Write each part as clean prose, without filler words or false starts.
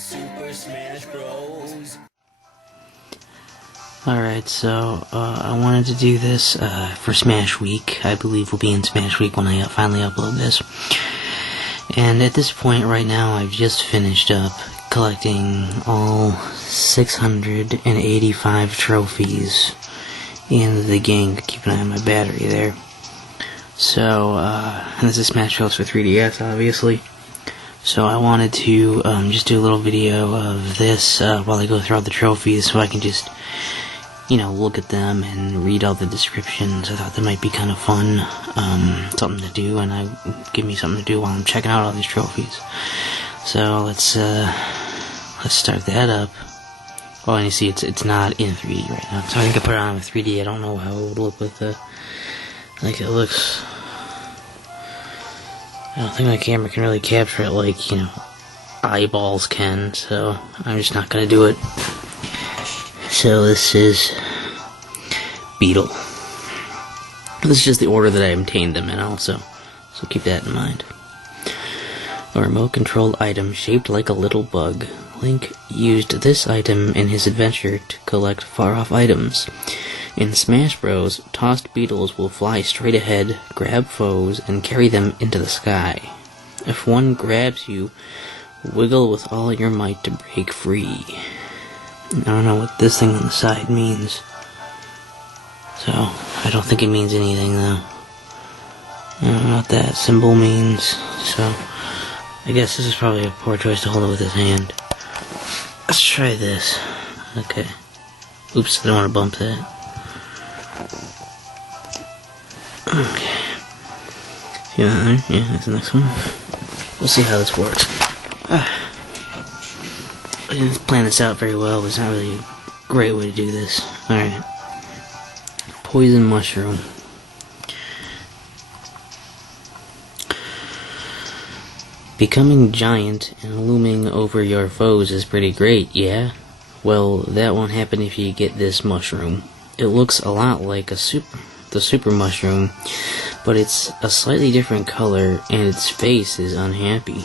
Super Smash Bros. Alright, so, I wanted to do this, for Smash Week. I believe we'll be in Smash Week when I finally upload this. And at this point right now, I've just finished up collecting all 685 trophies in the game. Keep an eye on my battery there. So, and this is Smash Bros. For 3DS, obviously. So I wanted to, just do a little video of this, while I go through all the trophies, so I can just, you know, look at them and read all the descriptions. I thought that might be kind of fun, something to do, and give me something to do while I'm checking out all these trophies. So let's start that up. Oh, and you see, it's not in 3D right now, so I think I put it on with 3D. I don't know how it would look with like it looks. I don't think my camera can really capture it like, you know, eyeballs can, so I'm just not gonna do it. So this is Beetle. This is just the order that I obtained them in also, so keep that in mind. A remote-controlled item shaped like a little bug. Link used this item in his adventure to collect far-off items. In Smash Bros., tossed beetles will fly straight ahead, grab foes, and carry them into the sky. If one grabs you, wiggle with all your might to break free. I don't know what this thing on the side means, so I don't think it means anything though. I don't know what that symbol means, so I guess this is probably a poor choice to hold it with his hand. Let's try this. Okay. Oops, I don't want to bump that. Okay. Yeah, that's the next one. We'll see how this works. I didn't plan this out very well, but it's not really a great way to do this. Alright. Poison mushroom. Becoming giant and looming over your foes is pretty great, yeah? Well, that won't happen if you get this mushroom. It looks a lot like the super mushroom, but it's a slightly different color and its face is unhappy.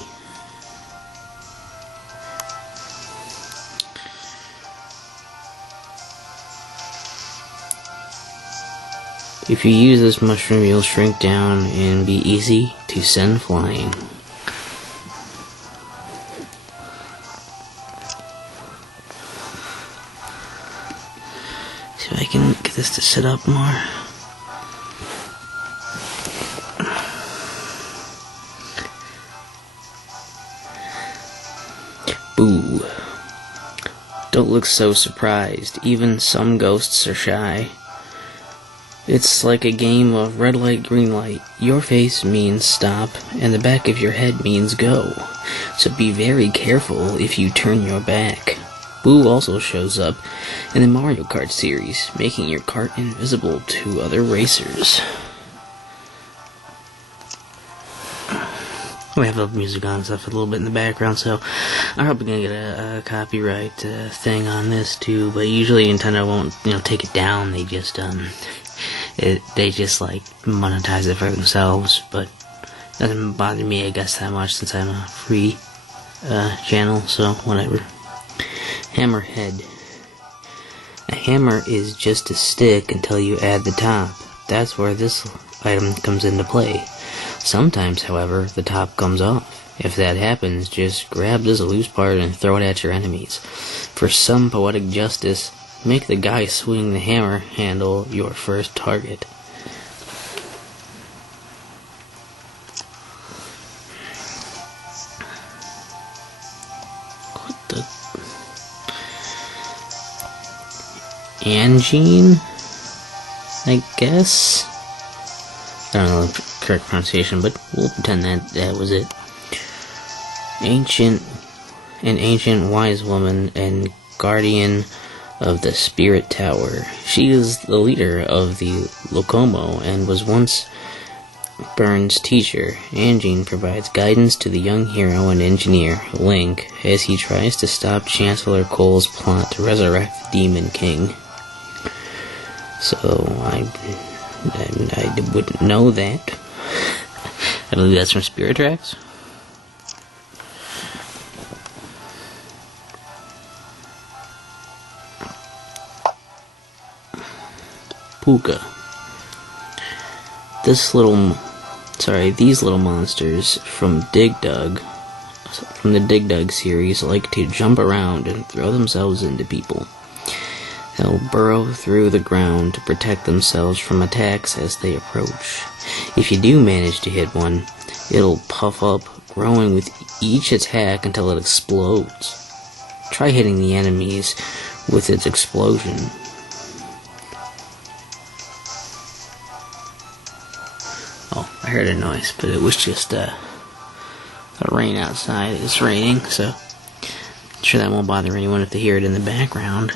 If you use this mushroom, you'll shrink down and be easy to send flying. See if I can get this to sit up more. Boo. Don't look so surprised. Even some ghosts are shy. It's like a game of red light, green light. Your face means stop, and the back of your head means go. So be very careful if you turn your back. Boo also shows up in the Mario Kart series, making your kart invisible to other racers. We have the music on and stuff a little bit in the background, so I'm probably gonna get a copyright thing on this too. But usually Nintendo won't, you know, take it down. They just they just like monetize it for themselves. But it doesn't bother me, I guess, that much since I'm a free channel. So whatever. Hammerhead. A hammer is just a stick until you add the top. That's where this item comes into play. Sometimes, however, the top comes off. If that happens, just grab this loose part and throw it at your enemies. For some poetic justice, make the guy swinging the hammer handle your first target. What the? Angine? I guess? I don't know the correct pronunciation, but we'll pretend that was it. An ancient wise woman and guardian of the Spirit Tower. She is the leader of the Locomo and was once Byrne's teacher. Angine provides guidance to the young hero and engineer, Link, as he tries to stop Chancellor Cole's plot to resurrect the Demon King. So, I wouldn't know that. I believe that's from Spirit Tracks. Puka. These little monsters from the Dig Dug series like to jump around and throw themselves into people. They'll burrow through the ground to protect themselves from attacks as they approach. If you do manage to hit one, it'll puff up, growing with each attack until it explodes. Try hitting the enemies with its explosion. Oh, I heard a noise, but it was just the rain outside. It's raining, so I'm sure that won't bother anyone if they hear it in the background.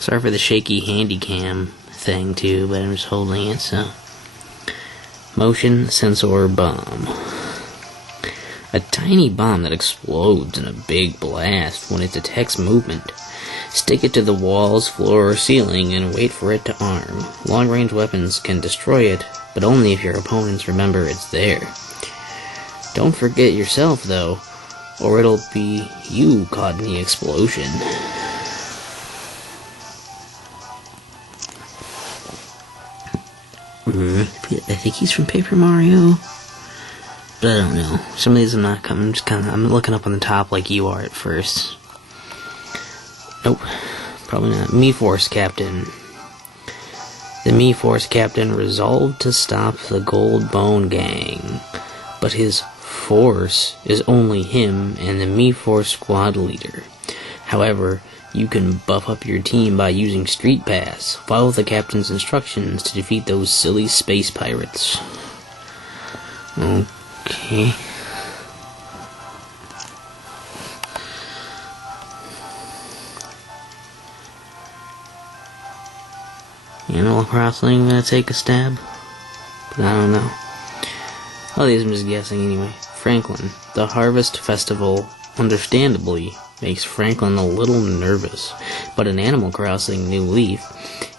Sorry for the shaky handy cam thing too, but I'm just holding it, so. Motion sensor bomb. A tiny bomb that explodes in a big blast when it detects movement. Stick it to the walls, floor, or ceiling and wait for it to arm. Long-range weapons can destroy it, but only if your opponents remember it's there. Don't forget yourself, though, or it'll be you caught in the explosion. I think he's from Paper Mario, but I don't know. Some of these I'm not coming. I'm looking up on the top like you are at first. Nope, probably not. Mii-Force Captain. The Mii-Force Captain resolved to stop the Gold Bone Gang, but his force is only him and the Mii-Force squad leader. However, you can buff up your team by using Street Pass. Follow the captain's instructions to defeat those silly space pirates. Okay. Animal Crossing gonna take a stab? But I don't know. All these I'm just guessing anyway. Franklin. The Harvest Festival, understandably, makes Franklin a little nervous, but in Animal Crossing New Leaf,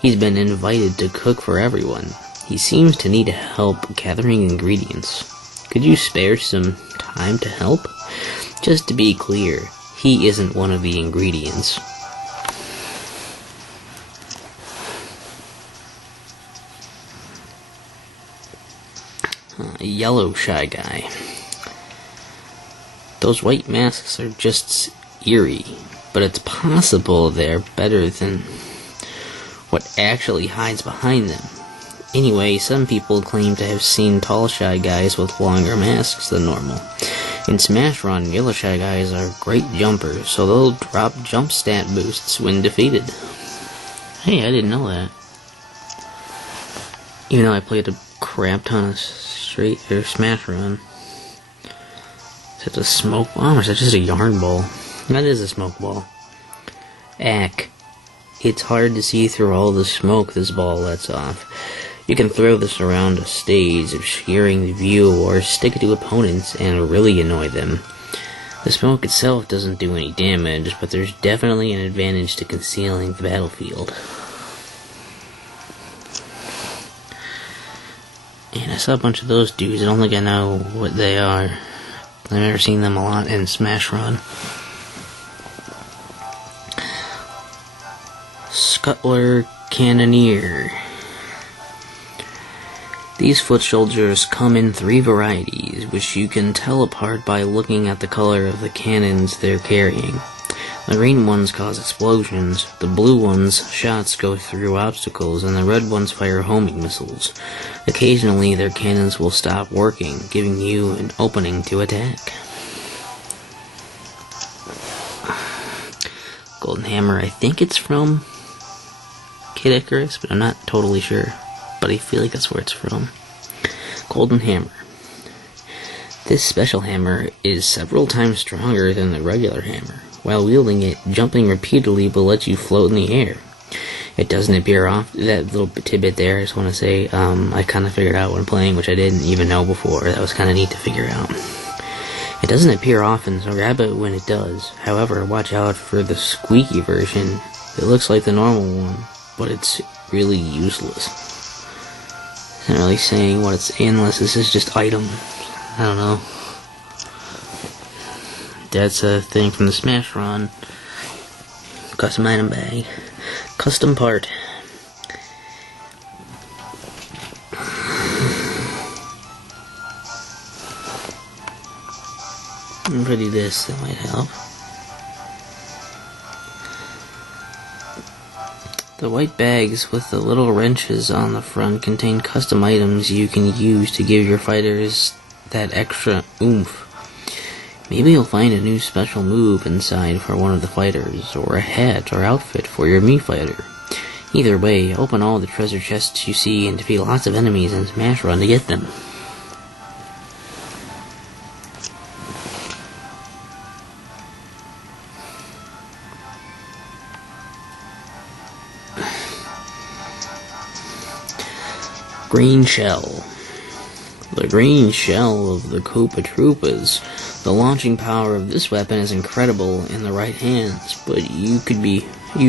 he's been invited to cook for everyone. He seems to need help gathering ingredients. Could you spare some time to help? Just to be clear, he isn't one of the ingredients. Yellow Shy Guy. Those white masks are just eerie, but it's possible they're better than what actually hides behind them. Anyway, some people claim to have seen tall Shy Guys with longer masks than normal. In Smash Run, Yellow Shy Guys are great jumpers, so they'll drop jump stat boosts when defeated. Hey, I didn't know that. Even though I played a crap ton of Smash Run. Is it a smoke bomb or is that just a yarn ball? That is a smoke ball. Ack. It's hard to see through all the smoke this ball lets off. You can throw this around a stage, obscuring the view, or stick it to opponents and really annoy them. The smoke itself doesn't do any damage, but there's definitely an advantage to concealing the battlefield. And I saw a bunch of those dudes. I don't think I know what they are. I've never seen them a lot in Smash Run. Scuttler Cannoneer. These foot soldiers come in 3 varieties, which you can tell apart by looking at the color of the cannons they're carrying. The green ones cause explosions, the blue ones shots go through obstacles, and the red ones fire homing missiles. Occasionally, their cannons will stop working, giving you an opening to attack. Golden Hammer, I think it's from Kid Icarus, but I'm not totally sure. But I feel like that's where it's from. Golden Hammer. This special hammer is several times stronger than the regular hammer. While wielding it, jumping repeatedly will let you float in the air. It doesn't appear off. That little tidbit there, I just want to say, I kind of figured out when playing, which I didn't even know before. That was kind of neat to figure out. It doesn't appear often, so grab it when it does. However, watch out for the squeaky version. It looks like the normal one, but it's really useless. It's not really saying what it's in unless this is just item. I don't know. That's a thing from the Smash Run. Custom item bag. Custom part. If I do this, that might help. The white bags with the little wrenches on the front contain custom items you can use to give your fighters that extra oomph. Maybe you'll find a new special move inside for one of the fighters, or a hat or outfit for your Mii fighter. Either way, open all the treasure chests you see and defeat lots of enemies in Smash Run to get them. Green Shell. The green shell of the Koopa Troopas. The launching power of this weapon is incredible in the right hands, but you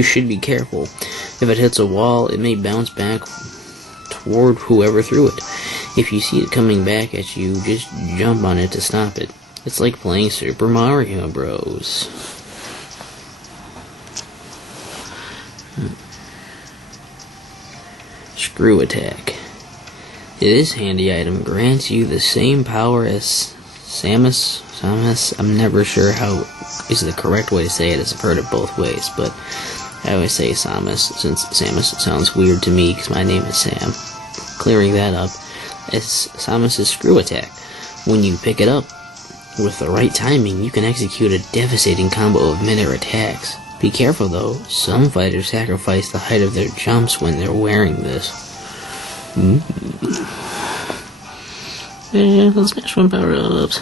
should be careful. If it hits a wall, it may bounce back toward whoever threw it. If you see it coming back at you, just jump on it to stop it. It's like playing Super Mario Bros. Screw Attack. This handy item grants you the same power as Samus. I'm never sure how is the correct way to say it, as I've heard it both ways, but I always say Samus, since Samus sounds weird to me because my name is Sam. Clearing that up, it's Samus's Screw Attack. When you pick it up with the right timing, you can execute a devastating combo of mid-air attacks. Be careful though, some fighters sacrifice the height of their jumps when they're wearing this. Yeah, let's smash one power-ups.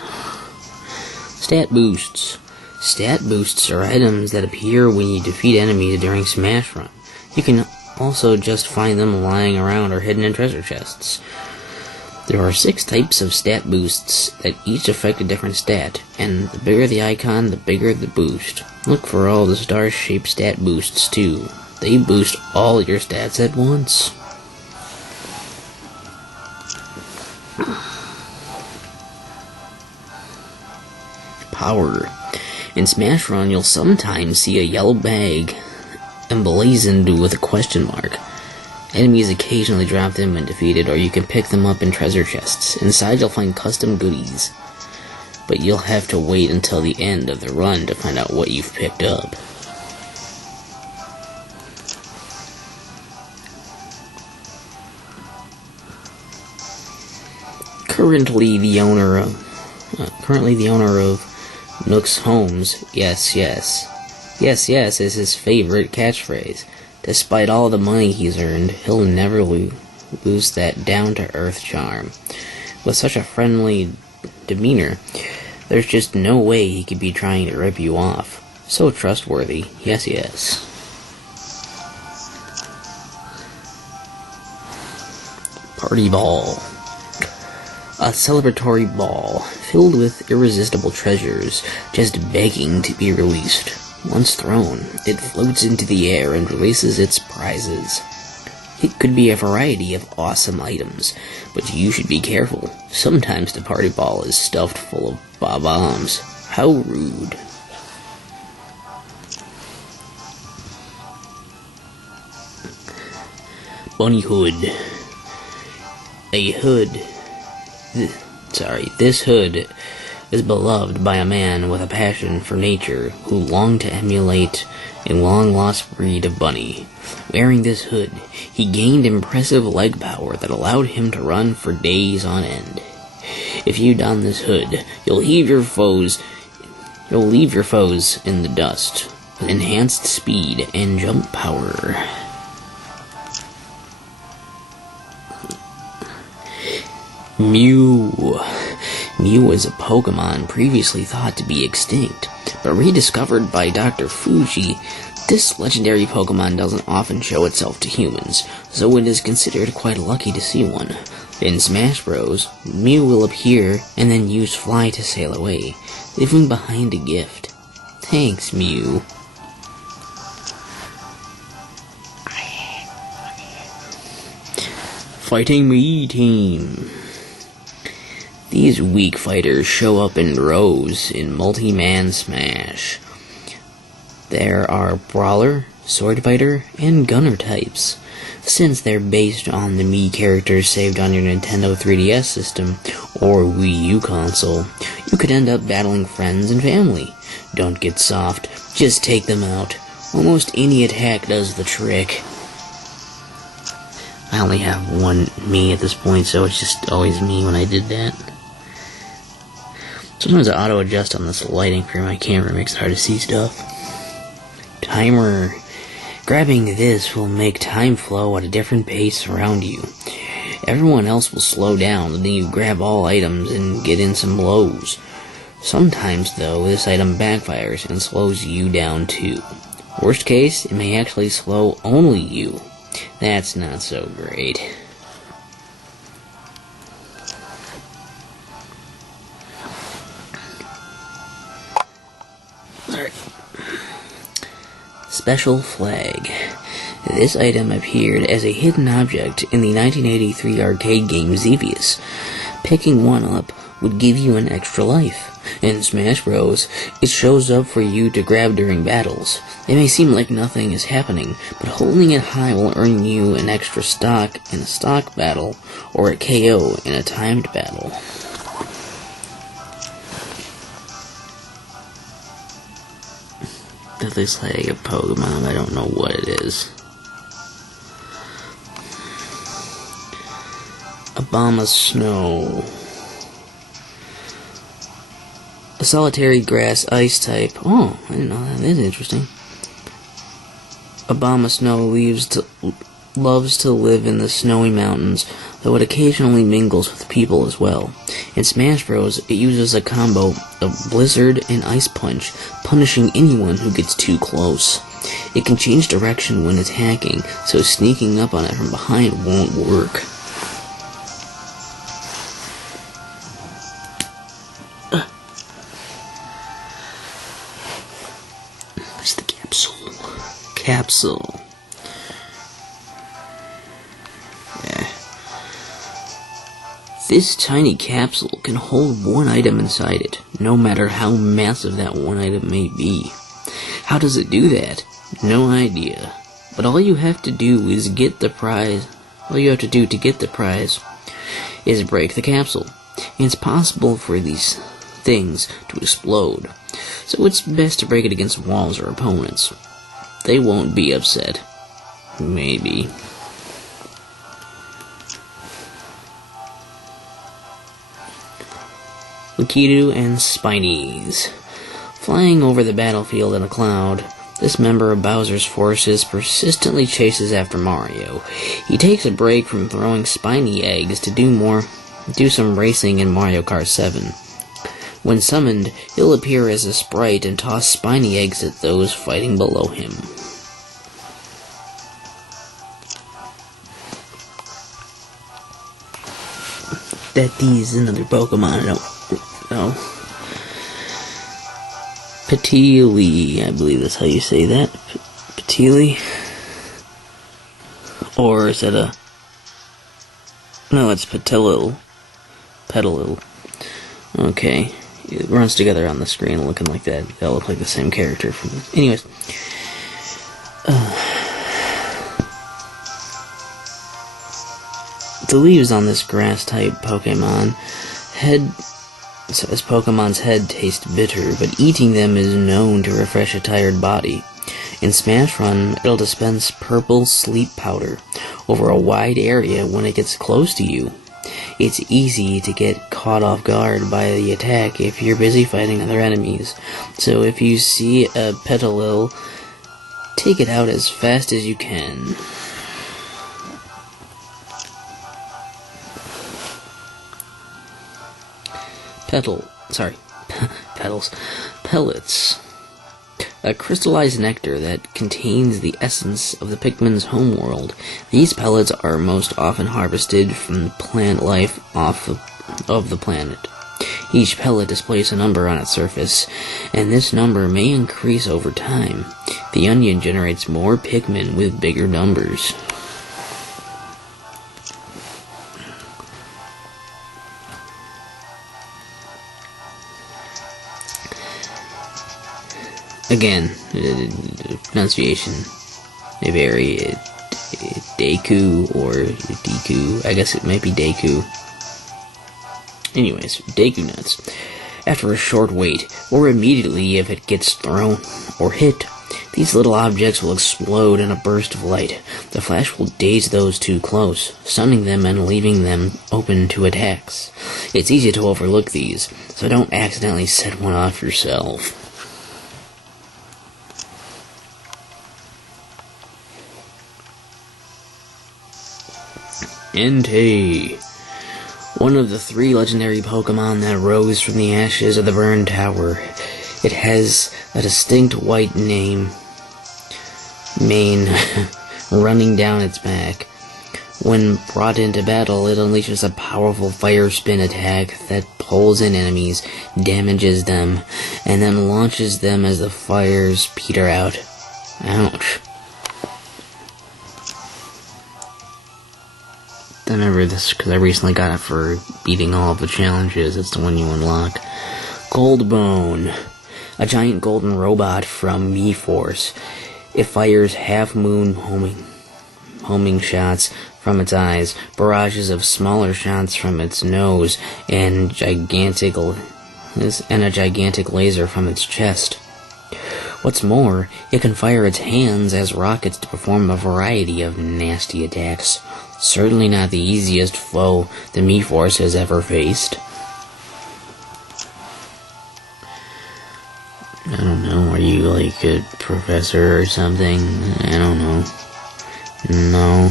Stat Boosts. Stat Boosts are items that appear when you defeat enemies during Smash Run. You can also just find them lying around or hidden in treasure chests. There are 6 types of Stat Boosts that each affect a different stat, and the bigger the icon, the bigger the boost. Look for all the star-shaped Stat Boosts too. They boost all your stats at once. Power. In Smash Run, you'll sometimes see a yellow bag emblazoned with a question mark. Enemies occasionally drop them when defeated, or you can pick them up in treasure chests. Inside you'll find custom goodies, but you'll have to wait until the end of the run to find out what you've picked up. Currently the owner of Nook's Homes, yes is his favorite catchphrase. Despite all the money he's earned, he'll never lose that down-to-earth charm. With such a friendly demeanor, there's just no way he could be trying to rip you off. So trustworthy, yes. Party Ball. A celebratory ball filled with irresistible treasures, just begging to be released. Once thrown, it floats into the air and releases its prizes. It could be a variety of awesome items, but you should be careful. Sometimes the party ball is stuffed full of bombs. How rude. Bunny Hood. This hood is beloved by a man with a passion for nature who longed to emulate a long-lost breed of bunny. Wearing this hood, he gained impressive leg power that allowed him to run for days on end. If you don this hood, you'll leave your foes in the dust with enhanced speed and jump power. Mew. Mew is a Pokemon previously thought to be extinct, but rediscovered by Dr. Fuji. This legendary Pokemon doesn't often show itself to humans, so it is considered quite lucky to see one. In Smash Bros., Mew will appear and then use Fly to sail away, leaving behind a gift. Thanks, Mew. Fighting Mii Team. These weak fighters show up in droves in multi-man Smash. There are Brawler, Sword Fighter, and Gunner types. Since they're based on the Mii characters saved on your Nintendo 3DS system or Wii U console, you could end up battling friends and family. Don't get soft, just take them out. Almost any attack does the trick. I only have one Mii at this point, so it's just always me when I did that. Sometimes I auto-adjust on this lighting for my camera, makes it hard to see stuff. Timer. Grabbing this will make time flow at a different pace around you. Everyone else will slow down, and then you grab all items and get in some blows. Sometimes, though, this item backfires and slows you down too. Worst case, it may actually slow only you. That's not so great. Alright. Special Flag. This item appeared as a hidden object in the 1983 arcade game Xevious. Picking one up would give you an extra life. In Smash Bros., it shows up for you to grab during battles. It may seem like nothing is happening, but holding it high will earn you an extra stock in a stock battle, or a KO in a timed battle. That looks like a Pokemon, I don't know what it is. Obama Snow. A solitary grass ice type. Oh, I didn't know that. That is interesting. Obama Snow loves to live in the snowy mountains, though it occasionally mingles with people as well. In Smash Bros., it uses a combo of Blizzard and Ice Punch, punishing anyone who gets too close. It can change direction when attacking, so sneaking up on it from behind won't work. Where's the capsule? Yeah. This tiny capsule can hold one item inside it, no matter how massive that one item may be. How does it do that? No idea. But all you have to do is get the prize. All you have to do to get the prize is break the capsule. It's possible for these things to explode, so it's best to break it against walls or opponents. They won't be upset. Maybe. Lakitu and Spinies. Flying over the battlefield in a cloud, this member of Bowser's forces persistently chases after Mario. He takes a break from throwing spiny eggs to do some racing in Mario Kart 7. When summoned, he'll appear as a sprite and toss spiny eggs at those fighting below him. That is another Pokemon, I don't know. Petili, I believe that's how you say that. Petili? Or is that a... No, it's Petilil. Petilil. Okay. It runs together on the screen looking like that. They all look like the same character. Anyways. The leaves on this grass-type Pokemon Pokemon's head taste bitter, but eating them is known to refresh a tired body. In Smash Run, it'll dispense purple sleep powder over a wide area when it gets close to you. It's easy to get caught off guard by the attack if you're busy fighting other enemies, so if you see a Petilil, take it out as fast as you can. Pellets. A crystallized nectar that contains the essence of the Pikmin's homeworld. These pellets are most often harvested from plant life of the planet. Each pellet displays a number on its surface, and this number may increase over time. The onion generates more Pikmin with bigger numbers. Again, pronunciation may vary. Deku or Deku. I guess it might be Deku. Anyways, Deku nuts. After a short wait, or immediately if it gets thrown or hit, these little objects will explode in a burst of light. The flash will daze those too close, stunning them and leaving them open to attacks. It's easy to overlook these, so don't accidentally set one off yourself. Entei. One of the 3 legendary Pokemon that rose from the ashes of the burned tower. It has a distinct white mane running down its back. When brought into battle, it unleashes a powerful fire spin attack that pulls in enemies, damages them, and then launches them as the fires peter out. Ouch. I remember this because I recently got it for beating all of the challenges. It's the one you unlock. Goldbone. A giant golden robot from Miiforce. It fires half-moon homing shots from its eyes, barrages of smaller shots from its nose, and a gigantic laser from its chest. What's more, it can fire its hands as rockets to perform a variety of nasty attacks. Certainly not the easiest foe the Miiforce has ever faced. I don't know, are you like a professor or something? I don't know. No.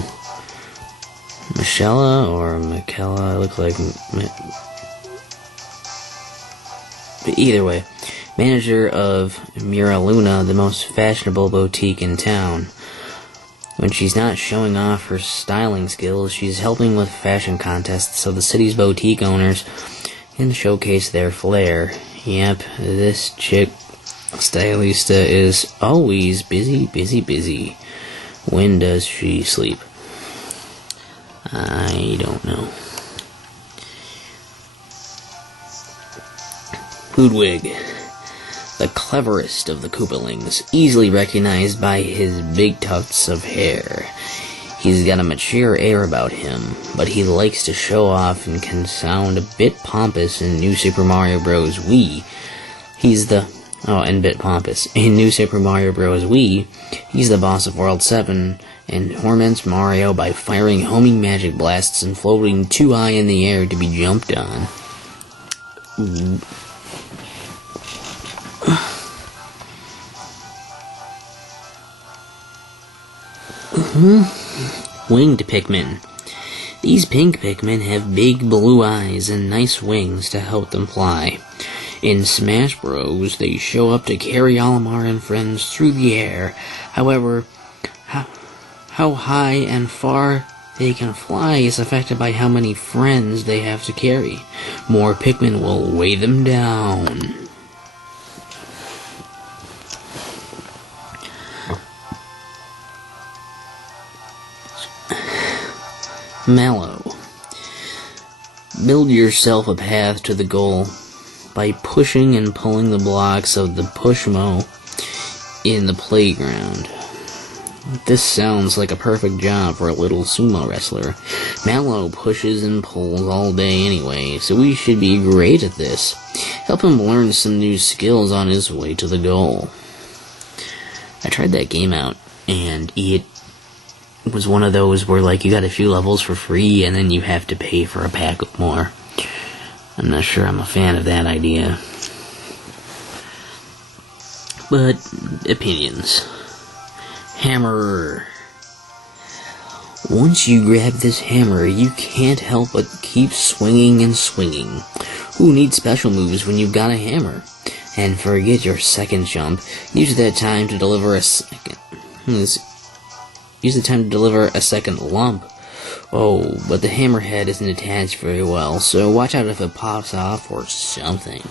Michella or Michaela? Look like... But either way, manager of Mira Luna, the most fashionable boutique in town. When she's not showing off her styling skills, she's helping with fashion contests so the city's boutique owners can showcase their flair. Yep, this chick stylista is always busy, busy, busy. When does she sleep? I don't know. Ludwig, the cleverest of the Koopalings, easily recognized by his big tufts of hair. He's got a mature air about him, but he likes to show off and can sound a bit pompous in New Super Mario Bros. Wii. And bit pompous. In New Super Mario Bros. Wii, he's the boss of World 7 and torments Mario by firing homing magic blasts and floating too high in the air to be jumped on. Winged Pikmin. These pink Pikmin have big blue eyes and nice wings to help them fly. In Smash Bros, they show up to carry Olimar and friends through the air. However, how high and far they can fly is affected by how many friends they have to carry. More Pikmin will weigh them down. Mallow. Build yourself a path to the goal by pushing and pulling the blocks of the Pushmo in the playground. This sounds like a perfect job for a little sumo wrestler. Mallow pushes and pulls all day anyway, so we should be great at this. Help him learn some new skills on his way to the goal. I tried that game out, and it was one of those where, like, you got a few levels for free, and then you have to pay for a pack of more. I'm not sure I'm a fan of that idea. But, opinions. Hammer. Once you grab this hammer, you can't help but keep swinging and swinging. Who needs special moves when you've got a hammer? And forget your second jump. Use that time to deliver a second... Use the time to deliver a second lump. Oh, but the hammerhead isn't attached very well, so watch out if it pops off or something.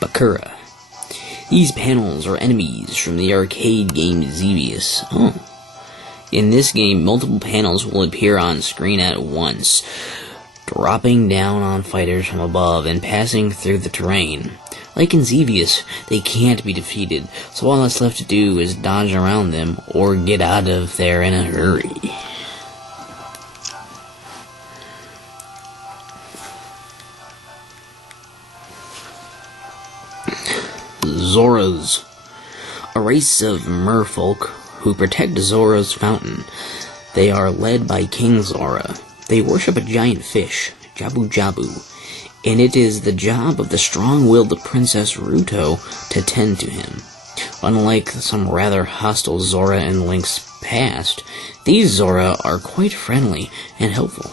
Bakura. These panels are enemies from the arcade game Xevious. Oh. In this game, multiple panels will appear on screen at once, dropping down on fighters from above and passing through the terrain. Like in Xevious, they can't be defeated, so all that's left to do is dodge around them or get out of there in a hurry. Zoras. A race of merfolk who protect Zora's fountain. They are led by King Zora. They worship a giant fish, Jabu Jabu, and it is the job of the strong-willed Princess Ruto to tend to him. Unlike some rather hostile Zora in Link's past, these Zora are quite friendly and helpful.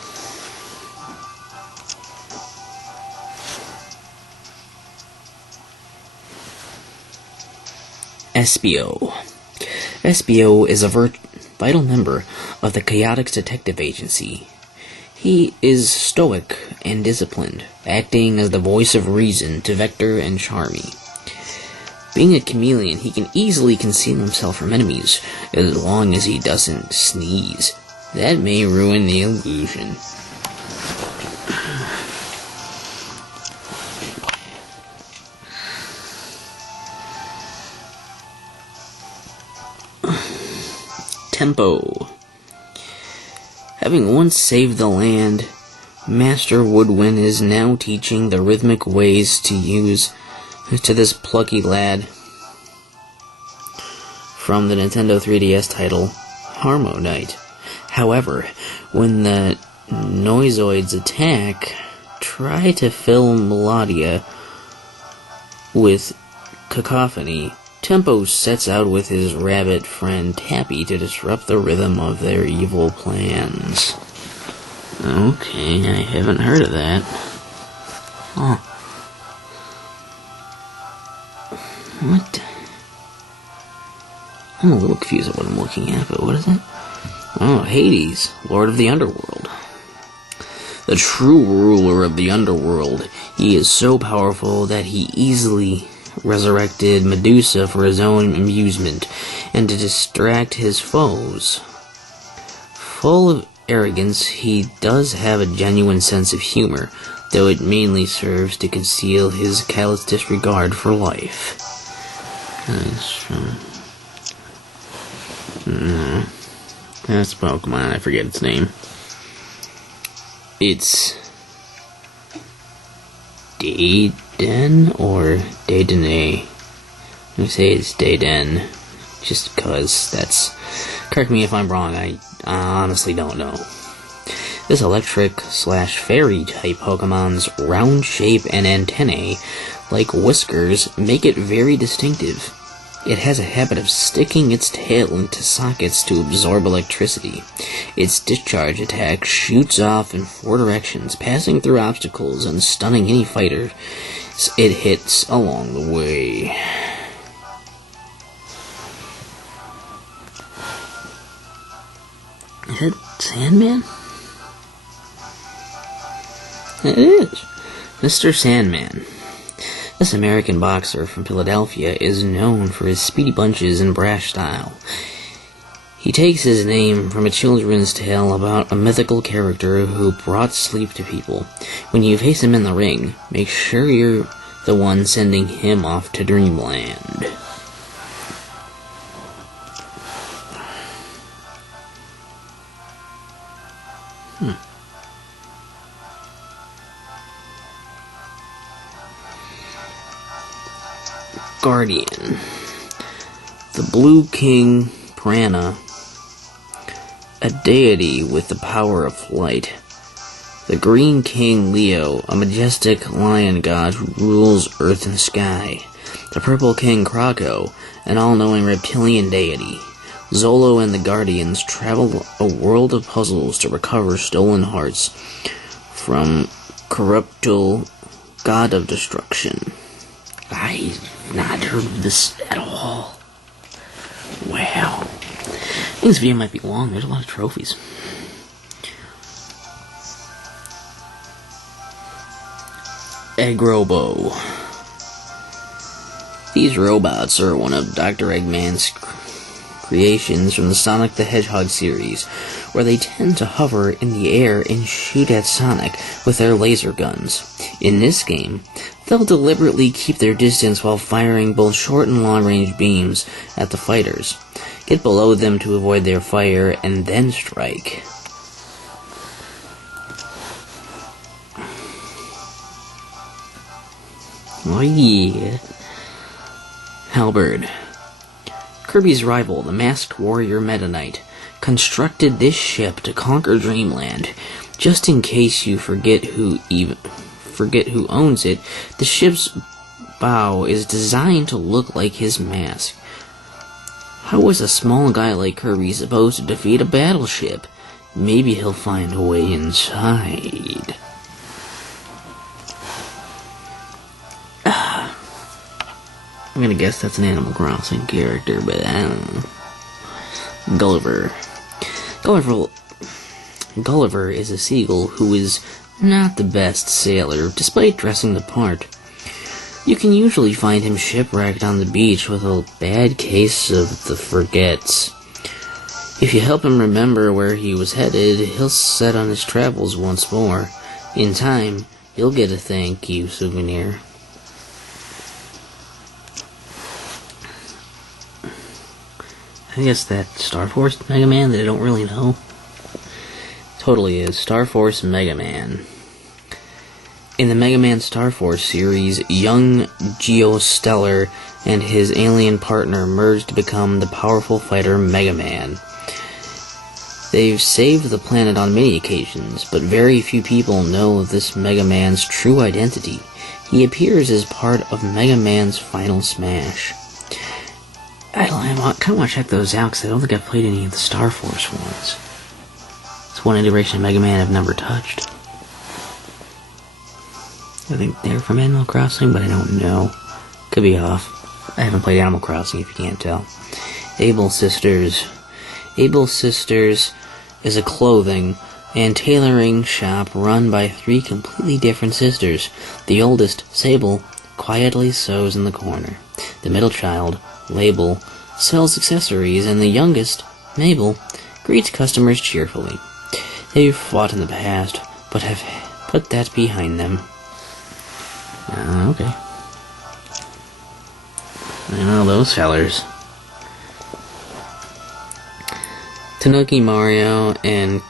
Espio. Espio is a vital member of the Chaotix Detective Agency. He is stoic and disciplined, acting as the voice of reason to Vector and Charmy. Being a chameleon, he can easily conceal himself from enemies, as long as he doesn't sneeze. That may ruin the illusion. Tempo. Having once saved the land, Master Woodwind is now teaching the rhythmic ways to use to this plucky lad from the Nintendo 3DS title Harmonite. However, when the Noizoids attack, try to fill Melodia with cacophony. Tempo sets out with his rabbit friend Tappy to disrupt the rhythm of their evil plans. Okay, I haven't heard of that. Huh. What? I'm a little confused at what I'm looking at, but what is it? Oh, Hades, Lord of the Underworld. The true ruler of the Underworld. He is so powerful that he easily resurrected Medusa for his own amusement and to distract his foes. Full of arrogance, he does have a genuine sense of humor, though it mainly serves to conceal his callous disregard for life. That's Pokemon, I forget its name. It's Dayden or Daydene? I'm gonna say it's Dayden, just because that's... Correct me if I'm wrong, I honestly don't know. This electric/fairy type Pokemon's round shape and antennae, like whiskers, make it very distinctive. It has a habit of sticking its tail into sockets to absorb electricity. Its discharge attack shoots off in 4 directions, passing through obstacles and stunning any fighter it hits along the way. Is it Sandman? It is. Mr. Sandman. This American boxer from Philadelphia is known for his speedy punches and brash style. He takes his name from a children's tale about a mythical character who brought sleep to people. When you face him in the ring, make sure you're the one sending him off to dreamland. Guardian. The Blue King Prana, a deity with the power of flight. The Green King Leo, a majestic lion god who rules earth and sky. The Purple King Krako, an all-knowing reptilian deity. Zolo and the Guardians travel a world of puzzles to recover stolen hearts from Corruptil, god of destruction. I've not heard of this at all. Wow. I think this video might be long. There's a lot of trophies. Agrobo. These robots are one of Dr. Eggman's creations from the Sonic the Hedgehog series, where they tend to hover in the air and shoot at Sonic with their laser guns. In this game, they'll deliberately keep their distance while firing both short and long-range beams at the fighters. Get below them to avoid their fire, and then strike. Oh yeah. Halberd. Kirby's rival, the masked warrior Meta Knight, constructed this ship to conquer Dreamland. Just in case you forget who owns it, the ship's bow is designed to look like his mask. How is a small guy like Kirby supposed to defeat a battleship? Maybe he'll find a way inside. I'm gonna guess that's an Animal Crossing character, but I don't know. Gulliver. Gulliver is a seagull who is not the best sailor, despite dressing the part. You can usually find him shipwrecked on the beach with a bad case of the forgets. If you help him remember where he was headed, he'll set on his travels once more. In time, you'll get a thank you souvenir. I guess that Star Force Mega Man that I don't really know. Totally is. Star Force Mega Man. In the Mega Man Star Force series, young Geostellar and his alien partner merged to become the powerful fighter Mega Man. They've saved the planet on many occasions, but very few people know this Mega Man's true identity. He appears as part of Mega Man's Final Smash. I kind of want to check those out, because I don't think I've played any of the Star Force ones. It's one iteration of Mega Man I've never touched. I think they're from Animal Crossing, but I don't know. Could be off. I haven't played Animal Crossing, if you can't tell. Able Sisters. Able Sisters is a clothing and tailoring shop run by 3 completely different sisters. The oldest, Sable, quietly sews in the corner. The middle child, Label, sells accessories, and the youngest, Mabel, greets customers cheerfully. They've fought in the past, but have put that behind them. Okay. I know those fellers. Tanuki Mario and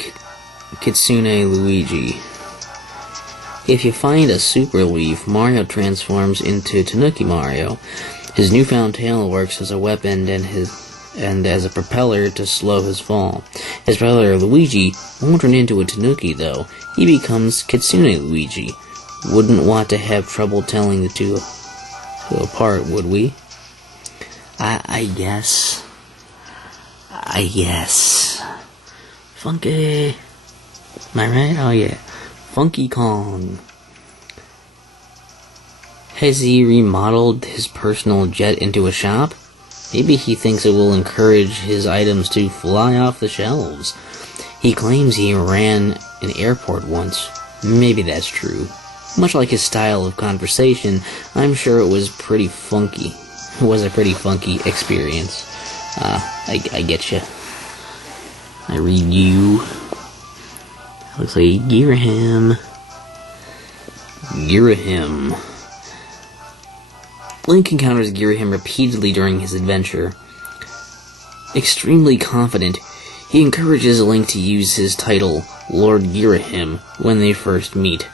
Kitsune Luigi. If you find a super leaf, Mario transforms into Tanuki Mario. His newfound tail works as a weapon and as a propeller to slow his fall. His brother Luigi won't turn into a Tanuki, though. He becomes Kitsune Luigi. Wouldn't want to have trouble telling the two apart, would we? I guess. Funky. Am I right? Oh yeah. Funky Kong. Has he remodeled his personal jet into a shop? Maybe he thinks it will encourage his items to fly off the shelves. He claims he ran an airport once. Maybe that's true. Much like his style of conversation, I'm sure it was pretty funky. It was a pretty funky experience. I get you. I read you. Looks like Girahim. Link encounters Girahim repeatedly during his adventure. Extremely confident, he encourages Link to use his title, Lord Girahim, when they first meet.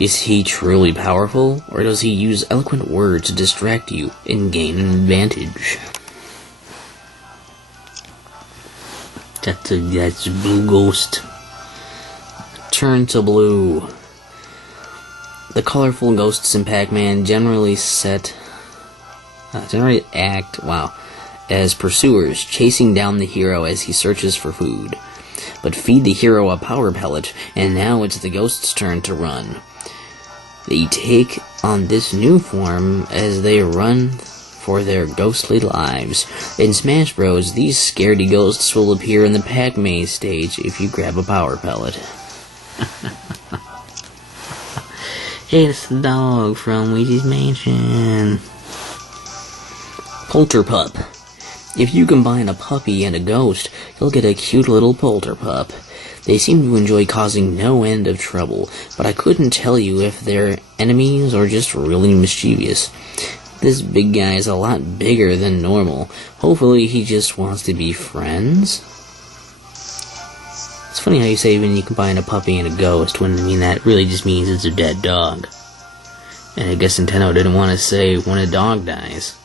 Is he truly powerful, or does he use eloquent words to distract you and gain an advantage? That's Blue Ghost. Turn to blue. The colorful ghosts in Pac-Man generally act as pursuers, chasing down the hero as he searches for food. But feed the hero a power pellet, and now it's the ghosts' turn to run. They take on this new form as they run for their ghostly lives. In Smash Bros, these scaredy ghosts will appear in the Pac-Maze stage if you grab a power pellet. It's the dog from Luigi's Mansion. Polterpup. If you combine a puppy and a ghost, you'll get a cute little polterpup. They seem to enjoy causing no end of trouble, but I couldn't tell you if they're enemies or just really mischievous. This big guy is a lot bigger than normal. Hopefully he just wants to be friends. It's funny how you say when you combine a puppy and a ghost, when I mean that really just means it's a dead dog. And I guess Nintendo didn't want to say when a dog dies.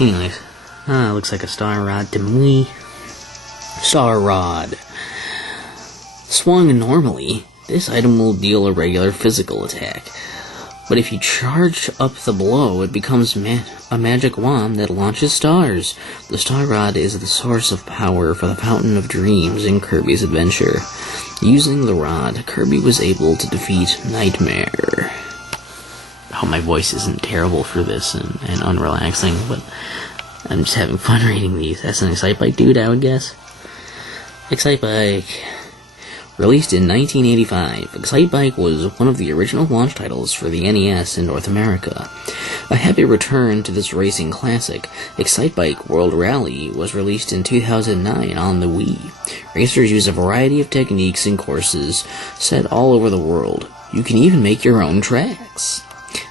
Anyways, looks like a star rod to me. Star rod. Swung normally, this item will deal a regular physical attack. But if you charge up the blow, it becomes a magic wand that launches stars. The star rod is the source of power for the Fountain of Dreams in Kirby's adventure. Using the rod, Kirby was able to defeat Nightmare. I hope my voice isn't terrible for this and unrelaxing, but I'm just having fun reading these. That's an Excitebike dude, I would guess. Excitebike. Released in 1985, Excitebike was one of the original launch titles for the NES in North America. A happy return to this racing classic, Excitebike World Rally was released in 2009 on the Wii. Racers use a variety of techniques and courses set all over the world. You can even make your own tracks.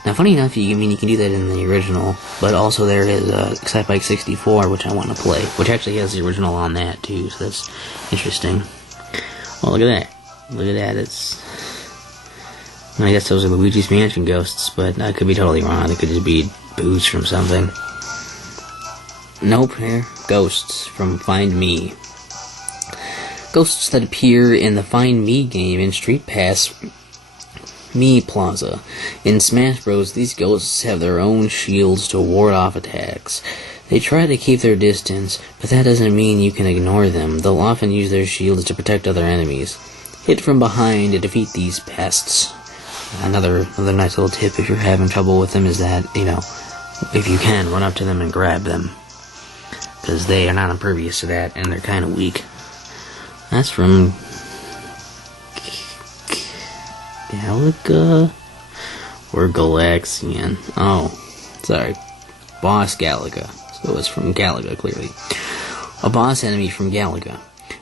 Now, funny enough, you can do that in the original, but also there is Excitebike 64, which I want to play, which actually has the original on that too, so that's interesting. Well, look at that. Look at that. I guess those are Luigi's Mansion ghosts, but I could be totally wrong. It could just be booze from something. Nope, here. Ghosts from Find Me. Ghosts that appear in the Find Me game in Street Pass Me Plaza. In Smash Bros, these ghosts have their own shields to ward off attacks. They try to keep their distance, but that doesn't mean you can ignore them. They'll often use their shields to protect other enemies. Hit from behind to defeat these pests. Another nice little tip if you're having trouble with them is that, if you can, run up to them and grab them. Because they are not impervious to that, and they're kind of weak. That's from Galaga? Or Galaxian? Oh, sorry. Boss Galaga. So it's from Galaga, clearly. A boss enemy from Galaga.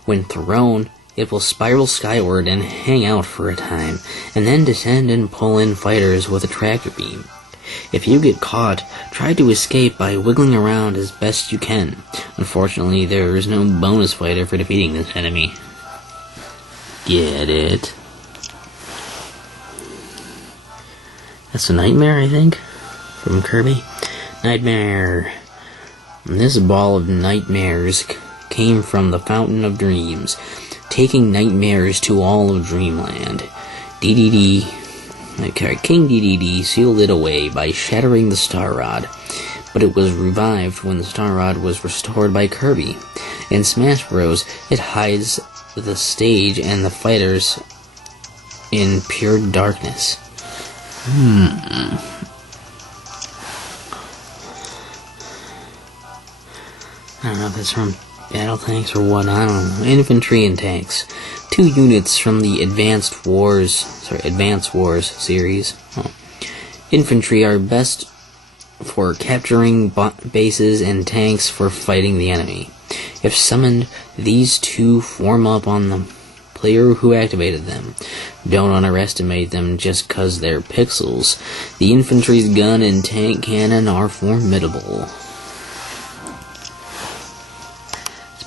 When thrown, it will spiral skyward and hang out for a time, and then descend and pull in fighters with a tractor beam. If you get caught, try to escape by wiggling around as best you can. Unfortunately, there is no bonus fighter for defeating this enemy. Get it? That's a Nightmare, I think, from Kirby. Nightmare. This ball of nightmares came from the Fountain of Dreams, taking nightmares to all of Dreamland. King DDD sealed it away by shattering the Star Rod, but it was revived when the Star Rod was restored by Kirby. In Smash Bros, it hides the stage and the fighters in pure darkness. I don't know if it's from battle tanks or what, I don't know. Infantry and tanks. 2 units from the Advanced Wars series. Infantry are best for capturing bases and tanks for fighting the enemy. If summoned, these 2 form up on the player who activated them. Don't underestimate them just cause they're pixels. The infantry's gun and tank cannon are formidable.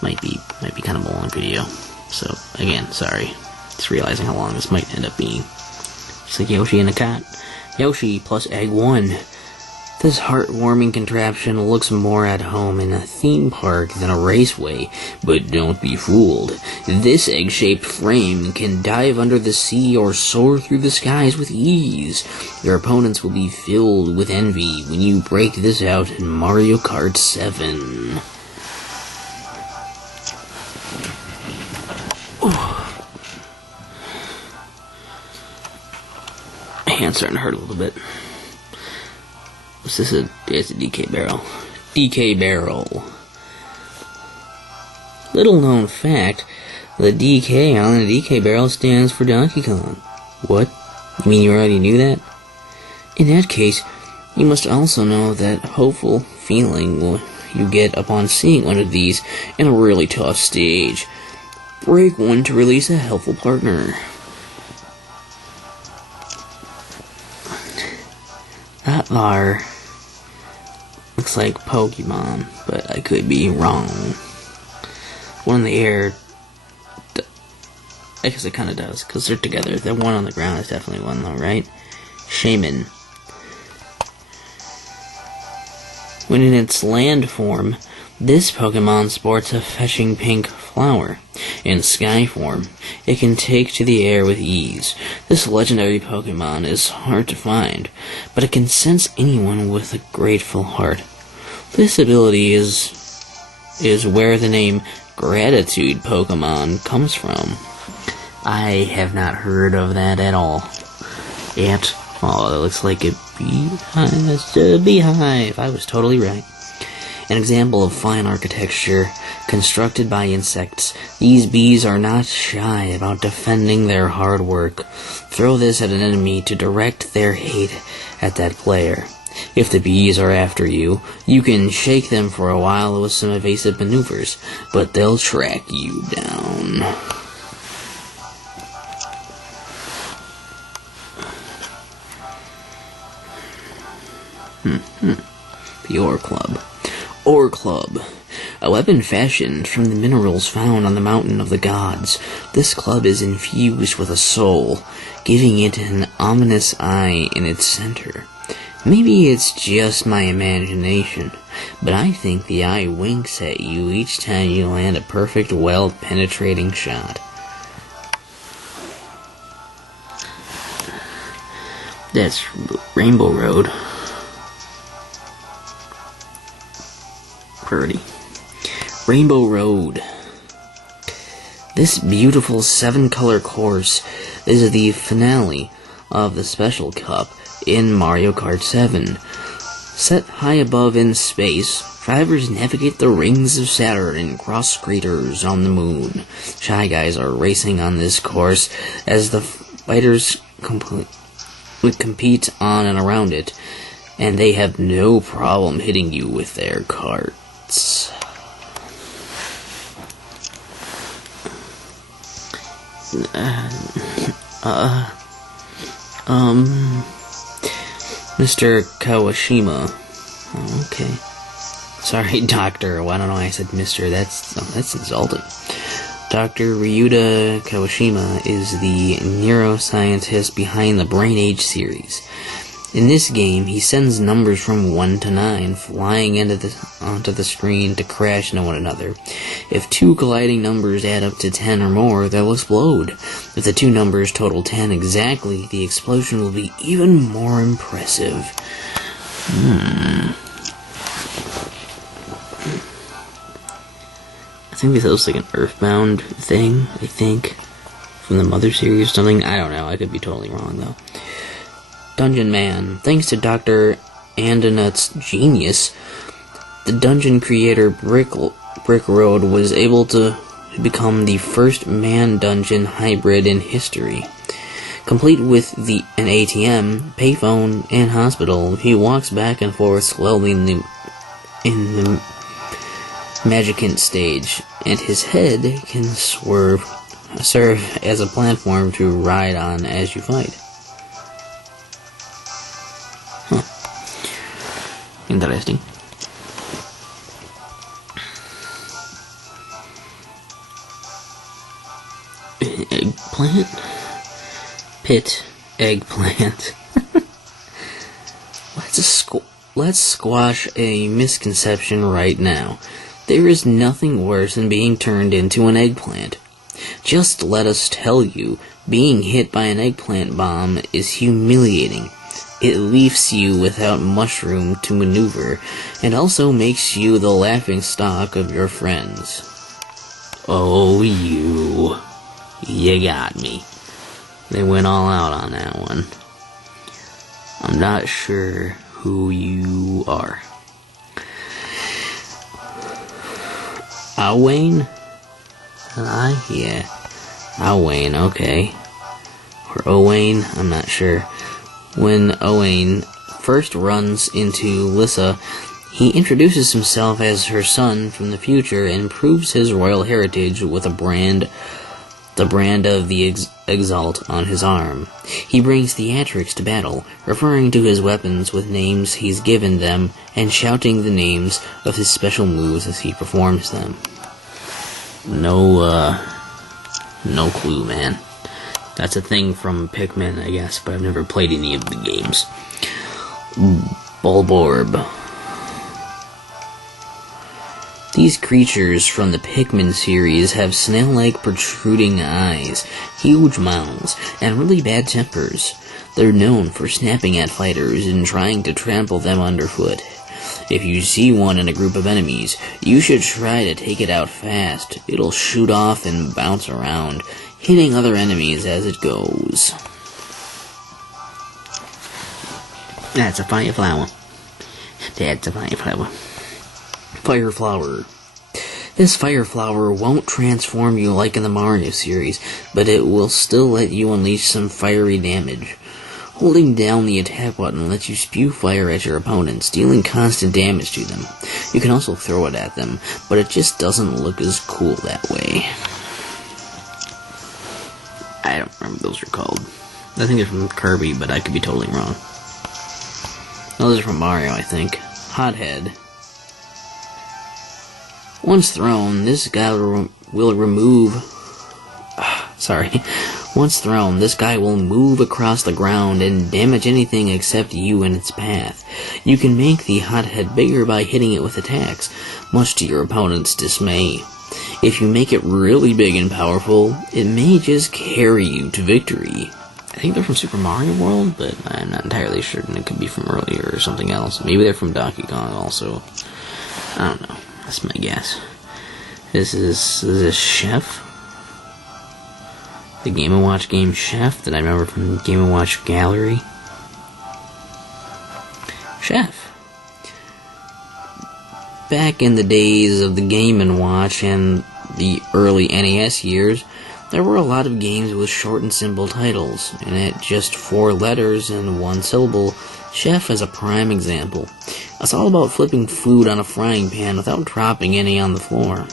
Might be kind of a long video, so again, sorry. Just realizing how long this might end up being. Just like Yoshi and a cat. Yoshi plus Egg 1. This heartwarming contraption looks more at home in a theme park than a raceway, but don't be fooled. This egg-shaped frame can dive under the sea or soar through the skies with ease. Your opponents will be filled with envy when you break this out in Mario Kart 7. Hand's starting to hurt a little bit. What's this? It's a DK barrel. DK barrel. Little known fact, the DK on the DK barrel stands for Donkey Kong. What? You mean you already knew that? In that case, You must also know that hopeful feeling you get upon seeing one of these in a really tough stage. Break one to release a helpful partner. That there looks like Pokemon, but I could be wrong. One in the air, I guess it kind of does, because they're together. The one on the ground is definitely one, though, right? Shaman. When in its land form, this Pokemon sports a fetching pink flower. In sky form, it can take to the air with ease. This legendary Pokemon is hard to find, but it can sense anyone with a grateful heart. This ability is where the name Gratitude Pokemon comes from. I have not heard of that at all. Yet. Oh, that looks like a beehive. That's a beehive. I was totally right. An example of fine architecture constructed by insects. These bees are not shy about defending their hard work. Throw this at an enemy to direct their hate at that player. If the bees are after you, you can shake them for a while with some evasive maneuvers, but they'll track you down. The Ore Club. Ore Club. A weapon fashioned from the minerals found on the Mountain of the Gods. This club is infused with a soul, giving it an ominous eye in its center. Maybe it's just my imagination, but I think the eye winks at you each time you land a perfect, well-penetrating shot. That's Rainbow Road. Pretty. Rainbow Road. This beautiful 7-color course is the finale of the Special Cup in Mario Kart 7. Set high above in space, drivers navigate the rings of Saturn and cross craters on the moon. Shy Guys are racing on this course as the fighters compete on and around it, and they have no problem hitting you with their carts. Mr. Kawashima. Oh, okay. Sorry, Doctor. Well, I don't know why I said Mr. That's insulting. Dr. Ryuta Kawashima is the neuroscientist behind the Brain Age series. In this game, he sends numbers from 1 to 9 flying onto the screen to crash into one another. If 2 colliding numbers add up to 10 or more, they'll explode. If the 2 numbers total 10 exactly, the explosion will be even more impressive. I think this looks like an Earthbound thing, I think. From the Mother series or something. I don't know, I could be totally wrong though. Dungeon Man. Thanks to Dr. Andonut's genius, the dungeon creator Brick Road was able to become the first man-dungeon hybrid in history. Complete with an ATM, payphone, and hospital, he walks back and forth slowly in the Magicant stage, and his head can serve as a platform to ride on as you fight. Interesting. Eggplant? Pit eggplant. Let's squash a misconception right now. There is nothing worse than being turned into an eggplant. Just let us tell you, being hit by an eggplant bomb is humiliating. It leaves you without much room to maneuver, and also makes you the laughing stock of your friends. Oh, you got me. They went all out on that one. I'm not sure who you are. Owain? Yeah. Owain, okay. Or Owain, I'm not sure. When Owain first runs into Lissa, he introduces himself as her son from the future and proves his royal heritage with the brand of the Exalt on his arm. He brings Theatrix to battle, referring to his weapons with names he's given them and shouting the names of his special moves as he performs them. No clue, man. That's a thing from Pikmin, I guess, but I've never played any of the games. Bulborb. These creatures from the Pikmin series have snail-like protruding eyes, huge mouths, and really bad tempers. They're known for snapping at fighters and trying to trample them underfoot. If you see one in a group of enemies, you should try to take it out fast. It'll shoot off and bounce around, hitting other enemies as it goes. That's a fire flower. That's a fire flower. Fire flower. This fire flower won't transform you like in the Mario series, but it will still let you unleash some fiery damage. Holding down the attack button lets you spew fire at your opponents, dealing constant damage to them. You can also throw it at them, but it just doesn't look as cool that way. I don't remember what those are called. I think they're from Kirby, but I could be totally wrong. Those are from Mario, I think. Hothead. Once thrown, this guy will move across the ground and damage anything except you in its path. You can make the hothead bigger by hitting it with attacks, much to your opponent's dismay. If you make it really big and powerful, it may just carry you to victory. I think they're from Super Mario World, but I'm not entirely certain. It could be from earlier or something else. Maybe they're from Donkey Kong also. I don't know. That's my guess. This is Chef. The Game & Watch game Chef that I remember from Game & Watch Gallery. Chef. Back in the days of the Game & Watch and the early NES years, there were a lot of games with short and simple titles, and at just 4 letters and 1 syllable, Chef is a prime example. It's all about flipping food on a frying pan without dropping any on the floor.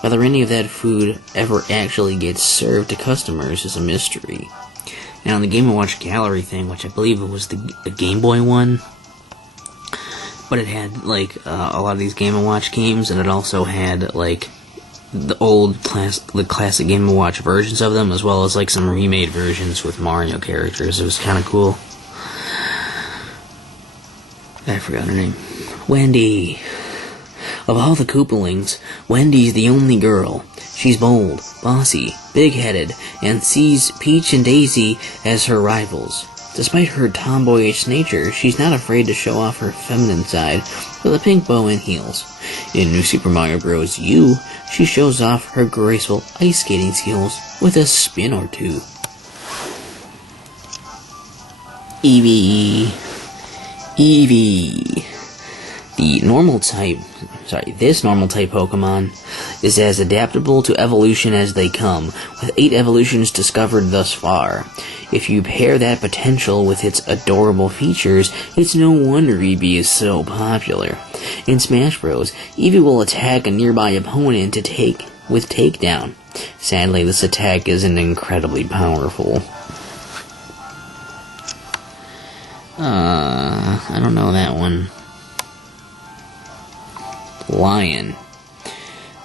Whether any of that food ever actually gets served to customers is a mystery. Now, the Game & Watch Gallery thing, which I believe it was the Game Boy one, but it had, a lot of these Game & Watch games, and it also had, the classic Game & Watch versions of them, as well as, some remade versions with Mario characters. It was kind of cool. I forgot her name. Wendy. Of all the Koopalings, Wendy's the only girl. She's bold, bossy, big-headed, and sees Peach and Daisy as her rivals. Despite her tomboyish nature, she's not afraid to show off her feminine side with a pink bow and heels. In New Super Mario Bros. U, she shows off her graceful ice skating skills with a spin or two. Eevee. This normal type Pokemon is as adaptable to evolution as they come, with 8 evolutions discovered thus far. If you pair that potential with its adorable features, it's no wonder Eevee is so popular. In Smash Bros., Eevee will attack a nearby opponent with takedown. Sadly, this attack isn't incredibly powerful. I don't know that one. Lion.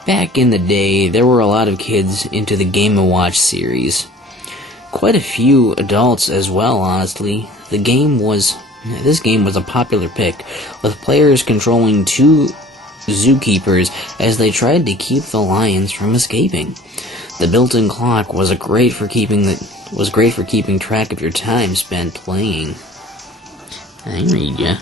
Back in the day, there were a lot of kids into the Game & Watch series. Quite a few adults as well, honestly. This game was a popular pick, with players controlling 2 zookeepers as they tried to keep the lions from escaping. The built-in clock was great for keeping track of your time spent playing. I read ya.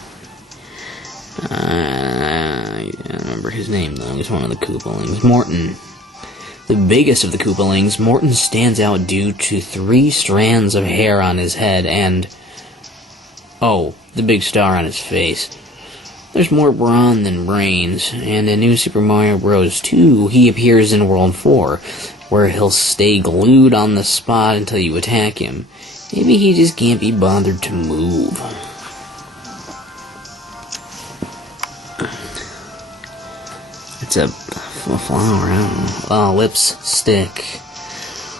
I don't remember his name, though. He's one of the Koopalings. Morton. The biggest of the Koopalings, Morton stands out due to 3 strands of hair on his head and... the big star on his face. There's more brawn than brains, and in New Super Mario Bros. 2, he appears in World 4, where he'll stay glued on the spot until you attack him. Maybe he just can't be bothered to move. It's a flower, I don't know. Lipstick.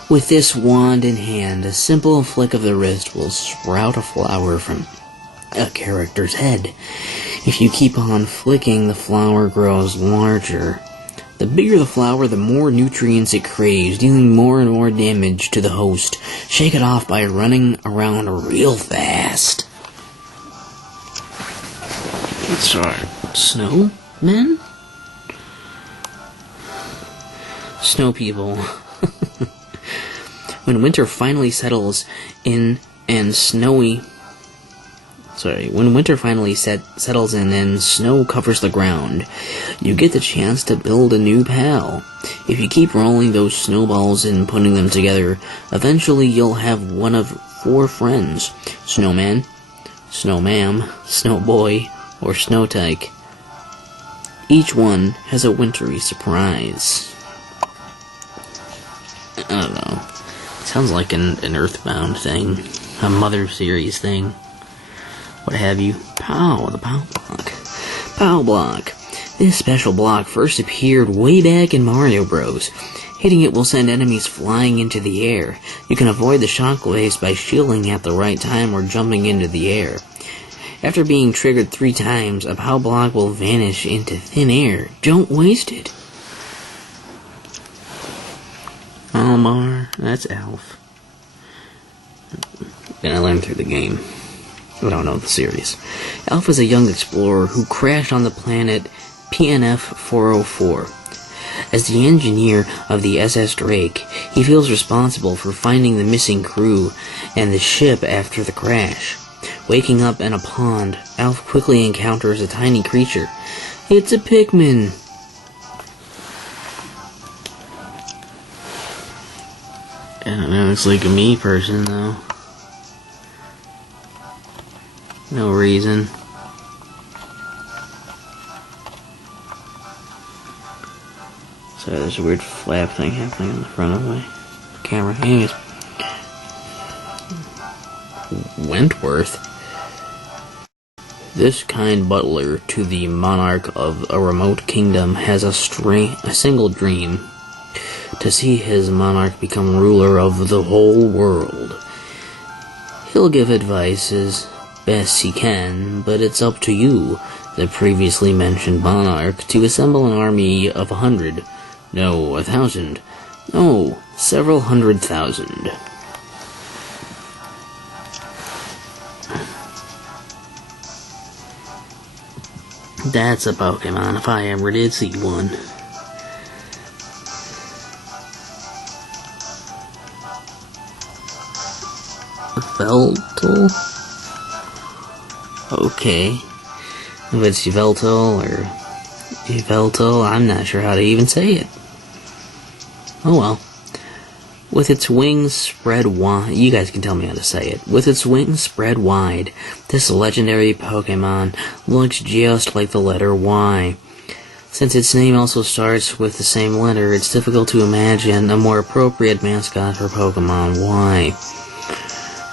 With this wand in hand, a simple flick of the wrist will sprout a flower from a character's head. If you keep on flicking, the flower grows larger. The bigger the flower, the more nutrients it craves, dealing more and more damage to the host. Shake it off by running around real fast. Let's start. Snowmen? Snow people. When winter finally settles in and when winter finally settles in and snow covers the ground, you get the chance to build a new pal. If you keep rolling those snowballs and putting them together, eventually you'll have one of 4 friends: Snowman, Snowmam, Snowboy, or Snowtyke. Each one has a wintry surprise. I don't know. Sounds like an Earthbound thing. A Mother series thing. What have you? The POW block. POW block. This special block first appeared way back in Mario Bros. Hitting it will send enemies flying into the air. You can avoid the shockwaves by shielding at the right time or jumping into the air. After being triggered 3 times, a POW block will vanish into thin air. Don't waste it. Almar, that's Alf. And I learned through the game. I don't know the series. Alf is a young explorer who crashed on the planet PNF 404. As the engineer of the SS Drake, he feels responsible for finding the missing crew and the ship after the crash. Waking up in a pond, Alf quickly encounters a tiny creature. It's a Pikmin! I don't know, it's like a me person, though. No reason. So there's a weird flap thing happening on the front of my camera. Anyways. Wentworth. This kind butler to the monarch of a remote kingdom has a single dream: to see his monarch become ruler of the whole world. He'll give advice as best he can, but it's up to you, the previously mentioned monarch, to assemble an army of 100, no, 1,000, no, several 100,000. That's a Pokemon, if I ever did see one. Veltal? Okay. If it's Yveltal or Yveltal, I'm not sure how to even say it. Oh well. With its wings spread wide, you guys can tell me how to say it. With its wings spread wide, this legendary Pokemon looks just like the letter Y. Since its name also starts with the same letter, it's difficult to imagine a more appropriate mascot for Pokemon Y.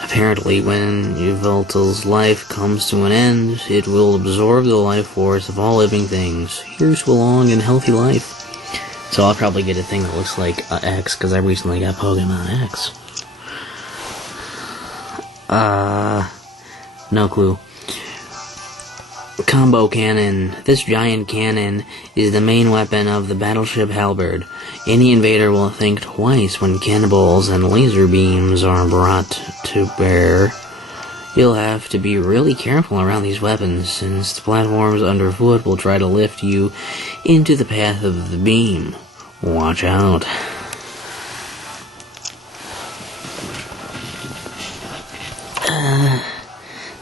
Apparently, when Yveltal's life comes to an end, it will absorb the life force of all living things. Here's to a long and healthy life. So I'll probably get a thing that looks like X, because I recently got Pokemon X. No clue. Combo Cannon. This giant cannon is the main weapon of the battleship Halberd. Any invader will think twice when cannonballs and laser beams are brought to bear. You'll have to be really careful around these weapons, since the platforms underfoot will try to lift you into the path of the beam. Watch out.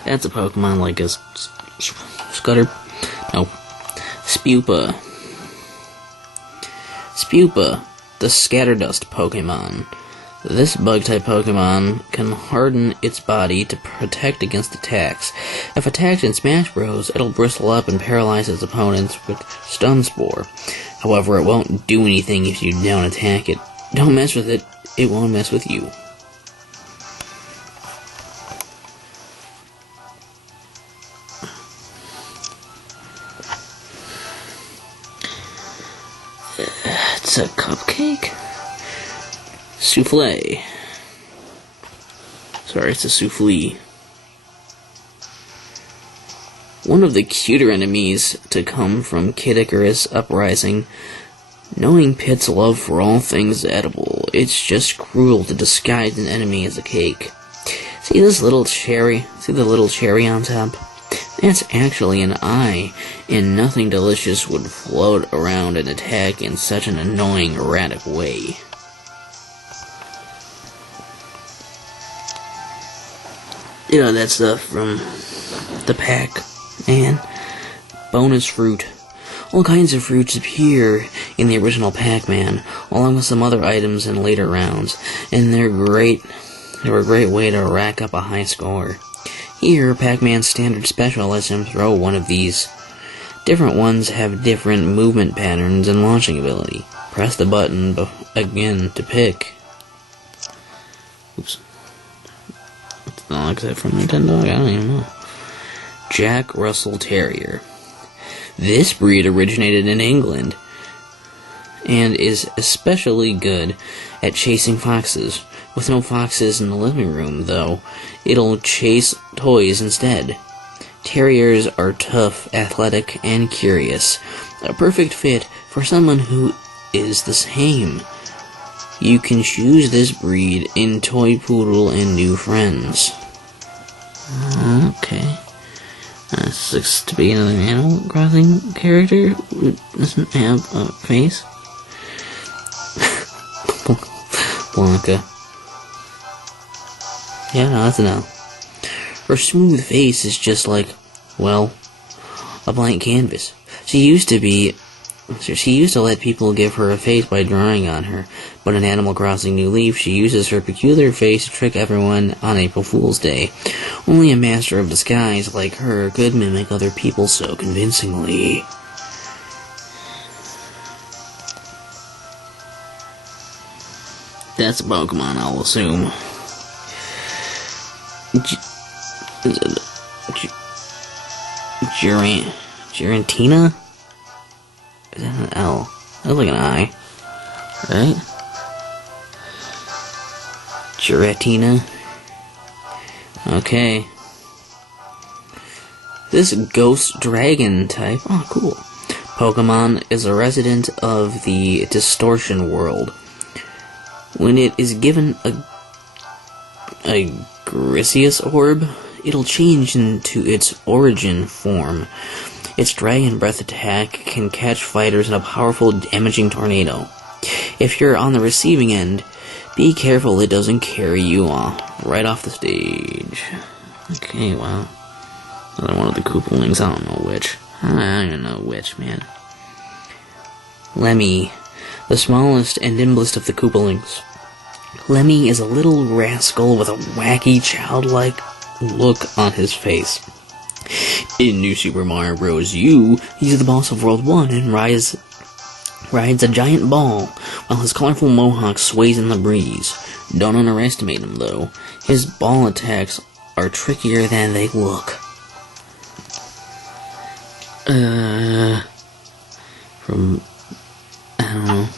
That's a Pokemon like a Scudder? No. Spupa. Spupa, the Scatterdust Pokemon. This bug-type Pokemon can harden its body to protect against attacks. If attacked in Smash Bros., it'll bristle up and paralyze its opponents with Stun Spore. However, it won't do anything if you don't attack it. Don't mess with it, it won't mess with you. It's a cupcake? Souffle. Sorry, it's a souffle. One of the cuter enemies to come from Kid Icarus Uprising. Knowing Pit's love for all things edible, it's just cruel to disguise an enemy as a cake. See this little cherry? See the little cherry on top? That's actually an eye, and nothing delicious would float around and attack in such an annoying, erratic way. You know, that stuff from the pack, man. Bonus fruit. All kinds of fruits appear in the original Pac-Man, along with some other items in later rounds, and they're a great way to rack up a high score. Here, Pac-Man's standard special lets him throw one of these. Different ones have different movement patterns and launching ability. Press the button again to pick. Oops. It's not like that from Nintendo? I don't even know. Jack Russell Terrier. This breed originated in England and is especially good at chasing foxes. With no foxes in the living room, though, it'll chase toys instead. Terriers are tough, athletic, and curious. A perfect fit for someone who is the same. You can choose this breed in Toy Poodle and New Friends. Okay. This looks to be another Animal Crossing character who doesn't have a face. Blanca. Yeah, no, that's a no. Her smooth face is just like, well, a blank canvas. She used to let people give her a face by drawing on her, but in Animal Crossing New Leaf, she uses her peculiar face to trick everyone on April Fool's Day. Only a master of disguise like her could mimic other people so convincingly. That's a Pokemon, I'll assume. Giratina? Is that an L? That's like an I. Right? Giratina. Okay. This ghost dragon type. Oh, cool. Pokemon is a resident of the Distortion world. When it is given a Grisius orb, it'll change into its origin form. Its Dragon Breath attack can catch fighters in a powerful, damaging tornado. If you're on the receiving end, be careful it doesn't carry you off right off the stage. Okay, well, another one of the Koopalings, I don't know which. I don't even know which, man. Lemmy, the smallest and nimblest of the Koopalings. Lemmy is a little rascal with a wacky, childlike look on his face. In New Super Mario Bros. He's the boss of World 1 and rides a giant ball while his colorful mohawk sways in the breeze. Don't underestimate him, though. His ball attacks are trickier than they look. From, I don't know.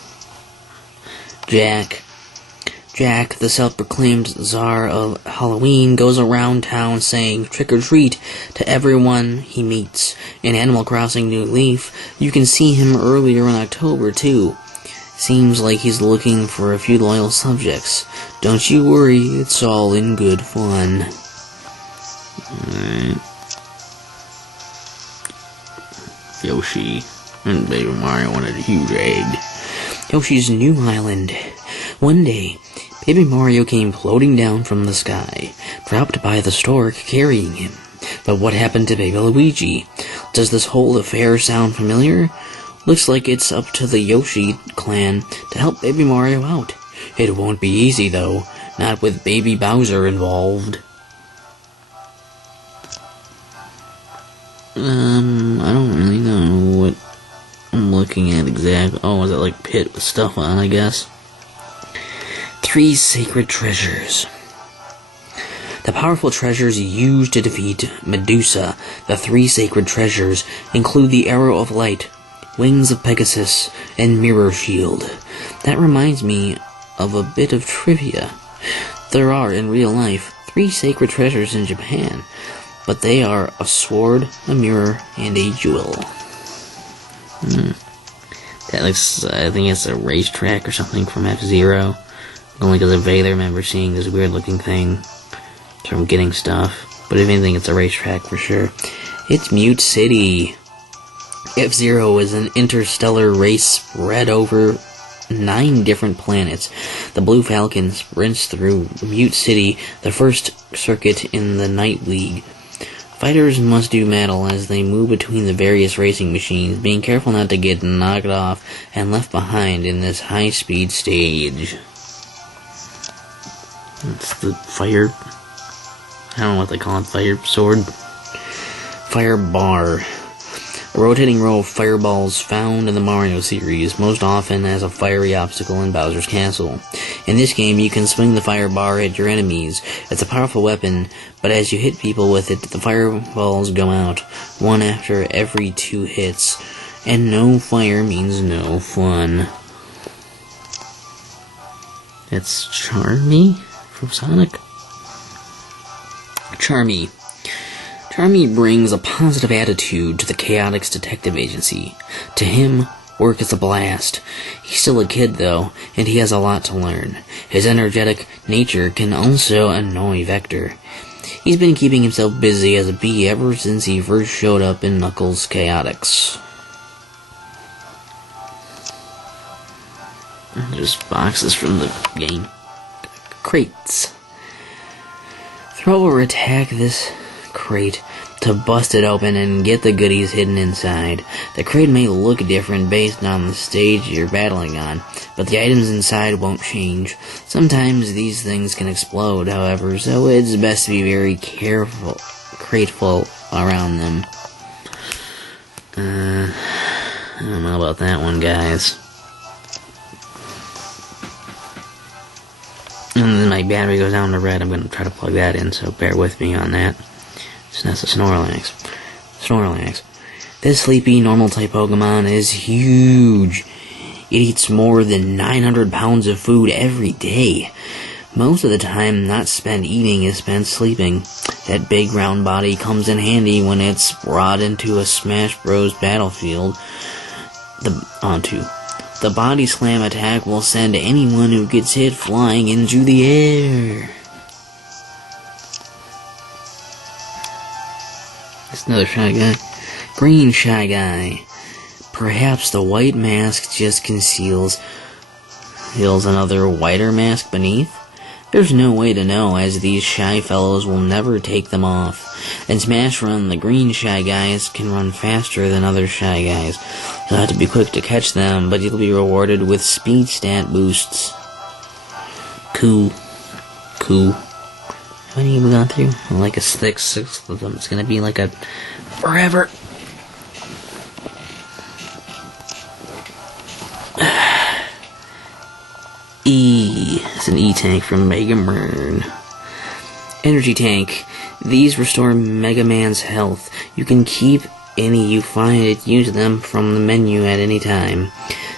Jack, the self-proclaimed czar of Halloween, goes around town saying trick-or-treat to everyone he meets. In Animal Crossing New Leaf, you can see him earlier in October, too. Seems like he's looking for a few loyal subjects. Don't you worry, it's all in good fun. Alright. Yoshi and Baby Mario wanted a huge egg. Yoshi's new island. One day, Baby Mario came floating down from the sky, dropped by the stork carrying him. But what happened to Baby Luigi? Does this whole affair sound familiar? Looks like it's up to the Yoshi clan to help Baby Mario out. It won't be easy, though, not with Baby Bowser involved. I don't really know what I'm looking at exactly. Oh, is it like Pit with stuff on, I guess? 3 sacred treasures. The powerful treasures used to defeat Medusa. The 3 sacred treasures include the Arrow of Light, Wings of Pegasus, and Mirror Shield. That reminds me of a bit of trivia. There are, in real life, 3 sacred treasures in Japan, but they are a sword, a mirror, and a jewel. That looks, I think it's a racetrack or something from F-Zero. Only because I vaguely remember seeing this weird looking thing from getting stuff. But if anything, it's a racetrack for sure. It's Mute City. F-Zero is an interstellar race spread over 9 different planets. The Blue Falcon sprints through Mute City, the first circuit in the Night League. Fighters must do battle as they move between the various racing machines, being careful not to get knocked off and left behind in this high-speed stage. It's the fire... I don't know what they call it, fire sword? Fire bar. A rotating row of fireballs found in the Mario series, most often as a fiery obstacle in Bowser's Castle. In this game, you can swing the fire bar at your enemies. It's a powerful weapon, but as you hit people with it, the fireballs go out, one after every 2 hits. And no fire means no fun. That's Charmy from Sonic? Charmy. Charmy brings a positive attitude to the Chaotix Detective Agency. To him, work is a blast. He's still a kid, though, and he has a lot to learn. His energetic nature can also annoy Vector. He's been keeping himself busy as a bee ever since he first showed up in Knuckles Chaotix. Just boxes from the game. Crates. Throw or attack this crate to bust it open and get the goodies hidden inside. The crate may look different based on the stage you're battling on, but the items inside won't change. Sometimes these things can explode, however, so it's best to be very crateful around them. I don't know about that one, guys. And then my battery goes down to red. I'm going to try to plug that in, so bear with me on that. So that's a Snorlax. Snorlax. This sleepy, normal-type Pokemon is huge. It eats more than 900 pounds of food every day. Most of the time, not spent eating is spent sleeping. That big round body comes in handy when it's brought into a Smash Bros. Battlefield. The body slam attack will send anyone who gets hit flying into the air. That's another Shy Guy. Green Shy Guy. Perhaps the white mask just conceals another whiter mask beneath? There's no way to know, as these shy fellows will never take them off. In Smash Run, the green Shy Guys can run faster than other Shy Guys. You'll have to be quick to catch them, but you'll be rewarded with speed stat boosts. Cool. How many have we gone through? Like a sixth of them. It's gonna be like a forever. E. It's an E-Tank from Mega Man. Energy Tank. These restore Mega Man's health. You can keep any you find and use them from the menu at any time.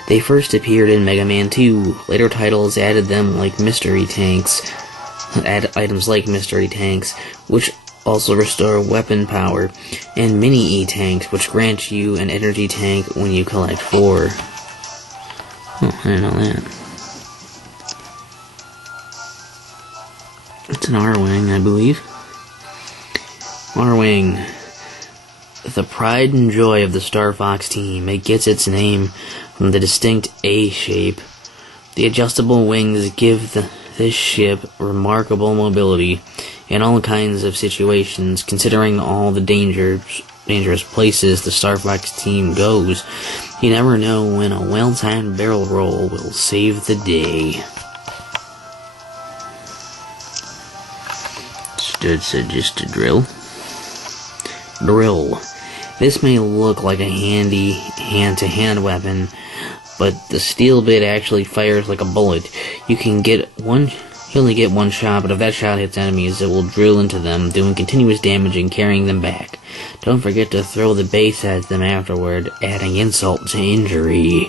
They first appeared in Mega Man 2. Later titles added them like mystery tanks. Add items like mystery tanks, which also restore weapon power, and mini E-Tanks, which grant you an energy tank when you collect 4. Oh, I didn't know that. It's an R-Wing, I believe. R-Wing. The pride and joy of the Star Fox team. It gets its name from the distinct A shape. The adjustable wings give this ship remarkable mobility in all kinds of situations. Considering all the dangerous places the Star Fox team goes, you never know when a well-timed barrel roll will save the day. So just a drill. This may look like a handy hand-to-hand weapon, but the steel bit actually fires like a bullet. You only get one shot, but if that shot hits enemies, it will drill into them, doing continuous damage and carrying them back. Don't forget to throw the base at them afterward, adding insult to injury.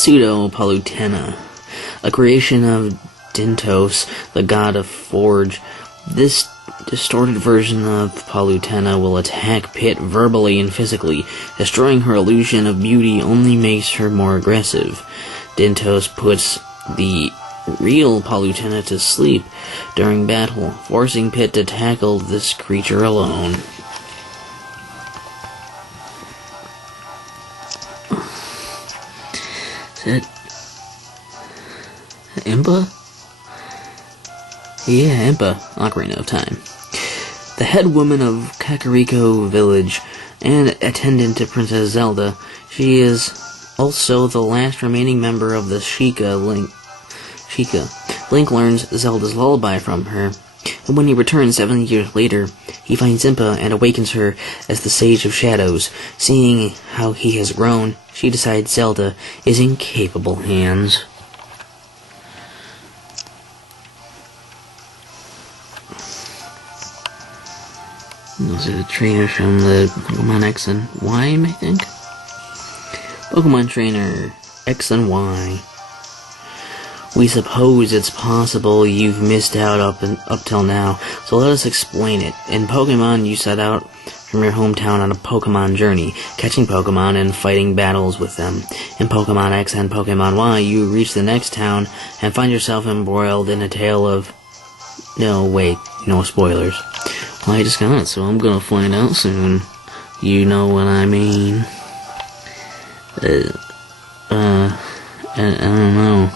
Pseudo-Palutena, a creation of Dintos, the god of forge. This distorted version of Palutena will attack Pit verbally and physically. Destroying her illusion of beauty only makes her more aggressive. Dintos puts the real Palutena to sleep during battle, forcing Pit to tackle this creature alone. Is that Impa? Yeah, Impa, Ocarina of Time. The head woman of Kakariko Village and attendant to Princess Zelda, she is also the last remaining member of the Sheikah Link. Link learns Zelda's lullaby from her, and when he returns 7 years later, he finds Impa and awakens her as the Sage of Shadows. Seeing how he has grown, she decides Zelda is in capable hands. Those are the trainers from the Pokemon X and Y, I think? Pokemon Trainer X and Y. We suppose it's possible you've missed out up till now, so let us explain it. In Pokemon, you set out from your hometown on a Pokemon journey, catching Pokemon and fighting battles with them. In Pokemon X and Pokemon Y, you reach the next town and find yourself embroiled in a tale of... No, wait, no spoilers. Well, I just got it, so I'm gonna find out soon. You know what I mean. I don't know.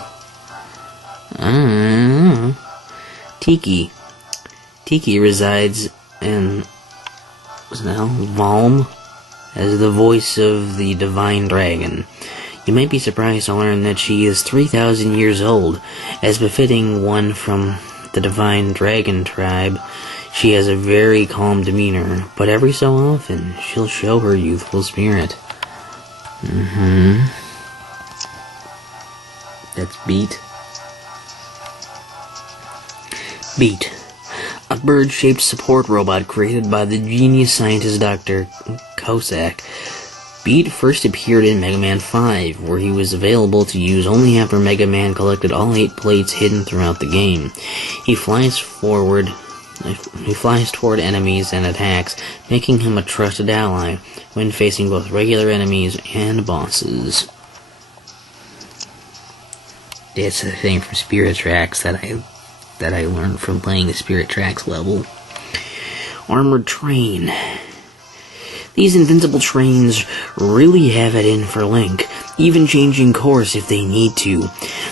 Tiki. Tiki resides in... what's it now? Valm? As the voice of the Divine Dragon. You might be surprised to learn that she is 3,000 years old. As befitting one from the Divine Dragon tribe, she has a very calm demeanor, but every so often, she'll show her youthful spirit. That's Beat. Beat. A bird-shaped support robot created by the genius scientist Dr. Cossack. Beat first appeared in Mega Man 5, where he was available to use only after Mega Man collected all 8 plates hidden throughout the game. He flies toward enemies and attacks, making him a trusted ally when facing both regular enemies and bosses. That's the thing from Spirit Tracks that I learned from playing the Spirit Tracks level. Armored Train. These invincible trains really have it in for Link, even changing course if they need to.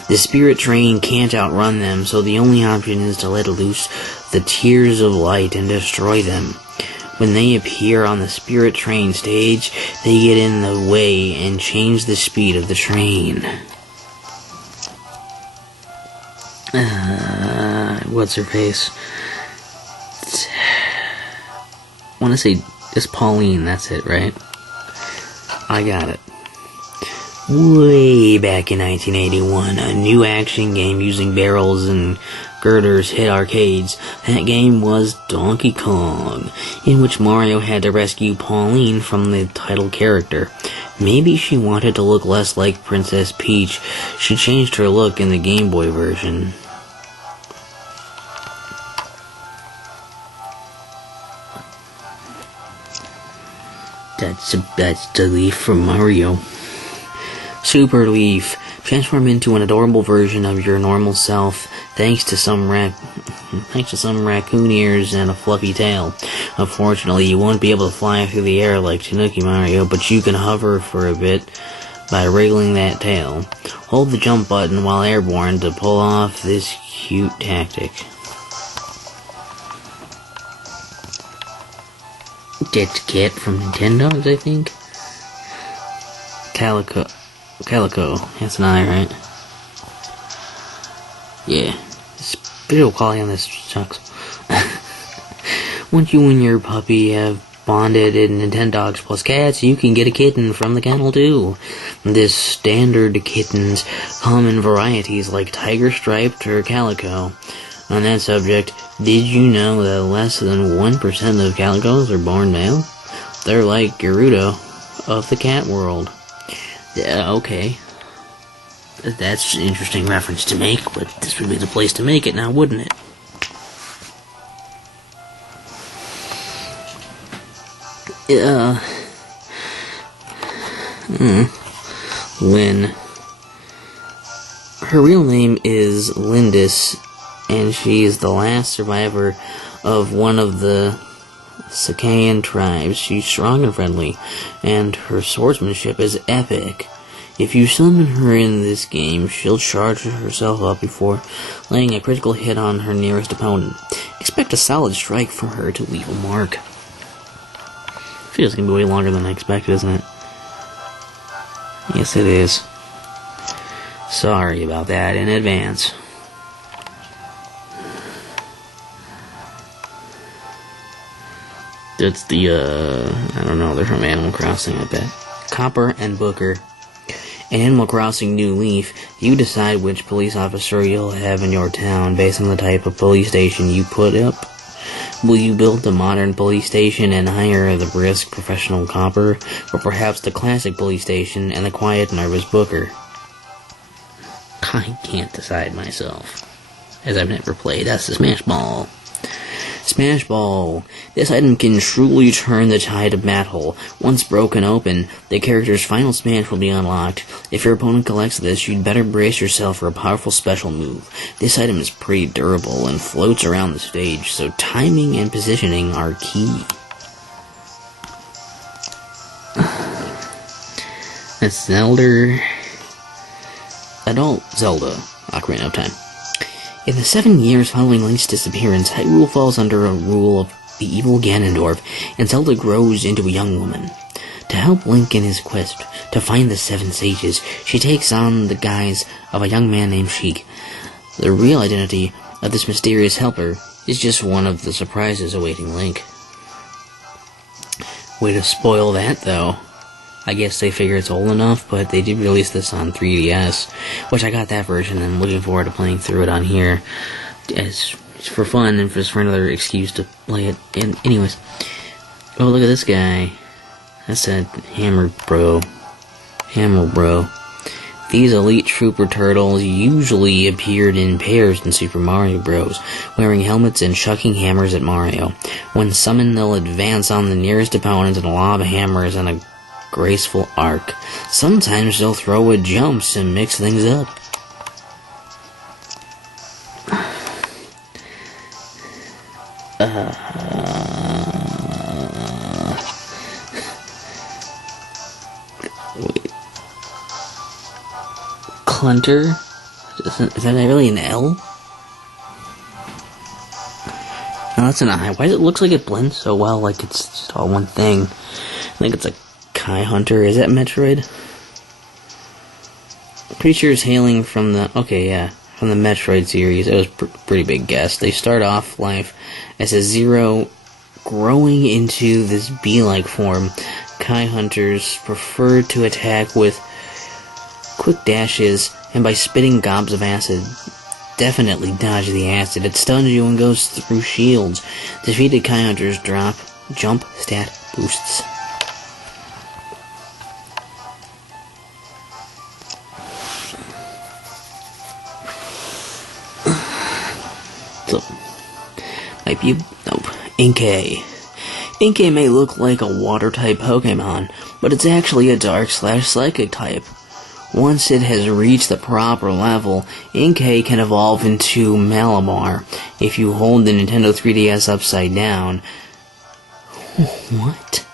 The Spirit Train can't outrun them, so the only option is to let loose the Tears of Light and destroy them. When they appear on the Spirit Train stage, they get in the way and change the speed of the train. What's her face? I want to say it's Pauline, that's it, right? I got it. Way back in 1981, a new action game using barrels and girders hit arcades. That game was Donkey Kong, in which Mario had to rescue Pauline from the title character. Maybe she wanted to look less like Princess Peach. She changed her look in the Game Boy version. That's the Leaf from Mario. Super Leaf. Transform into an adorable version of your normal self, thanks to some raccoon ears and a fluffy tail. Unfortunately, you won't be able to fly through the air like Tanuki Mario, but you can hover for a bit by wriggling that tail. Hold the jump button while airborne to pull off this cute tactic. That's Cat from Nintendo, I think. Calico. That's an I, right? Yeah. This video quality on this sucks. Once you and your puppy have bonded in Nintendogs plus cats, you can get a kitten from the kennel too. This standard kittens come in varieties like tiger striped or calico. On that subject, did you know that less than 1% of calicos are born male? They're like Gerudo of the cat world. Yeah, okay. That's an interesting reference to make, but this would be the place to make it now, wouldn't it? Lynn. Her real name is Lindis, and she is the last survivor of one of the Sacaean tribes. She's strong and friendly, and her swordsmanship is epic. If you summon her in this game, she'll charge herself up before laying a critical hit on her nearest opponent. Expect a solid strike from her to leave a mark. Feels gonna be way longer than I expected, isn't it? Yes, it is. Sorry about that in advance. That's the, I don't know, they're from Animal Crossing, I bet. Copper and Booker. In Animal Crossing New Leaf, you decide which police officer you'll have in your town based on the type of police station you put up. Will you build the modern police station and hire the brisk professional Copper, or perhaps the classic police station and the quiet, nervous Booker? I can't decide myself, as I've never played. That's the Smash Ball. Smash Ball. This item can truly turn the tide of battle. Once broken open, the character's final smash will be unlocked. If your opponent collects this, you'd better brace yourself for a powerful special move. This item is pretty durable and floats around the stage, so timing and positioning are key. That's Adult Zelda, Ocarina of Time. In the 7 years following Link's disappearance, Hyrule falls under a rule of the evil Ganondorf, and Zelda grows into a young woman. To help Link in his quest to find the 7 sages, she takes on the guise of a young man named Sheik. The real identity of this mysterious helper is just one of the surprises awaiting Link. Way to spoil that, though. I guess they figure it's old enough, but they did release this on 3DS, which I got that version, and I'm looking forward to playing through it on here as for fun and just for another excuse to play it. And anyways, oh, look at this guy. That's a Hammer Bro. These elite trooper turtles usually appeared in pairs in Super Mario Bros., wearing helmets and chucking hammers at Mario. When summoned, they'll advance on the nearest opponent and lob hammers in a graceful arc. Sometimes they'll throw a jumps and mix things up. Clunter? Is that really an L? No, that's an I. Why does it look like it blends so well, like it's just all one thing? I think it's a Kai Hunter. Is that Metroid? Pretty sure it's hailing from the... Okay, yeah. From the Metroid series. It was pretty big guess. They start off life as a Zero growing into this bee-like form. Kai Hunters prefer to attack with quick dashes and by spitting gobs of acid. Definitely dodge the acid. It stuns you and goes through shields. Defeated Kai Hunters drop jump stat boosts. Might be Inkay. Inkay may look like a water-type Pokemon, but it's actually a dark/psychic type. Once it has reached the proper level, Inkay can evolve into Malamar if you hold the Nintendo 3DS upside down. What?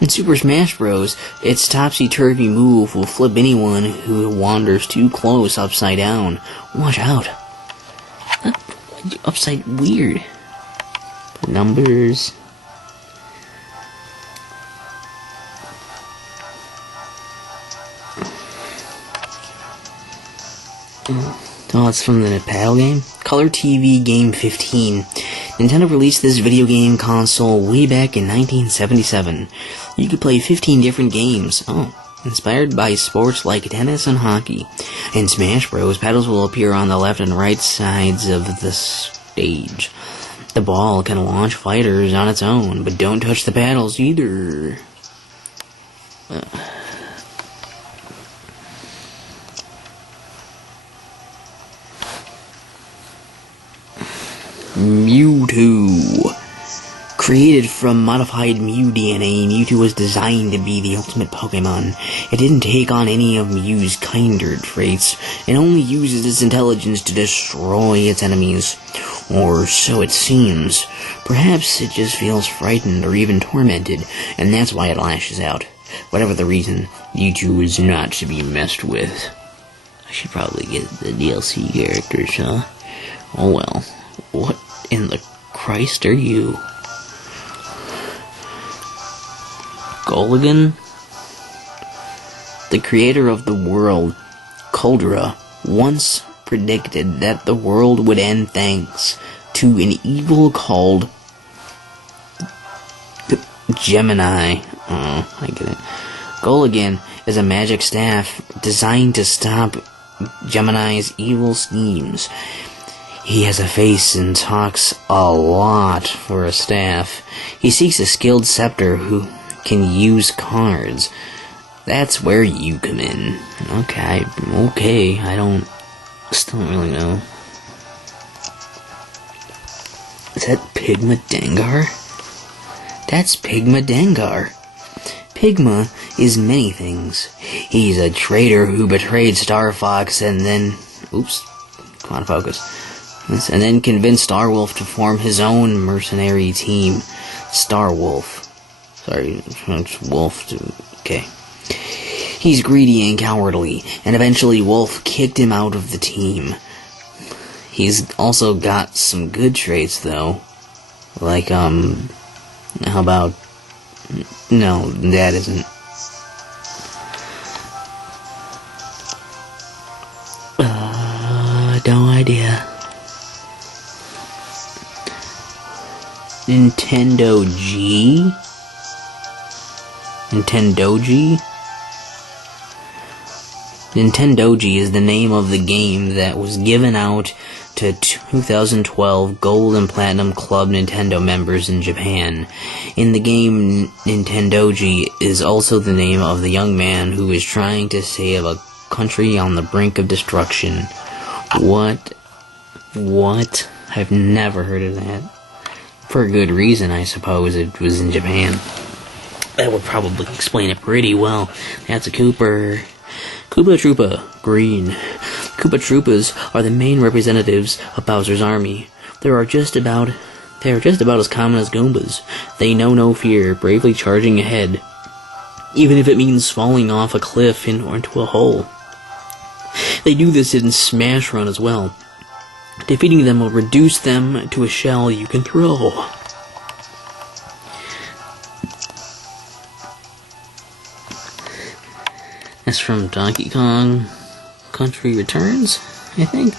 In Super Smash Bros., its topsy-turvy move will flip anyone who wanders too close upside down. Watch out. Upside weird. Numbers. Oh, it's from the paddle game? Color TV Game 15. Nintendo released this video game console way back in 1977. You could play 15 different games. Oh, inspired by sports like tennis and hockey. In Smash Bros., paddles will appear on the left and right sides of the stage. The ball can launch fighters on its own, but don't touch the paddles either. Mewtwo. Created from modified Mew DNA, Mewtwo was designed to be the ultimate Pokemon. It didn't take on any of Mew's kinder traits. It only uses its intelligence to destroy its enemies. Or so it seems. Perhaps it just feels frightened or even tormented, and that's why it lashes out. Whatever the reason, Mewtwo is not to be messed with. I should probably get the DLC characters, huh? Oh well. What in the Christ are you? Goligan? The creator of the world, Kuldra, once predicted that the world would end thanks to an evil called Gemini. Oh, I get it. Goligan is a magic staff designed to stop Gemini's evil schemes. He has a face and talks a lot for a staff. He seeks a skilled scepter who can use cards. That's where you come in. Okay, I still don't really know. Is that Pigma Dengar? That's Pigma Dengar. Pigma is many things. He's a traitor who betrayed Star Fox and then... Oops, come on, focus. And then convinced Starwolf to form his own mercenary team. Starwolf. Sorry, Wolf. Okay. He's greedy and cowardly, and eventually Wolf kicked him out of the team. He's also got some good traits, though. Like, how about... No, that isn't... No idea. Nintendo G? Nintendoji is the name of the game that was given out to 2012 Gold and Platinum Club Nintendo members in Japan. In the game, Nintendoji is also the name of the young man who is trying to save a country on the brink of destruction. What? I've never heard of that. For a good reason, I suppose. It was in Japan. That would probably explain it pretty well. That's a Koopa Troopa, green. Koopa Troopas are the main representatives of Bowser's army. They are just about as common as Goombas. They know no fear, bravely charging ahead, even if it means falling off a cliff or into a hole. They do this in Smash Run as well. Defeating them will reduce them to a shell you can throw. That's from Donkey Kong Country Returns, I think.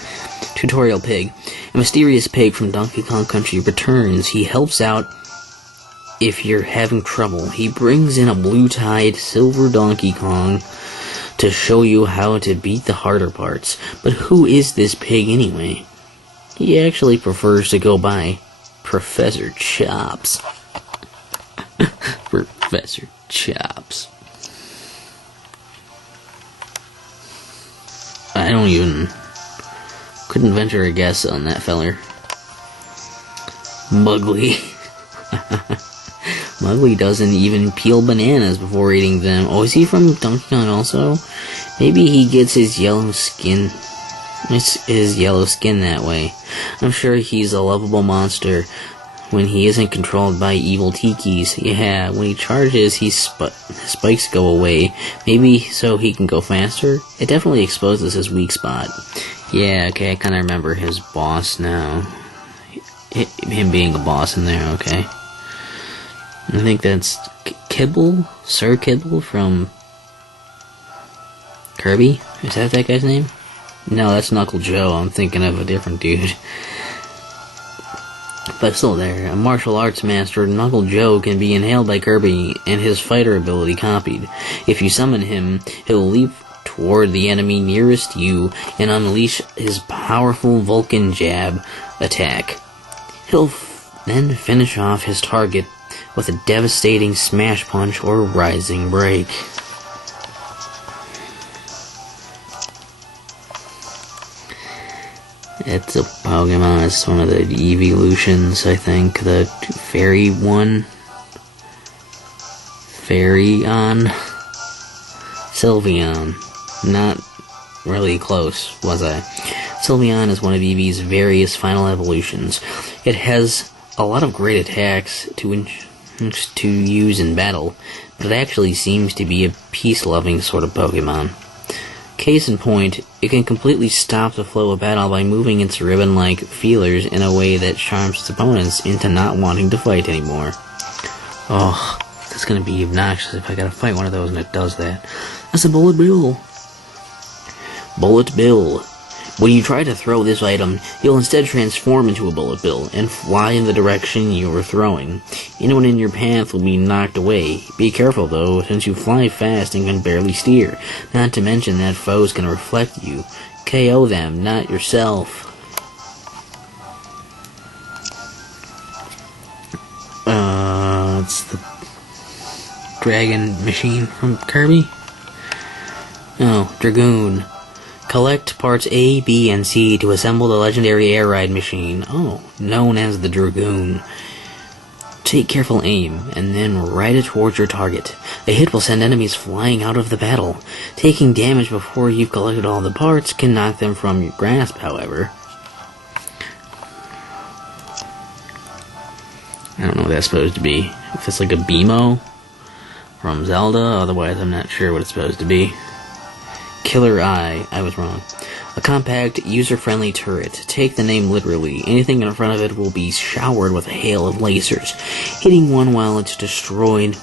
Tutorial Pig. A mysterious pig from Donkey Kong Country Returns. He helps out if you're having trouble. He brings in a blue-tied silver Donkey Kong to show you how to beat the harder parts. But who is this pig anyway? He actually prefers to go by Professor Chops. Professor Chops. I couldn't venture a guess on that feller. Mugly. Mugly doesn't even peel bananas before eating them. Oh, is he from Donkey Kong also? Maybe he gets his yellow skin. His yellow skin that way. I'm sure he's a lovable monster when he isn't controlled by evil tikis. Yeah, when he charges, his spikes go away. Maybe so he can go faster? It definitely exposes his weak spot. Yeah, okay, I kinda remember his boss now. Him being a boss in there, okay. I think that's Kibble? Sir Kibble from Kirby? Is that guy's name? No, that's Knuckle Joe. I'm thinking of a different dude. But still there, a martial arts master, Knuckle Joe can be inhaled by Kirby and his fighter ability copied. If you summon him, he'll leap toward the enemy nearest you and unleash his powerful Vulcan jab attack. He'll then finish off his target with a devastating smash punch or rising break. It's a Pokemon, it's one of the evolutions, I think, the fairy one. Fairy-on? Sylveon. Not really close, was I? Sylveon is one of Eevee's various final evolutions. It has a lot of great attacks to use in battle, but it actually seems to be a peace-loving sort of Pokemon. Case in point, it can completely stop the flow of battle by moving its ribbon-like feelers in a way that charms its opponents into not wanting to fight anymore. Oh, that's gonna be obnoxious if I gotta fight one of those and it does that. That's a Bullet Bill. Bullet Bill. When you try to throw this item, you'll instead transform into a Bullet Bill and fly in the direction you were throwing. Anyone in your path will be knocked away. Be careful though, since you fly fast and can barely steer. Not to mention that foes can reflect you. KO them, not yourself. It's the Dragon Machine from Kirby? Oh, Dragoon. Collect parts A, B, and C to assemble the legendary air ride machine. Oh, known as the Dragoon. Take careful aim, and then ride it towards your target. A hit will send enemies flying out of the battle. Taking damage before you've collected all the parts can knock them from your grasp, however. I don't know what that's supposed to be. If it's like a BMO from Zelda, otherwise I'm not sure what it's supposed to be. Killer Eye. I was wrong. A compact, user-friendly turret. Take the name literally. Anything in front of it will be showered with a hail of lasers. Hitting one while it's deployed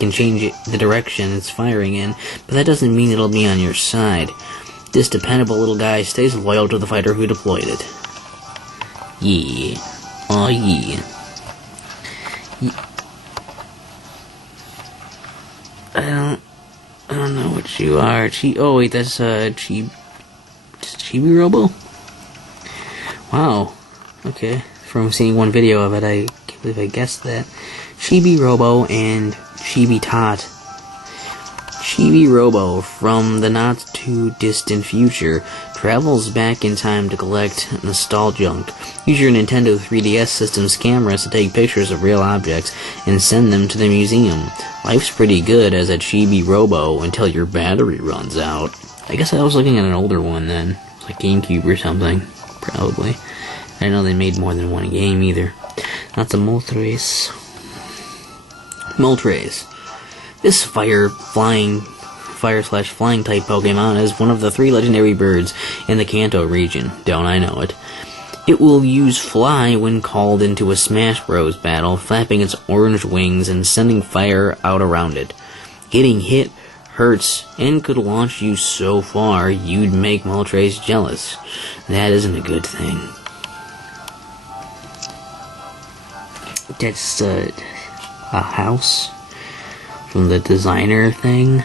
can change the direction it's firing in, but that doesn't mean it'll be on your side. This dependable little guy stays loyal to the fighter who deployed it. Yeah. Aw, yeah. I don't know what you are. Oh wait, that's Chibi Robo? Wow. Okay. From seeing one video of it, I can't believe I guessed that. Chibi Robo and Chibi Tot. Chibi Robo, from the not too distant future, travels back in time to collect nostalgia. Use your Nintendo 3DS system's cameras to take pictures of real objects and send them to the museum. Life's pretty good as a Chibi Robo until your battery runs out. I guess I was looking at an older one then. Like GameCube or something. Probably. I didn't know they made more than one game either. That's a Moltres. Moltres. This fire/flying type Pokemon is one of the 3 legendary birds in the Kanto region. Don't I know it? It will use Fly when called into a Smash Bros. Battle, flapping its orange wings and sending fire out around it. Getting hit hurts and could launch you so far you'd make Moltres jealous. That isn't a good thing. That's a house from the designer thing?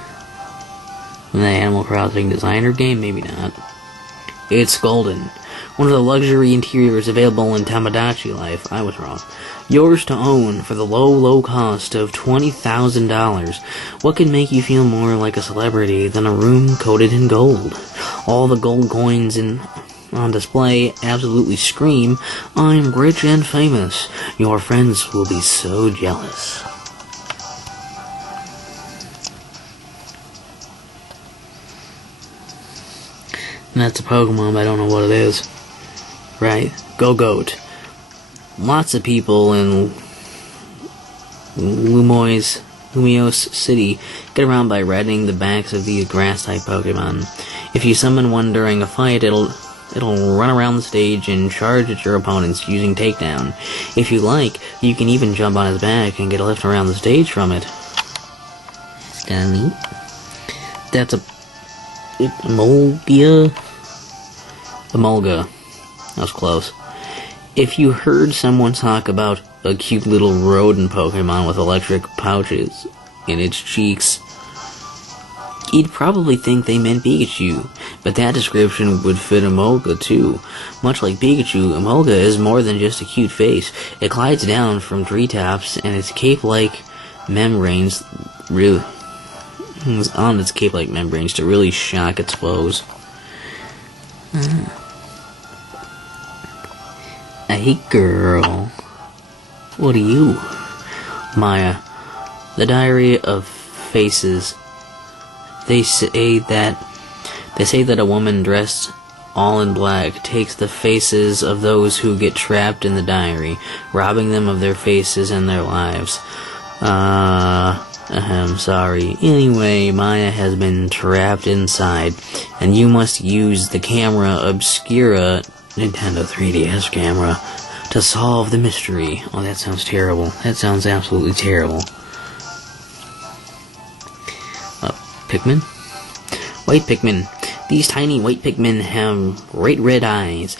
From the Animal Crossing designer game? Maybe not. It's golden. One of the luxury interiors available in Tamagotchi life. I was wrong. Yours to own for the low cost of $20,000. What can make you feel more like a celebrity than a room coated in gold? All the gold coins on display absolutely scream, "I'm rich and famous." Your friends will be so jealous. And that's a Pokemon, but I don't know what it is. Right. Go Goat. Lots of people in Lumios City get around by riding the backs of these grass-type Pokemon. If you summon one during a fight, it'll run around the stage and charge at your opponents using Takedown. If you like, you can even jump on his back and get a lift around the stage from it. That's kinda neat. That's a Emolga. That was close. If you heard someone talk about a cute little rodent Pokemon with electric pouches in its cheeks, You'd probably think they meant Pikachu, but that description would fit Emolga too. Much like Pikachu, Emolga is more than just a cute face. It glides down from treetops, and its cape-like membranes on its cape-like membranes to really shock its foes. Hey girl, what are you? Maya, the Diary of Faces. They say that a woman dressed all in black takes the faces of those who get trapped in the diary, robbing them of their faces and their lives. Sorry. Anyway, Maya has been trapped inside, and you must use the camera obscura Nintendo 3DS camera to solve the mystery. Oh, that sounds terrible. That sounds absolutely terrible. Pikmin? White Pikmin. These tiny white Pikmin have bright red eyes.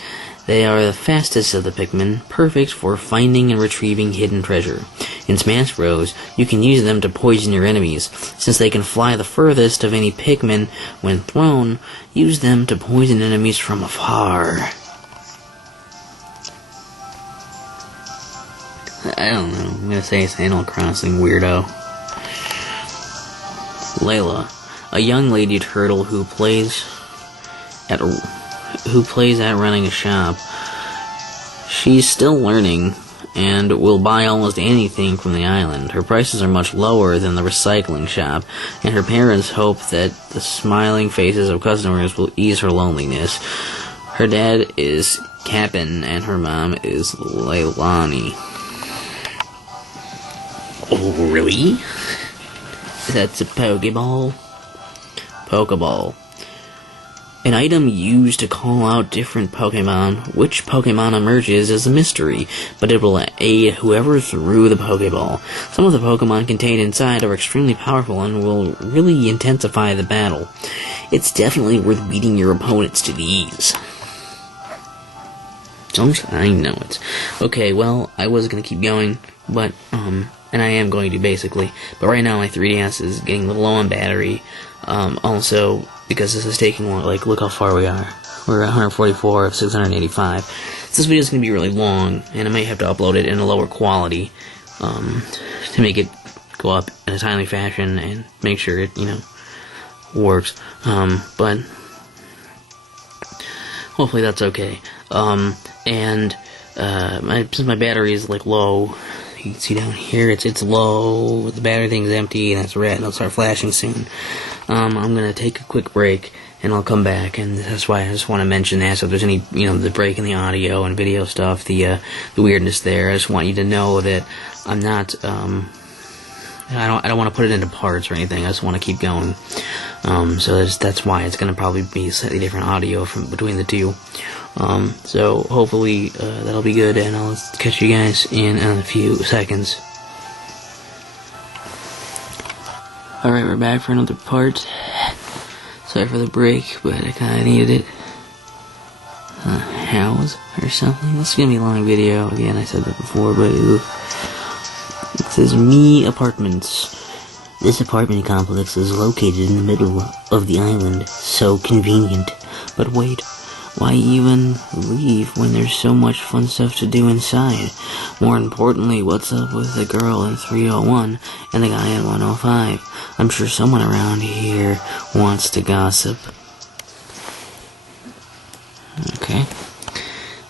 They are the fastest of the Pikmin, perfect for finding and retrieving hidden treasure. In Smash Bros., you can use them to poison your enemies. Since they can fly the furthest of any Pikmin when thrown, use them to poison enemies from afar. I don't know. I'm gonna say it's Animal Crossing weirdo. Layla, a young lady turtle who plays at running a shop. She's still learning and will buy almost anything from the island. Her prices are much lower than the recycling shop, and her parents hope that the smiling faces of customers will ease her loneliness. Her dad is Cap'n and her mom is Leilani. Oh, really? That's a Pokeball? Pokeball. An item used to call out different Pokemon. Which Pokemon emerges is a mystery, but it will aid whoever threw the Pokeball. Some of the Pokemon contained inside are extremely powerful and will really intensify the battle. It's definitely worth beating your opponents to these. I know it. Okay, well, I was gonna keep going, but, and I am going to, basically. But right now, my 3DS is getting a little low on battery. Also, because this is taking long, like, look how far we are. We're at 144 of 685. So this video is going to be really long, and I might have to upload it in a lower quality, to make it go up in a timely fashion and make sure it, works. But hopefully that's okay. Since my battery is, like, low, you can see down here, it's low, the battery thing's empty, and that's red, and it'll start flashing soon. I'm gonna take a quick break, and I'll come back, and that's why I just want to mention that, so if there's any, the break in the audio and video stuff, the weirdness there, I just want you to know that I'm not, I don't want to put it into parts or anything, I just want to keep going, so that's why it's gonna probably be slightly different audio from between the two. So hopefully that'll be good, and I'll catch you guys in a few seconds. Alright, we're back for another part. Sorry for the break, but I kinda needed it. House or something? This is gonna be a long video. Again, I said that before, but it says Me Apartments. This apartment complex is located in the middle of the island. So convenient. But wait. Why even leave when there's so much fun stuff to do inside? More importantly, what's up with the girl in 301 and the guy in 105? I'm sure someone around here wants to gossip. Okay.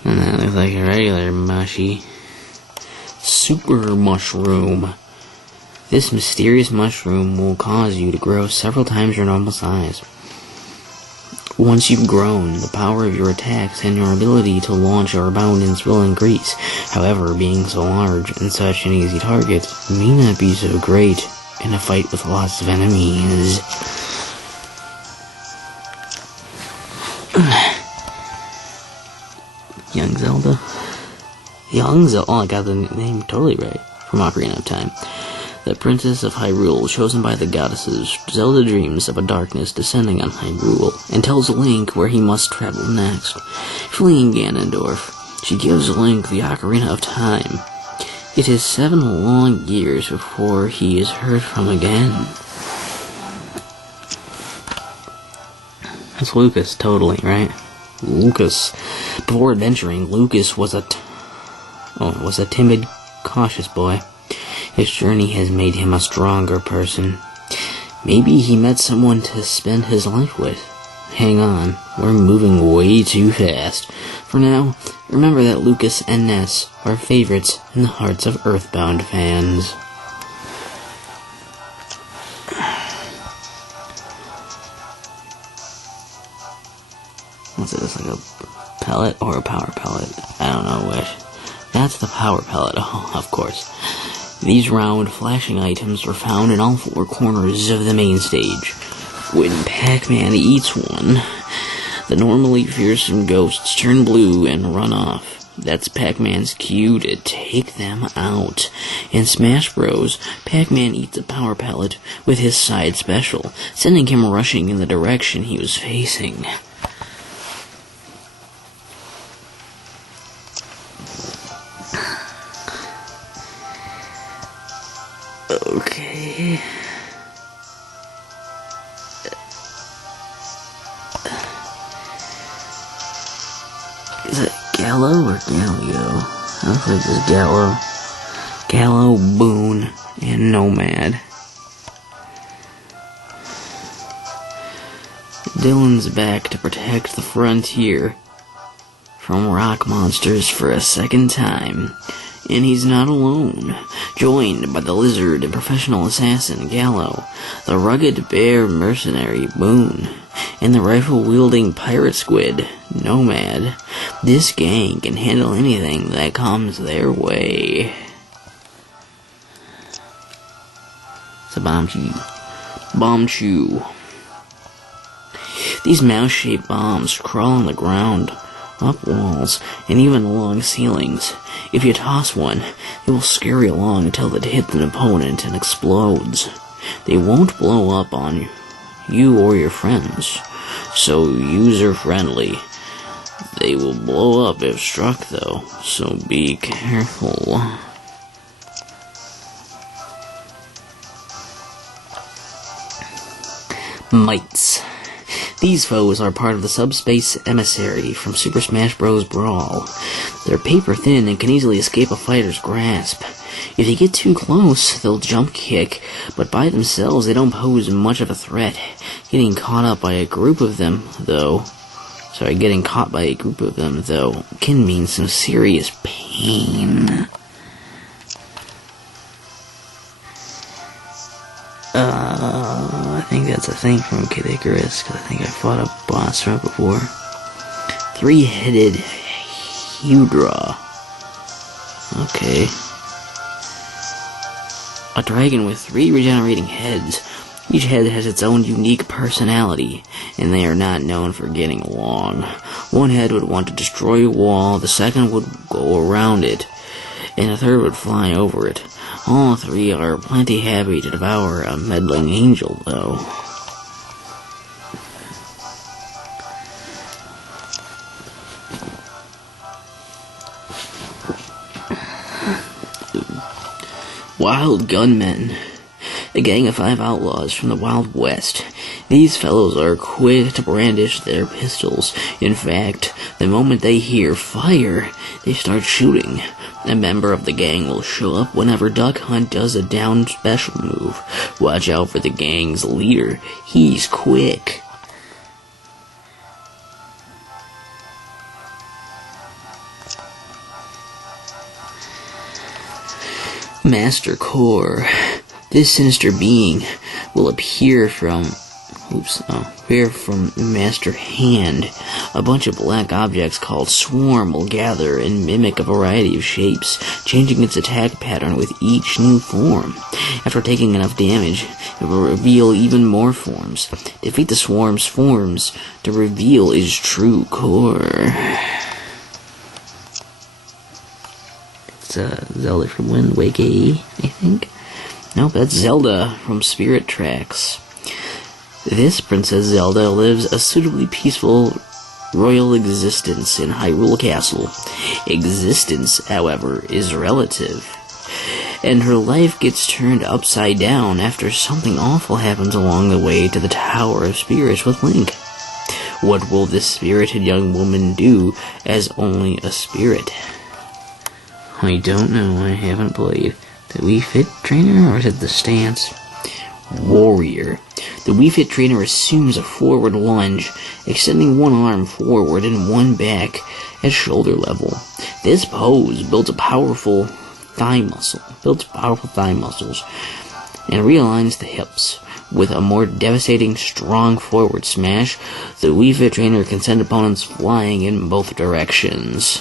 And that looks like a regular mushy. Super mushroom. This mysterious mushroom will cause you to grow several times your normal size. Once you've grown, the power of your attacks and your ability to launch or abundance will increase. However, being so large and such an easy target may not be so great in a fight with lots of enemies. Young Zelda. Oh, I got the name totally right from Ocarina of Time. The Princess of Hyrule, chosen by the goddesses, Zelda dreams of a darkness descending on Hyrule, and tells Link where he must travel next. Fleeing Ganondorf, she gives Link the Ocarina of Time. It is 7 long years before he is heard from again. Lucas, totally, right? Lucas. Before adventuring, Lucas was a timid, cautious boy. His journey has made him a stronger person. Maybe he met someone to spend his life with. Hang on, we're moving way too fast. For now, remember that Lucas and Ness are favorites in the hearts of Earthbound fans. What's it? It's like a pellet or a power pellet? I don't know which. That's the power pellet, oh, of course. These round, flashing items were found in all four corners of the main stage. When Pac-Man eats one, the normally fearsome ghosts turn blue and run off. That's Pac-Man's cue to take them out. In Smash Bros., Pac-Man eats a power pellet with his side special, sending him rushing in the direction he was facing. Okay. Is it Gallo or Gallio? I looks like it's Gallo. Gallo, Boone, and Nomad. Dylan's back to protect the frontier from rock monsters for a second time. And he's not alone. Joined by the lizard and professional assassin Gallo, the rugged bear mercenary Boone, and the rifle-wielding pirate squid Nomad, this gang can handle anything that comes their way. It's a bomb chew. These mouse-shaped bombs crawl on the ground, up walls, and even along ceilings. If you toss one, it will scurry along until it hits an opponent and explodes. They won't blow up on you or your friends, so user-friendly. They will blow up if struck, though, so be careful. Mites. These foes are part of the subspace emissary from Super Smash Bros. Brawl. They're paper-thin and can easily escape a fighter's grasp. If you get too close, they'll jump kick, but by themselves they don't pose much of a threat. Getting caught by a group of them, though, can mean some serious pain. I think that's a thing from Kid Icarus, because I think I fought a boss from it before. Three-headed Hydra. Okay. A dragon with 3 regenerating heads. Each head has its own unique personality, and they are not known for getting along. One head would want to destroy a wall, the second would go around it, and the third would fly over it. All 3 are plenty happy to devour a meddling angel, though. Wild Gunmen. A gang of 5 outlaws from the Wild West. These fellows are quick to brandish their pistols. In fact, the moment they hear fire, they start shooting. A member of the gang will show up whenever Duck Hunt does a down special move. Watch out for the gang's leader. He's quick. Master Core. This sinister being will appear from Master Hand. A bunch of black objects called Swarm will gather and mimic a variety of shapes, changing its attack pattern with each new form. After taking enough damage, it will reveal even more forms. Defeat the Swarm's forms to reveal its true core. Zelda from Wind Waker, I think. Nope, that's Zelda from Spirit Tracks. This Princess Zelda lives a suitably peaceful royal existence in Hyrule Castle. Existence, however, is relative, and her life gets turned upside down after something awful happens along the way to the Tower of Spirits with Link. What will this spirited young woman do as only a spirit? I don't know. I haven't played. The Wii Fit Trainer, or is it the stance? Warrior. The Wii Fit Trainer assumes a forward lunge, extending one arm forward and one back at shoulder level. This pose builds powerful thigh muscles, and realigns the hips. With a more devastating, strong forward smash, the Wii Fit Trainer can send opponents flying in both directions.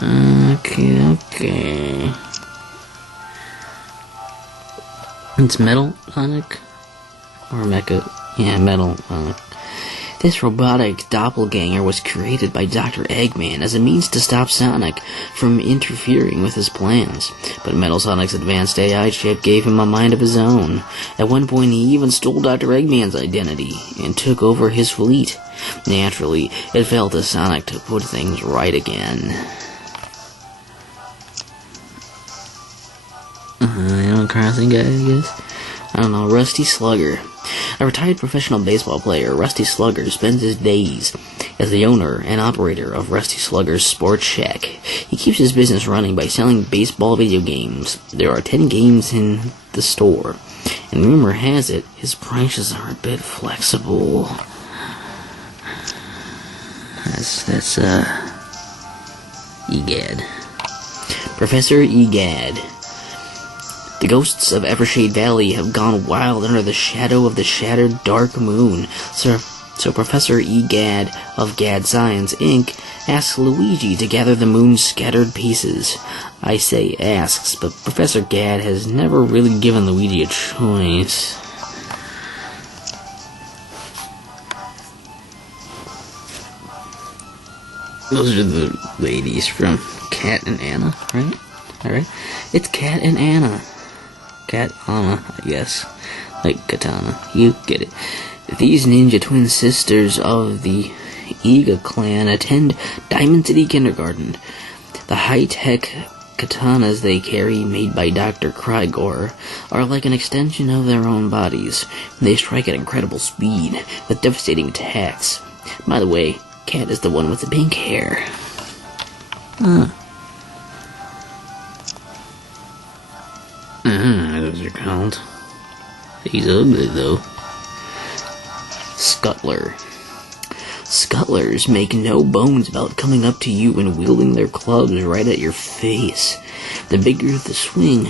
Okay. It's Metal Sonic? Or Mecha? Yeah, Metal Sonic. This robotic doppelganger was created by Dr. Eggman as a means to stop Sonic from interfering with his plans. But Metal Sonic's advanced AI chip gave him a mind of his own. At one point, he even stole Dr. Eggman's identity and took over his fleet. Naturally, it fell to Sonic to put things right again. Animal Crossing guy, I guess? I don't know, Rusty Slugger. A retired professional baseball player, Rusty Slugger spends his days as the owner and operator of Rusty Slugger's Sports Shack. He keeps his business running by selling baseball video games. There are 10 games in the store, and rumor has it his prices are a bit flexible. That's Egad. Professor Egad. The ghosts of Evershade Valley have gone wild under the shadow of the shattered dark moon. So Professor Egad of Gad Science, Inc. asks Luigi to gather the moon's scattered pieces. I say asks, but Professor Gad has never really given Luigi a choice. Those are the ladies from Cat and Anna, right? Alright. It's Cat and Anna. Katana, I guess. Like katana. You get it. These ninja twin sisters of the Iga clan attend Diamond City Kindergarten. The high-tech katanas they carry, made by Dr. Krygor, are like an extension of their own bodies. They strike at incredible speed, with devastating attacks. By the way, Cat is the one with the pink hair. Those are called. He's ugly, though. Scuttler. Scuttlers make no bones about coming up to you and wielding their clubs right at your face. The bigger the swing,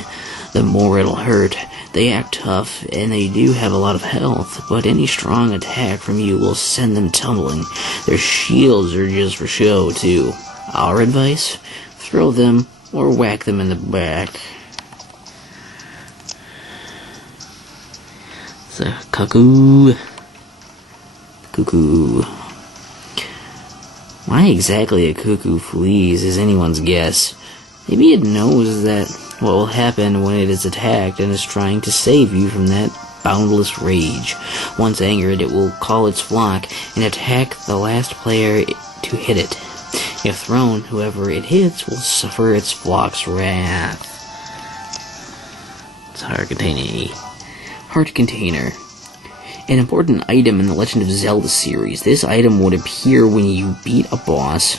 the more it'll hurt. They act tough, and they do have a lot of health, but any strong attack from you will send them tumbling. Their shields are just for show, too. Our advice? Throw them, or whack them in the back. It's a cuckoo. Cuckoo. Why exactly a cuckoo flees is anyone's guess. Maybe it knows that what will happen when it is attacked and is trying to save you from that boundless rage. Once angered, it will call its flock and attack the last player to hit it. If thrown, whoever it hits will suffer its flock's wrath. It's Heart Container. Heart Container. An important item in the Legend of Zelda series. This item would appear when you beat a boss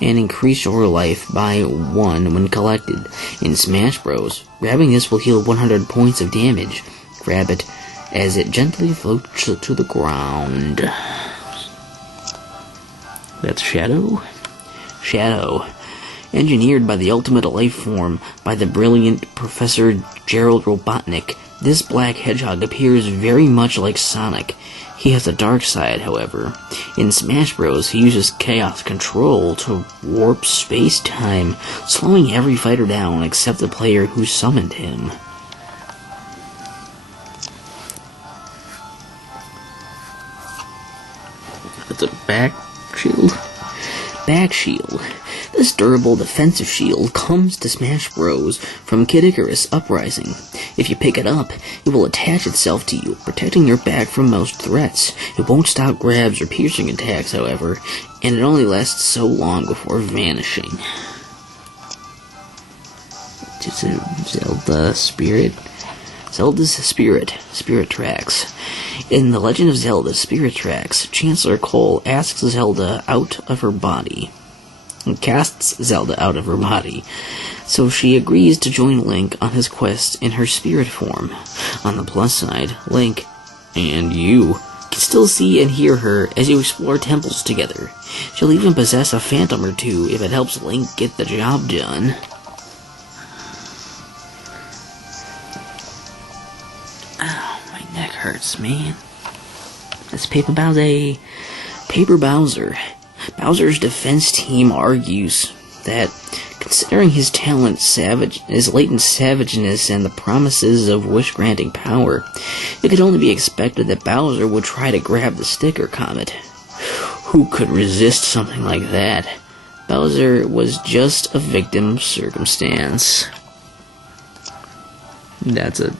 and increase your life by 1 when collected. In Smash Bros., grabbing this will heal 100 points of damage. Grab it as it gently floats to the ground. That's Shadow? Shadow. Engineered by the ultimate life form by the brilliant Professor Gerald Robotnik, this black hedgehog appears very much like Sonic. He has a dark side, however. In Smash Bros., he uses Chaos Control to warp space-time, slowing every fighter down except the player who summoned him. That's a back shield? Back shield. This durable defensive shield comes to Smash Bros. From Kid Icarus Uprising. If you pick it up, it will attach itself to you, protecting your back from most threats. It won't stop grabs or piercing attacks, however, and it only lasts so long before vanishing. It's a Zelda spirit. Zelda's Spirit Tracks. In The Legend of Zelda Spirit Tracks, Chancellor Cole asks Zelda out of her body. And casts Zelda out of her body. So she agrees to join Link on his quest in her spirit form. On the plus side, Link and you can still see and hear her as you explore temples together. She'll even possess a phantom or two if it helps Link get the job done. Ow, my neck hurts, man. That's Paper Bowser. Paper Bowser. Bowser's defense team argues that, considering his talent, his latent savageness, and the promises of wish-granting power, it could only be expected that Bowser would try to grab the sticker comet. Who could resist something like that? Bowser was just a victim of circumstance. That's a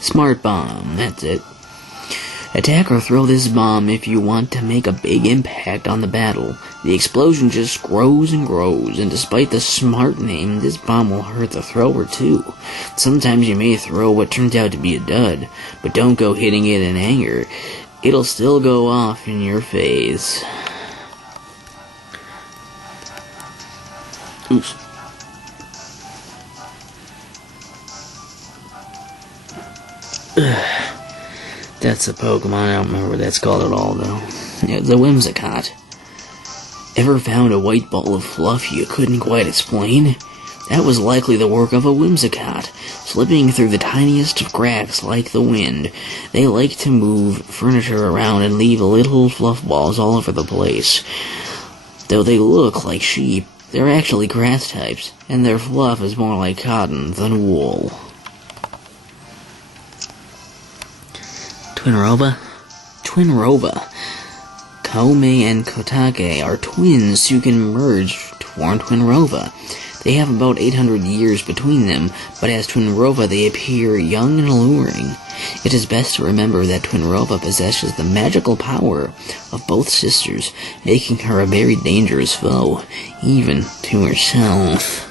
smart bomb, that's it. Attack or throw this bomb if you want to make a big impact on the battle. The explosion just grows and grows, and despite the smart name, this bomb will hurt the thrower too. Sometimes you may throw what turns out to be a dud, but don't go hitting it in anger. It'll still go off in your face. Oops. That's a Pokemon, I don't remember what that's called at all, though. Yeah, it's a Whimsicott. Ever found a white ball of fluff you couldn't quite explain? That was likely the work of a Whimsicott, slipping through the tiniest of cracks like the wind. They like to move furniture around and leave little fluff balls all over the place. Though they look like sheep, they're actually grass types, and their fluff is more like cotton than wool. Twinrova. Koume and Kotake are twins who can merge to form Twinrova. They have about 800 years between them, but as Twinrova they appear young and alluring. It is best to remember that Twinrova possesses the magical power of both sisters, making her a very dangerous foe, even to herself.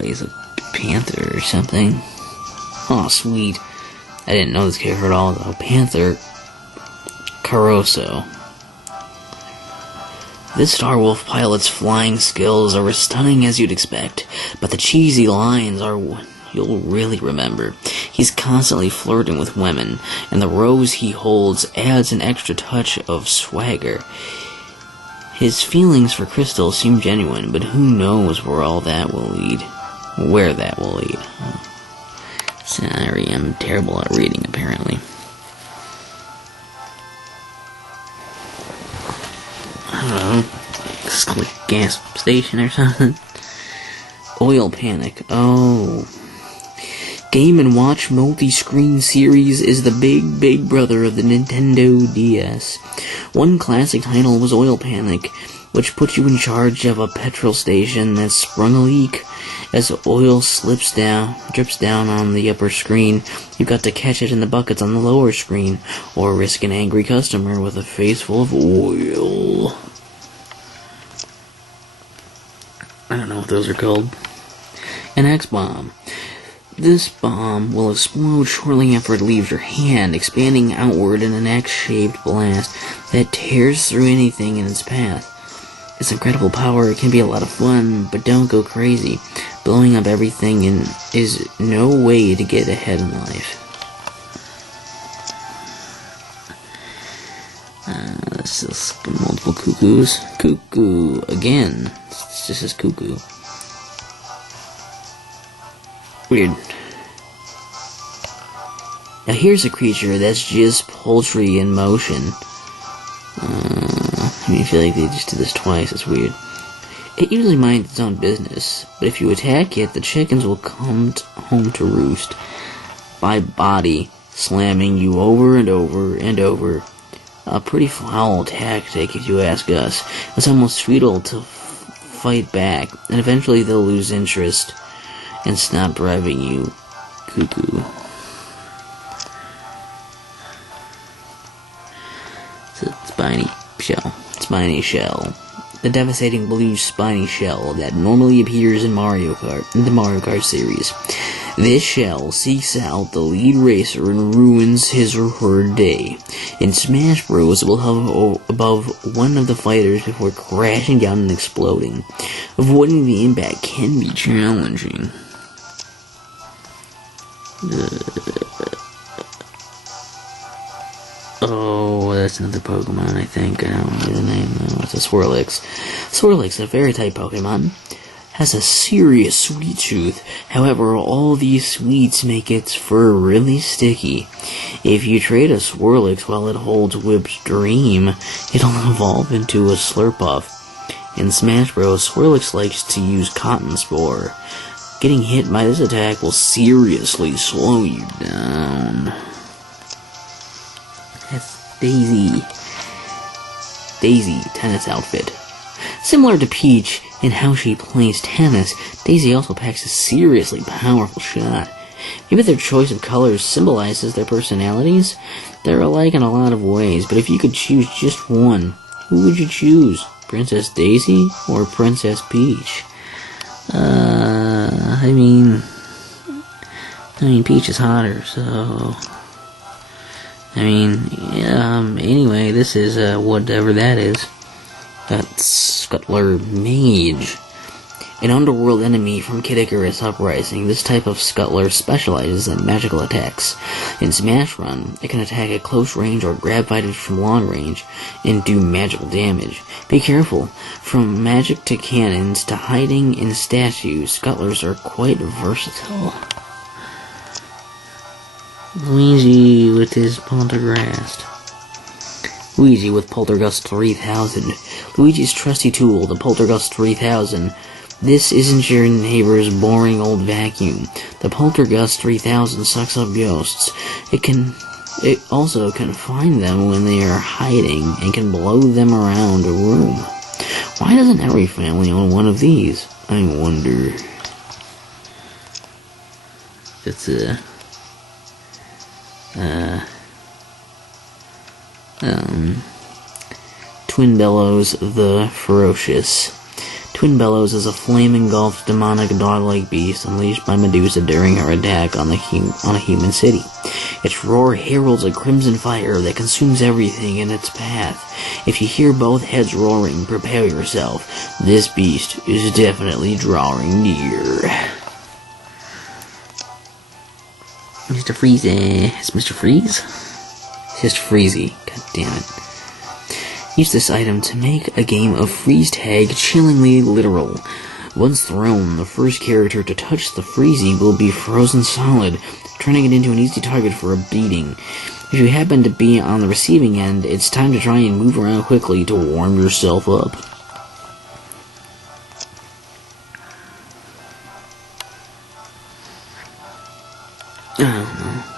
He's a panther or something. Oh, sweet. I didn't know this character at all, though. Panther Caroso. This Star Wolf pilot's flying skills are as stunning as you'd expect, but the cheesy lines are what you'll really remember. He's constantly flirting with women, and the rose he holds adds an extra touch of swagger. His feelings for Crystal seem genuine, but who knows where that will lead. Sorry, I'm terrible at reading, apparently. I don't know. It's like a gas station or something. Oil Panic. Oh. Game & Watch multi-screen series is the big brother of the Nintendo DS. One classic title was Oil Panic, which put you in charge of a petrol station that sprung a leak. As oil drips down on the upper screen, you've got to catch it in the buckets on the lower screen, or risk an angry customer with a face full of oil. I don't know what those are called. An X-Bomb. This bomb will explode shortly after it leaves your hand, expanding outward in an X-shaped blast that tears through anything in its path. Its incredible power can be a lot of fun, but don't go crazy. Blowing up everything is no way to get ahead in life. This is multiple cuckoos. Cuckoo again. It just says cuckoo. Weird. Now here's a creature that's just poultry in motion. I feel like they just did this twice, it's weird. It usually minds its own business, but if you attack it, the chickens will come home to roost by body slamming you over and over and over. A pretty foul tactic, if you ask us. It's almost futile to fight back, and eventually they'll lose interest and stop driving you cuckoo. It's Spiny. shell. Spiny shell. The devastating blue spiny shell that normally appears in the Mario Kart series. This shell seeks out the lead racer and ruins his or her day. In Smash Bros, it will hover above one of the fighters before crashing down and exploding. Avoiding the impact can be challenging. Oh, that's another Pokemon, I think. I don't know the name though. It's a Swirlix. Swirlix, a fairy-type Pokemon, has a serious sweet tooth. However, all these sweets make its fur really sticky. If you trade a Swirlix while it holds Whipped Dream, it'll evolve into a Slurpuff. In Smash Bros, Swirlix likes to use Cotton Spore. Getting hit by this attack will seriously slow you down. That's Daisy. Daisy, tennis outfit. Similar to Peach in how she plays tennis, Daisy also packs a seriously powerful shot. Maybe their choice of colors symbolizes their personalities. They're alike in a lot of ways, but if you could choose just one, who would you choose? Princess Daisy or Princess Peach? I mean, Peach is hotter, so... anyway, this is, whatever that is. That's Scuttler Mage. An underworld enemy from Kid Icarus Uprising, this type of Scuttler specializes in magical attacks. In Smash Run, it can attack at close range or grab fighters from long range and do magical damage. Be careful, from magic to cannons to hiding in statues, Scuttlers are quite versatile. Luigi with his Poltergeist. Luigi with Poltergeist 3000. Luigi's trusty tool, the Poltergeist 3000. This isn't your neighbor's boring old vacuum. The Poltergeist 3000 sucks up ghosts. It also can find them when they are hiding and can blow them around a room. Why doesn't every family own one of these? I wonder. It's Twin Bellows the Ferocious. Twin Bellows is a flame-engulfed demonic dog-like beast unleashed by Medusa during her attack on a human city. Its roar heralds a crimson fire that consumes everything in its path. If you hear both heads roaring, prepare yourself. This beast is definitely drawing near. Mr. Freeze, it's Mr. Freeze? It's just Freezy, god damn it. Use this item to make a game of freeze tag chillingly literal. Once thrown, the first character to touch the Freezy will be frozen solid, turning it into an easy target for a beating. If you happen to be on the receiving end, it's time to try and move around quickly to warm yourself up.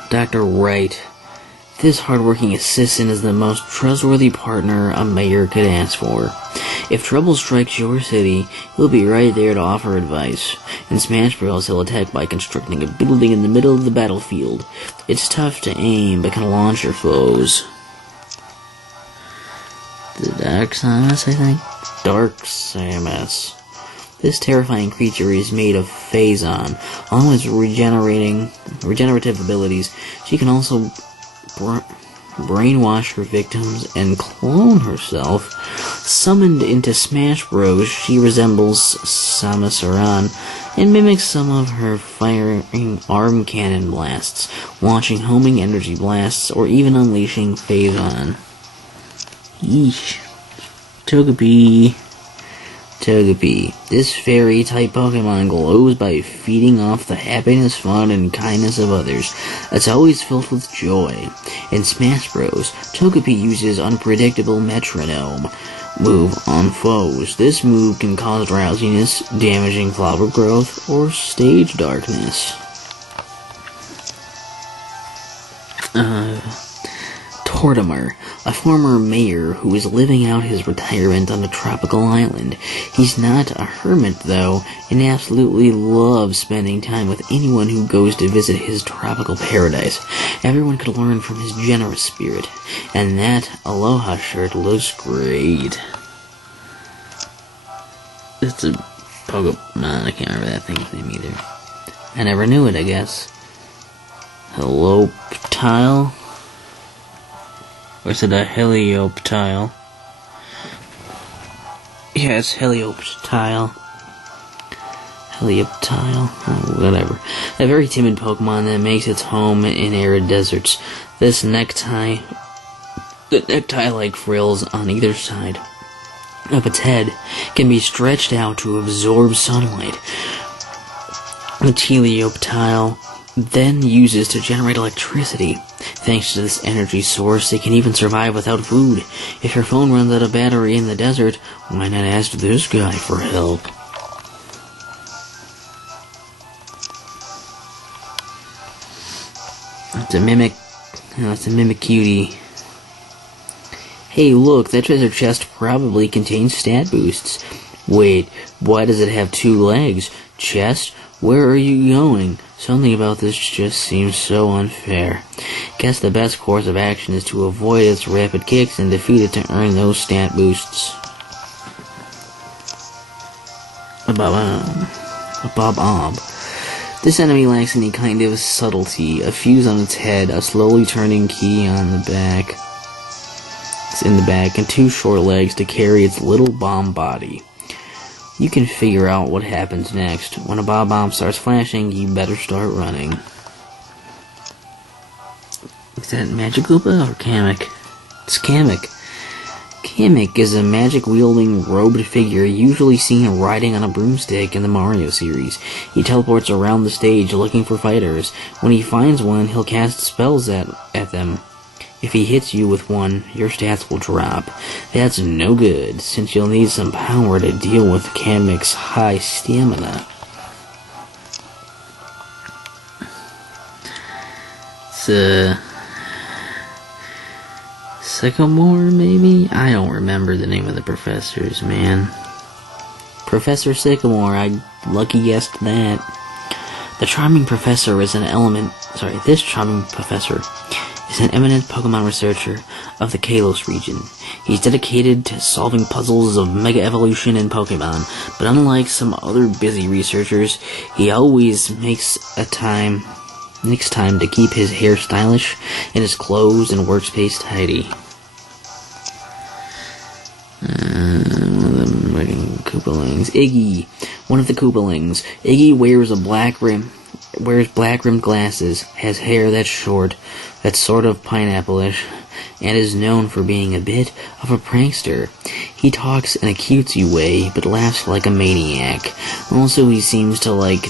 Dr. Wright. This hardworking assistant is the most trustworthy partner a mayor could ask for. If trouble strikes your city, he'll be right there to offer advice. In Smash Bros, he'll attack by constructing a building in the middle of the battlefield. It's tough to aim, but can launch your foes. The Dark Samus, I think? Dark Samus. This terrifying creature is made of Phazon. Along with regenerative abilities, she can also brainwash her victims and clone herself. Summoned into Smash Bros, she resembles Samus Aran and mimics some of her firing arm cannon blasts, launching homing energy blasts, or even unleashing Phazon. Yeesh. Togepi. This fairy-type Pokemon glows by feeding off the happiness, fun, and kindness of others. It's always filled with joy. In Smash Bros, Togepi uses unpredictable metronome move on foes. This move can cause drowsiness, damaging flower growth, or stage darkness. Tortimer. a former mayor who is living out his retirement on a tropical island. He's not a hermit, though, and absolutely loves spending time with anyone who goes to visit his tropical paradise. Everyone could learn from his generous spirit, and that Aloha shirt looks great. It's a Pokemon, I can't remember that thing's name either. I never knew it, I guess. Heloptile? Or is it a Helioptile? Yeah, it's Helioptile. Whatever. A very timid Pokemon that makes its home in arid deserts. The necktie-like frills on either side of its head can be stretched out to absorb sunlight. The Helioptile then uses to generate electricity. Thanks to this energy source, it can even survive without food. If your phone runs out of battery in the desert, why not ask this guy for help? It's a mimic. Oh, it's a Mimikyu. Hey, look, that treasure chest probably contains stat boosts. Wait, why does it have 2 legs? Chest? Where are you going? Something about this just seems so unfair. Guess the best course of action is to avoid its rapid kicks and defeat it to earn those stat boosts. A Bob-Omb. This enemy lacks any kind of subtlety. A fuse on its head, a slowly turning key on the back. It's in the back, and 2 short legs to carry its little bomb body. You can figure out what happens next. When a Bob-Omb starts flashing, you better start running. Is that Magikoopa or Kamek? It's Kamek. Kamek is a magic-wielding robed figure usually seen riding on a broomstick in the Mario series. He teleports around the stage looking for fighters. When he finds one, he'll cast spells at them. If he hits you with one, your stats will drop. That's no good, since you'll need some power to deal with Kamek's high stamina. It's Sycamore, maybe? I don't remember the name of the professors, man. Professor Sycamore, I lucky guessed that. This charming professor is an eminent Pokemon researcher of the Kalos region. He's dedicated to solving puzzles of Mega Evolution and Pokemon, but unlike some other busy researchers, he always makes time to keep his hair stylish and his clothes and workspace tidy. One of the Koopalings. Iggy, one of the Koopalings. Iggy wears black rimmed glasses, has hair that's short, that's sort of pineapple-ish, and is known for being a bit of a prankster. He talks in a cutesy way, but laughs like a maniac. Also, he seems to like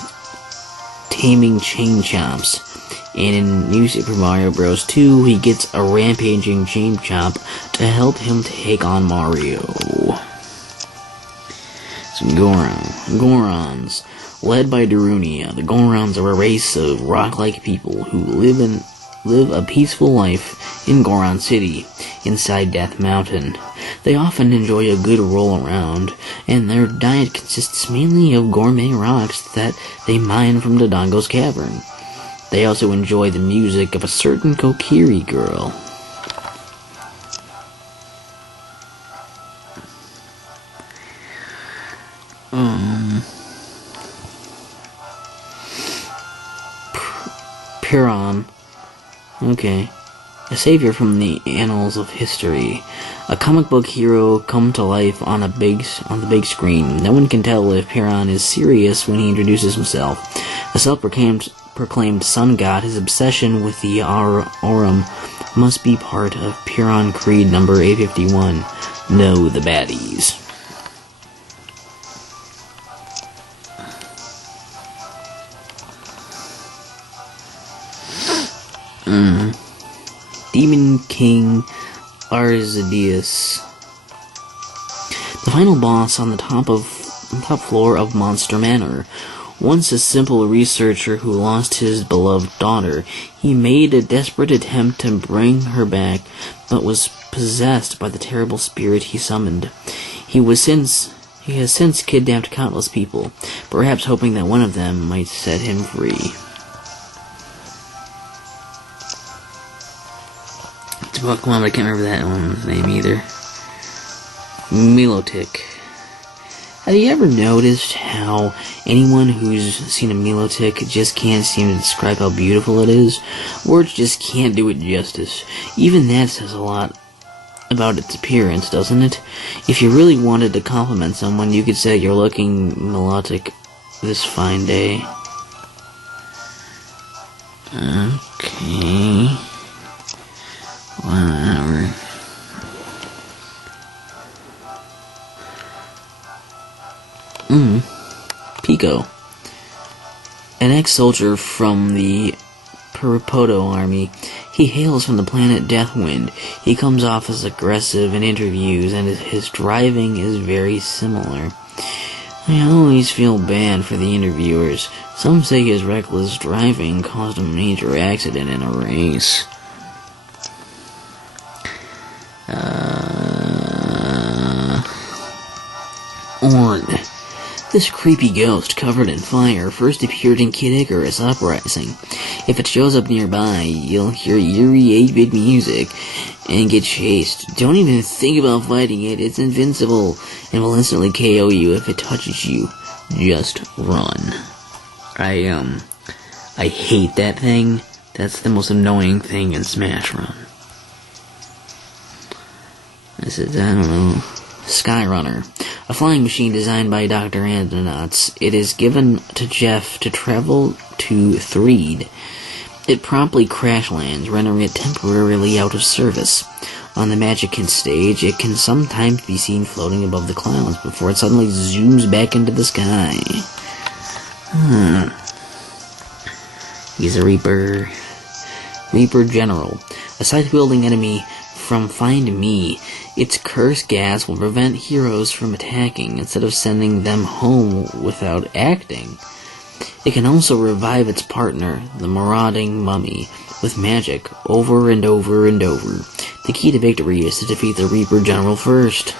taming chain chomps. And in New Super Mario Bros. 2, he gets a rampaging chain chomp to help him take on Mario. So Gorons. Led by Darunia, the Gorons are a race of rock-like people who live a peaceful life in Goron City, inside Death Mountain. They often enjoy a good roll around, and their diet consists mainly of gourmet rocks that they mine from Dodongo's cavern. They also enjoy the music of a certain Kokiri girl. Piran. Okay. A savior from the annals of history. A comic book hero come to life on the big screen. No one can tell if Piran is serious when he introduces himself. A self-proclaimed sun god, his obsession with the Aurum must be part of Piran Creed number 851. Know the baddies. Demon King Arzidius. The final boss on the top floor of Monster Manor. Once a simple researcher who lost his beloved daughter, he made a desperate attempt to bring her back, but was possessed by the terrible spirit he summoned. He has since kidnapped countless people, perhaps hoping that one of them might set him free. It's a Pokemon, but I can't remember that one's name either. Milotic. Have you ever noticed how anyone who's seen a Milotic just can't seem to describe how beautiful it is? Words just can't do it justice. Even that says a lot about its appearance, doesn't it? If you really wanted to compliment someone, you could say you're looking Milotic this fine day. Okay. Whatever. Pico. An ex-soldier from the Peripoto army. He hails from the planet Deathwind. He comes off as aggressive in interviews, and his driving is very similar. I always feel bad for the interviewers. Some say his reckless driving caused a major accident in a race. Orn. This creepy ghost covered in fire first appeared in Kid Icarus Uprising. If it shows up nearby, you'll hear eerie 8-bit music and get chased. Don't even think about fighting it. It's invincible and will instantly KO you if it touches you. Just run. I hate that thing. That's the most annoying thing in Smash Run. This is, I don't know, Skyrunner. A flying machine designed by Dr. Andonauts. It is given to Jeff to travel to Threed. It promptly crash lands, rendering it temporarily out of service. On the Magicant stage, it can sometimes be seen floating above the clouds before it suddenly zooms back into the sky. He's a Reaper. Reaper General. A side-wielding enemy from Find Me. Its curse gas will prevent heroes from attacking instead of sending them home without acting. It can also revive its partner, the marauding mummy, with magic over and over and over. The key to victory is to defeat the Reaper General first.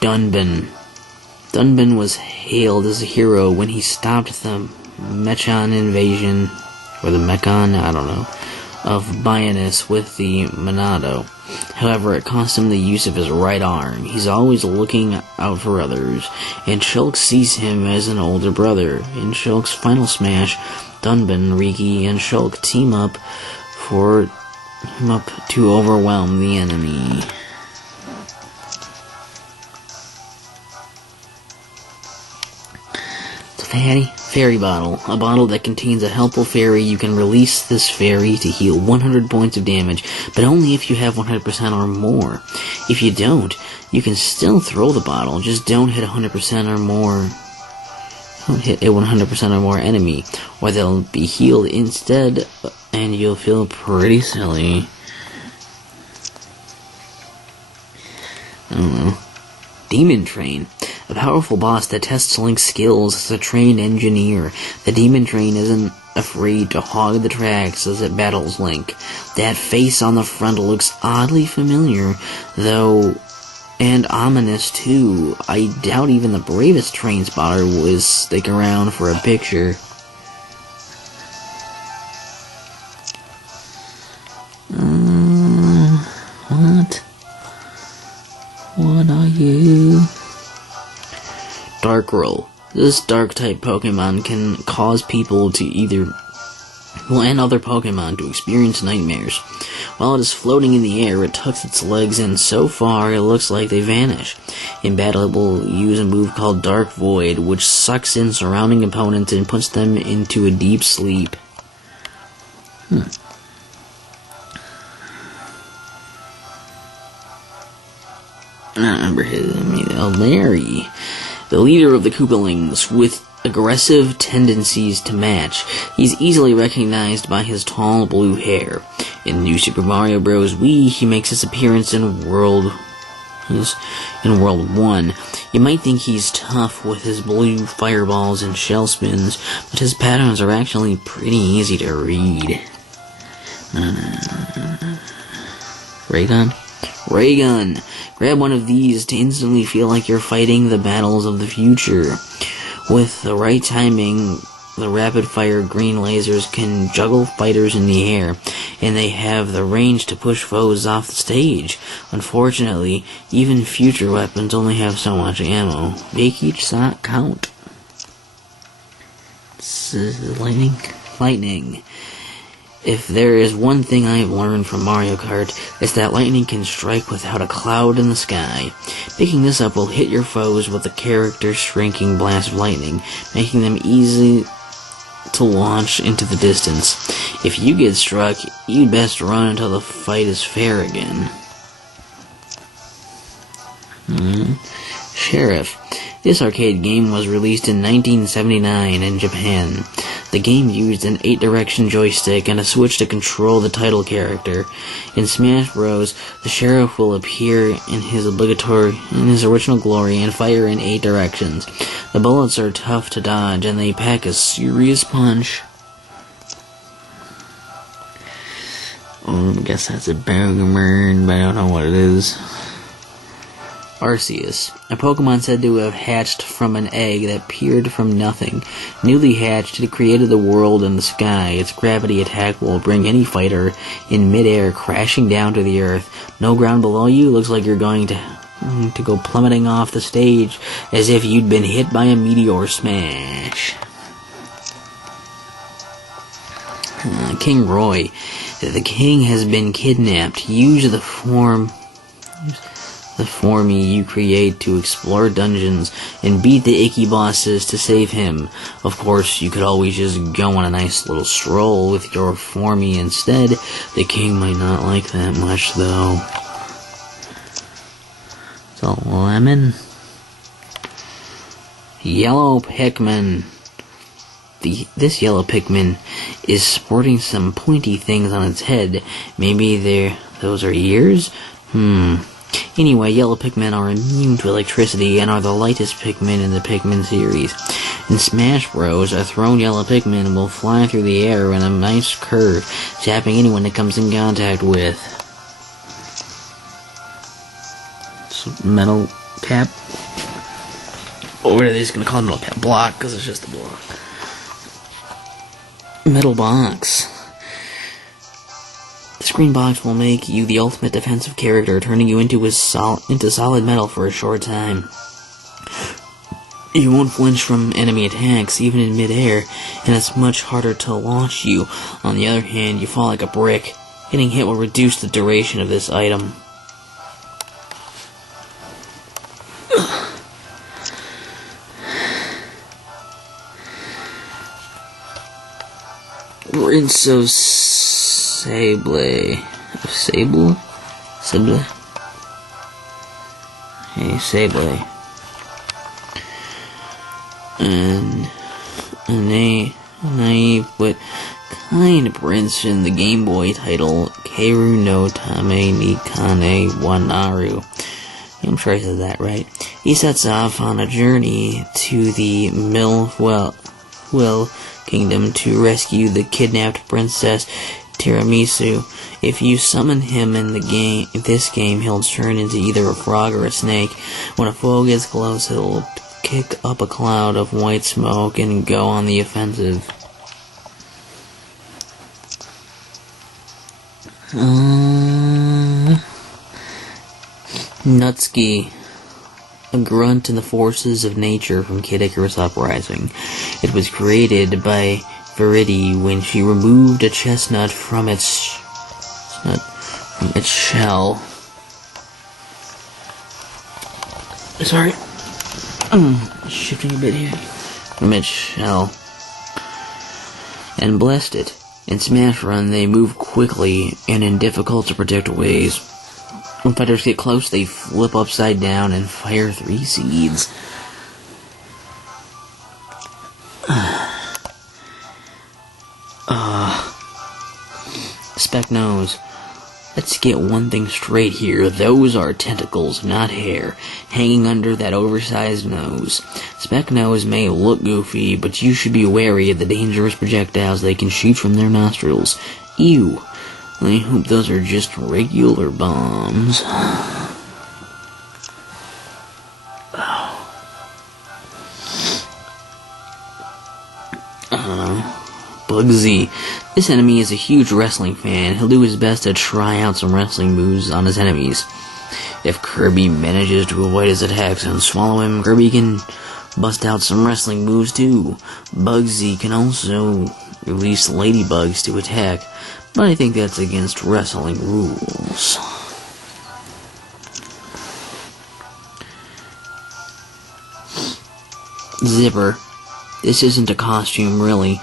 Dunban. Dunban was hailed as a hero when he stopped the Mechon invasion, or the Mechon, I don't know, of Bionis with the Monado. However, it cost him the use of his right arm. He's always looking out for others, and Shulk sees him as an older brother. In Shulk's final smash, Dunban, Riki, and Shulk team up to overwhelm the enemy. Fairy bottle. A bottle that contains a helpful fairy. You can release this fairy to heal 100 points of damage, but only if you have 100% or more. If you don't, you can still throw the bottle, just don't hit 100% or more. Don't hit a 100% or more enemy, or they'll be healed instead, and you'll feel pretty silly. I don't know. Demon Train. A powerful boss that tests Link's skills as a trained engineer. The Demon Train isn't afraid to hog the tracks as it battles Link. That face on the front looks oddly familiar, though, and ominous too. I doubt even the bravest train spotter will stick around for a picture. What? What are you? Darkroll. This dark-type Pokemon can cause people to and other Pokemon to experience nightmares. While it is floating in the air, it tucks its legs in so far it looks like they vanish. In battle, it will use a move called Dark Void, which sucks in surrounding opponents and puts them into a deep sleep. I don't remember his name. Larry. The leader of the Koopalings, with aggressive tendencies to match. He's easily recognized by his tall blue hair. In New Super Mario Bros. Wii, he makes his appearance in World 1. You might think he's tough with his blue fireballs and shell spins, but his patterns are actually pretty easy to read. Ray gun. Grab one of these to instantly feel like you're fighting the battles of the future. With the right timing, the rapid-fire green lasers can juggle fighters in the air, and they have the range to push foes off the stage. Unfortunately, even future weapons only have so much ammo. Make each shot count. Lightning. If there is one thing I've learned from Mario Kart, it's that lightning can strike without a cloud in the sky. Picking this up will hit your foes with a character's shrinking blast of lightning, making them easy to launch into the distance. If you get struck, you'd best run until the fight is fair again. Sheriff. This arcade game was released in 1979 in Japan. The game used an 8-direction joystick and a switch to control the title character. In Smash Bros., the sheriff will appear in his original glory and fire in 8 directions. The bullets are tough to dodge and they pack a serious punch. I guess that's a Bogomern, but I don't know what it is. Arceus, a Pokemon said to have hatched from an egg that peered from nothing. Newly hatched, it created the world and the sky. Its gravity attack will bring any fighter in midair crashing down to the earth. No ground below you, looks like you're going to go plummeting off the stage as if you'd been hit by a meteor smash. King Roy, the king has been kidnapped. Use the form you create to explore dungeons and beat the icky bosses to save him. Of course, you could always just go on a nice little stroll with your Formy instead. The king might not like that much, though. So, lemon. Yellow Pikmin. This yellow Pikmin is sporting some pointy things on its head. Maybe those are ears? Anyway, yellow Pikmin are immune to electricity and are the lightest Pikmin in the Pikmin series. In Smash Bros., a thrown yellow Pikmin will fly through the air in a nice curve, zapping anyone it comes in contact with. Metal cap? Or what are they just going to call it? Metal cap block, because it's just a block. Metal box. This green box will make you the ultimate defensive character, turning you into solid metal for a short time. You won't flinch from enemy attacks, even in midair, and it's much harder to launch you. On the other hand, you fall like a brick. Getting hit will reduce the duration of this item. Prince of Sable. Hey, Sable. And a naive but kind prince in the Game Boy title Keiru no Tame ni Kane Wanaru. I'm sure I said that right. He sets off on a journey to the Millwell Kingdom to rescue the kidnapped princess Tiramisu. If you summon him in this game, he'll turn into either a frog or a snake. When a foe gets close, he'll kick up a cloud of white smoke and go on the offensive. Nutski, a grunt in the forces of nature from Kid Icarus Uprising. It was created by Verity when she removed a chestnut from its shell. Sorry, shifting a bit here. From its shell, and blessed it. In Smash Run, they move quickly and in difficult to predict ways. When fighters get close, they flip upside down and fire 3 seeds. Spec Nose. Let's get one thing straight here. Those are tentacles, not hair, hanging under that oversized nose. Spec Nose may look goofy, but you should be wary of the dangerous projectiles they can shoot from their nostrils. Ew. I hope those are just regular bombs. Bugsy. This enemy is a huge wrestling fan. He'll do his best to try out some wrestling moves on his enemies. If Kirby manages to avoid his attacks and swallow him, Kirby can bust out some wrestling moves too. Bugsy can also release ladybugs to attack, but I think that's against wrestling rules. Zipper. This isn't a costume, really.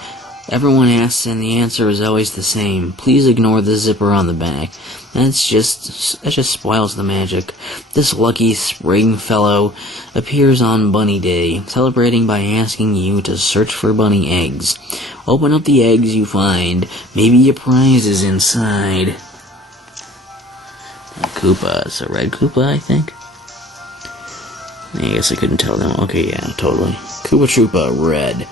Everyone asks and the answer is always the same. Please ignore the zipper on the back. That just spoils the magic. This lucky spring fellow appears on Bunny Day, celebrating by asking you to search for bunny eggs. Open up the eggs you find. Maybe a prize is inside. Koopa. It's a red Koopa, I think. I guess I couldn't tell them. Okay, yeah, totally. Koopa Troopa, red.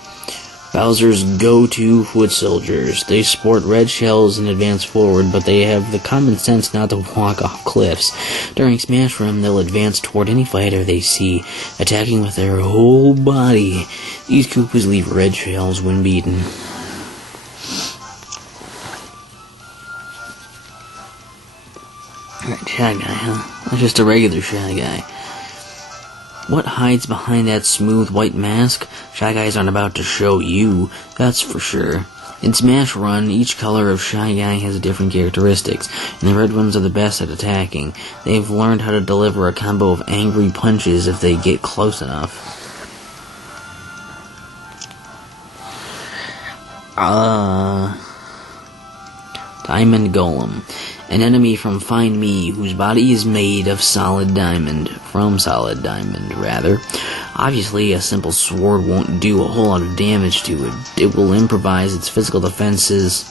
Bowser's go-to foot soldiers. They sport red shells and advance forward, but they have the common sense not to walk off cliffs. During Smash Run, they'll advance toward any fighter they see, attacking with their whole body. These Koopas leave red trails when beaten. Alright, Shy Guy, huh? That's just a regular Shy Guy. What hides behind that smooth white mask? Shy Guys aren't about to show you, that's for sure. In Smash Run, each color of Shy Guy has different characteristics, and the red ones are the best at attacking. They've learned how to deliver a combo of angry punches if they get close enough. Diamond Golem. An enemy from Find Me, whose body is made of solid diamond. From solid diamond, rather. Obviously, a simple sword won't do a whole lot of damage to it. It will improve its physical defenses,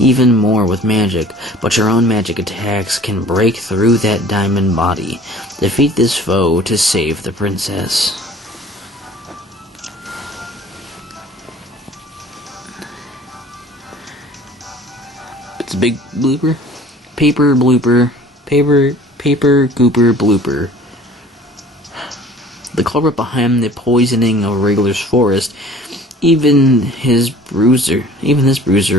even more with magic. But your own magic attacks can break through that diamond body. Defeat this foe to save the princess. It's a big blooper. Paper blooper. Paper gooper blooper. The culprit behind the poisoning of Wriggler's forest. Even this bruiser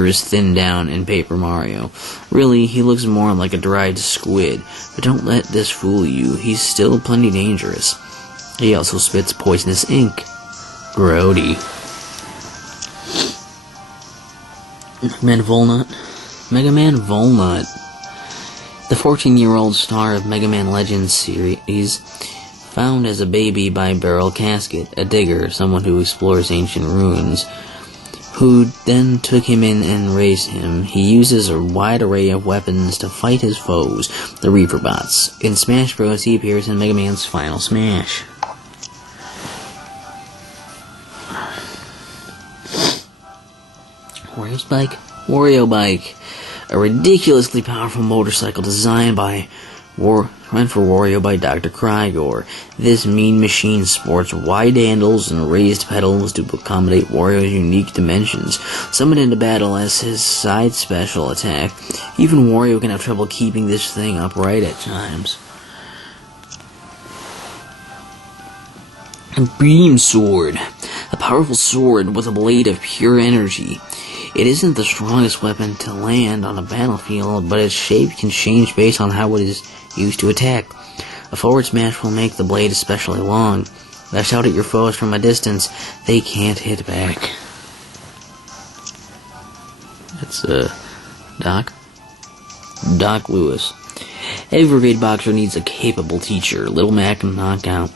is thinned down in Paper Mario. Really, he looks more like a dried squid. But don't let this fool you. He's still plenty dangerous. He also spits poisonous ink. Grody. Mega Man Volnut. The 14-year-old star of Mega Man Legends series, found as a baby by Barrel Casket, a digger, someone who explores ancient ruins, who then took him in and raised him. He uses a wide array of weapons to fight his foes, the Reaper Bots. In Smash Bros, he appears in Mega Man's Final Smash. Wario Bike. A ridiculously powerful motorcycle designed for Wario by Dr. Krygor. This mean machine sports wide handles and raised pedals to accommodate Wario's unique dimensions. Summoned into battle as his side special attack, even Wario can have trouble keeping this thing upright at times. A Beam Sword. A powerful sword with a blade of pure energy. It isn't the strongest weapon to land on a battlefield, but its shape can change based on how it is used to attack. A forward smash will make the blade especially long. Lash out at your foes from a distance, they can't hit back. That's, Doc Lewis. Every great boxer needs a capable teacher. Little Mac lucked out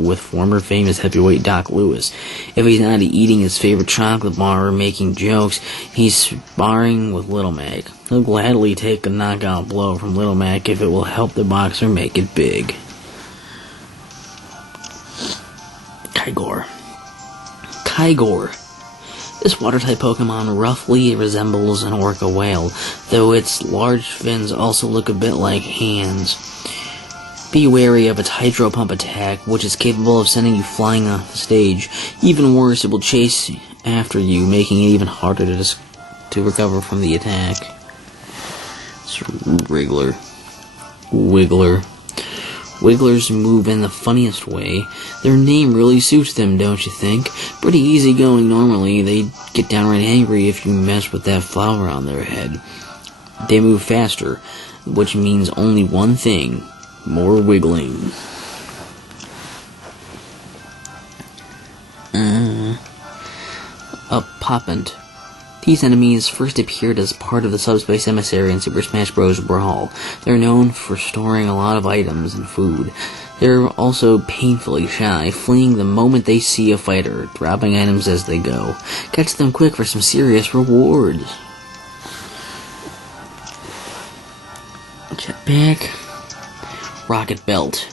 with former famous heavyweight Doc Lewis. If he's not eating his favorite chocolate bar or making jokes, he's sparring with Little Mac. He'll gladly take a knockout blow from Little Mac if it will help the boxer make it big. Kygor. This water-type Pokemon roughly resembles an orca whale, though its large fins also look a bit like hands. Be wary of its Hydro Pump attack, which is capable of sending you flying off the stage. Even worse, it will chase after you, making it even harder to recover from the attack. It's Wriggler. Wiggler. Wigglers move in the funniest way. Their name really suits them, don't you think? Pretty easygoing normally. They get downright angry if you mess with that flower on their head. They move faster, which means only one thing: more wiggling. A Poppant. These enemies first appeared as part of the Subspace Emissary in Super Smash Bros. Brawl. They're known for storing a lot of items and food. They're also painfully shy, fleeing the moment they see a fighter, dropping items as they go. Catch them quick for some serious rewards. Jetpack. Rocket Belt.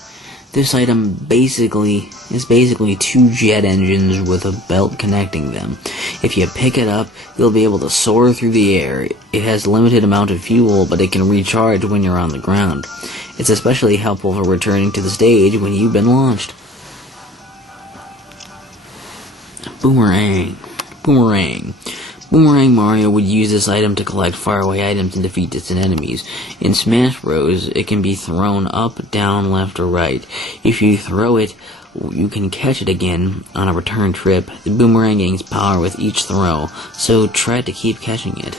This item is basically two jet engines with a belt connecting them. If you pick it up, you'll be able to soar through the air. It has a limited amount of fuel, but it can recharge when you're on the ground. It's especially helpful for returning to the stage when you've been launched. Boomerang. Boomerang Mario would use this item to collect faraway items and defeat distant enemies. In Smash Bros, it can be thrown up, down, left, or right. If you throw it, you can catch it again on a return trip. The boomerang gains power with each throw, so try to keep catching it.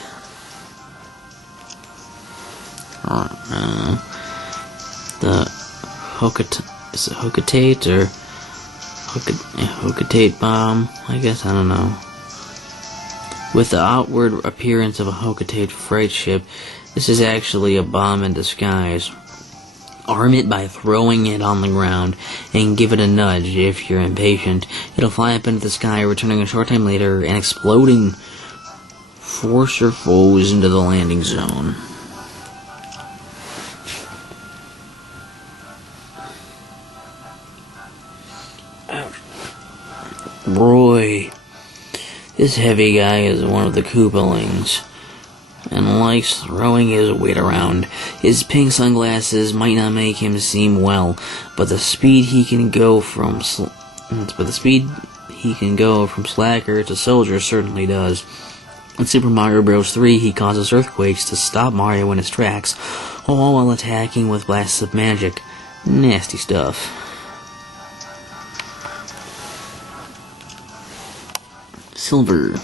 The Hocotate or Hocotate Bomb? I guess, I don't know. With the outward appearance of a Hocotate freight ship, this is actually a bomb in disguise. Arm it by throwing it on the ground, and give it a nudge if you're impatient. It'll fly up into the sky, returning a short time later and exploding. Force your foes into the landing zone. Roy. This heavy guy is one of the Koopalings, and likes throwing his weight around. His pink sunglasses might not make him seem well, but the speed he can go from slacker to soldier certainly does. In Super Mario Bros. 3, he causes earthquakes to stop Mario in his tracks, all while attacking with blasts of magic. Nasty stuff. Silver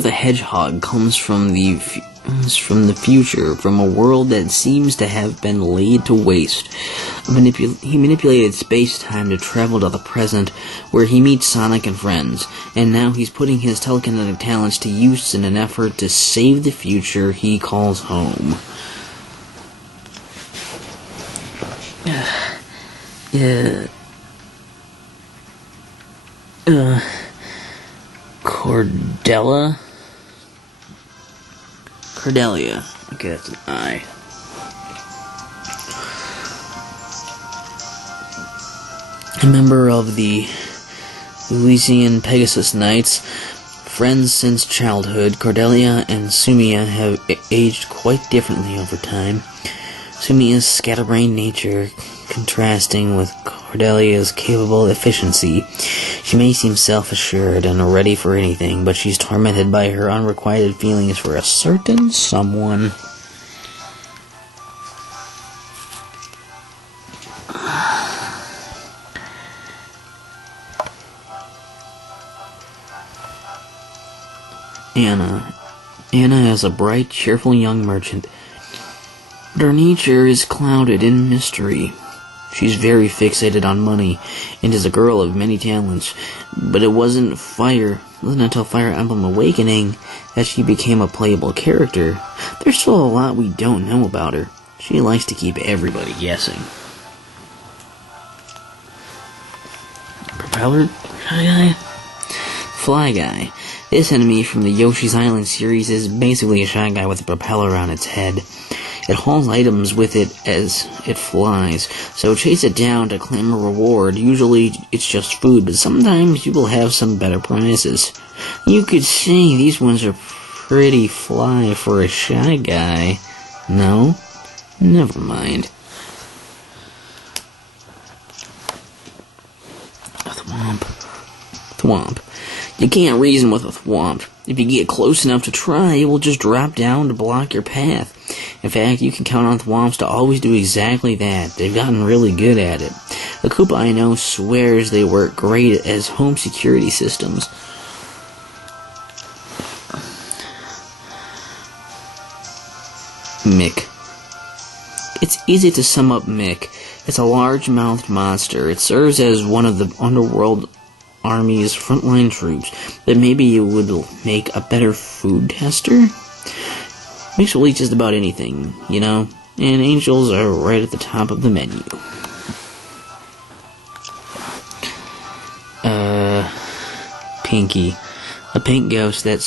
the Hedgehog comes from the future, from a world that seems to have been laid to waste. He manipulated space-time to travel to the present, where he meets Sonic and friends, and now he's putting his telekinetic talents to use in an effort to save the future he calls home. Cordelia. Okay, that's an I. A member of the Elysian Pegasus Knights, friends since childhood, Cordelia and Sumia have aged quite differently over time. Sumia's scatterbrained nature contrasting with Cordelia's capable efficiency. She may seem self-assured and ready for anything, but she's tormented by her unrequited feelings for a certain someone. Anna is a bright, cheerful young merchant, but her nature is clouded in mystery. She's very fixated on money, and is a girl of many talents, but it wasn't until Fire Emblem Awakening that she became a playable character. There's still a lot we don't know about her. She likes to keep everybody guessing. Propeller guy? Fly Guy. This enemy from the Yoshi's Island series is basically a shy guy with a propeller on its head. It hauls items with it as it flies, so chase it down to claim a reward. Usually it's just food, but sometimes you will have some better prizes. You could say these ones are pretty fly for a shy guy. No? Never mind. A thwomp. Thwomp. You can't reason with a thwomp. If you get close enough to try, it will just drop down to block your path. In fact, you can count on thwomps to always do exactly that. They've gotten really good at it. The Koopa I know swears they work great as home security systems. Mick. It's easy to sum up Mick. It's a large-mouthed monster. It serves as one of the underworld army's frontline troops, but maybe it would make a better food tester? Mick will eat just about anything, you know, and angels are right at the top of the menu. Pinky. A pink ghost that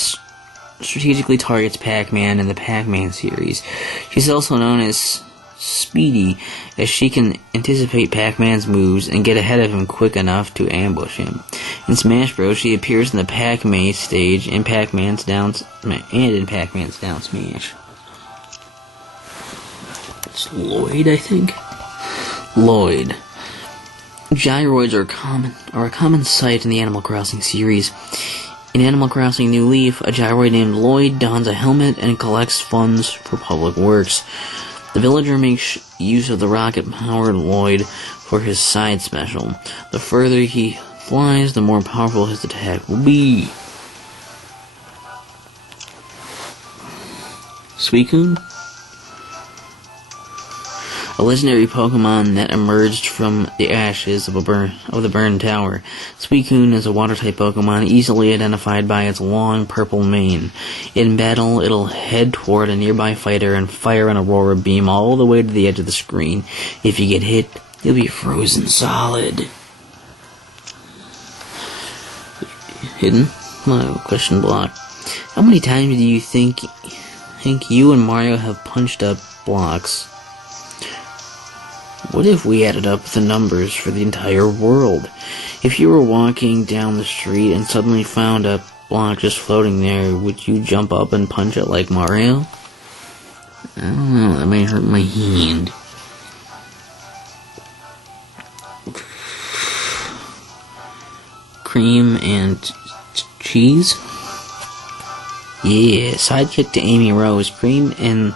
strategically targets Pac-Man in the Pac-Man series. She's also known as Speedy, as she can anticipate Pac-Man's moves and get ahead of him quick enough to ambush him. In Smash Bros, she appears in the Pac-Man stage in Pac-Man's Down Smash. It's Lloyd, I think. Lloyd. Gyroids are a common sight in the Animal Crossing series. In Animal Crossing New Leaf, a gyroid named Lloyd dons a helmet and collects funds for public works. The villager makes use of the rocket-powered Lloyd for his side special. The further he flies, the more powerful his attack will be. Suicune? A legendary Pokemon that emerged from the ashes of the burned tower. Suicune is a water-type Pokemon easily identified by its long purple mane. In battle, it'll head toward a nearby fighter and fire an Aurora Beam all the way to the edge of the screen. If you get hit, you'll be frozen solid. Hidden? Question block. How many times do you think you and Mario have punched up blocks? What if we added up the numbers for the entire world? If you were walking down the street and suddenly found a block just floating there, would you jump up and punch it like Mario? I don't know, that might hurt my hand. Cream and cheese? Yeah, sidekick to Amy Rose. Cream the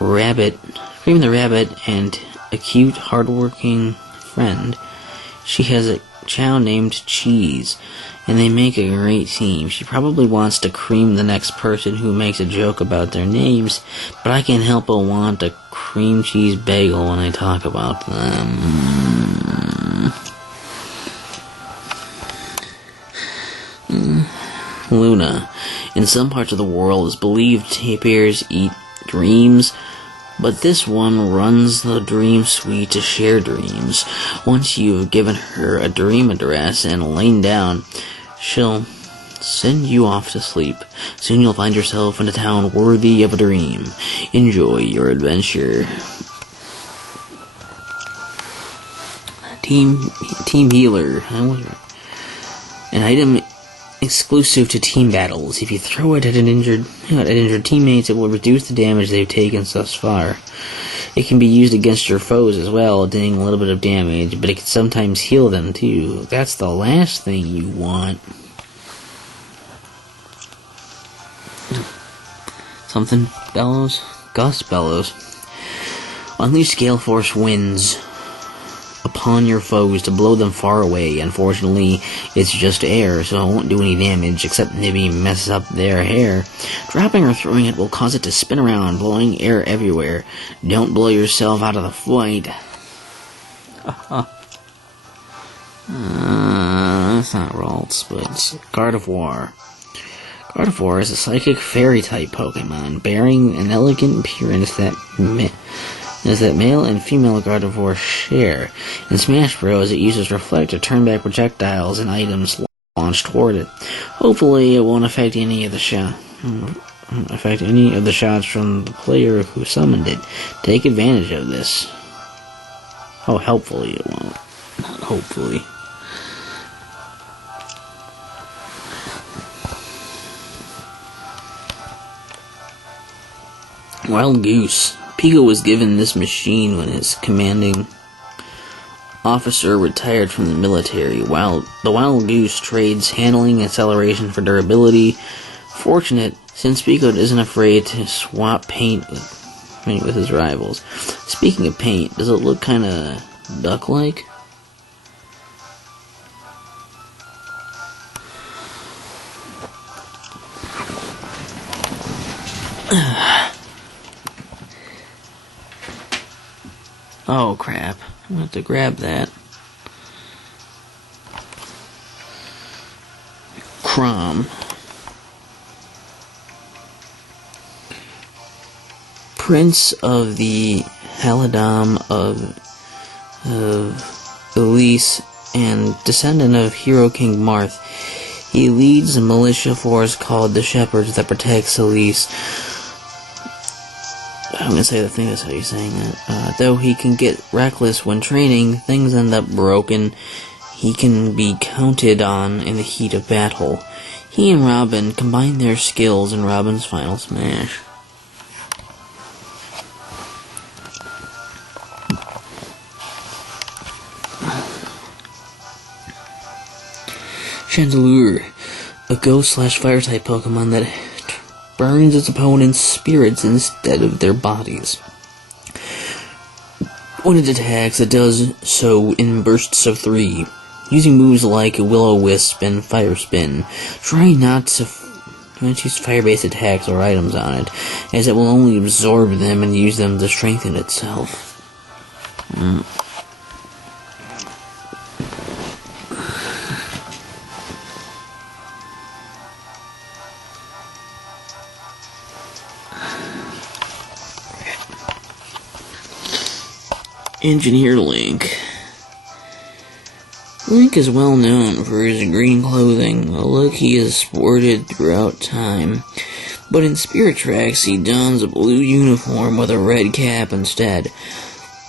Rabbit and a cute, hardworking friend. She has a child named Cheese, and they make a great team. She probably wants to cream the next person who makes a joke about their names, but I can't help but want a cream cheese bagel when I talk about them. Luna. In some parts of the world, it's believed tapirs eat dreams, but this one runs the dream suite to share dreams. Once you've given her a dream address and lain down, she'll send you off to sleep. Soon you'll find yourself in a town worthy of a dream. Enjoy your adventure. Team Healer. An item exclusive to team battles. If you throw it at injured teammates, it will reduce the damage they've taken thus far. It can be used against your foes as well, dealing a little bit of damage, but it can sometimes heal them too. That's the last thing you want. Something bellows? Gus bellows. Unleash Gale Force winds upon your foes to blow them far away. Unfortunately, it's just air, so it won't do any damage, except maybe mess up their hair. Dropping or throwing it will cause it to spin around, blowing air everywhere. Don't blow yourself out of the fight. That's not Ralts, but it's Gardevoir. Gardevoir is a psychic fairy-type Pokemon, bearing an elegant appearance that male and female Gardevoir share. In Smash Bros, it uses Reflect to turn back projectiles and items launched toward it. Hopefully, it won't affect any of the shots from the player who summoned it. Take advantage of this. Oh, helpfully it won't. Not hopefully. Wild Goose. Pico was given this machine when his commanding officer retired from the military. The Wild Goose trades handling acceleration for durability. Fortunate, since Pico isn't afraid to swap paint with his rivals. Speaking of paint, does it look kinda duck-like? Oh crap, I'm gonna have to grab that. Crom. Prince of the Haladam of Elise and descendant of Hero King Marth. He leads a militia force called the Shepherds that protects Elise. I'm gonna say the thing, that's how you're saying that. Though he can get reckless when training, things end up broken. He can be counted on in the heat of battle. He and Robin combine their skills in Robin's final smash. Chandelure, a ghost/fire type Pokemon that burns its opponent's spirits instead of their bodies. When it attacks, it does so in bursts of 3, using moves like Will-O-Wisp and Fire Spin. Try not to use fire-based attacks or items on it, as it will only absorb them and use them to strengthen itself. Engineer Link. Link is well known for his green clothing, a look he has sported throughout time. But in Spirit Tracks, he dons a blue uniform with a red cap instead.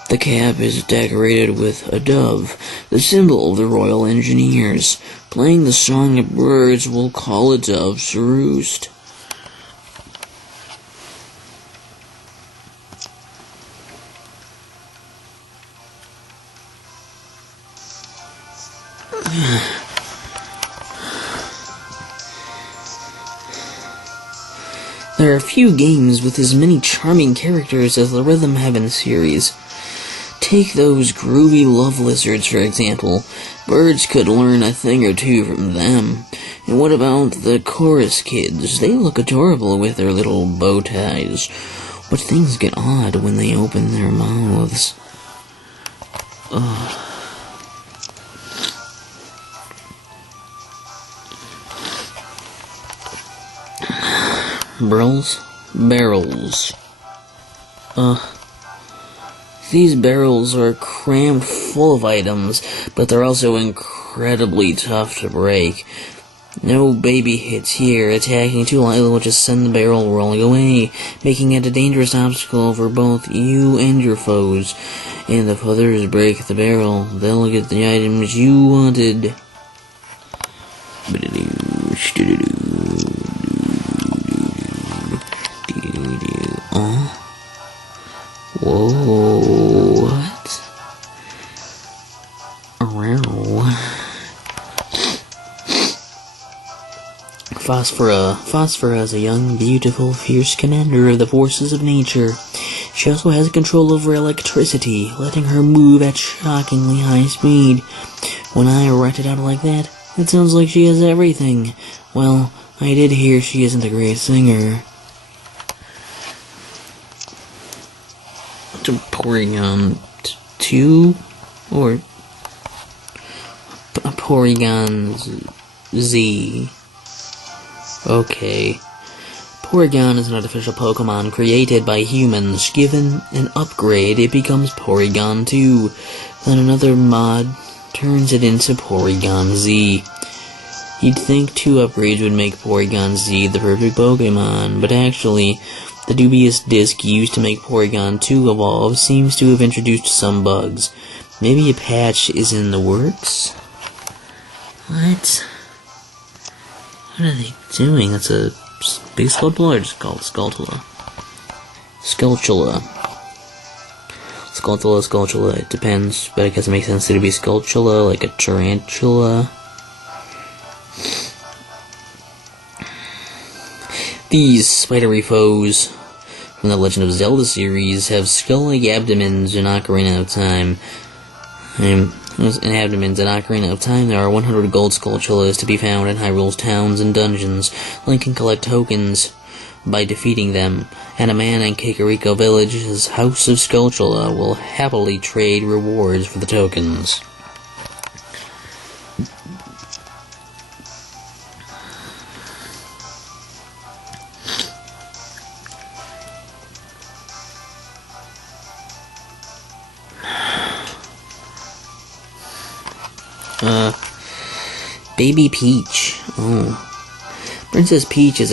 The cap is decorated with a dove, the symbol of the Royal Engineers. Playing the song of birds will call a dove to roost. There are few games with as many charming characters as the Rhythm Heaven series. Take those groovy love lizards, for example. Birds could learn a thing or two from them. And what about the chorus kids? They look adorable with their little bow ties. But things get odd when they open their mouths. Ugh. Barrels. These barrels are crammed full of items, but they're also incredibly tough to break. No baby hits here. Attacking too lightly will just send the barrel rolling away, making it a dangerous obstacle for both you and your foes. And if others break the barrel, they'll get the items you wanted. Whoa, what? Phosphora is a young, beautiful, fierce commander of the forces of nature. She also has control over electricity, letting her move at shockingly high speed. When I write it out like that, it sounds like she has everything. Well, I did hear she isn't a great singer. To Porygon 2 or Porygon Z. Okay. Porygon is an artificial Pokemon created by humans. Given an upgrade, it becomes Porygon 2. Then another mod turns it into Porygon Z. You'd think 2 upgrades would make Porygon Z the perfect Pokemon, but actually, the dubious disc used to make Porygon 2 evolve seems to have introduced some bugs. Maybe a patch is in the works? What? What are they doing? That's a big Skulltula or just called Skulltula? Skulltula. Skulltula, it depends, but I guess it makes sense to be Skulltula, like a tarantula. These spidery foes from the Legend of Zelda series have skull-like abdomens in Ocarina of Time. In Ocarina of Time, there are 100 gold Skulltulas to be found in Hyrule's towns and dungeons. Link can collect tokens by defeating them, and a man in Kakariko Village's House of Skulltula will happily trade rewards for the tokens. Baby Peach. Oh. Princess Peach is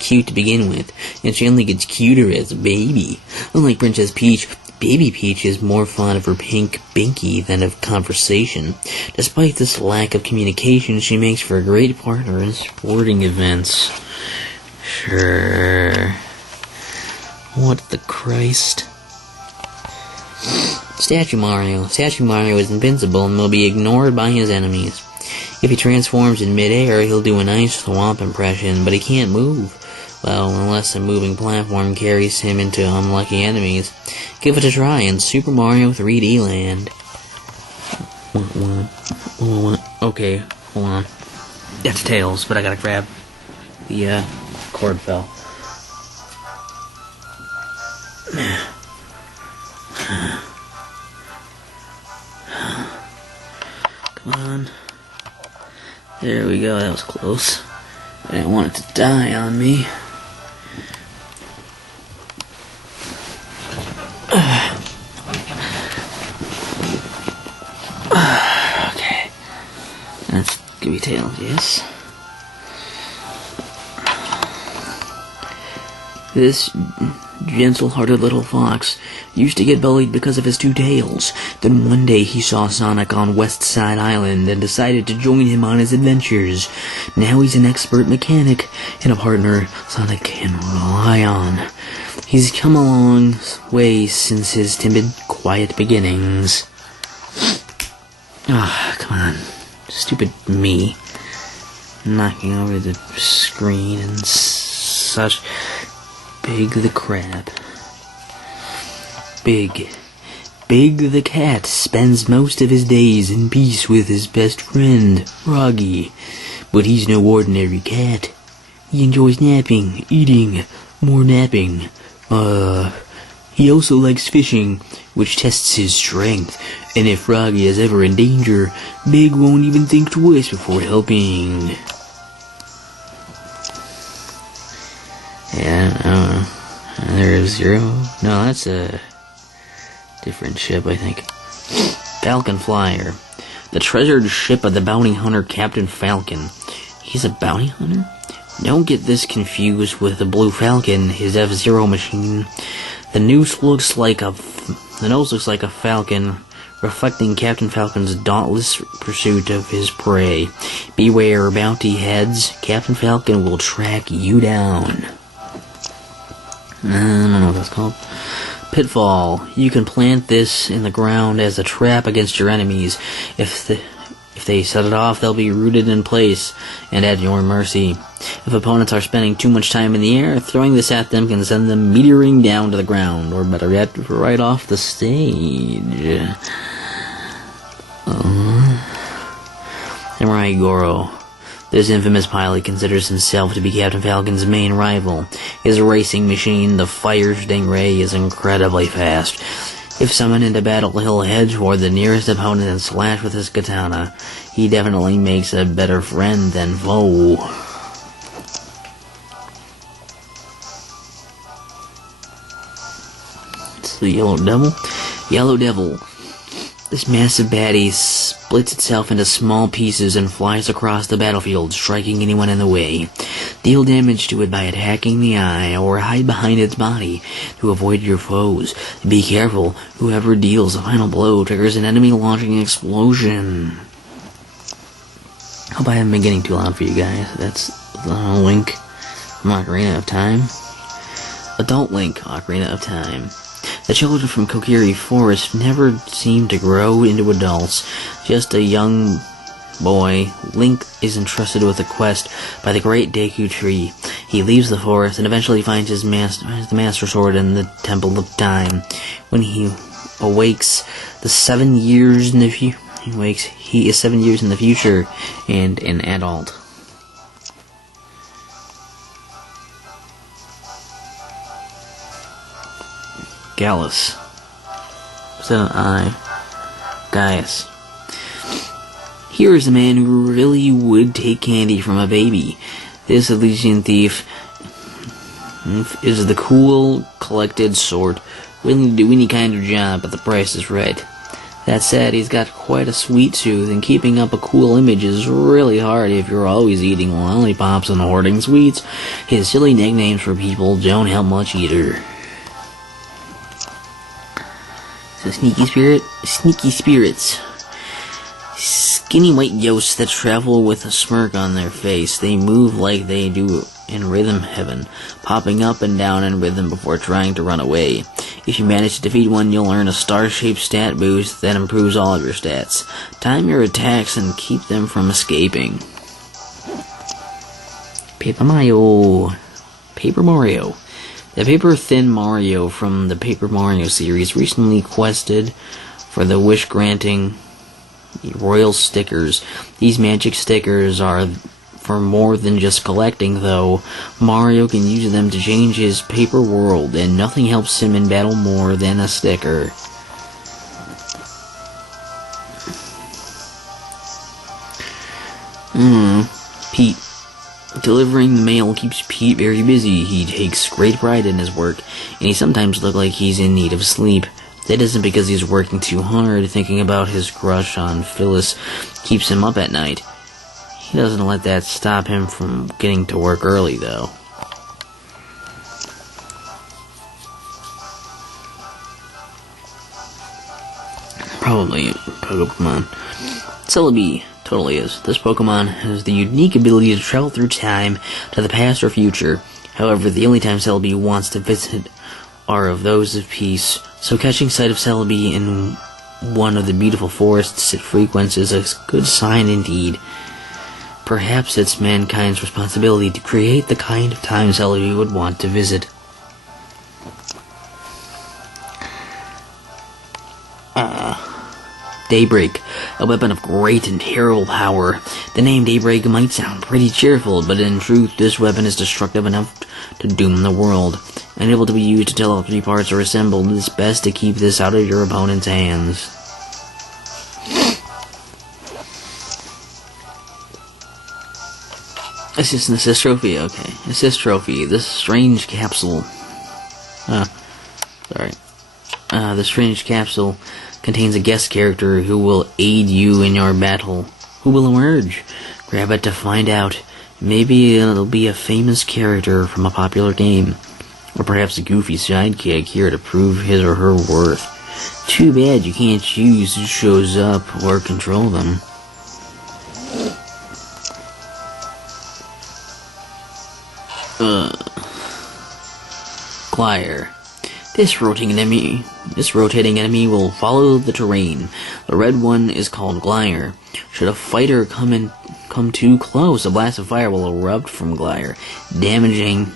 cute to begin with, and she only gets cuter as a baby. Unlike Princess Peach, Baby Peach is more fond of her pink binky than of conversation. Despite this lack of communication, she makes for a great partner in sporting events. Sure. What the Christ? Statue Mario. Statue Mario is invincible and will be ignored by his enemies. If he transforms in midair, he'll do a nice thwomp impression, but he can't move. Well, unless a moving platform carries him into unlucky enemies. Give it a try in Super Mario 3D Land. Okay, hold on. That's Tails, but I gotta grab the cord fell. Come on. There we go, that was close. I didn't want it to die on me. Okay. That's gonna be Tails, yes. This gentle-hearted little fox used to get bullied because of his two tails. Then one day he saw Sonic on West Side Island and decided to join him on his adventures. Now he's an expert mechanic and a partner Sonic can rely on. He's come a long way since his timid, quiet beginnings. Ah, come on. Stupid me. Knocking over the screen and such. Big the crab. Big the cat spends most of his days in peace with his best friend, Froggy. But he's no ordinary cat. He enjoys napping, eating, more napping. He also likes fishing, which tests his strength. And if Froggy is ever in danger, Big won't even think twice before helping. Yeah, I don't know. There's Zero. No, that's a different ship, I think. Falcon Flyer. The treasured ship of the bounty hunter Captain Falcon. He's a bounty hunter? Don't get this confused with the Blue Falcon, his F-Zero machine. The nose looks like a falcon, reflecting Captain Falcon's dauntless pursuit of his prey. Beware, bounty heads. Captain Falcon will track you down. I don't know what that's called. Pitfall. You can plant this in the ground as a trap against your enemies. If they set it off, they'll be rooted in place and at your mercy. If opponents are spending too much time in the air, throwing this at them can send them meteoring down to the ground, or better yet, right off the stage. Samurai Goro. This infamous pilot considers himself to be Captain Falcon's main rival. His racing machine, the Fire Stingray, is incredibly fast. If summoned into battle, he'll head toward the nearest opponent and slash with his katana. He definitely makes a better friend than foe. It's the Yellow Devil. Yellow Devil. This massive baddie splits itself into small pieces and flies across the battlefield, striking anyone in the way. Deal damage to it by attacking the eye, or hide behind its body to avoid your foes. Be careful, whoever deals the final blow triggers an enemy launching an explosion. Hope I haven't been getting too loud for you guys. That's Link from Ocarina of Time. Adult Link, Ocarina of Time. The children from Kokiri Forest never seem to grow into adults. Just a young boy, Link is entrusted with a quest by the great Deku Tree. He leaves the forest and eventually finds the Master Sword in the Temple of Time. When he awakes, he is 7 years in the future and an adult. Gallus. Is that an I? Gaius. Here is a man who really would take candy from a baby. This Elysian thief is the cool, collected sort, willing to do any kind of job, but the price is right. That said, he's got quite a sweet tooth, and keeping up a cool image is really hard if you're always eating lollipops and hoarding sweets. His silly nicknames for people don't help much either. So sneaky spirits. Skinny white ghosts that travel with a smirk on their face. They move like they do in Rhythm Heaven, popping up and down in rhythm before trying to run away. If you manage to defeat one, you'll earn a star-shaped stat boost that improves all of your stats. Time your attacks and keep them from escaping. Paper Mario. The paper-thin Mario from the Paper Mario series recently quested for the wish-granting royal stickers. These magic stickers are for more than just collecting, though. Mario can use them to change his paper world, and nothing helps him in battle more than a sticker. Pete. Delivering the mail keeps Pete very busy. He takes great pride in his work, and he sometimes looks like he's in need of sleep. That isn't because he's working too hard. Thinking about his crush on Phyllis keeps him up at night. He doesn't let that stop him from getting to work early, though. Probably a Pokemon. Celebi. Totally is. This Pokemon has the unique ability to travel through time to the past or future. However, the only time Celebi wants to visit are of those of peace. So catching sight of Celebi in one of the beautiful forests it frequents is a good sign indeed. Perhaps it's mankind's responsibility to create the kind of time Celebi would want to visit. Daybreak, a weapon of great and terrible power. The name Daybreak might sound pretty cheerful, but in truth, this weapon is destructive enough to doom the world. Unable to be used until all three parts are assembled, it's best to keep this out of your opponent's hands. Assist trophy, okay. Assist trophy, this strange capsule. This strange capsule contains a guest character who will aid you in your battle. Who will emerge? Grab it to find out. Maybe it'll be a famous character from a popular game. Or perhaps a goofy sidekick here to prove his or her worth. Too bad you can't choose who shows up or control them. Glier. This rotating enemy will follow the terrain. The red one is called Glier. Should a fighter come too close, a blast of fire will erupt from Glier, damaging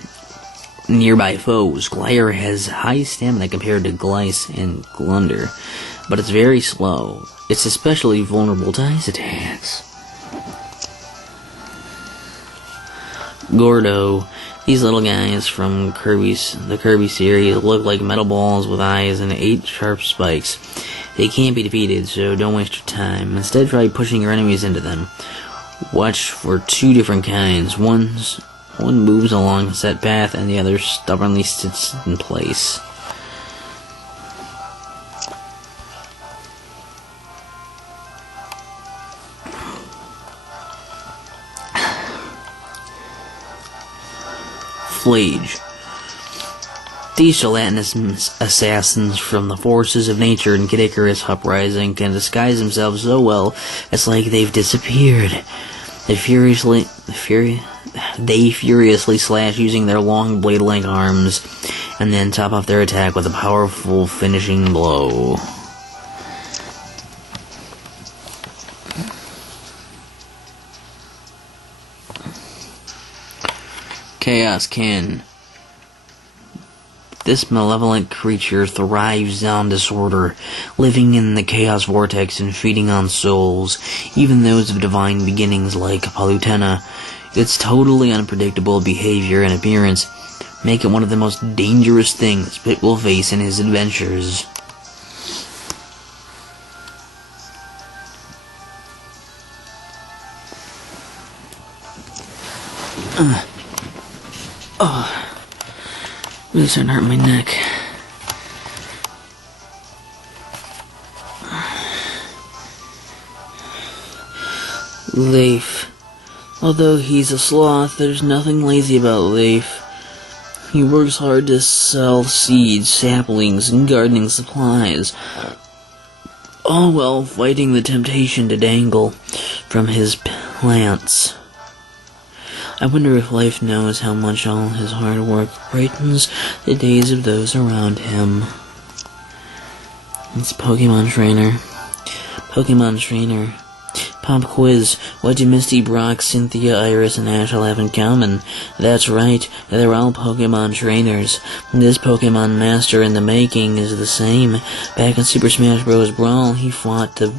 nearby foes. Glier has high stamina compared to Glice and Glunder, but it's very slow. It's especially vulnerable to ice attacks. Gordo. These little guys from the Kirby series look like metal balls with eyes and 8 sharp spikes. They can't be defeated, so don't waste your time. Instead, try pushing your enemies into them. Watch for 2 different kinds. One moves along a set path, and the other stubbornly sits in place. Flage. These gelatinous assassins from the forces of nature in Kid Icarus Uprising can disguise themselves so well, it's like they've disappeared. They furiously slash using their long blade-like arms. and then top off their attack with a powerful finishing blow. Chaos Kin. This malevolent creature thrives on disorder, living in the chaos vortex and feeding on souls, even those of divine beginnings like Palutena. Its totally unpredictable behavior and appearance make it one of the most dangerous things Pit will face in his adventures. Really starting to hurt my neck. Leif. Although he's a sloth, there's nothing lazy about Leif. He works hard to sell seeds, saplings, and gardening supplies, all while fighting the temptation to dangle from his plants. I wonder if Leif knows how much all his hard work brightens the days of those around him. It's Pokemon Trainer. Pokemon Trainer. Pop quiz. What do Misty, Brock, Cynthia, Iris, and Ash all have in common? That's right, they're all Pokemon trainers. This Pokemon Master in the making is the same. Back in Super Smash Bros. Brawl, he fought to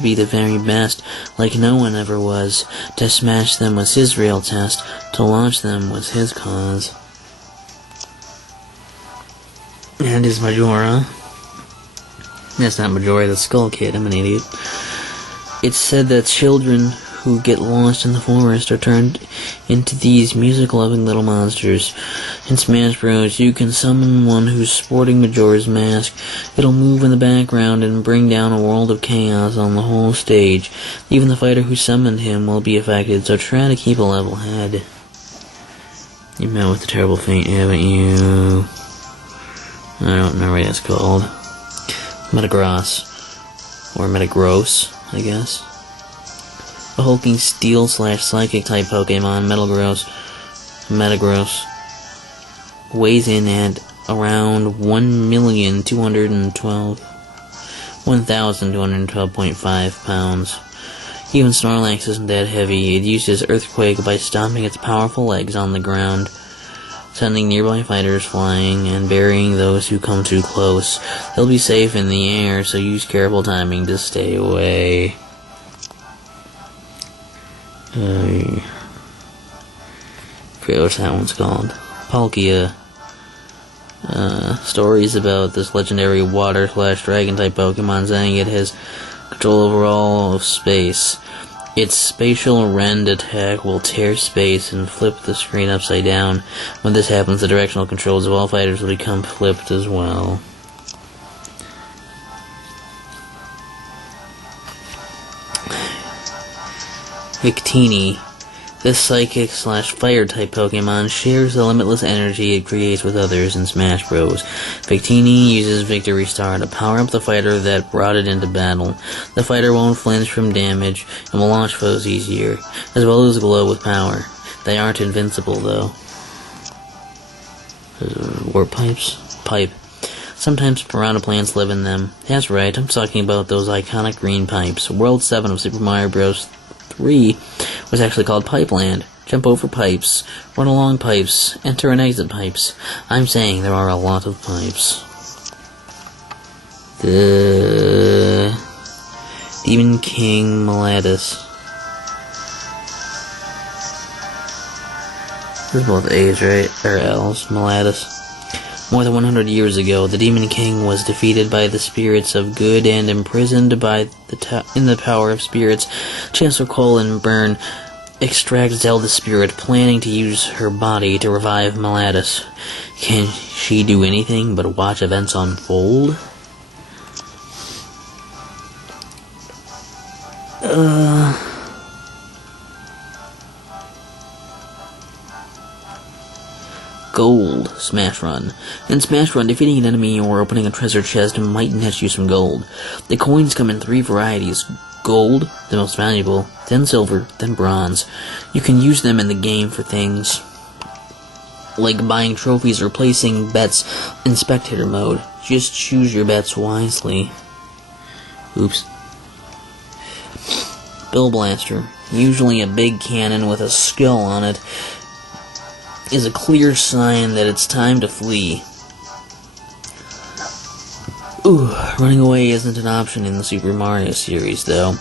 be the very best, like no one ever was. To smash them was his real test. To launch them was his cause. And his Majora. That's not Majora, that's Skull Kid, I'm an idiot. It's said that children who get lost in the forest are turned into these music-loving little monsters. In Smash Bros, you can summon one who's sporting Majora's Mask. It'll move in the background and bring down a world of chaos on the whole stage. Even the fighter who summoned him will be affected, so try to keep a level head. You met with the terrible fate, haven't you? I don't remember what it's called. Metagross. Or Metagross, I guess. A hulking steel/psychic type Pokemon, Metagross, weighs in at around 1,212.5 pounds. Even Snorlax isn't that heavy. It uses Earthquake by stomping its powerful legs on the ground, sending nearby fighters flying and burying those who come too close. They'll be safe in the air, so use careful timing to stay away. I forget what that one's called. Palkia. Stories about this legendary water/dragon type Pokemon saying it has control over all of space. Its spatial rend attack will tear space and flip the screen upside down. When this happens, the directional controls of all fighters will become flipped as well. Victini. This psychic/fire type Pokemon shares the limitless energy it creates with others in Smash Bros. Victini uses Victory Star to power up the fighter that brought it into battle. The fighter won't flinch from damage and will launch foes easier, as well as glow with power. They aren't invincible, though. Warp pipes? Pipe. Sometimes piranha plants live in them. That's right, I'm talking about those iconic green pipes. World 7 of Super Mario Bros. 3 was actually called Pipeland. Jump over pipes, run along pipes, enter and exit pipes. I'm saying there are a lot of pipes. The Demon King Malatus. This is both A's, right? Or L's. Malatus. More than 100 years ago, the Demon King was defeated by the spirits of good and imprisoned by in the power of spirits. Chancellor Colin Byrne extracts Zelda's spirit, planning to use her body to revive Malatus. Can she do anything but watch events unfold? Gold Smash Run. In Smash Run, defeating an enemy or opening a treasure chest might net you some gold. The coins come in 3 varieties. Gold, the most valuable, then silver, then bronze. You can use them in the game for things like buying trophies or placing bets in spectator mode. Just choose your bets wisely. Oops. Bill Blaster, usually a big cannon with a skull on it, is a clear sign that it's time to flee. Ooh, running away isn't an option in the Super Mario series, though.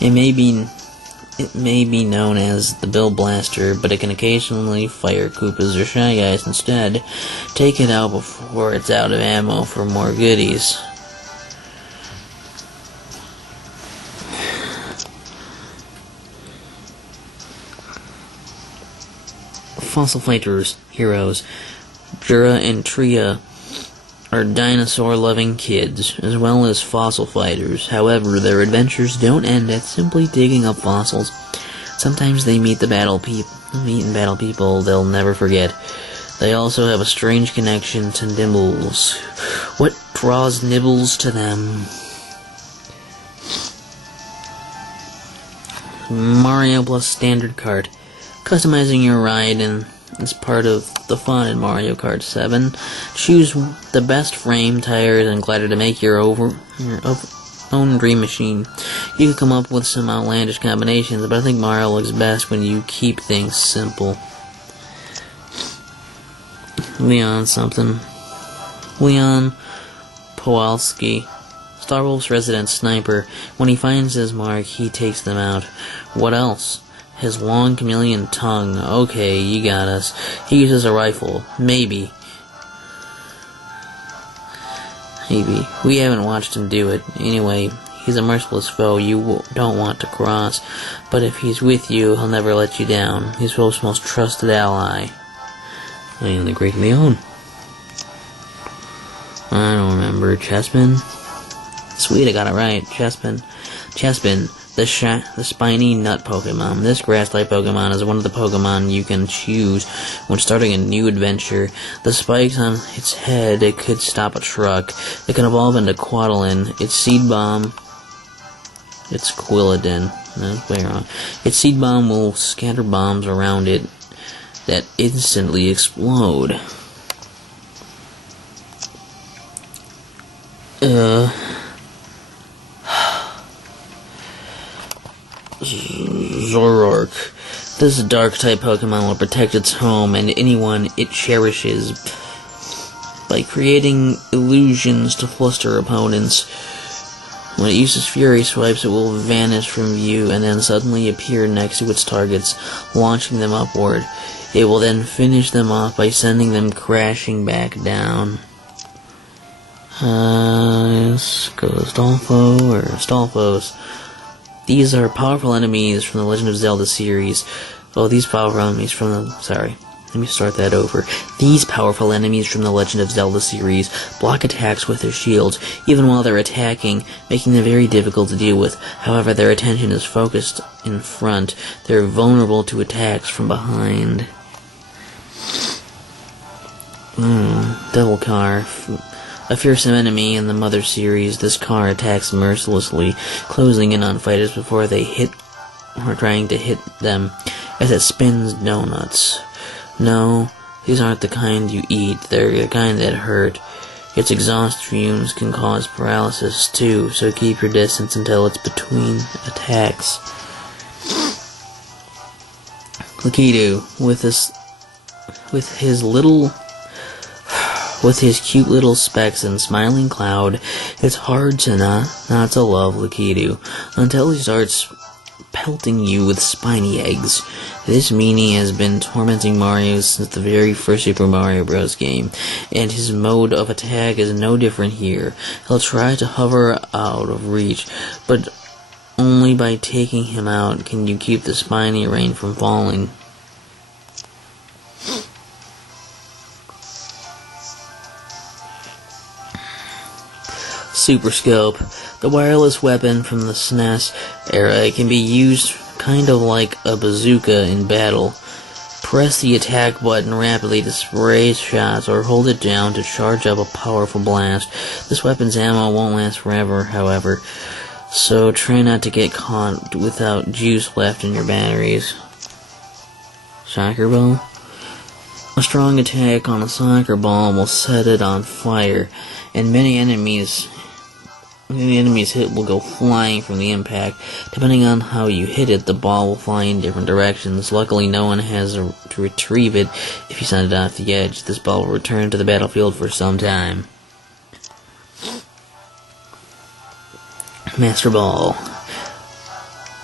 It may be known as the Bill Blaster, but it can occasionally fire Koopas or Shy Guys instead. Take it out before it's out of ammo for more goodies. Fossil Fighters heroes Jura and Tria are dinosaur-loving kids, as well as fossil fighters. However, their adventures don't end at simply digging up fossils. Sometimes they meet and battle people they'll never forget. They also have a strange connection to Nibbles. What draws Nibbles to them? Mario Plus Standard Kart. Customizing your ride is part of the fun in Mario Kart 7. Choose the best frame, tires, and glider to make your own dream machine. You can come up with some outlandish combinations, but I think Mario looks best when you keep things simple. Leon Powalski, Star Wolf's resident sniper. When he finds his mark, he takes them out. What else? His long chameleon tongue. Okay, you got us. He uses a rifle. Maybe. We haven't watched him do it. Anyway, he's a merciless foe you don't want to cross. But if he's with you, he'll never let you down. He's Wolf's most trusted ally. And the Great Leon. I don't remember. Chespin? Sweet, I got it right. Chespin. The spiny nut Pokemon. This grass-type Pokemon is one of the Pokemon you can choose when starting a new adventure. The spikes on its head, it could stop a truck. It can evolve into Quaddlin. Its Seed Bomb... It's Quilladin. That's way wrong. Its Seed Bomb will scatter bombs around it that instantly explode. Zoroark. This dark-type Pokemon will protect its home and anyone it cherishes by creating illusions to fluster opponents. When it uses Fury Swipes, it will vanish from view and then suddenly appear next to its targets, launching them upward. It will then finish them off by sending them crashing back down. Stalfos. These are powerful enemies from the Legend of Zelda series. These powerful enemies from the Legend of Zelda series block attacks with their shields, even while they're attacking, making them very difficult to deal with. However, their attention is focused in front. They're vulnerable to attacks from behind. Devil Car. A fearsome enemy in the Mother series, this car attacks mercilessly, closing in on fighters before they hit or trying to hit them, as it spins donuts. No, these aren't the kind you eat, they're the kind that hurt. Its exhaust fumes can cause paralysis too, so keep your distance until it's between attacks. Lakitu, with his cute little specs and smiling cloud, it's hard to not to love Lakitu until he starts pelting you with spiny eggs. This meanie has been tormenting Mario since the very first Super Mario Bros. Game, and his mode of attack is no different here. He'll try to hover out of reach, but only by taking him out can you keep the spiny rain from falling. Super Scope. The wireless weapon from the SNES era. It can be used kind of like a bazooka in battle. Press the attack button rapidly to spray shots or hold it down to charge up a powerful blast. This weapon's ammo won't last forever, however, so try not to get caught without juice left in your batteries. Shocker Ball. A strong attack on a soccer ball will set it on fire, and many enemies hit will go flying from the impact. Depending on how you hit it, the ball will fly in different directions. Luckily, no one has to retrieve it if you send it off the edge. This ball will return to the battlefield for some time. Master Ball.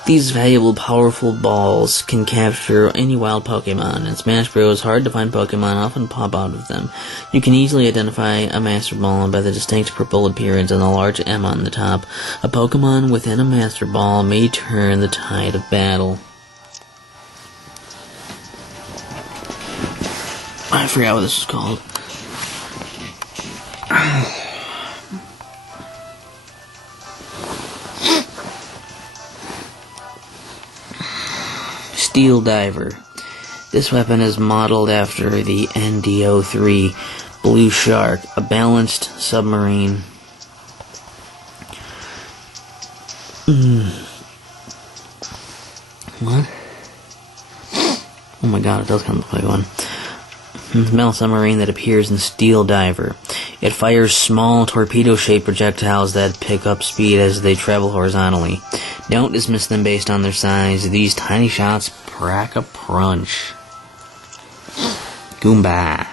These valuable, powerful balls can capture any wild Pokemon. In Smash Bros., hard to find Pokemon often pop out of them. You can easily identify a Master Ball by the distinct purple appearance and the large M on the top. A Pokemon within a Master Ball may turn the tide of battle. I forgot what this is called. Steel Diver. This weapon is modeled after the NDO-3 Blue Shark, a balanced submarine. What? Oh my god, it does kind of look like one. It's a metal submarine that appears in Steel Diver. It fires small torpedo-shaped projectiles that pick up speed as they travel horizontally. Don't dismiss them based on their size. These tiny shots pack a punch. Goomba.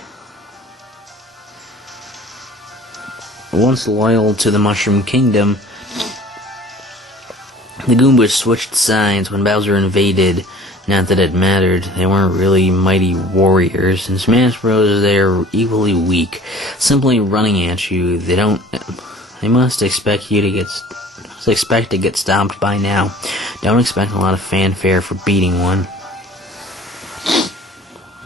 Once loyal to the Mushroom Kingdom, the Goombas switched sides when Bowser invaded. Not that it mattered, they weren't really mighty warriors. In Smash Bros, they're equally weak. Simply running at you, they must expect to get stomped by now. Don't expect a lot of fanfare for beating one.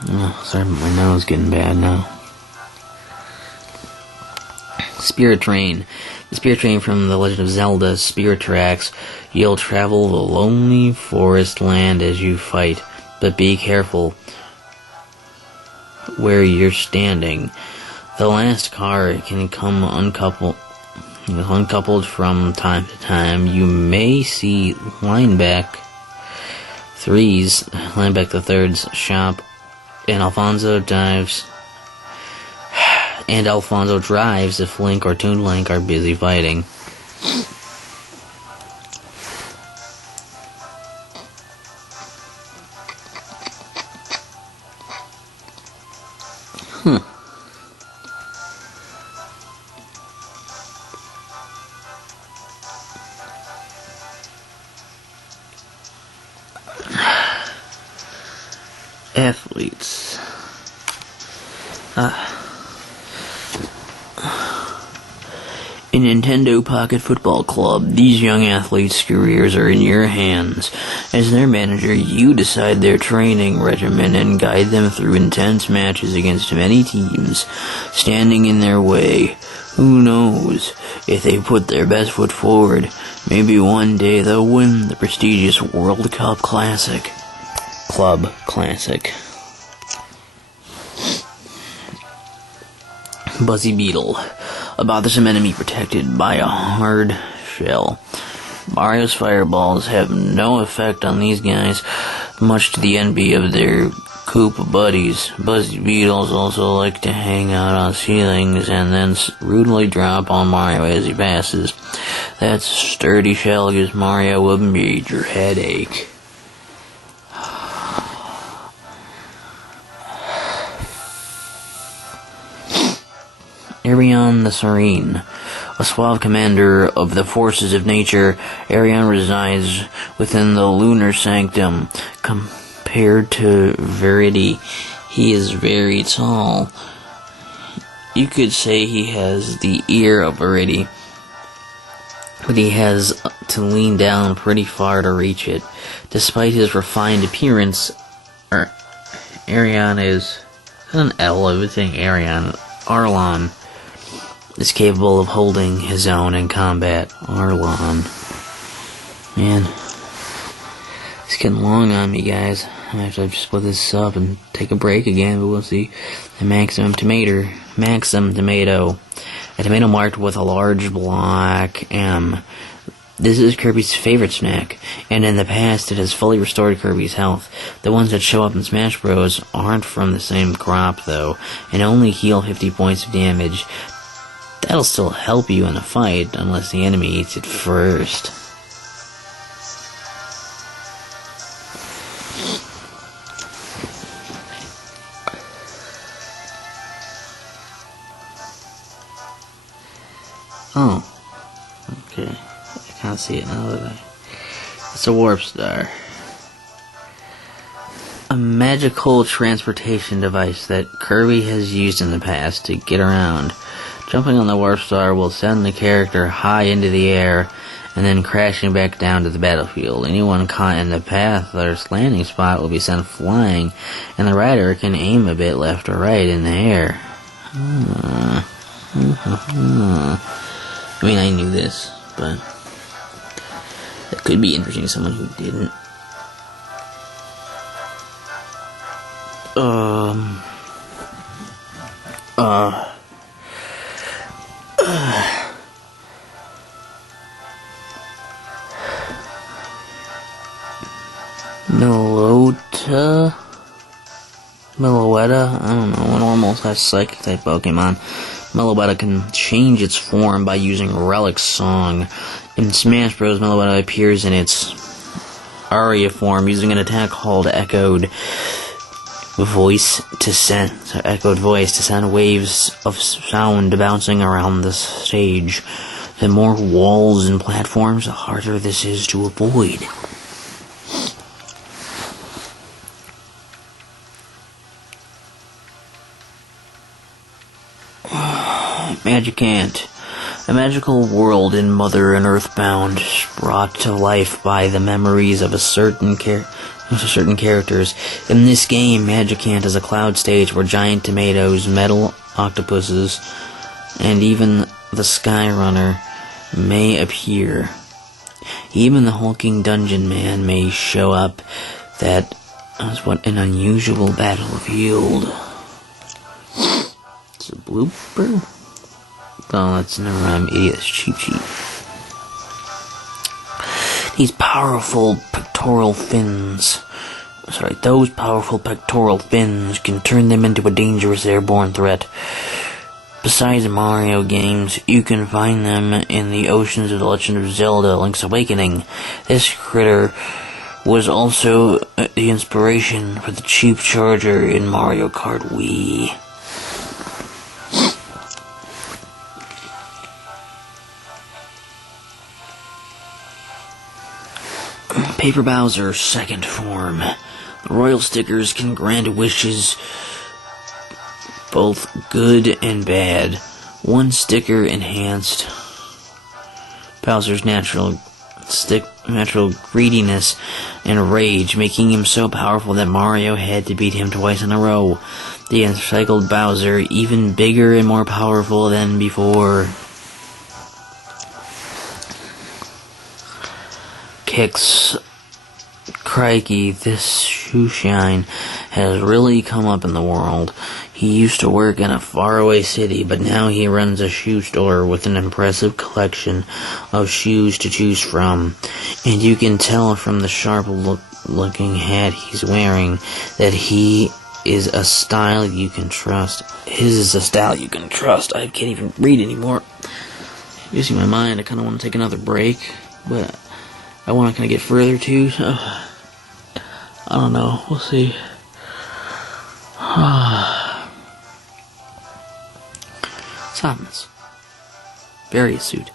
Oh, sorry, my nose getting bad now. Spirit Train. The Spirit Train from The Legend of Zelda Spirit Tracks. You'll travel the lonely forest land as you fight, but be careful where you're standing. The last car can come uncoupled from time to time. You may see Lineback the Third's shop, and Alfonso drives if Link or Toon Link are busy fighting. Athletes. In Nintendo Pocket Football Club, these young athletes' careers are in your hands. As their manager, you decide their training regimen and guide them through intense matches against many teams standing in their way. Who knows? If they put their best foot forward, maybe one day they'll win the prestigious World Cup Classic. Club Classic. Buzzy Beetle. A bothersome enemy protected by a hard shell. Mario's fireballs have no effect on these guys, much to the envy of their Koopa buddies. Buzzy Beetles also like to hang out on ceilings and then rudely drop on Mario as he passes. That sturdy shell gives Mario a major headache. Arion the Serene. A suave commander of the forces of nature, Arion resides within the lunar sanctum. Compared to Verity, he is very tall. You could say he has the ear of Verity, but he has to lean down pretty far to reach it. Despite his refined appearance, Arion is an L, everything Arlon is capable of holding his own in combat. Arlon. Man. It's getting long on me, guys. I have to split this up and take a break again, but we'll see. The Maximum Tomato. A tomato marked with a large black M. This is Kirby's favorite snack, and in the past it has fully restored Kirby's health. The ones that show up in Smash Bros. Aren't from the same crop, though, and only heal 50 points of damage. That'll still help you in a fight, unless the enemy eats it first. Oh. Okay. I can't see it now that It's a warp star. A magical transportation device that Kirby has used in the past to get around. Jumping on the warp star will send the character high into the air and then crashing back down to the battlefield. Anyone caught in the path of their landing spot will be sent flying, and the rider can aim a bit left or right in the air. I mean, I knew this, but it could be interesting to someone who didn't. Meloetta, I don't know, a normal psychic type Pokemon. Meloetta can change its form by using Relic Song. In Smash Bros., Meloetta appears in its Aria form using an attack called Echoed Voice to send waves of sound bouncing around the stage. The more walls and platforms, the harder this is to avoid. Magicant. A magical world in Mother and Earthbound, brought to life by the memories of certain characters. In this game, Magicant is a cloud stage where giant tomatoes, metal octopuses, and even the Skyrunner may appear. Even the hulking dungeon man may show up. That is what an unusual battle revealed. It's a blooper? Oh, that's never mind. I'm idiot. That's cheap. Those powerful pectoral fins can turn them into a dangerous airborne threat. Besides Mario games, you can find them in the oceans of The Legend of Zelda: Link's Awakening. This critter was also the inspiration for the cheap charger in Mario Kart Wii. Paper Bowser, second form. The royal stickers can grant wishes both good and bad. One sticker enhanced Bowser's natural greediness and rage, making him so powerful that Mario had to beat him twice in a row. The encircled Bowser, even bigger and more powerful than before. Kicks. Crikey, this shoeshine has really come up in the world. He used to work in a faraway city, but now he runs a shoe store with an impressive collection of shoes to choose from. And you can tell from the sharp-looking hat he's wearing that he is a style you can trust. His is a style you can trust. I can't even read anymore. Using my mind, I kind of want to take another break, but I'm not going to get further too, so I don't know. We'll see. Samus. Various suit.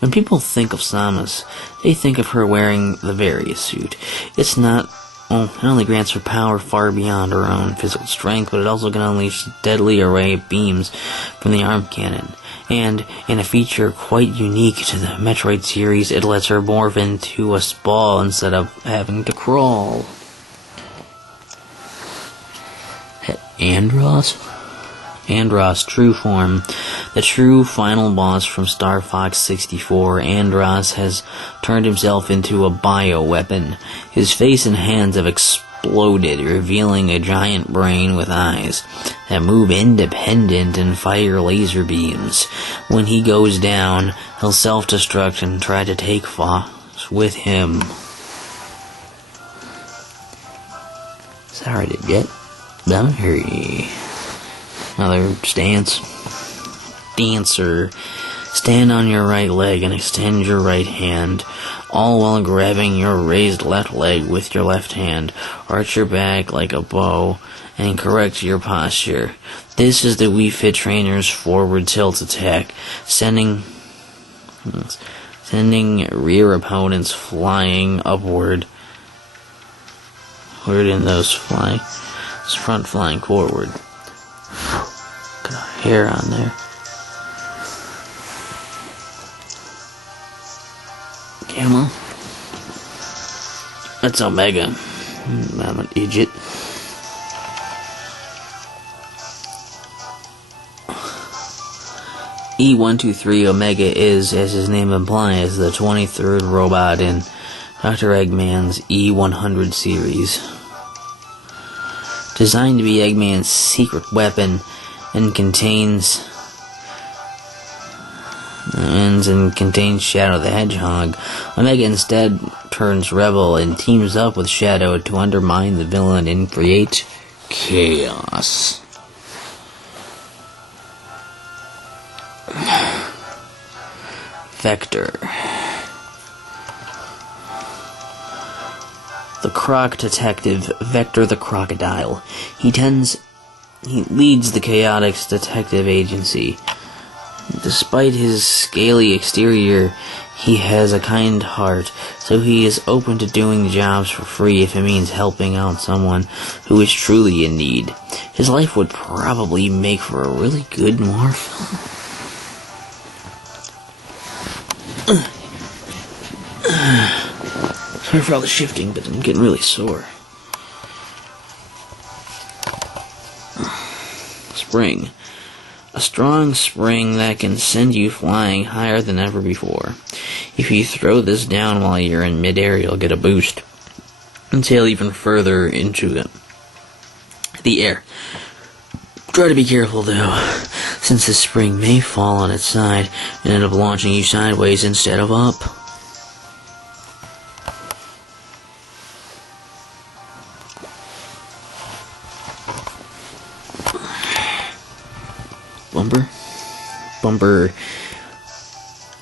When people think of Samus, they think of her wearing the Various suit. It only grants her power far beyond her own physical strength, but it also can unleash a deadly array of beams from the arm cannon. And, in a feature quite unique to the Metroid series, it lets her morph into a ball instead of having to crawl. Andross, true form. The true final boss from Star Fox 64, Andross has turned himself into a bioweapon. His face and hands have exploded, revealing a giant brain with eyes that move independent and fire laser beams. When he goes down, he'll self-destruct and try to take Fox with him. Sorry to get don't hurry. Another stance. Dancer. Stand on your right leg and extend your right hand, all while grabbing your raised left leg with your left hand. Arch your back like a bow and correct your posture. This is the Wii Fit Trainer's forward tilt attack, sending rear opponents flying upward. And those front flying forward. Got a hair on there. Camel. That's Omega. I'm an idiot. E123 Omega is, as his name implies, the 23rd robot in Dr. Eggman's E100 series. Designed to be Eggman's secret weapon and contains Shadow the Hedgehog, Omega instead turns rebel and teams up with Shadow to undermine the villain and create chaos. Vector. The Croc Detective, Vector the Crocodile. He leads the Chaotix Detective Agency. Despite his scaly exterior, he has a kind heart, so he is open to doing jobs for free if it means helping out someone who is truly in need. His life would probably make for a really good noir film. Sorry for all the shifting, but I'm getting really sore. Spring. A strong spring that can send you flying higher than ever before. If you throw this down while you're in midair, you'll get a boost and sail even further into the air. Try to be careful, though, since the spring may fall on its side and end up launching you sideways instead of up. Bumper.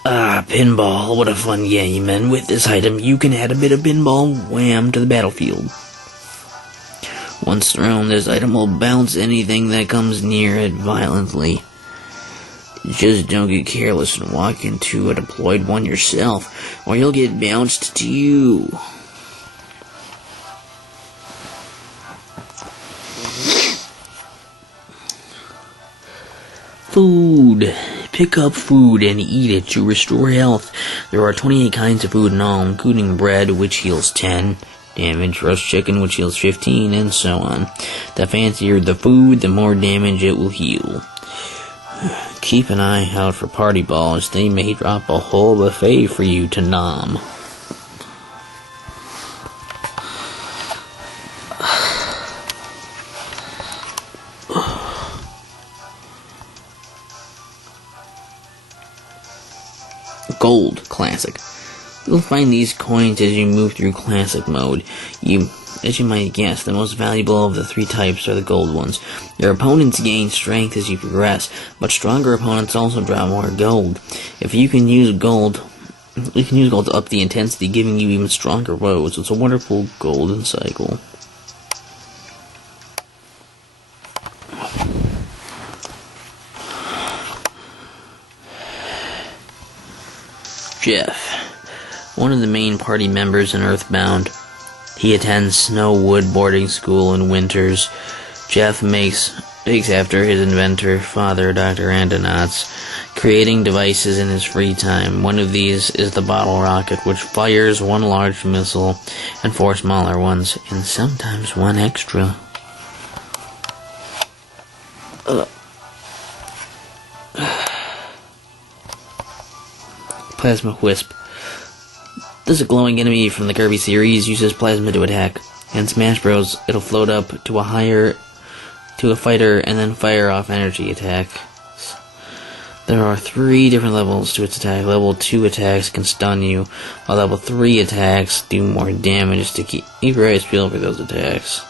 Pinball. What a fun game, and with this item, you can add a bit of pinball wham to the battlefield. Once thrown, this item will bounce anything that comes near it violently. Just don't get careless and walk into a deployed one yourself, or you'll get bounced too. Food. Pick up food and eat it to restore health. There are 28 kinds of food in all, including bread, which heals 10 damage, roast chicken, which heals 15, and so on. The fancier the food, the more damage it will heal. Keep an eye out for party balls. They may drop a whole buffet for you to nom. Gold Classic. You'll find these coins as you move through Classic mode. As you might guess, the most valuable of the three types are the gold ones. Your opponents gain strength as you progress, but stronger opponents also drop more gold. If you can use gold, to up the intensity, giving you even stronger woes. It's a wonderful golden cycle. Jeff, one of the main party members in Earthbound. He attends Snowwood boarding school in winters. Jeff makes after his inventor, father, Dr. Andonauts, creating devices in his free time. One of these is the bottle rocket, which fires one large missile and four smaller ones, and sometimes one extra. Plasma Wisp. This is a glowing enemy from the Kirby series, uses plasma to attack. In Smash Bros, it'll float up to a fighter and then fire off energy attack. There are 3 different levels to its attack. Level 2 attacks can stun you, while level 3 attacks do more damage to keep your eyes peeled for those attacks.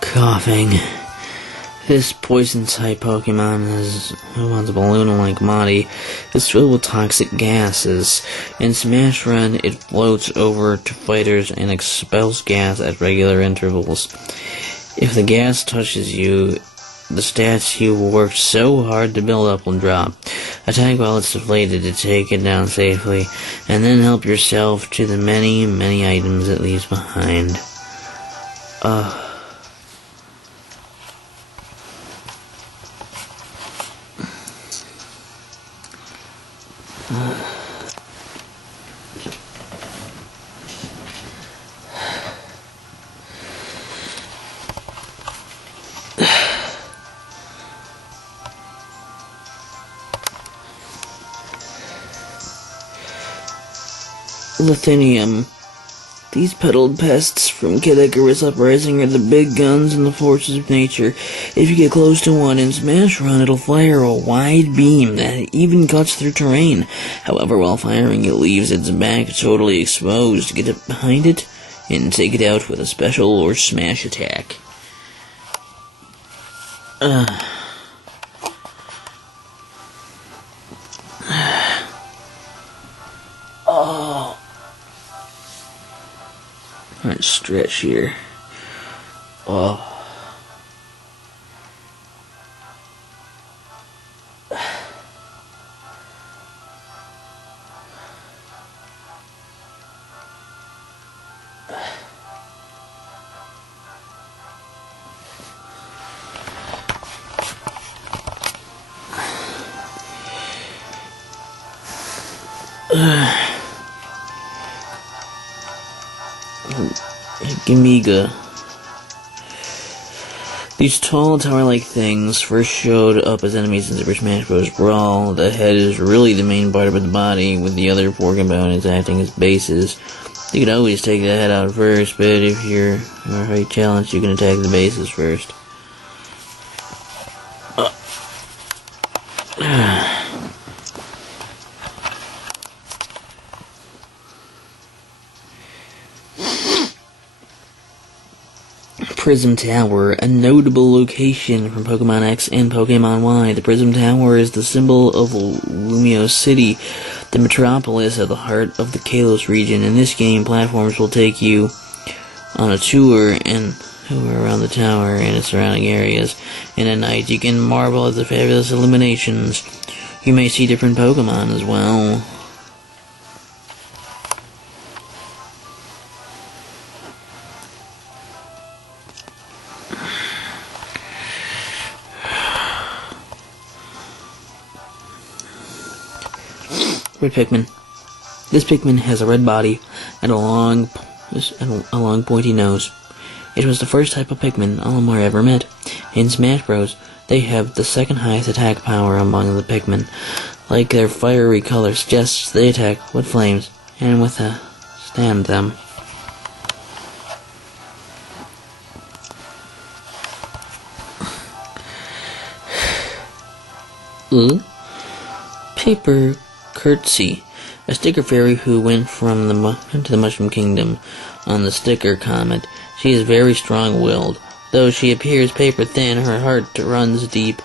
Coughing. This poison-type Pokemon who wants a balloon like Monty is filled with toxic gases. In Smash Run, it floats over to fighters and expels gas at regular intervals. If the gas touches you, the stats you worked so hard to build up will drop. Attack while it's deflated to take it down safely, and then help yourself to the many, many items it leaves behind. Lithium. These petaled pests from Kid Icarus Uprising are the big guns and the forces of nature. If you get close to one in Smash Run, it'll fire a wide beam that even cuts through terrain. However, while firing, it leaves its back totally exposed. Get it behind it and take it out with a special or smash attack. Alright, stretch here. Gamiga. These tall, tower-like things first showed up as enemies in Super Smash Bros. Brawl. The head is really the main part of the body, with the other 4 components acting as bases. You can always take the head out first, but if you're already challenged, you can attack the bases first. Prism Tower, a notable location from Pokemon X and Pokemon Y. The Prism Tower is the symbol of Lumio City, the metropolis at the heart of the Kalos region. In this game, platforms will take you on a tour around the tower and its surrounding areas. And at night, you can marvel at the fabulous illuminations. You may see different Pokemon as well. Red Pikmin. This Pikmin has a red body and a long pointy nose. It was the first type of Pikmin Olimar ever met. In Smash Bros, they have the second highest attack power among the Pikmin. Like their fiery color suggests, they attack with flames and withstand them. Paper Curtsy, a sticker fairy who went into the Mushroom Kingdom on the Sticker Comet. She is very strong-willed. Though she appears paper-thin, her heart runs deep,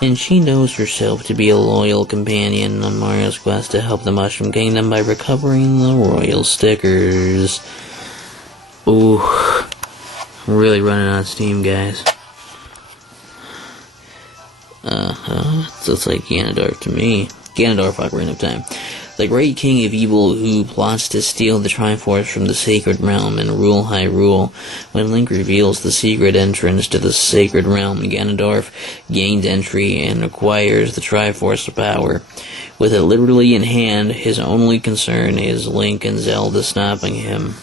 and she knows herself to be a loyal companion on Mario's quest to help the Mushroom Kingdom by recovering the royal stickers. Ooh, we're really running out of steam, guys. So it's like Ganondorf to me. Ganondorf, Ocarina of Time. The great king of evil who plots to steal the Triforce from the Sacred Realm and rule Hyrule. When Link reveals the secret entrance to the Sacred Realm, Ganondorf gains entry and acquires the Triforce power. With it literally in hand, his only concern is Link and Zelda stopping him.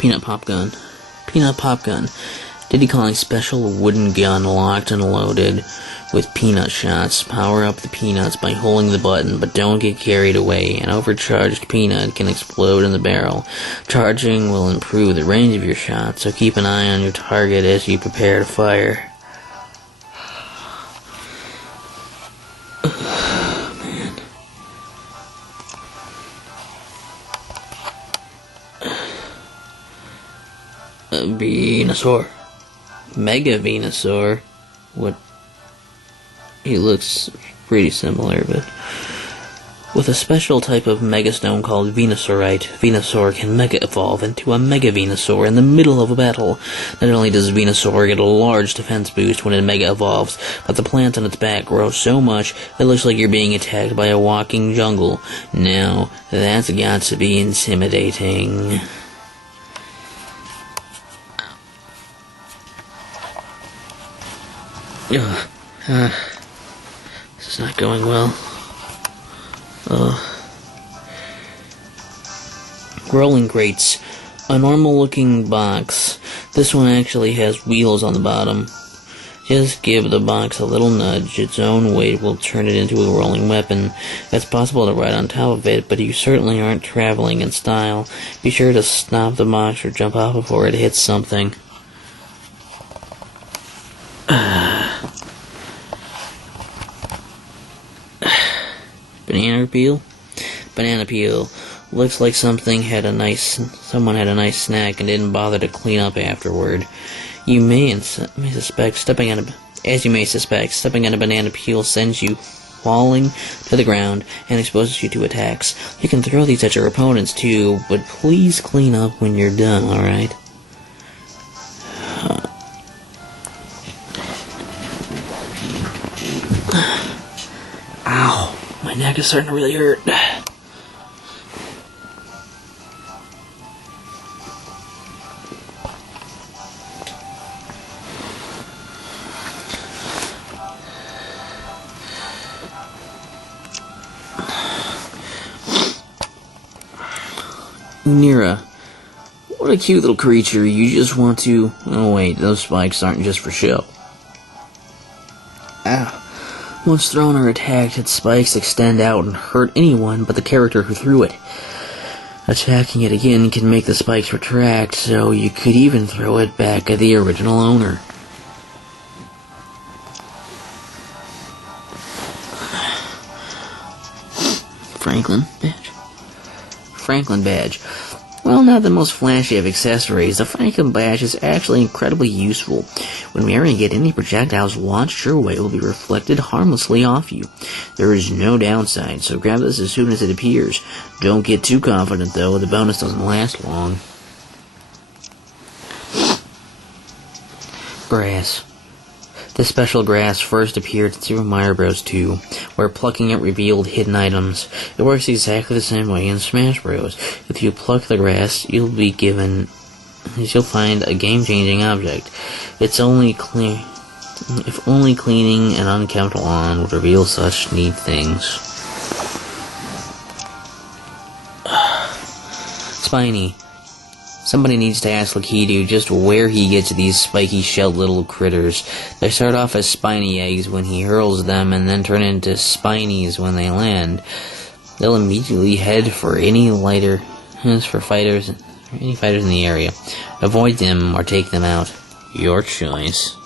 Peanut Pop Gun. Peanut Pop Gun. Diddy Kong's special wooden gun locked and loaded with peanut shots. Power up the peanuts by holding the button, but don't get carried away. An overcharged peanut can explode in the barrel. Charging will improve the range of your shot, so keep an eye on your target as you prepare to fire. Venusaur. Mega Venusaur. What? He looks pretty similar, but with a special type of megastone called Venusaurite, Venusaur can mega evolve into a Mega Venusaur in the middle of a battle. Not only does Venusaur get a large defense boost when it mega evolves, but the plants on its back grow so much it looks like you're being attacked by a walking jungle. Now, that's got to be intimidating. This is not going well. Rolling crates. A normal looking box. This one actually has wheels on the bottom. Just give the box a little nudge. Its own weight will turn it into a rolling weapon. It's possible to ride on top of it, but you certainly aren't traveling in style. Be sure to stop the box or jump off before it hits something. Banana peel? Banana peel. Looks like someone had a nice snack and didn't bother to clean up afterward. As you may suspect, stepping on a banana peel sends you falling to the ground and exposes you to attacks. You can throw these at your opponents too, but please clean up when you're done, alright? Ow. My neck is starting to really hurt. Unira. What a cute little creature. You just want to... Oh wait, those spikes aren't just for show. Ow. Once thrown or attacked, its spikes extend out and hurt anyone but the character who threw it. Attacking it again can make the spikes retract, so you could even throw it back at the original owner. Franklin badge. Well, not the most flashy of accessories, the Franklin badge is actually incredibly useful. When wearing it, any projectiles launched your way will be reflected harmlessly off you. There is no downside, so grab this as soon as it appears. Don't get too confident, though, the bonus doesn't last long. Grass. This special grass first appeared in Super Mario Bros. 2, where plucking it revealed hidden items. It works exactly the same way in Smash Bros. If you pluck the grass, you'll find a game-changing object. If only cleaning an unkempt lawn would reveal such neat things. Spiny. Somebody needs to ask Lakitu just where he gets these spiky-shelled little critters. They start off as spiny eggs when he hurls them and then turn into spinies when they land. They'll immediately head for any fighters in the area. Avoid them or take them out. Your choice.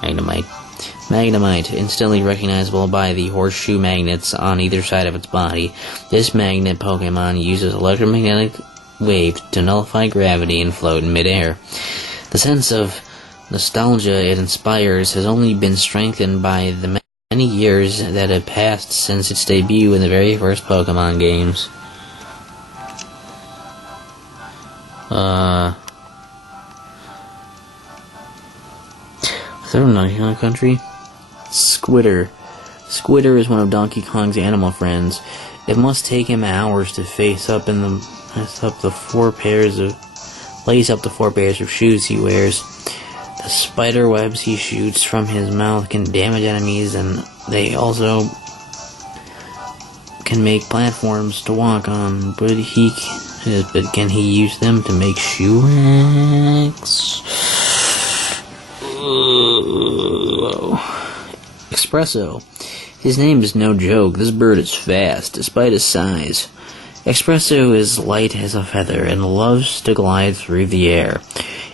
Magnemite, instantly recognizable by the horseshoe magnets on either side of its body. This magnet Pokemon uses electromagnetic wave to nullify gravity and float in midair. The sense of nostalgia it inspires has only been strengthened by the many years that have passed since its debut in the very first Pokemon games. Is there a Donkey Kong Country? Squitter. Squitter is one of Donkey Kong's animal friends. It must take him hours to lace up the 4 pairs of shoes he wears. The spider webs he shoots from his mouth can damage enemies, and they also can make platforms to walk on, but he But can he use them to make shoe racks? Espresso. His name is no joke. This bird is fast, despite his size. Espresso is light as a feather and loves to glide through the air.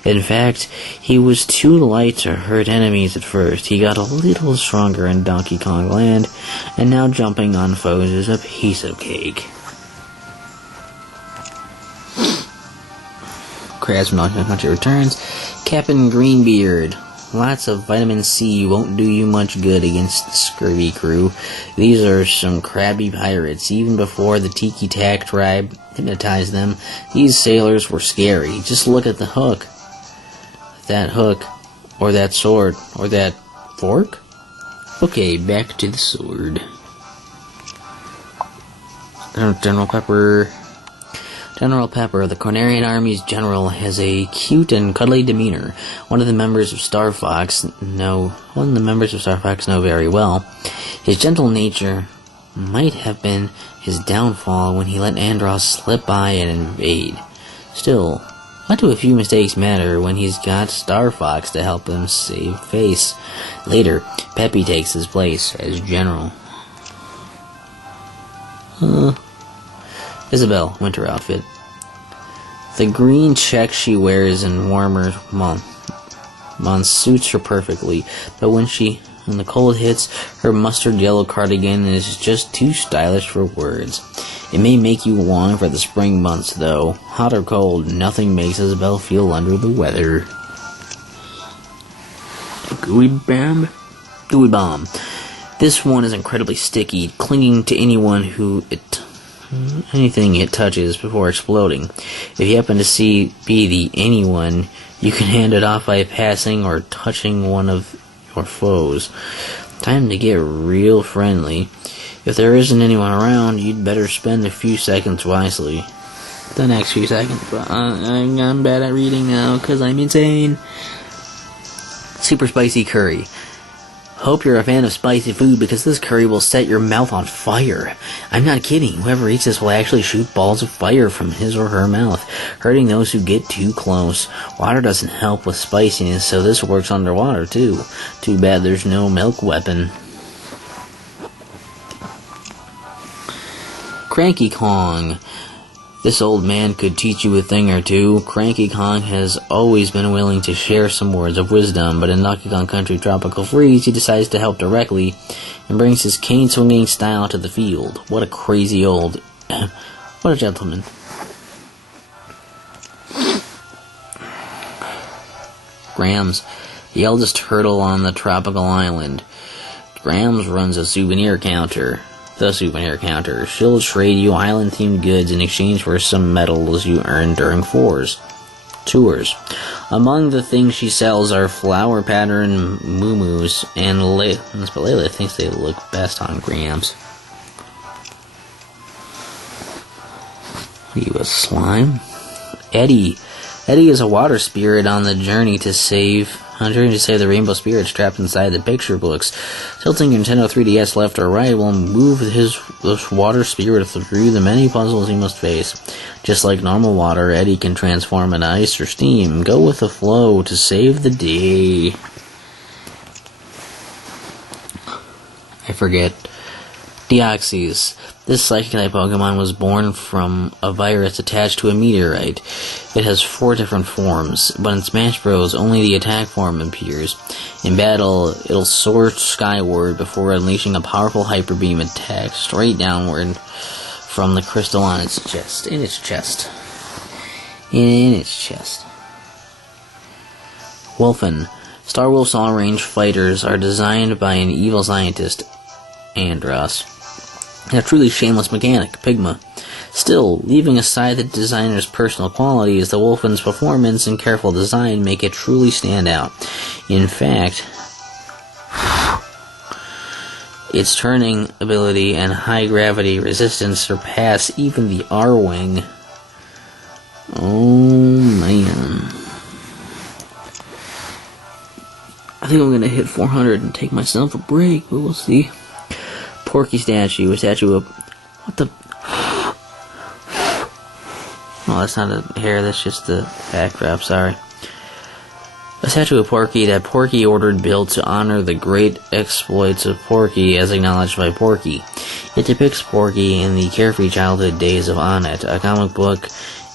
In fact, he was too light to hurt enemies at first. He got a little stronger in Donkey Kong Land, and now jumping on foes is a piece of cake. Crabs from Donkey Kong Country returns. Captain Greenbeard. Lots of vitamin C won't do you much good against the scurvy crew. These are some crabby pirates. Even before the Tiki Tak tribe hypnotized them, these sailors were scary. Just look at the hook. That hook, or that sword, or that fork? Okay, back to the sword. General Pepper, the Cornerian Army's general, has a cute and cuddly demeanor. One of the members of Star Fox know very well. His gentle nature might have been his downfall when he let Andros slip by and invade. Still, what do a few mistakes matter when he's got Star Fox to help him save face? Later, Peppy takes his place as general. Isabelle, winter outfit. The green check she wears in warmer months suits her perfectly, but when the cold hits, her mustard yellow cardigan is just too stylish for words. It may make you long for the spring months, though. Hot or cold, nothing makes Isabelle feel under the weather. Gooey bomb. This one is incredibly sticky, clinging to anything it touches before exploding. If you happen to be the anyone, you can hand it off by passing or touching one of your foes. Time to get real friendly. If there isn't anyone around, you'd better spend a few seconds wisely. The next few seconds, but I'm bad at reading now because I'm insane. Super spicy curry. Hope you're a fan of spicy food because this curry will set your mouth on fire. I'm not kidding. Whoever eats this will actually shoot balls of fire from his or her mouth, hurting those who get too close. Water doesn't help with spiciness, so this works underwater too. Too bad there's no milk weapon. Cranky Kong. This old man could teach you a thing or two. Cranky Kong has always been willing to share some words of wisdom, but in Donkey Kong Country Tropical Freeze, he decides to help directly and brings his cane-swinging style to the field. What a crazy old... what a gentleman. Grams, the eldest turtle on the tropical island. Grams runs a souvenir counter. The souvenir counter. She'll trade you island-themed goods in exchange for some medals you earn during tours. Among the things she sells are flower pattern moo-moos, and Layla thinks they look best on Grams. Are you a slime? Eddie is a water spirit on the journey to save the rainbow spirits trapped inside the picture books. Tilting your Nintendo 3DS left or right will move this water spirit through the many puzzles he must face. Just like normal water, Eddie can transform into ice or steam. Go with the flow to save the day. I forget. Deoxys. This psychic-type Pokemon was born from a virus attached to a meteorite. It has 4 different forms, but in Smash Bros. Only the attack form appears. In battle, it'll soar skyward before unleashing a powerful Hyper Beam attack straight downward from the crystal on its chest. In its chest. Wolfen. Star Wolf's all-range fighters are designed by an evil scientist, Andros. A truly shameless mechanic, Pigma. Still, leaving aside the designer's personal qualities, the Wolfen's performance and careful design make it truly stand out. In fact, its turning ability and high gravity resistance surpass even the R-Wing. Oh man. I think I'm gonna hit 400 and take myself a break, but we'll see. Porky statue, a statue of... What the... Well, that's not a hair, that's just the backdrop, sorry. A statue of Porky that Porky ordered built to honor the great exploits of Porky as acknowledged by Porky. It depicts Porky in the carefree childhood days of Onett, a comic book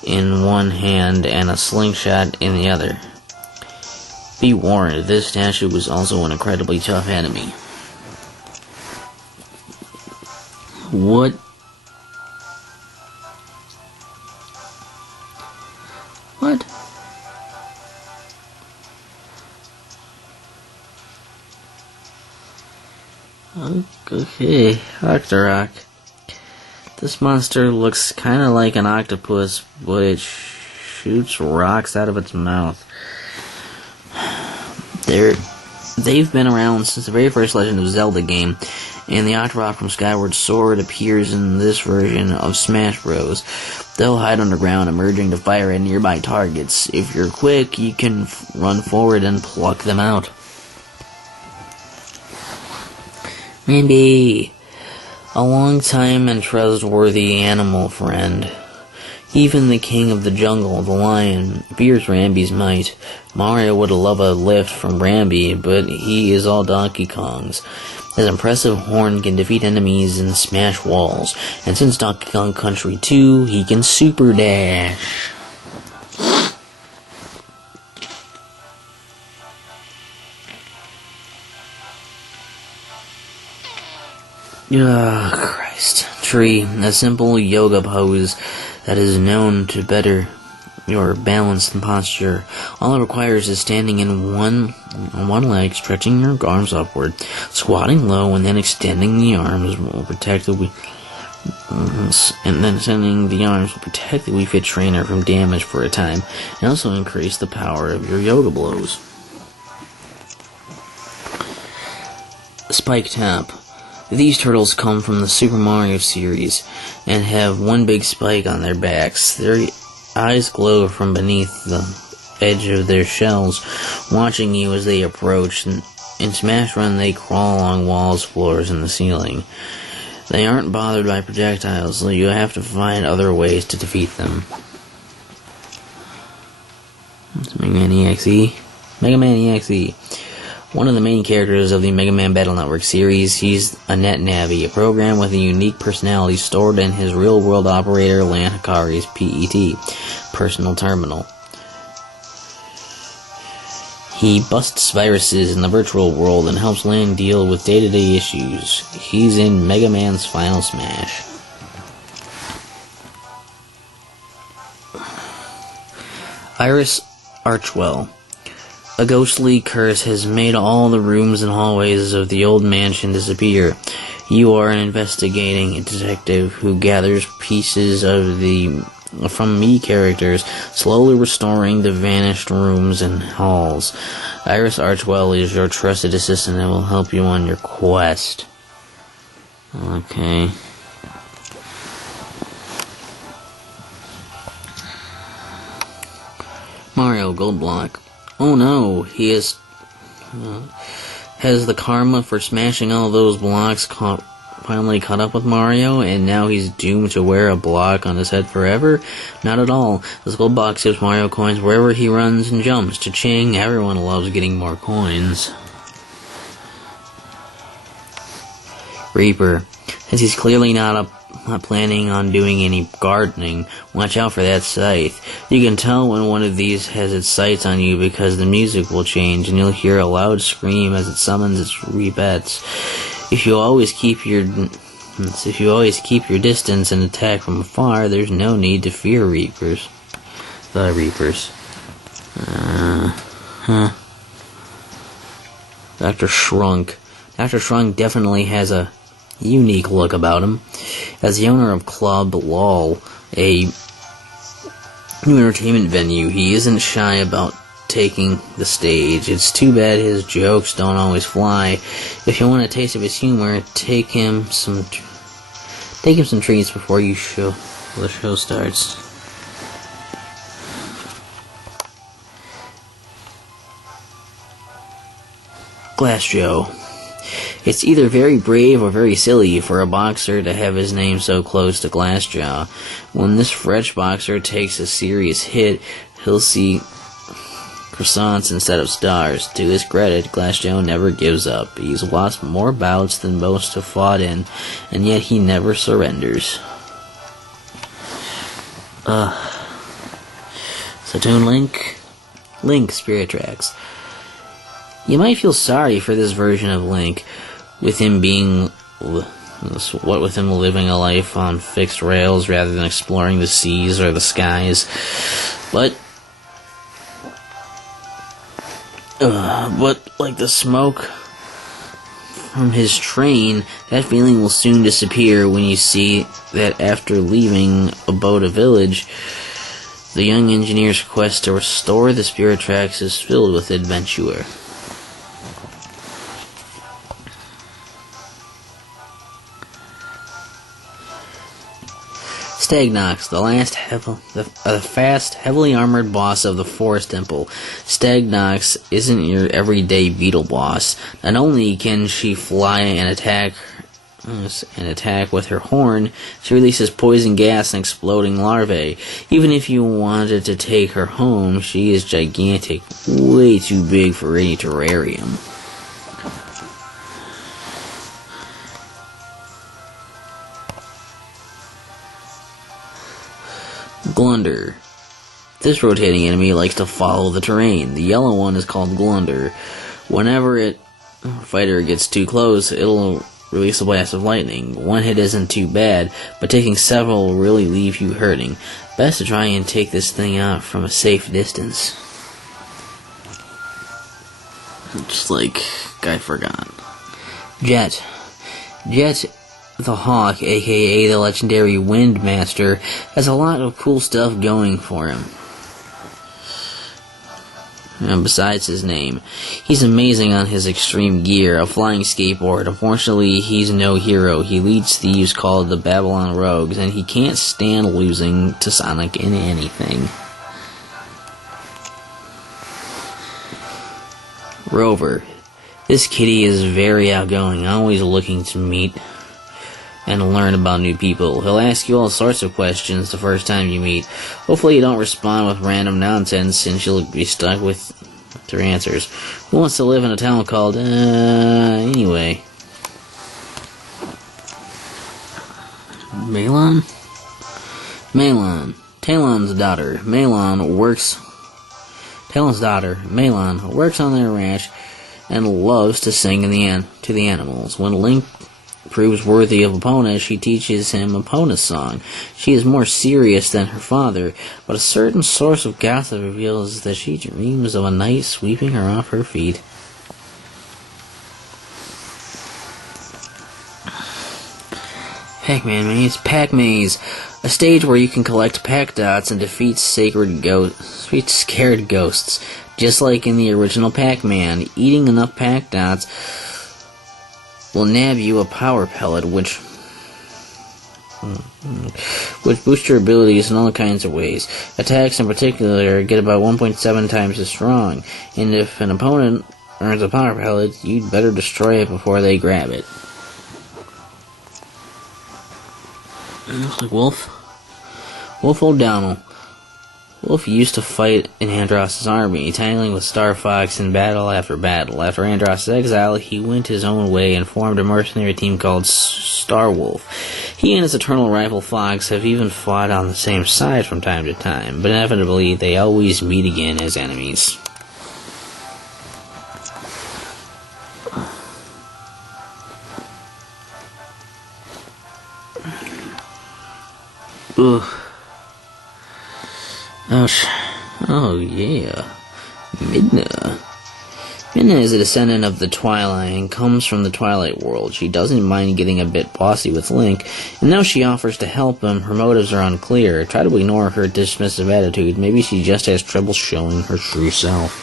in one hand and a slingshot in the other. Be warned, this statue was also an incredibly tough enemy. What? What? Okay, Octorok. This monster looks kind of like an octopus, but it shoots rocks out of its mouth. They've been around since the very first Legend of Zelda game, and the Octorok from Skyward Sword appears in this version of Smash Bros. They'll hide underground, emerging to fire at nearby targets. If you're quick, you can run forward and pluck them out. Rambi, a long-time and trustworthy animal friend. Even the king of the jungle, the lion, fears Rambi's might. Mario would love a lift from Rambi, but he is all Donkey Kong's. His impressive horn can defeat enemies and smash walls, and since Donkey Kong Country 2, he can super dash. Christ. Tree, a simple yoga pose that is known to better your balance and posture. All it requires is standing on one leg, stretching your arms upward, squatting low, and then extending the arms will protect the Wii Fit trainer from damage for a time, and also increase the power of your yoga blows. Spike Tap. These turtles come from the Super Mario series and have one big spike on their backs. Their eyes glow from beneath the edge of their shells, watching you as they approach. In Smash Run, they crawl along walls, floors, and the ceiling. They aren't bothered by projectiles, so you have to find other ways to defeat them. It's Mega Man EXE. Mega Man EXE. One of the main characters of the Mega Man Battle Network series, he's a Net Navi, a program with a unique personality stored in his real-world operator Lan Hikari's PET, personal terminal. He busts viruses in the virtual world and helps Lan deal with day-to-day issues. He's in Mega Man's Final Smash. Iris Archwell. A ghostly curse has made all the rooms and hallways of the old mansion disappear. You are an investigating detective who gathers pieces from me characters, slowly restoring the vanished rooms and halls. Iris Archwell is your trusted assistant and will help you on your quest. Okay. Mario Gold Block. Oh no, he has the karma for smashing all those blocks finally caught up with Mario, and now he's doomed to wear a block on his head forever? Not at all. This gold box gives Mario coins wherever he runs and jumps. Cha-ching, everyone loves getting more coins. Reaper. Since he's clearly not planning on doing any gardening, watch out for that scythe. You can tell when one of these has its sights on you because the music will change and you'll hear a loud scream as it summons its reapets. If you always keep your distance and attack from afar, there's no need to fear Reapers. The Reapers. Dr. Shrunk. Dr. Shrunk definitely has a unique look about him. As the owner of Club LOL, a new entertainment venue, he isn't shy about taking the stage. It's too bad his jokes don't always fly. If you want a taste of his humor, take him some treats before the show starts. Glass Joe. It's either very brave or very silly for a boxer to have his name so close to Glassjaw. When this French boxer takes a serious hit, he'll see croissants instead of stars. To his credit, Glassjaw never gives up. He's lost more bouts than most have fought in, and yet he never surrenders. So Toon Link Spirit Tracks. You might feel sorry for this version of Link, with him living a life on fixed rails rather than exploring the seas or the skies. But like the smoke from his train, that feeling will soon disappear when you see that after leaving Aboda Village, the young engineer's quest to restore the Spirit Tracks is filled with adventure. Stagnox, the fast, heavily armored boss of the Forest Temple. Stagnox isn't your everyday beetle boss. Not only can she fly and attack with her horn, she releases poison gas and exploding larvae. Even if you wanted to take her home, she is gigantic, way too big for any terrarium. Glunder. This rotating enemy likes to follow the terrain. The yellow one is called Glunder. Whenever a fighter gets too close, it'll release a blast of lightning. One hit isn't too bad, but taking several will really leave you hurting. Best to try and take this thing out from a safe distance. Just like I forgot. Jet the Hawk, aka the legendary Windmaster, has a lot of cool stuff going for him. And besides his name, he's amazing on his extreme gear, a flying skateboard. Unfortunately, he's no hero. He leads thieves called the Babylon Rogues, and he can't stand losing to Sonic in anything. Rover. This kitty is very outgoing, always looking to meet and learn about new people. He'll ask you all sorts of questions the first time you meet. Hopefully you don't respond with random nonsense, since you'll be stuck with their answers. Who wants to live in a town called, anyway? Malon? Talon's daughter. Malon works on their ranch and loves to sing to the animals. When Link proves worthy of Epona, she teaches him Epona's song. She is more serious than her father, but a certain source of gossip reveals that she dreams of a knight sweeping her off her feet. Pac-Man Maze. Pac-Maze, a stage where you can collect Pac-Dots and defeat scared ghosts. Just like in the original Pac-Man, eating enough Pac-Dots will nab you a power pellet, which boosts your abilities in all kinds of ways. Attacks in particular get about 1.7 times as strong, and if an opponent earns a power pellet, you'd better destroy it before they grab it. Looks like Wolf O'Donnell. Wolf used to fight in Andross' army, tangling with Star Fox in battle after battle. After Andross' exile, he went his own way and formed a mercenary team called Star Wolf. He and his eternal rival Fox have even fought on the same side from time to time, but inevitably they always meet again as enemies. Ugh. Ouch. Oh, yeah. Midna. Midna is a descendant of the Twilight and comes from the Twilight world. She doesn't mind getting a bit bossy with Link, and now she offers to help him. Her motives are unclear. Try to ignore her dismissive attitude. Maybe she just has trouble showing her true self.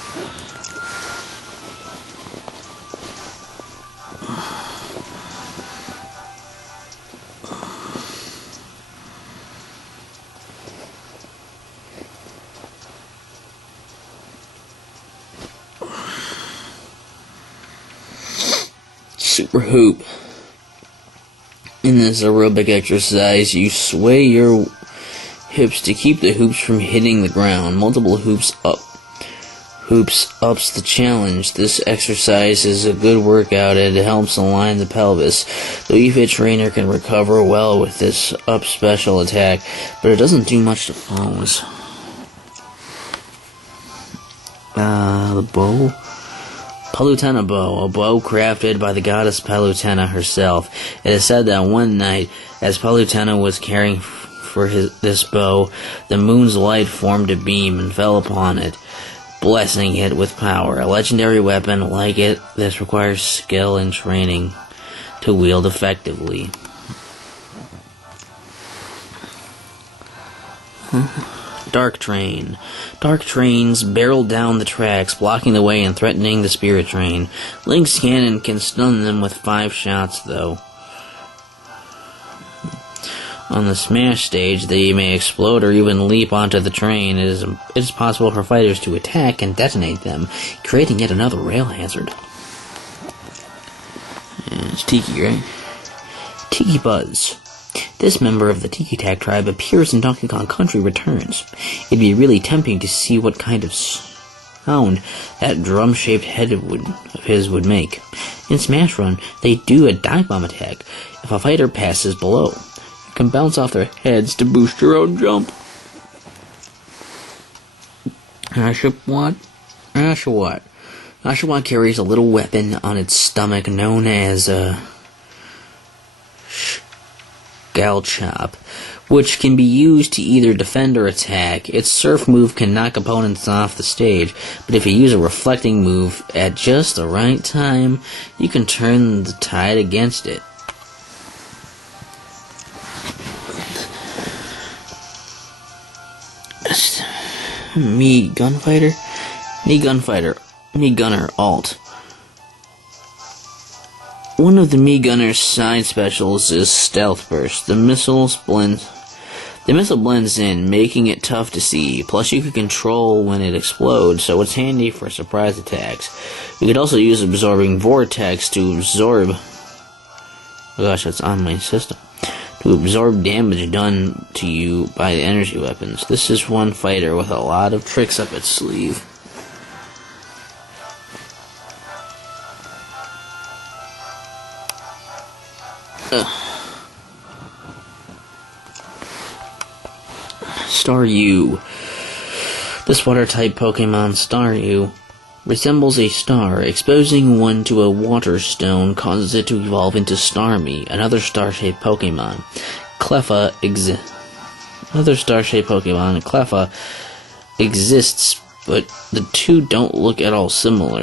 Super hoop. In this aerobic exercise, you sway your hips to keep the hoops from hitting the ground. Multiple hoops ups the challenge. This exercise is a good workout and it helps align the pelvis. The Wii Fit trainer can recover well with this up special attack, but it doesn't do much to pose. The bow? Palutena bow, a bow crafted by the goddess Palutena herself. It is said that one night, as Palutena was caring for this bow, the moon's light formed a beam and fell upon it, blessing it with power. A legendary weapon like it, this requires skill and training to wield effectively. Dark Train. Dark trains barrel down the tracks, blocking the way and threatening the spirit train. Link's cannon can stun them with 5 shots, though. On the Smash stage, they may explode or even leap onto the train. It is possible for fighters to attack and detonate them, creating yet another rail hazard. And it's Tiki, right? Tiki Buzz. This member of the Tiki Tak tribe appears in Donkey Kong Country Returns. It'd be really tempting to see what kind of sound that drum-shaped head of his would make. In Smash Run, they do a dive bomb attack if a fighter passes below. You can bounce off their heads to boost your own jump. Oshawott carries a little weapon on its stomach known as a Galchop, which can be used to either defend or attack. Its surf move can knock opponents off the stage, but if you use a reflecting move at just the right time, you can turn the tide against it. Mii Gunner Alt. One of the Mii Gunner's side specials is Stealth Burst. The missile blends in, making it tough to see. Plus, you can control when it explodes, so it's handy for surprise attacks. You could also use Absorbing Vortex to absorb... Oh gosh, that's on my system. To absorb damage done to you by the energy weapons. This is one fighter with a lot of tricks up its sleeve. Staryu. This water-type Pokemon, Staryu, resembles a star. Exposing one to a water stone causes it to evolve into Starmie, another star-shaped Pokemon. Cleffa exists, but the two don't look at all similar.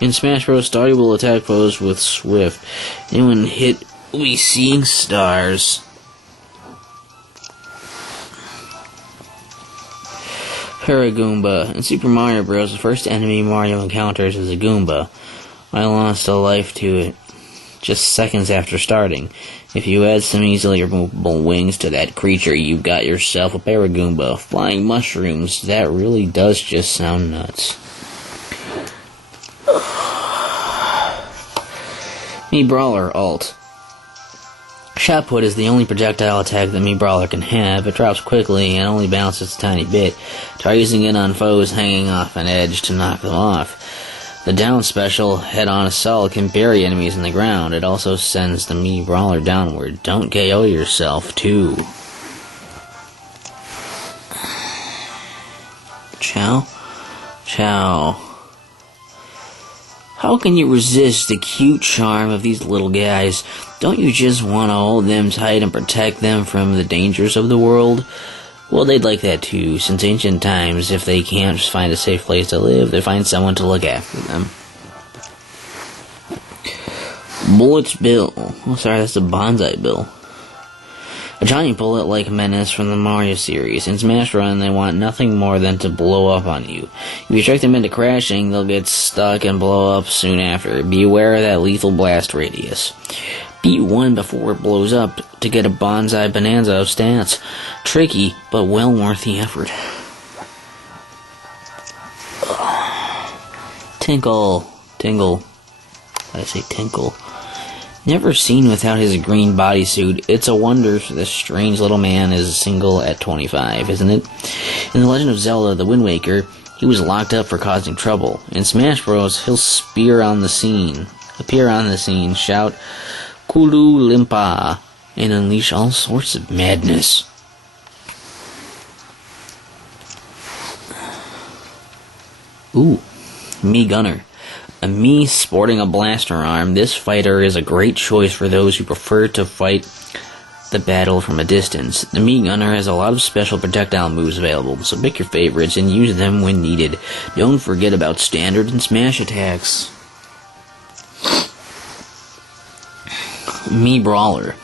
In Smash Bros., Staryu will attack foes with Swift. Anyone hit will be seeing stars. Paragoomba. In Super Mario Bros., the first enemy Mario encounters is a Goomba. I lost a life to it just seconds after starting. If you add some easily removable wings to that creature, you've got yourself a Paragoomba. Flying mushrooms, that really does just sound nuts. Mii Brawler Alt. Shot Put is the only projectile attack that Mii Brawler can have. It drops quickly and only bounces a tiny bit. Try using it on foes hanging off an edge to knock them off. The down special, Head on Assault, can bury enemies in the ground. It also sends the Mii Brawler downward. Don't KO yourself, too. Chow? How can you resist the cute charm of these little guys? Don't you just want to hold them tight and protect them from the dangers of the world? Well, they'd like that too. Since ancient times, if they can't find a safe place to live, they find someone to look after them. Bullet's Bill. Oh, sorry, that's the Bonsai Bill. A giant bullet-like menace from the Mario series. In Smash Run, they want nothing more than to blow up on you. If you trick them into crashing, they'll get stuck and blow up soon after. Be aware of that lethal blast radius. Beat one before it blows up to get a Bonsai Bonanza of stats. Tricky, but well worth the effort. Tingle. Did I say tinkle? Never seen without his green bodysuit, it's a wonder this strange little man is single at 25, isn't it? In The Legend of Zelda: The Wind Waker, he was locked up for causing trouble. In Smash Bros, he'll appear on the scene, shout Kulu Limpa, and unleash all sorts of madness. Ooh, Mii Gunner. A Mii sporting a blaster arm, this fighter is a great choice for those who prefer to fight the battle from a distance. The Mii Gunner has a lot of special projectile moves available, so pick your favorites and use them when needed. Don't forget about standard and smash attacks. Mii Brawler.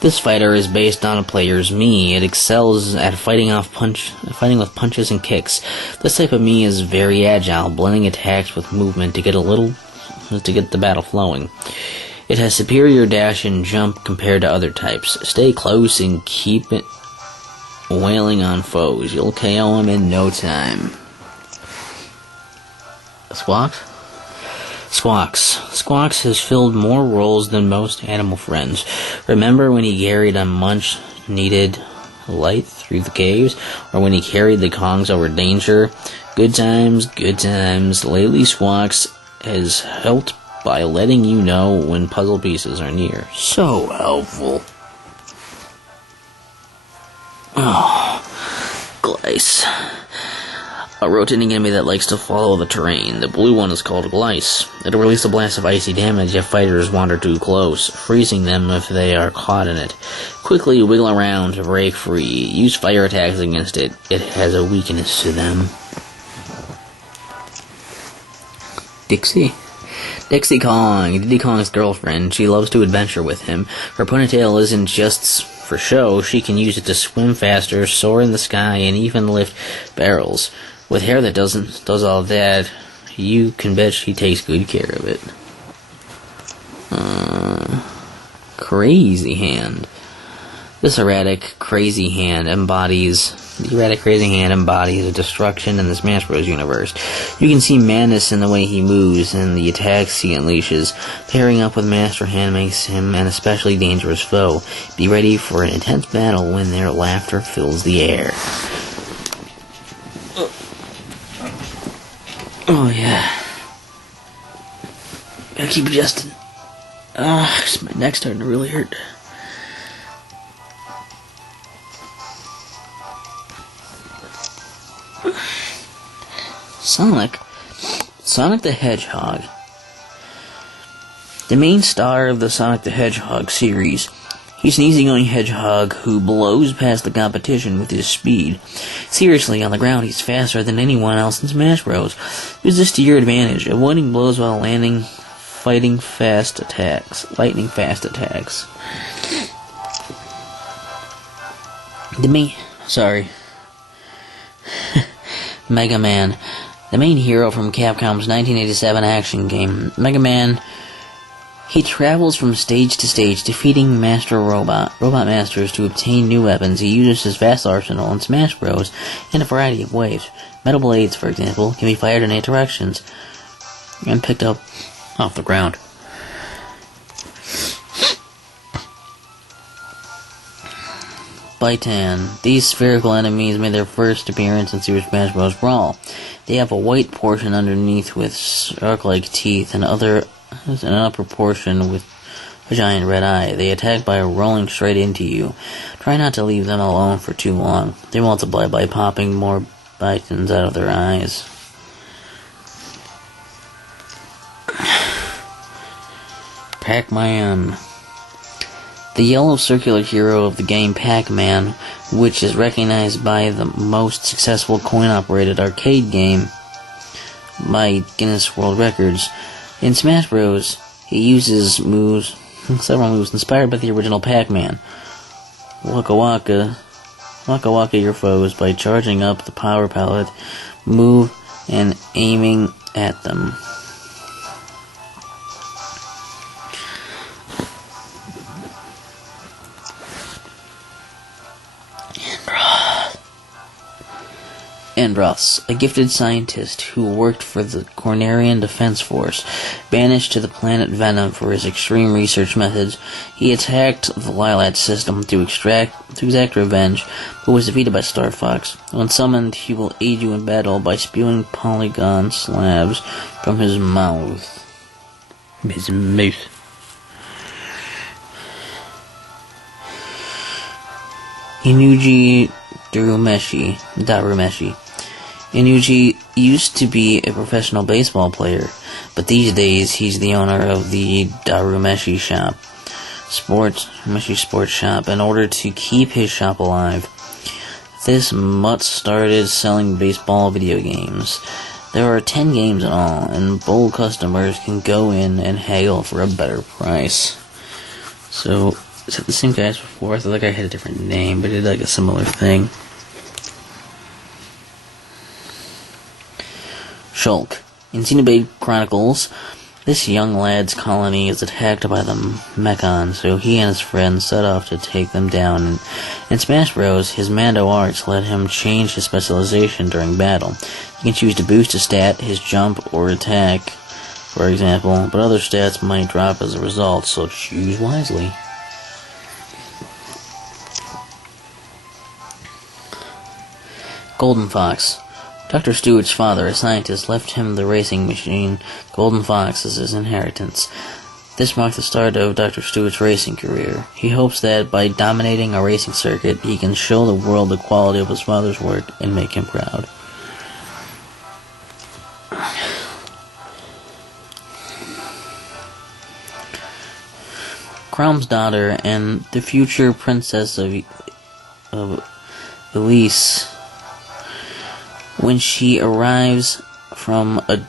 This fighter is based on a player's Mii. It excels at fighting with punches and kicks. This type of Mii is very agile, blending attacks with movement to get the battle flowing. It has superior dash and jump compared to other types. Stay close and keep it wailing on foes. You'll KO them in no time. Squawks has filled more roles than most animal friends. Remember when he carried a much-needed light through the caves? Or when he carried the Kongs over danger? Good times, good times. Lately, Squawks has helped by letting you know when puzzle pieces are near. So helpful. Oh, Glice. A rotating enemy that likes to follow the terrain. The blue one is called Glice. It'll release a blast of icy damage if fighters wander too close, freezing them if they are caught in it. Quickly wiggle around to break free. Use fire attacks against it. It has a weakness to them. Dixie Kong, Diddy Kong's girlfriend. She loves to adventure with him. Her ponytail isn't just for show. She can use it to swim faster, soar in the sky, and even lift barrels. With hair that does all that, you can bet she takes good care of it. Crazy Hand. This erratic, crazy hand embodies a destruction in the Smash Bros. Universe. You can see madness in the way he moves and the attacks he unleashes. Pairing up with Master Hand makes him an especially dangerous foe. Be ready for an intense battle when their laughter fills the air. Oh yeah. Gotta keep adjusting. My neck's starting to really hurt. Sonic the Hedgehog. The main star of the Sonic the Hedgehog series. He's an easygoing hedgehog who blows past the competition with his speed. Seriously, on the ground he's faster than anyone else in Smash Bros. Use this to your advantage, avoiding blows while landing lightning fast attacks. Mega Man. The main hero from Capcom's 1987 action game, Mega Man. He travels from stage to stage, defeating robot masters to obtain new weapons. He uses his vast arsenal in Smash Bros. In a variety of ways. Metal blades, for example, can be fired in 8 directions and picked up off the ground. Bitan. These spherical enemies made their first appearance in Super Smash Bros. Brawl. They have a white portion underneath with shark-like teeth and an upper portion with a giant red eye. They attack by rolling straight into you. Try not to leave them alone for too long. They multiply by popping more Bitans out of their eyes. Pac-Man. The yellow circular hero of the game Pac-Man, which is recognized by the most successful coin-operated arcade game by Guinness World Records. In Smash Bros., he uses several moves inspired by the original Pac-Man. Waka Waka your foes by charging up the power pellet, move, and aiming at them. Andros, a gifted scientist who worked for the Cornerian Defense Force, banished to the planet Venom for his extreme research methods. He attacked the Lilat system to exact revenge, but was defeated by Star Fox. When summoned, he will aid you in battle by spewing polygon slabs from his mouth. Inuji Darumeshi. Inuji used to be a professional baseball player, but these days he's the owner of the Darumeshi sports shop. In order to keep his shop alive, this mutt started selling baseball video games. There are 10 games in all, and bold customers can go in and haggle for a better price. So, is that the same guy as before? I thought that guy had a different name, but he did like a similar thing. Shulk. In Xenoblade Chronicles, this young lad's colony is attacked by the Mechon, so he and his friends set off to take them down. In Smash Bros., his Mando arts let him change his specialization during battle. He can choose to boost a stat, his jump, or attack, for example, but other stats might drop as a result, so choose wisely. Golden Fox. Dr. Stewart's father, a scientist, left him the racing machine Golden Fox as his inheritance. This marked the start of Dr. Stewart's racing career. He hopes that by dominating a racing circuit, he can show the world the quality of his father's work and make him proud. Crom's daughter and the future princess of Elise. When she arrives from a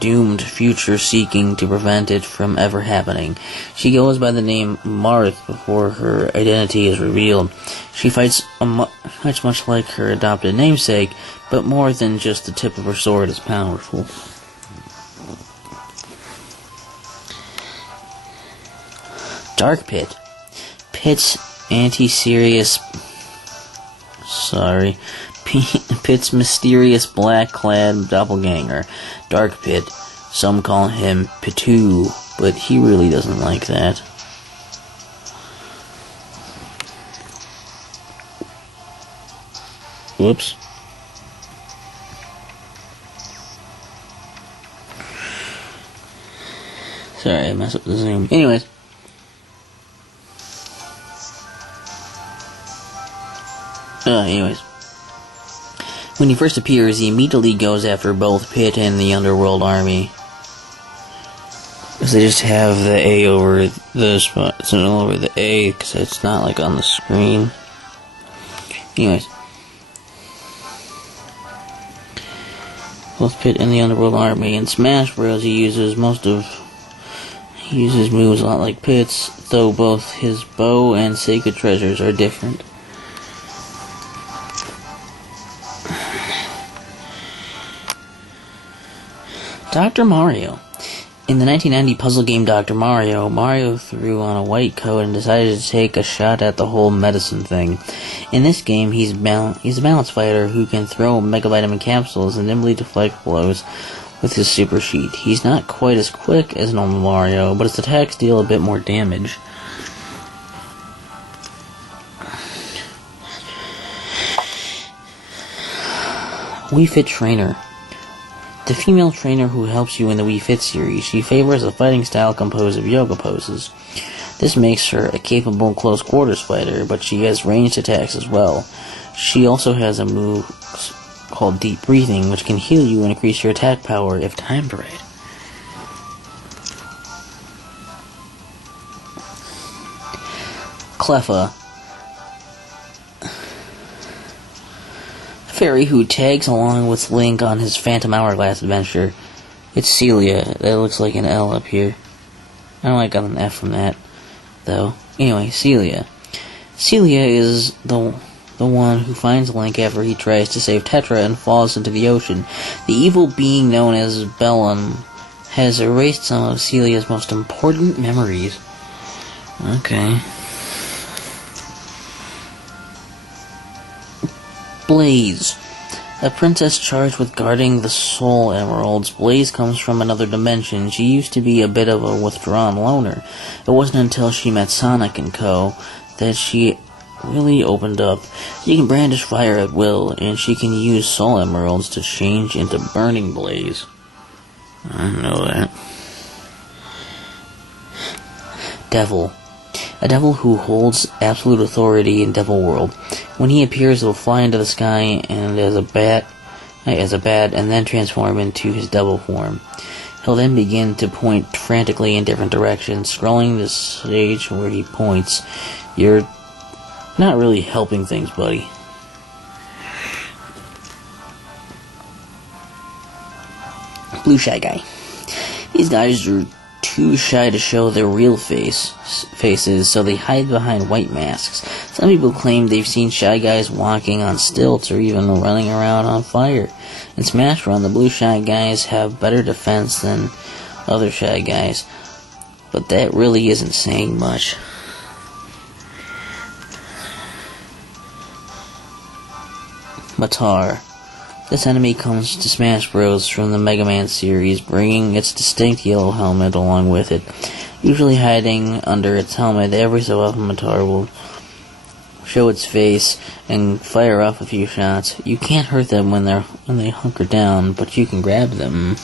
doomed future seeking to prevent it from ever happening. She goes by the name Marth before her identity is revealed. She fights much like her adopted namesake, but more than just the tip of her sword is powerful. Dark Pit. Pit's mysterious black-clad doppelganger, Dark Pit. Some call him Pitu, but he really doesn't like that. Whoops. Sorry, I messed up the zoom. Anyways. When he first appears, he immediately goes after both Pit and the Underworld Army. Because they just have the A over the spot. It's all over the A, because it's not like on the screen. Anyways. Both Pit and the Underworld Army. In Smash Bros, he uses moves a lot like Pit's, though both his bow and sacred treasures are different. Dr. Mario. In the 1990 puzzle game Dr. Mario, Mario threw on a white coat and decided to take a shot at the whole medicine thing. In this game, he's a balance fighter who can throw Mega Vitamin capsules and nimbly deflect blows with his super sheet. He's not quite as quick as normal Mario, but his attacks deal a bit more damage. Wii Fit Trainer. The female trainer who helps you in the Wii Fit series, she favors a fighting style composed of yoga poses. This makes her a capable close quarters fighter, but she has ranged attacks as well. She also has a move called Deep Breathing, which can heal you and increase your attack power if timed right. Cleffa. Fairy who tags along with Link on his Phantom Hourglass adventure. It's Celia. That looks like an L up here. I don't like an F from that, though. Anyway, Celia. Celia is the one who finds Link after he tries to save Tetra and falls into the ocean. The evil being known as Bellum has erased some of Celia's most important memories. Okay. Blaze. A princess charged with guarding the soul emeralds, Blaze comes from another dimension. She used to be a bit of a withdrawn loner. It wasn't until she met Sonic and Co. that she really opened up. She can brandish fire at will, and she can use soul emeralds to change into Burning Blaze. I didn't know that. Devil. A devil who holds absolute authority in Devil World. When he appears, he'll fly into the sky and as a bat, and then transform into his devil form. He'll then begin to point frantically in different directions, scrolling the stage where he points. You're not really helping things, buddy. Blue Shy Guy. These guys are too shy to show their real faces, so they hide behind white masks. Some people claim they've seen Shy Guys walking on stilts or even running around on fire. In Smash Run, the Blue Shy Guys have better defense than other Shy Guys, but that really isn't saying much. Matar. This enemy comes to Smash Bros. From the Mega Man series, bringing its distinct yellow helmet along with it. Usually hiding under its helmet, every so often Matar will show its face and fire off a few shots. You can't hurt them when they hunker down, but you can grab them.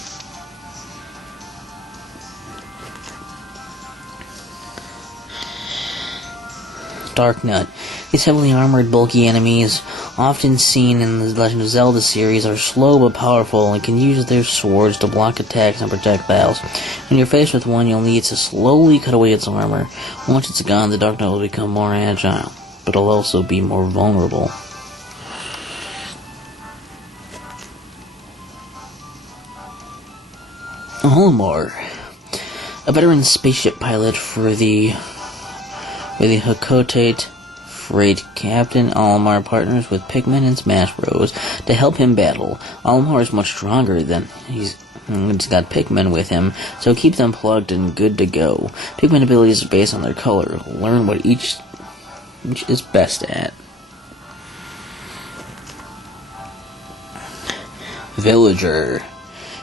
Dark Nut. These heavily armored, bulky enemies, often seen in the Legend of Zelda series, are slow but powerful and can use their swords to block attacks and projectiles. When you're faced with one, you'll need to slowly cut away its armor. Once it's gone, the Dark Knight will become more agile, but it'll also be more vulnerable. Olimar. A veteran spaceship pilot for the Hakotate Freight, Captain Olimar partners with Pikmin and Smash Bros. To help him battle. Olimar is much stronger than he's got Pikmin with him, so keep them plugged and good to go. Pikmin abilities are based on their color. Learn what each is best at. Villager.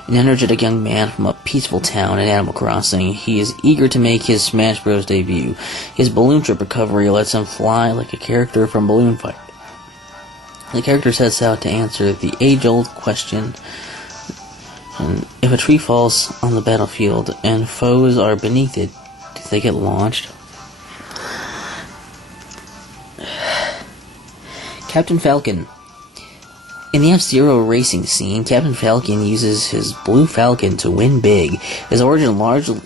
An energetic young man from a peaceful town in Animal Crossing. He is eager to make his Smash Bros. Debut. His balloon trip recovery lets him fly like a character from Balloon Fight. The character sets out to answer the age-old question, if a tree falls on the battlefield and foes are beneath it, do they get launched? Captain Falcon. In the F-Zero racing scene, Captain Falcon uses his Blue Falcon to win big. His origin largely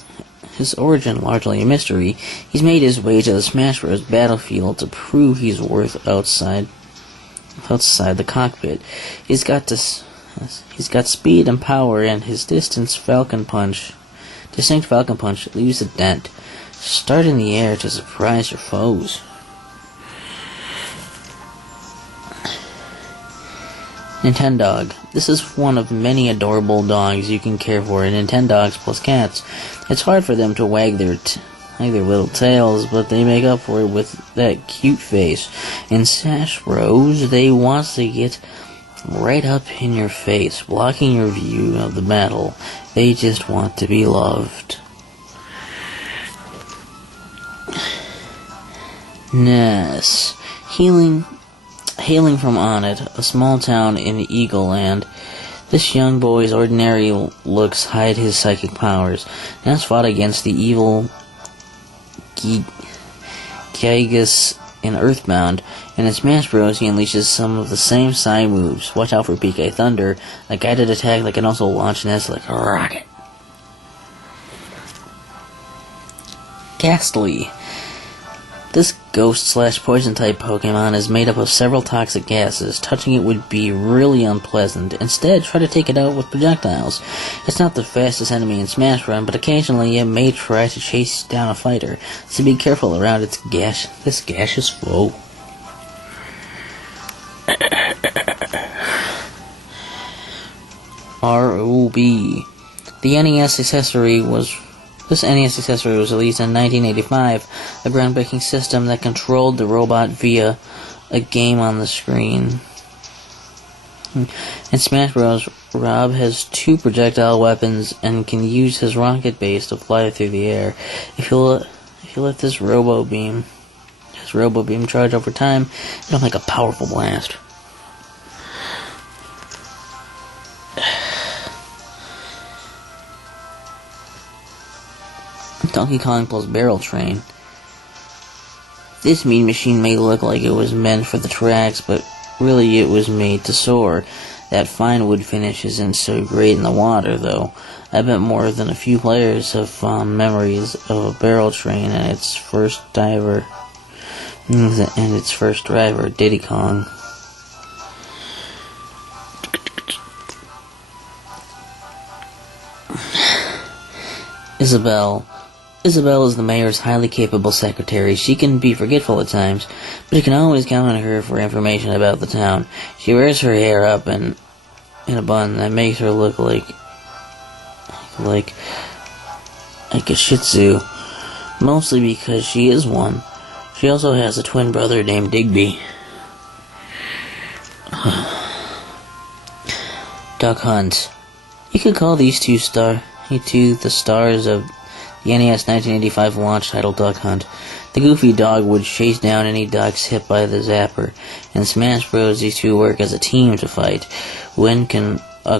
a mystery. He's made his way to the Smash Bros. Battlefield to prove he's worth outside the cockpit. He's got speed and power, and his distinct Falcon Punch leaves a dent. Start in the air to surprise your foes. Nintendog. This is one of many adorable dogs you can care for in Nintendogs plus cats. It's hard for them to wag their little tails, but they make up for it with that cute face. In Smash Bros, they want to get right up in your face, blocking your view of the battle. They just want to be loved. Ness. Hailing from Onit, a small town in Eagle Land, this young boy's ordinary looks hide his psychic powers. Ness fought against the evil Gygus in Earthbound, and in Smash Bros. He unleashes some of the same side moves. Watch out for PK Thunder, a guided attack that can also launch Ness like a rocket. Ghastly. This ghost/poison type Pokemon is made up of several toxic gases. Touching it would be really unpleasant. Instead, try to take it out with projectiles. It's not the fastest enemy in Smash Run, but occasionally it may try to chase down a fighter, so be careful around this gaseous foe. ROB. This NES accessory was released in 1985, a groundbreaking system that controlled the robot via a game on the screen. In Smash Bros., Rob has 2 projectile weapons and can use his rocket base to fly through the air. If you let this Robo Beam charge over time, it'll make a powerful blast. Donkey Kong plus Barrel Train. This mean machine may look like it was meant for the tracks, but really it was made to soar. That fine wood finish isn't so great in the water, though. I bet more than a few players have fond memories of a barrel train and its first driver, Diddy Kong. Isabel is the mayor's highly capable secretary. She can be forgetful at times, but you can always count on her for information about the town. She wears her hair up in a bun that makes her look like a Shih Tzu, mostly because she is one. She also has a twin brother named Digby. Duck Hunt. You could call these two the stars of the NES 1985 launch title Duck Hunt. The goofy dog would chase down any ducks hit by the zapper. In Smash Bros., these two work as a team to fight. When a can or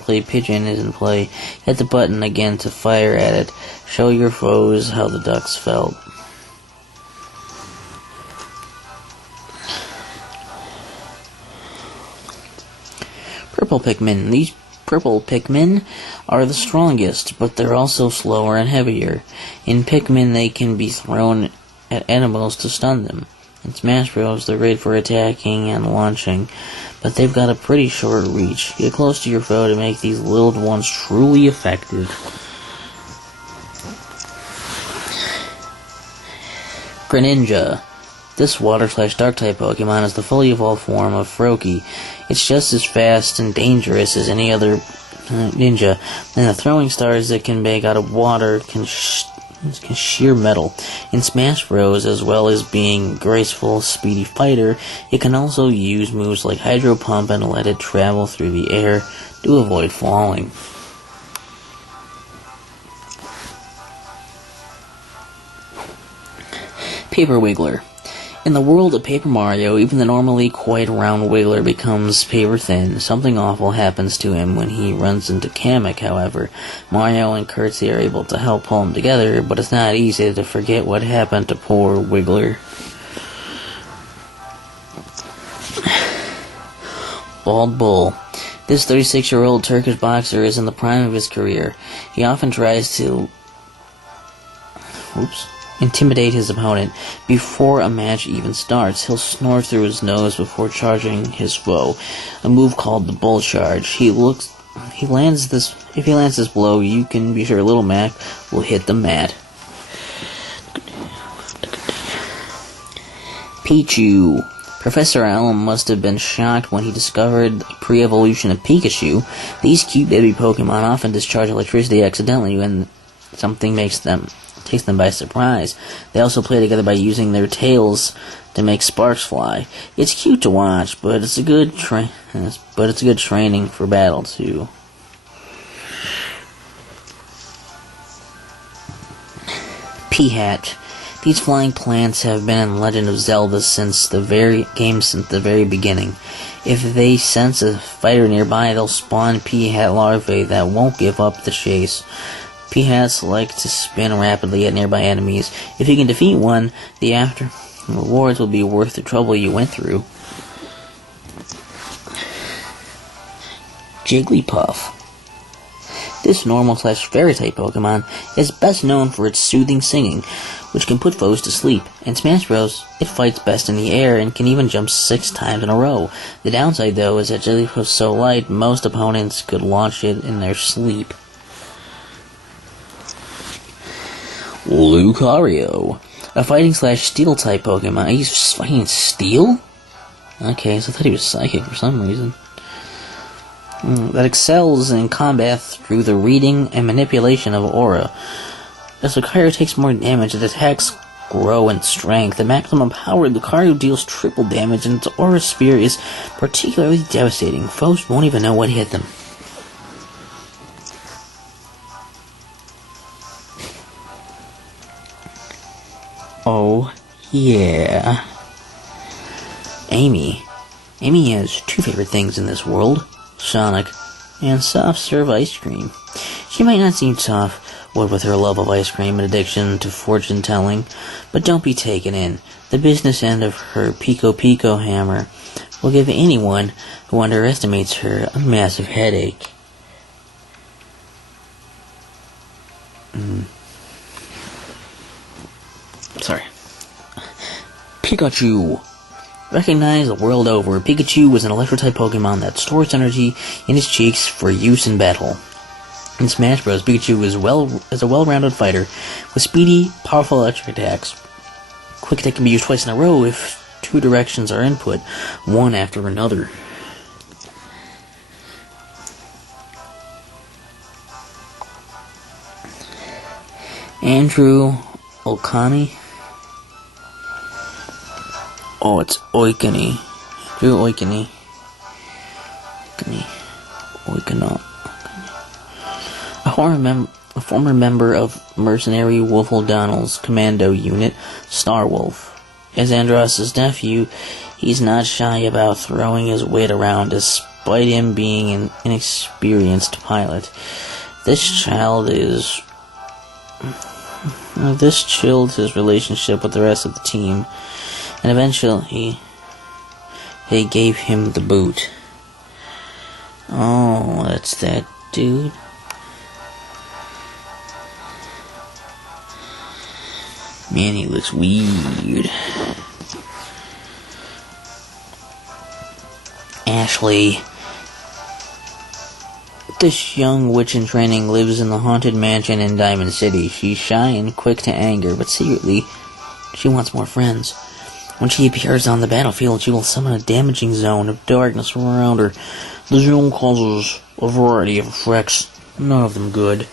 clay pigeon is in play, hit the button again to fire at it. Show your foes how the ducks felt. Purple Pikmin. These purple Pikmin are the strongest, but they're also slower and heavier. In Pikmin, they can be thrown at enemies to stun them. In Smash Bros., they're great for attacking and launching, but they've got a pretty short reach. Get close to your foe to make these little ones truly effective. Greninja. This water/dark type Pokemon is the fully evolved form of Froakie. It's just as fast and dangerous as any other ninja, and the throwing stars it can make out of water can shear metal. In Smash Bros., as well as being a graceful, speedy fighter, it can also use moves like Hydro Pump and let it travel through the air to avoid falling. Paper Wiggler. In the world of Paper Mario, even the normally quite round Wiggler becomes paper thin. Something awful happens to him when he runs into Kamek, however. Mario and Curtsy are able to help pull him together, but it's not easy to forget what happened to poor Wiggler. Bald Bull. This 36-year-old Turkish boxer is in the prime of his career. He often tries to intimidate his opponent. Before a match even starts, he'll snore through his nose before charging his foe, a move called the Bull Charge. If he lands this blow, you can be sure Little Mac will hit the mat. Pichu. Professor Allen must have been shocked when he discovered the pre-evolution of Pikachu. These cute baby Pokemon often discharge electricity accidentally when something takes them by surprise. They also play together by using their tails to make sparks fly. It's cute to watch, but it's a good training for battle too. Peahat. These flying plants have been in Legend of Zelda since the very beginning. If they sense a fighter nearby, they'll spawn Peahat larvae that won't give up the chase. Peahats like to spin rapidly at nearby enemies. If you can defeat one, the after rewards will be worth the trouble you went through. Jigglypuff. This normal/fairy-type Pokemon is best known for its soothing singing, which can put foes to sleep. In Smash Bros., it fights best in the air and can even jump 6 times in a row. The downside, though, is that Jigglypuff is so light, most opponents could launch it in their sleep. Lucario. A fighting/steel-type Pokemon. He's fighting steel? Okay, so I thought he was psychic for some reason. That excels in combat through the reading and manipulation of aura. As Lucario takes more damage, it attacks grow in strength. At maximum power, Lucario deals triple damage, and its aura spear is particularly devastating. Foes won't even know what hit them. Oh, yeah. Amy. Amy has two favorite things in this world: Sonic and soft serve ice cream. She might not seem soft, what with her love of ice cream and addiction to fortune telling, but don't be taken in. The business end of her Pico Pico hammer will give anyone who underestimates her a massive headache. Sorry. Pikachu. Recognized the world over, Pikachu was an electro-type Pokemon that stores energy in its cheeks for use in battle. In Smash Bros., Pikachu is a well-rounded fighter with speedy, powerful electric attacks. Quick attack can be used twice in a row if two directions are input, one after another. Andrew Okani. Oh, it's Oikani. Andrew Oikani. Oikano. A former member of mercenary Wolf O'Donnell's commando unit, Starwolf. As Andros' nephew, he's not shy about throwing his weight around despite him being an inexperienced pilot. This chilled his relationship with the rest of the team, and eventually they gave him the boot. Oh, that's that dude. Man, he looks weird. Ashley. This young witch in training lives in the haunted mansion in Diamond City. She's shy and quick to anger, but secretly, she wants more friends. When she appears on the battlefield, she will summon a damaging zone of darkness from around her. The zone causes a variety of effects, none of them good.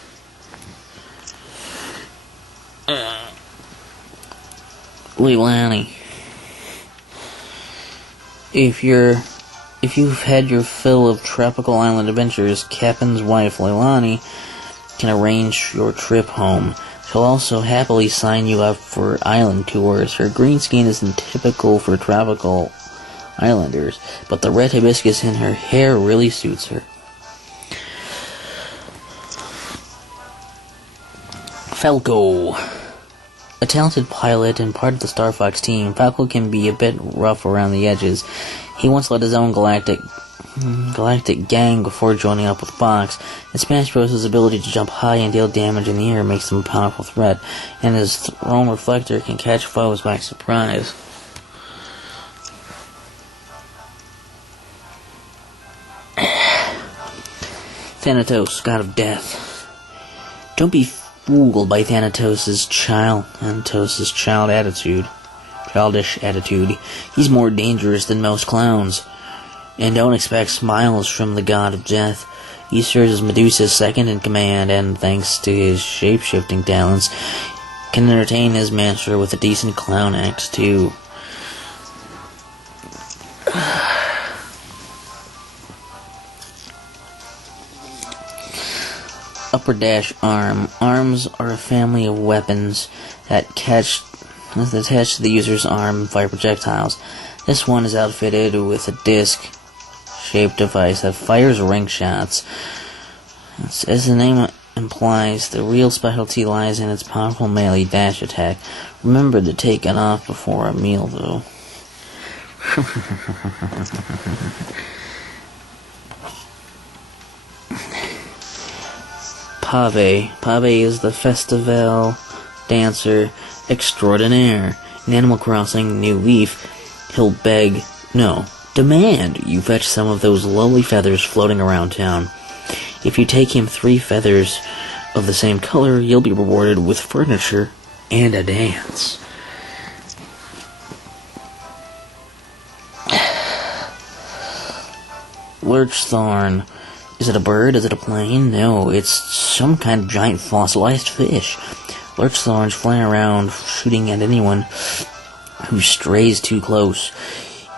Leilani. If you've had your fill of tropical island adventures, Captain's wife Leilani can arrange your trip home. She'll also happily sign you up for island tours. Her green skin isn't typical for tropical islanders, but the red hibiscus in her hair really suits her. Falco. A talented pilot and part of the Star Fox team, Falco can be a bit rough around the edges. He once led his own galactic gang before joining up with Fox. In Smash Bros., his ability to jump high and deal damage in the air makes him a powerful threat, and his thrown reflector can catch foes by surprise. Thanatos, God of Death. Don't be fooled by Thanatos' childish attitude. He's more dangerous than most clowns. And don't expect smiles from the God of Death. He serves as Medusa's second in command, and thanks to his shape-shifting talents, can entertain his master with a decent clown act too. Upper dash arm. Arms are a family of weapons that attach to the user's arm and fire projectiles. This one is outfitted with a disc-shaped device that fires ring shots. As the name implies, the real specialty lies in its powerful melee dash attack. Remember to take it off before a meal, though. Pave. Pave is the festival dancer extraordinaire. In Animal Crossing New Leaf, he'll demand you fetch some of those lovely feathers floating around town. If you take him 3 feathers of the same color, you'll be rewarded with furniture and a dance. Lurchthorn. Is it a bird? Is it a plane? No, it's some kind of giant fossilized fish. Lurch thorns fly around, shooting at anyone who strays too close.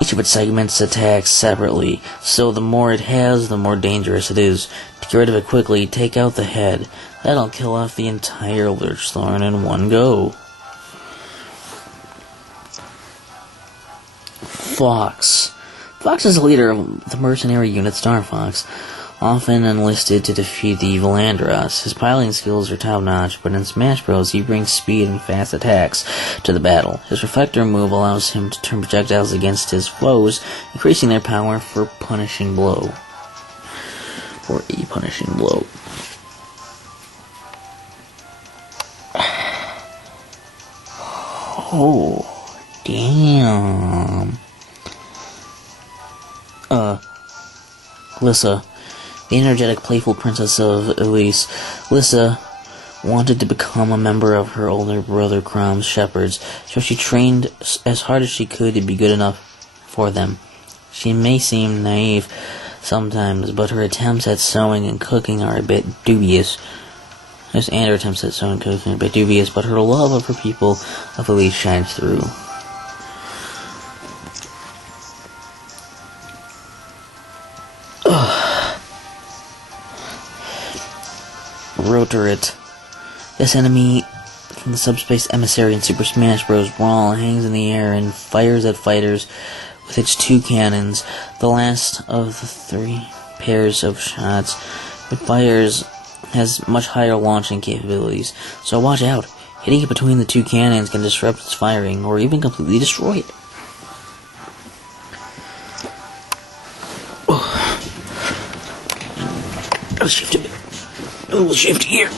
Each of its segments attacks separately, so the more it has, the more dangerous it is. To get rid of it quickly, take out the head. That'll kill off the entire lurch thorn in one go. Fox. Fox is the leader of the mercenary unit Star Fox, often enlisted to defeat the evil Andros. His piloting skills are top-notch, but in Smash Bros. He brings speed and fast attacks to the battle. His reflector move allows him to turn projectiles against his foes, increasing their power for a punishing blow. Oh, damn. Lissa. The energetic, playful princess of Elise, Lissa wanted to become a member of her older brother Crom's shepherds, so she trained as hard as she could to be good enough for them. She may seem naive sometimes, but her attempts at sewing and cooking are a bit dubious. But her love of her people of Elise shines through. Rotorit. This enemy from the subspace emissary in Super Smash Bros. Brawl hangs in the air and fires at fighters with its two cannons. The last of the three pairs of shots it fires has much higher launching capabilities, so watch out. Hitting it between the two cannons can disrupt its firing or even completely destroy it. I'll shift a bit. A little shift here.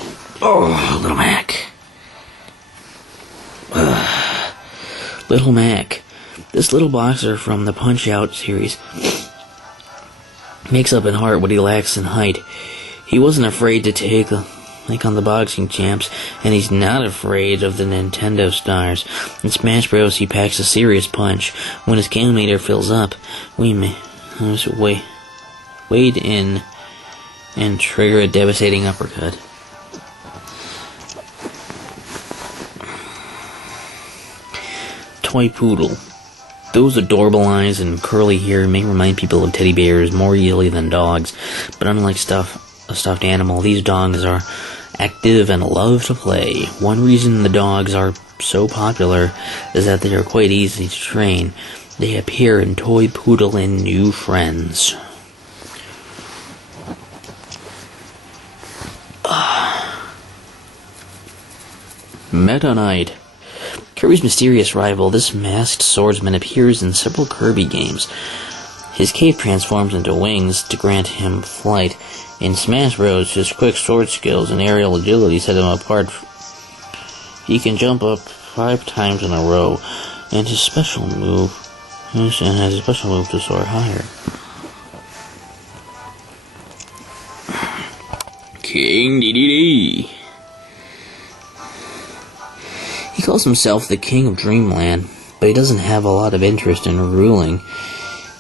Oh, Little Mac. Little Mac. This little boxer from the Punch-Out series makes up in heart what he lacks in height. He wasn't afraid to take on the boxing champs, and he's not afraid of the Nintendo stars. In Smash Bros. He packs a serious punch. When his game meter fills up, we may wade in and trigger a devastating uppercut. Toy Poodle. Those adorable eyes and curly hair may remind people of teddy bears more easily than dogs, but unlike a stuffed animal, these dogs are active and love to play. One reason the dogs are so popular is that they are quite easy to train. They appear in Toy Poodle and New Friends. Meta Knight. Kirby's mysterious rival, this masked swordsman appears in several Kirby games. His cape transforms into wings to grant him flight. In Smash Bros., his quick sword skills and aerial agility set him apart. He can jump up 5 times in a row, and his special move to soar higher. King Dedede. He calls himself the King of Dreamland, but he doesn't have a lot of interest in ruling.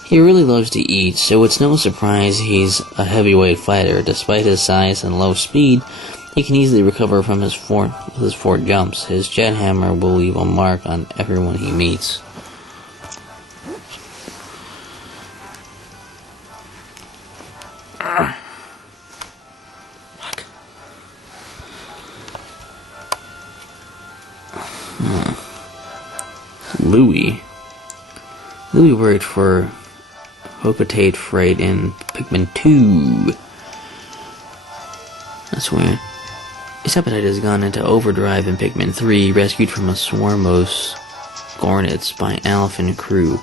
He really loves to eat, so it's no surprise he's a heavyweight fighter. Despite his size and low speed, he can easily recover from his 4 jumps. His jet hammer will leave a mark on everyone he meets. Louis worked for Hocotate Freight in Pikmin 2. That's weird. His appetite has gone into overdrive in Pikmin 3, rescued from a swarm of Gornets by Alf and crew.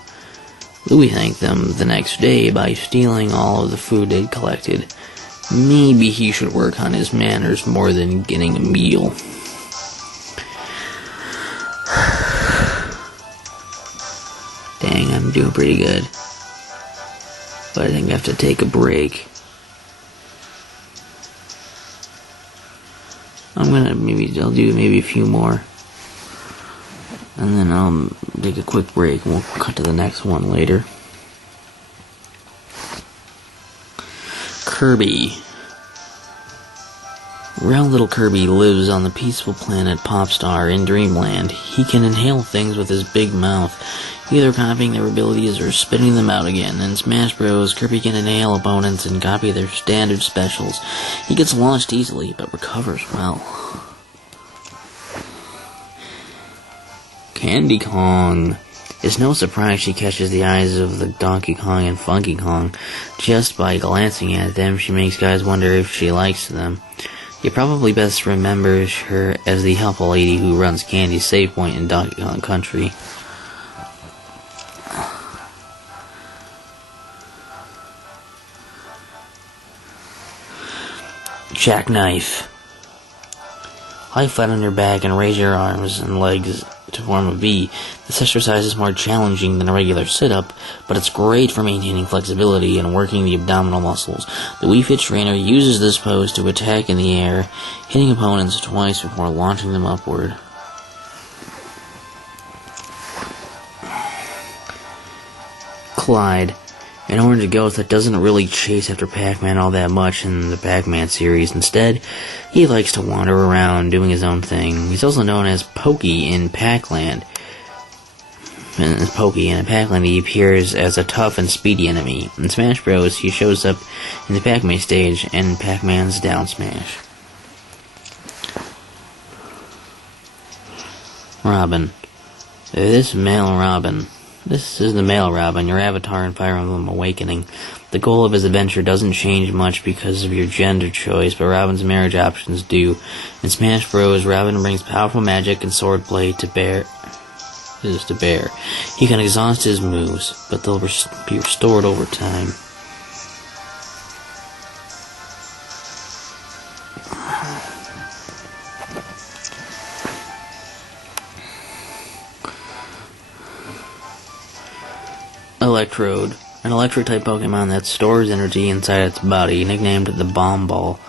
Louis thanked them the next day by stealing all of the food they'd collected. Maybe he should work on his manners more than getting a meal. Dang, I'm doing pretty good. But I think I have to take a break. I'll do maybe a few more. And then I'll take a quick break and we'll cut to the next one later. Kirby. Real little Kirby lives on the peaceful planet Popstar in Dreamland. He can inhale things with his big mouth, either copying their abilities or spitting them out again. In Smash Bros., Kirby can inhale opponents and copy their standard specials. He gets launched easily, but recovers well. Candy Kong. It's no surprise she catches the eyes of the Donkey Kong and Funky Kong. Just by glancing at them, she makes guys wonder if she likes them. You probably best remember her as the helpful lady who runs Candy's save point in Donkey Kong Country. Jackknife. Lie flat on your back and raise your arms and legs to form a V. This exercise is more challenging than a regular sit-up, but it's great for maintaining flexibility and working the abdominal muscles. The Wii Fit trainer uses this pose to attack in the air, hitting opponents twice before launching them upward. Clyde. An orange ghost that doesn't really chase after Pac-Man all that much in the Pac-Man series. Instead, he likes to wander around doing his own thing. He's also known as Pokey in Pac-Land. In Pac-Land, he appears as a tough and speedy enemy. In Smash Bros., he shows up in the Pac-Man stage and Pac-Man's down smash. Robin. This is the male Robin, your avatar in Fire Emblem Awakening. The goal of his adventure doesn't change much because of your gender choice, but Robin's marriage options do. In Smash Bros., Robin brings powerful magic and swordplay to bear. He can exhaust his moves, but they'll be restored over time. Electrode. An electric-type Pokemon that stores energy inside its body, nicknamed the Bomb Ball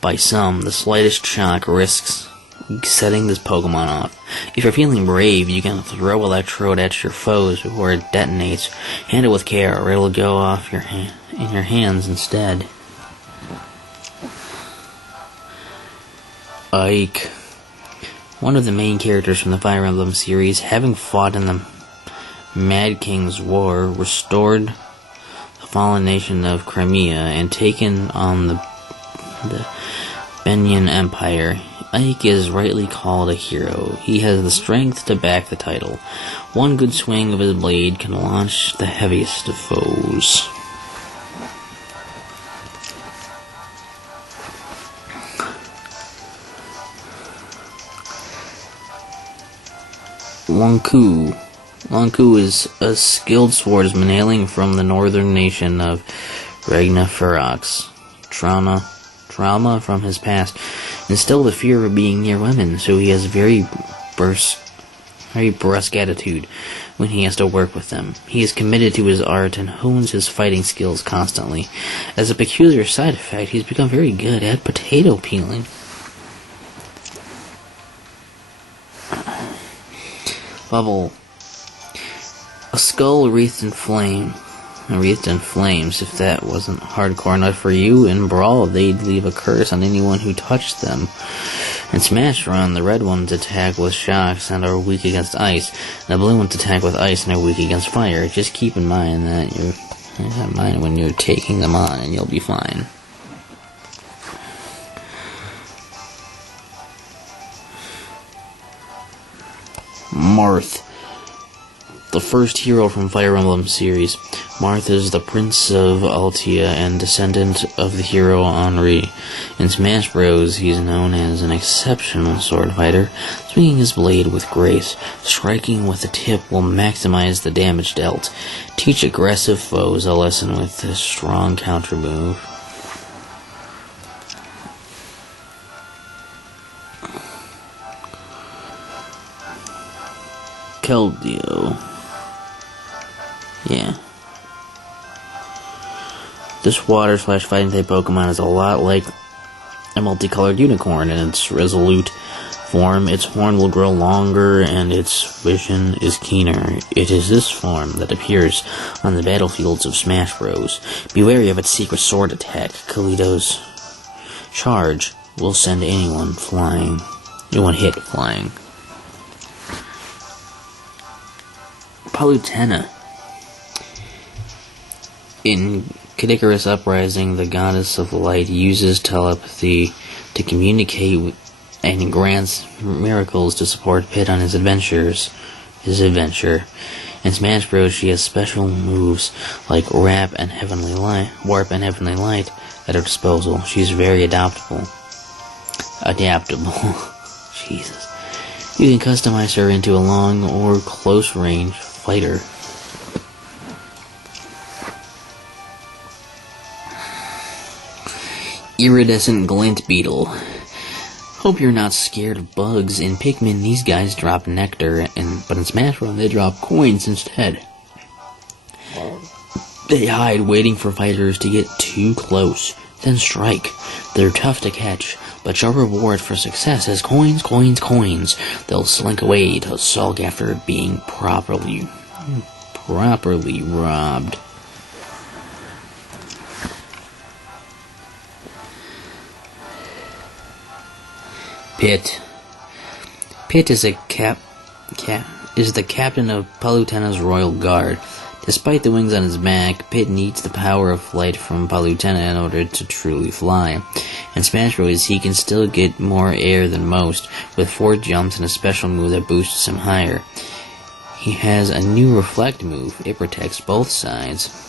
by some. The slightest shock risks setting this Pokemon off. If you're feeling brave, you can throw Electrode at your foes before it detonates. Handle it with care, or it'll go off in your hands instead. Ike. One of the main characters from the Fire Emblem series, having fought in the Mad King's War, restored the fallen nation of Crimea, and taken on the Benyan Empire. Ike is rightly called a hero. He has the strength to back the title. One good swing of his blade can launch the heaviest of foes. Lonku is a skilled swordsman hailing from the northern nation of Ragnaferox. Trauma from his past instilled the fear of being near women, so he has a very brusque attitude when he has to work with them. He is committed to his art and hones his fighting skills constantly. As a peculiar side effect, he's become very good at potato peeling. Bubble. A skull wreathed in flames. If that wasn't hardcore enough for you, in Brawl they'd leave a curse on anyone who touched them. In Smash Run, the red ones attack with shocks and are weak against ice. The blue ones attack with ice and are weak against fire. Just keep in mind that when you're taking them on, and you'll be fine. Marth. The first hero from Fire Emblem series. Marth is the Prince of Altia and descendant of the hero Henri. In Smash Bros., he's known as an exceptional sword fighter, swinging his blade with grace. Striking with the tip will maximize the damage dealt. Teach aggressive foes a lesson with this strong counter move. Keldeo. Yeah. This water/fighting type Pokemon is a lot like a multicolored unicorn in its resolute form. Its horn will grow longer and its vision is keener. It is this form that appears on the battlefields of Smash Bros. Be wary of its secret sword attack, Kalido's Charge. will send anyone flying. Anyone hit flying. Palutena. In Caddicarus Uprising, the goddess of light uses telepathy to communicate with, and grants miracles to support Pit on his adventure. In Smash Bros, she has special moves like Warp and Heavenly Light at her disposal. She's very adaptable. Jesus. You can customize her into a long or close range fighter. Iridescent Glint Beetle. Hope you're not scared of bugs. In Pikmin, these guys drop nectar, but in Smash Bros, they drop coins instead. They hide, waiting for fighters to get too close, then strike. They're tough to catch, but your reward for success is coins, coins, coins. They'll slink away to sulk after being properly robbed. Pit. Pit is the captain of Palutena's royal guard. Despite the wings on his back, Pit needs the power of flight from Palutena in order to truly fly. In Smash Bros, he can still get more air than most, with 4 jumps and a special move that boosts him higher. He has a new Reflect move. It protects both sides.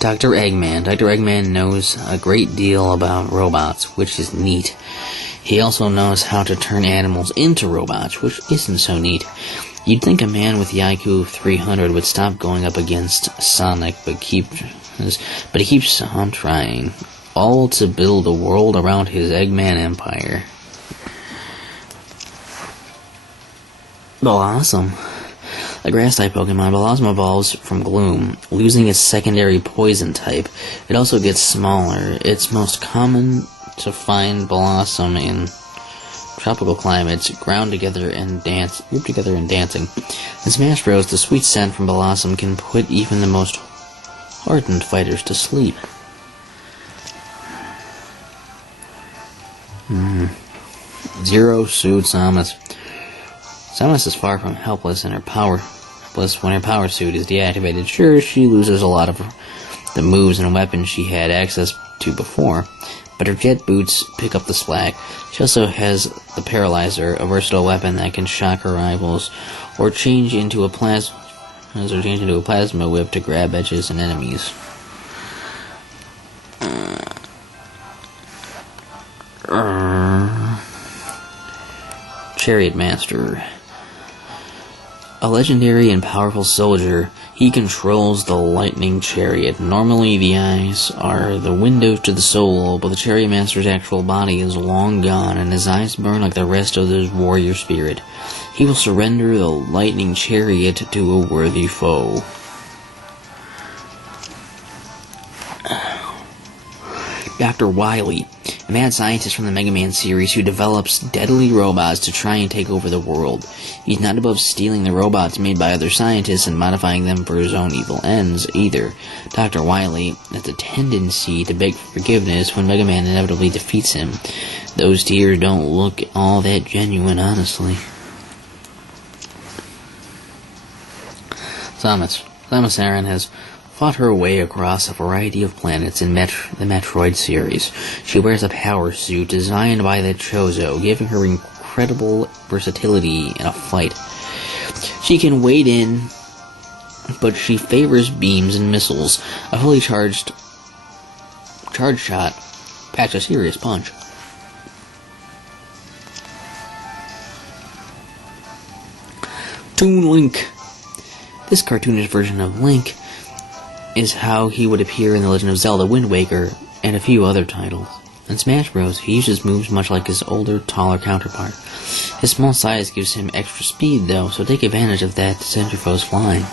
Dr. Eggman. Dr. Eggman knows a great deal about robots, which is neat. He also knows how to turn animals into robots, which isn't so neat. You'd think a man with the IQ of 300 would stop going up against Sonic, but he keeps on trying. All to build a world around his Eggman empire. Blossom. A grass-type Pokemon, Blossom evolves from Gloom, losing its secondary poison type. It also gets smaller. It's most common to find Blossom in tropical climates, grouped together and dancing. In Smash Bros, the sweet scent from Blossom can put even the most hardened fighters to sleep. Zero Suit Samus. Samus is far from helpless when her power suit is deactivated. Sure, she loses a lot of the moves and weapons she had access to before, but her jet boots pick up the slack. She also has the Paralyzer, a versatile weapon that can shock her rivals, or change into a plasma whip to grab edges and enemies. Chariot Master. A legendary and powerful soldier, he controls the lightning chariot. Normally the eyes are the window to the soul, but the chariot master's actual body is long gone, and his eyes burn like the rest of his warrior spirit. He will surrender the lightning chariot to a worthy foe. Dr. Wily, a mad scientist from the Mega Man series who develops deadly robots to try and take over the world. He's not above stealing the robots made by other scientists and modifying them for his own evil ends, either. Dr. Wily has a tendency to beg for forgiveness when Mega Man inevitably defeats him. Those tears don't look all that genuine, honestly. Samus Aran has fought her way across a variety of planets in the Metroid series. She wears a power suit designed by the Chozo, giving her incredible versatility in a fight. She can wade in, but she favors beams and missiles. A fully charged shot packs a serious punch. Toon Link. This cartoonish version of Link is how he would appear in The Legend of Zelda Wind Waker and a few other titles. In Smash Bros, he uses moves much like his older, taller counterpart. His small size gives him extra speed, though, so take advantage of that to send your foes flying.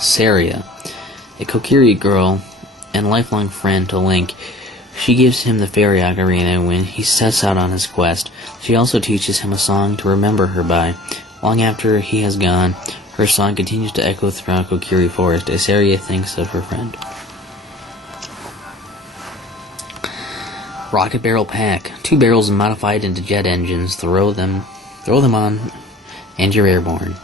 Saria, a Kokiri girl and lifelong friend to Link. She gives him the Fairy Ocarina when he sets out on his quest. She also teaches him a song to remember her by. Long after he has gone, Her song continues to echo throughout Kokiri Forest as Saria thinks of her friend. Rocket Barrel Pack. 2 barrels modified into jet engines. Throw them on, and you're airborne.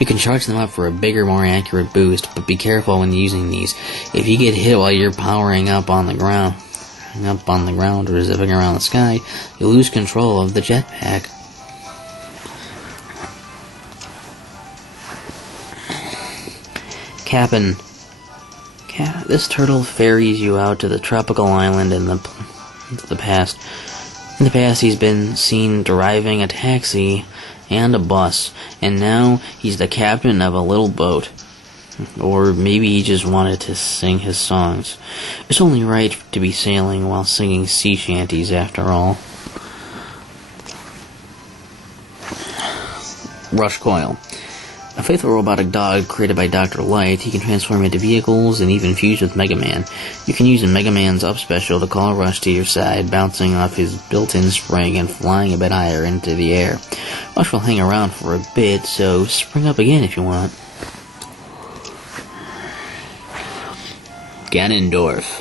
You can charge them up for a bigger, more accurate boost, but be careful when using these. If you get hit while you're powering up on the ground or zipping around the sky, you lose control of the jetpack. Cap'n. This turtle ferries you out to the tropical island in the past. In the past, he's been seen driving a taxi and a bus, and now he's the captain of a little boat. Or maybe he just wanted to sing his songs. It's only right to be sailing while singing sea shanties, after all. Rush Coil. A faithful robotic dog created by Dr. Light, he can transform into vehicles and even fuse with Mega Man. You can use a Mega Man's up special to call Rush to your side, bouncing off his built-in spring and flying a bit higher into the air. Rush will hang around for a bit, so spring up again if you want. Ganondorf.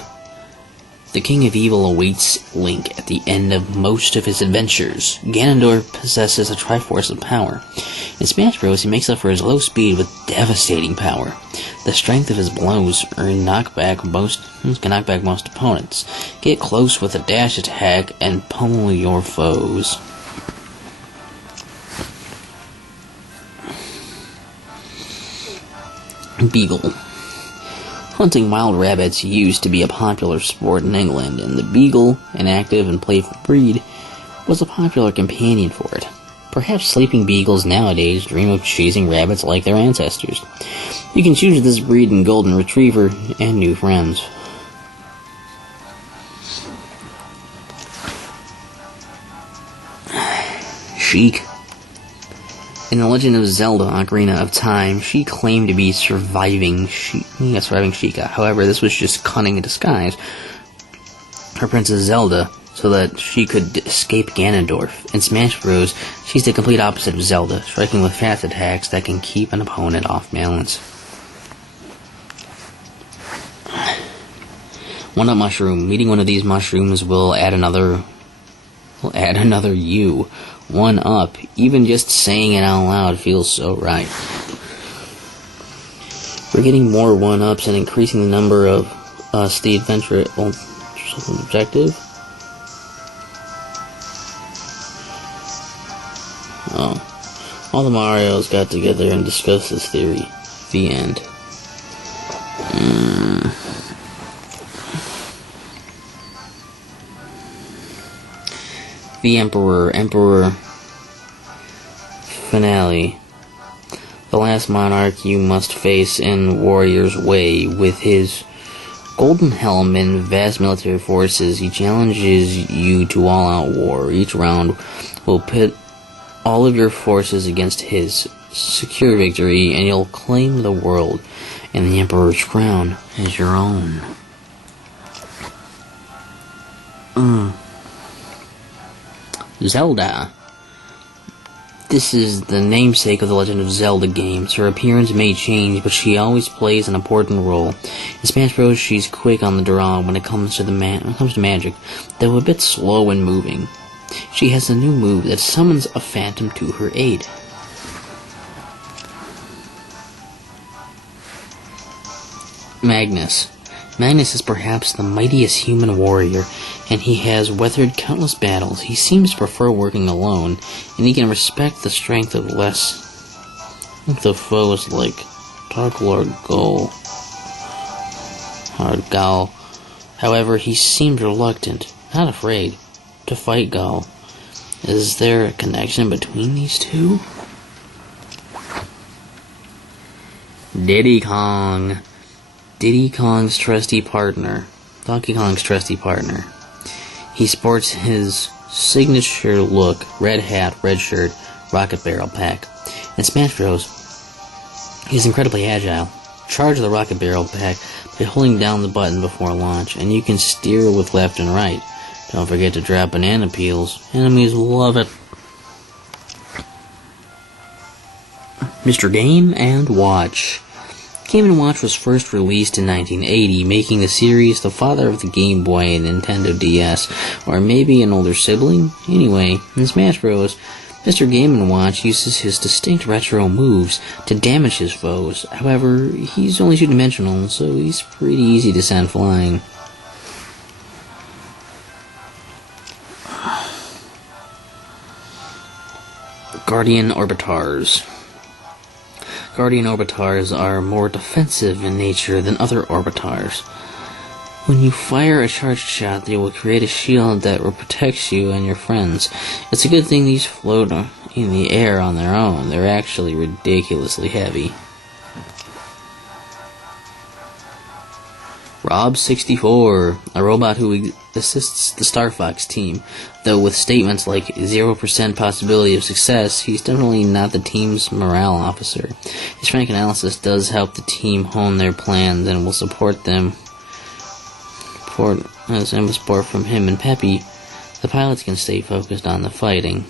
The King of Evil awaits Link at the end of most of his adventures. Ganondorf possesses a Triforce of power. In Smash Bros, he makes up for his low speed with devastating power. The strength of his blows can knock back most opponents. Get close with a dash attack and pummel your foes. Beagle. Hunting wild rabbits used to be a popular sport in England, and the beagle, an active and playful breed, was a popular companion for it. Perhaps sleeping beagles nowadays dream of chasing rabbits like their ancestors. You can choose this breed in Golden Retriever and new friends. Sheik. In The Legend of Zelda Ocarina of Time, she claimed to be surviving Sheikah. However, this was just cunning in disguise for Princess Zelda so that she could escape Ganondorf. In Smash Bros, she's the complete opposite of Zelda, striking with fast attacks that can keep an opponent off balance. One-Up Mushroom. Meeting one of these mushrooms will add another you. 1-up. Even just saying it out loud feels so right. We're getting more 1-ups and increasing the number of the adventure objective. Oh. All the Marios got together and discussed this theory. The end. The Emperor finale. The last monarch you must face in Warrior's Way. With his golden helm and vast military forces, he challenges you to all-out war. Each round will pit all of your forces against his. Secure victory, and you'll claim the world and the Emperor's crown as your own. Zelda. This is the namesake of the Legend of Zelda games. Her appearance may change, but she always plays an important role. In Smash Bros, she's quick on the draw when it comes to magic, though a bit slow in moving. She has a new move that summons a phantom to her aid. Magnus. Magnus is perhaps the mightiest human warrior, and he has weathered countless battles. He seems to prefer working alone, and he can respect the strength of the foes like Dark Lord Gal. However, he seemed reluctant, not afraid, to fight Gal. Is there a connection between these two? Diddy Kong. Donkey Kong's trusty partner. He sports his signature look, red hat, red shirt, rocket barrel pack. In Smash Bros, he's incredibly agile. Charge the rocket barrel pack by holding down the button before launch, and you can steer with left and right. Don't forget to drop banana peels. Enemies love it. Mr. Game & Watch. Game & Watch was first released in 1980, making the series the father of the Game Boy and Nintendo DS, or maybe an older sibling? Anyway, in Smash Bros., Mr. Game & Watch uses his distinct retro moves to damage his foes. However, he's only two-dimensional, so he's pretty easy to send flying. Guardian Orbitars. Guardian Orbitars are more defensive in nature than other Orbitars. When you fire a charged shot, they will create a shield that will protect you and your friends. It's a good thing these float in the air on their own. They're actually ridiculously heavy. Rob64, a robot who assists the Star Fox team. Though with statements like 0% possibility of success, he's definitely not the team's morale officer. His frank analysis does help the team hone their plans and will support them. As with support from him and Peppy, the pilots can stay focused on the fighting.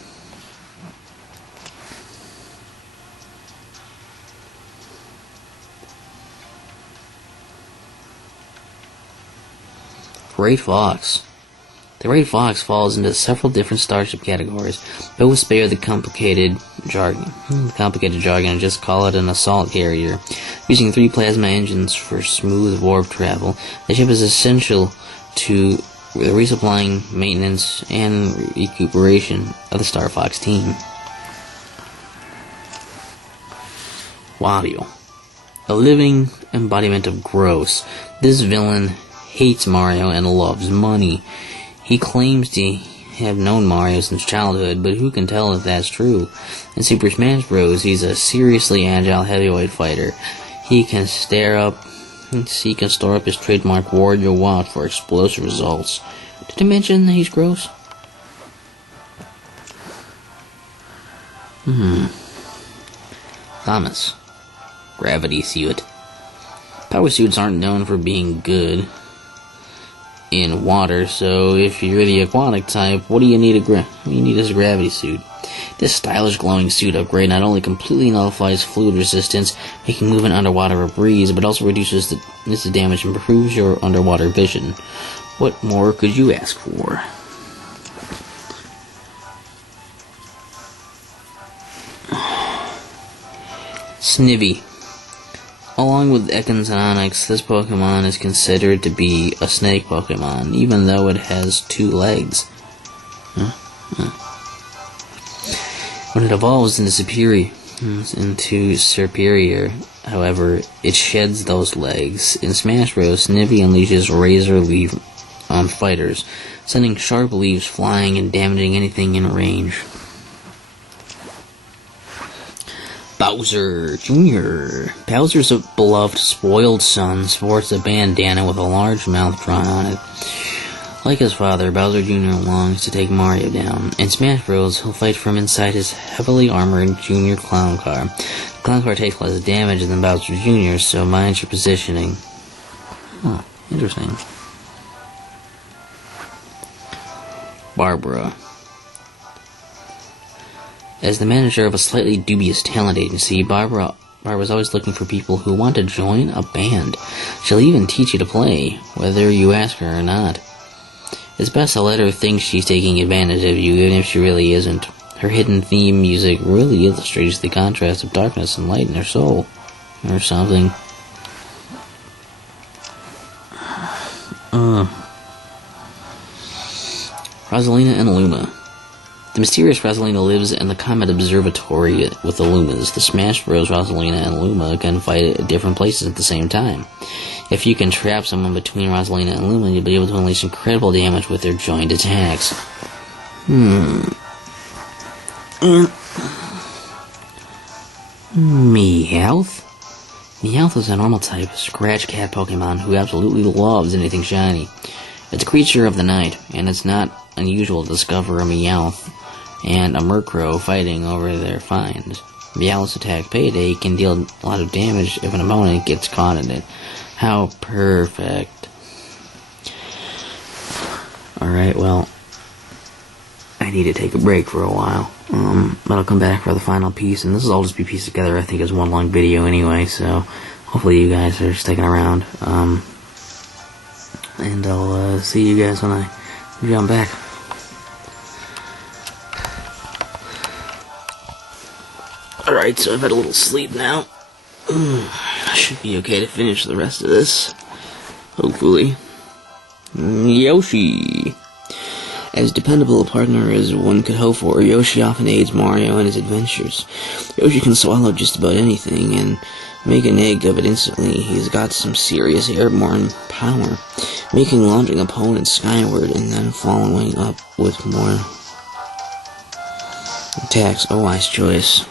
Great Fox. The Great Fox falls into several different starship categories, but we'll spare the complicated jargon. And just call it an assault carrier. Using 3 plasma engines for smooth warp travel, the ship is essential to the resupplying, maintenance, and recuperation of the Star Fox team. Wario. A living embodiment of gross. This villain hates Mario and loves money. He claims to have known Mario since childhood, but who can tell if that's true? In Super Smash Bros., he's a seriously agile heavyweight fighter. He can store up his trademark Wario Walk for explosive results. Did I mention that he's gross? Thomas. Gravity suit. Power suits aren't known for being good in water, so if you're the aquatic type, what do you need? You need is a gravity suit. This stylish glowing suit upgrade not only completely nullifies fluid resistance, making movement underwater a breeze, but also reduces the damage and improves your underwater vision. What more could you ask for? Snivy. Along with Ekans and Onyx, this Pokemon is considered to be a snake Pokemon, even though it has 2 legs. When it evolves into Superior, however, it sheds those legs. In Smash Bros., Snivy unleashes Razor Leaf on fighters, sending sharp leaves flying and damaging anything in range. Bowser Jr. Bowser's a beloved, spoiled son sports a bandana with a large mouth drawn on it. Like his father, Bowser Jr. longs to take Mario down. In Smash Bros., he'll fight from inside his heavily armored Junior Clown Car. The Clown Car takes less damage than Bowser Jr., so mind your positioning. Oh, interesting. Barbara. As the manager of a slightly dubious talent agency, Barbara's always looking for people who want to join a band. She'll even teach you to play, whether you ask her or not. It's best to let her think she's taking advantage of you, even if she really isn't. Her hidden theme music really illustrates the contrast of darkness and light in her soul. Or something. Rosalina and Luma. The mysterious Rosalina lives in the Comet Observatory with the Lumas. The Smash Bros. Rosalina and Luma can fight at different places at the same time. If you can trap someone between Rosalina and Luma, you'll be able to unleash incredible damage with their joint attacks. Meowth? Meowth is a normal type Scratch Cat Pokemon who absolutely loves anything shiny. It's a creature of the night, and it's not unusual to discover a Meowth and a Murkrow fighting over their finds. Meowth's attack Payday can deal a lot of damage if an opponent gets caught in it. How perfect. Alright, well, I need to take a break for a while. But I'll come back for the final piece, and this will all just be pieced together, I think, as one long video anyway, so hopefully you guys are sticking around. And I'll see you guys when I jump back. Alright, so I've had a little sleep now. I should be okay to finish the rest of this. Hopefully. Yoshi. As dependable a partner as one could hope for, Yoshi often aids Mario in his adventures. Yoshi can swallow just about anything and make an egg of it instantly. He's got some serious airborne power, making launching opponents skyward and then following up with more attacks. A wise choice.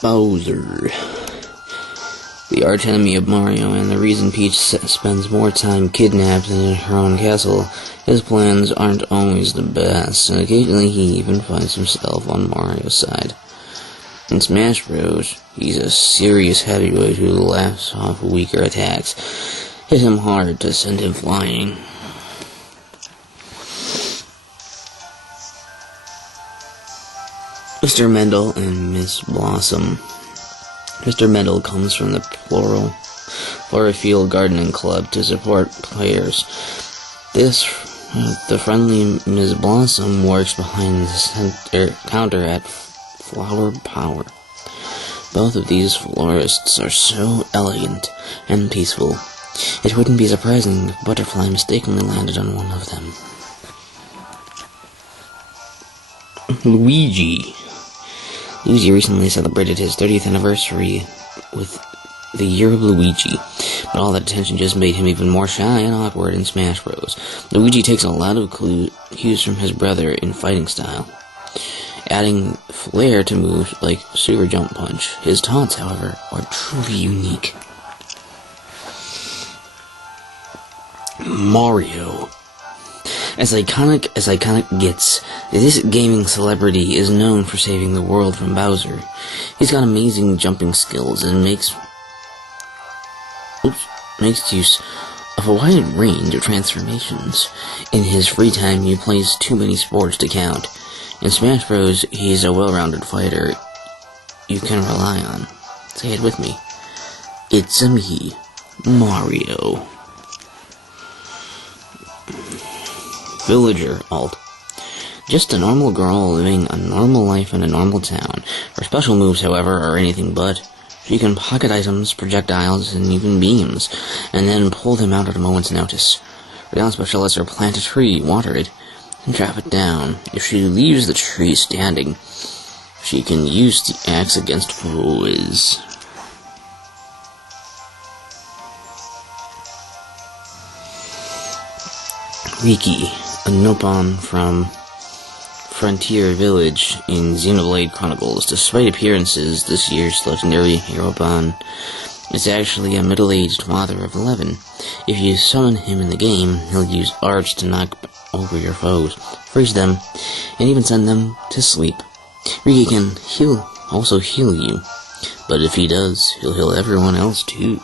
Bowser. The archenemy of Mario, and the reason Peach spends more time kidnapped in her own castle. His plans aren't always the best, and occasionally he even finds himself on Mario's side. In Smash Bros., he's a serious heavyweight who laughs off weaker attacks, hit him hard to send him flying. Mr. Mendel and Miss Blossom. Mr. Mendel comes from the Florafield Gardening Club to support players. The friendly Miss Blossom works behind the counter at Flower Power. Both of these florists are so elegant and peaceful. It wouldn't be surprising if Butterfly mistakenly landed on one of them. Luigi recently celebrated his 30th anniversary with the Year of Luigi, but all that attention just made him even more shy and awkward in Smash Bros. Luigi takes a lot of cues from his brother in fighting style, adding flair to moves like Super Jump Punch. His taunts, however, are truly unique. Mario. As iconic as iconic gets, this gaming celebrity is known for saving the world from Bowser. He's got amazing jumping skills and makes use of a wide range of transformations. In his free time, he plays too many sports to count. In Smash Bros., he's a well-rounded fighter you can rely on. Say it with me. It's me, Mario. Villager alt. Just a normal girl living a normal life in a normal town. Her special moves, however, are anything but. She can pocket items, projectiles, and even beams, and then pull them out at a moment's notice. Her down special lets her plant a tree, water it, and chop it down. If she leaves the tree standing, she can use the axe against foes. Riki, a Nopon from Frontier Village in Xenoblade Chronicles. Despite appearances, this year's legendary Heropon is actually a middle-aged father of 11. If you summon him in the game, he'll use arts to knock over your foes, freeze them, and even send them to sleep. Riki can also heal you, but if he does, he'll heal everyone else too.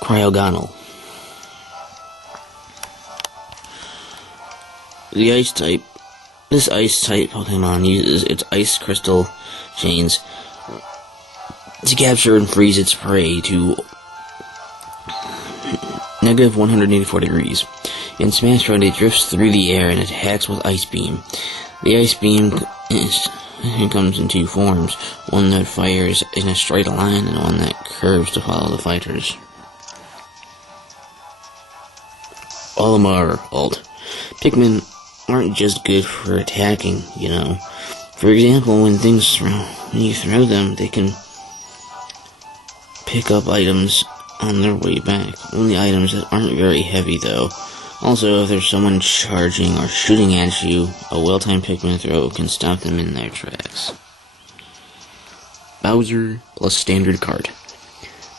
Cryogonal. This ice-type Pokemon uses its ice crystal chains to capture and freeze its prey to negative 184 degrees. In Smash Bros., it drifts through the air and attacks with Ice Beam. The Ice Beam comes in two forms, one that fires in a straight line and one that curves to follow the fighters. Olimar alt. Pikmin aren't just good for attacking, you know. For example, when you throw them, they can pick up items on their way back. Only items that aren't very heavy, though. Also, if there's someone charging or shooting at you, a well-timed Pikmin throw can stop them in their tracks. Bowser plus standard card.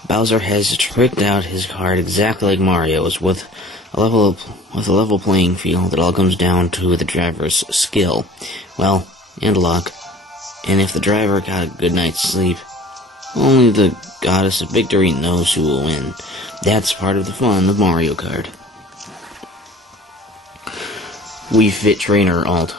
Bowser has tricked out his card exactly like Mario's, with a level playing field. It all comes down to the driver's skill, and luck. And if the driver got a good night's sleep, only the goddess of victory knows who will win. That's part of the fun of Mario Kart. Wii Fit Trainer Alt.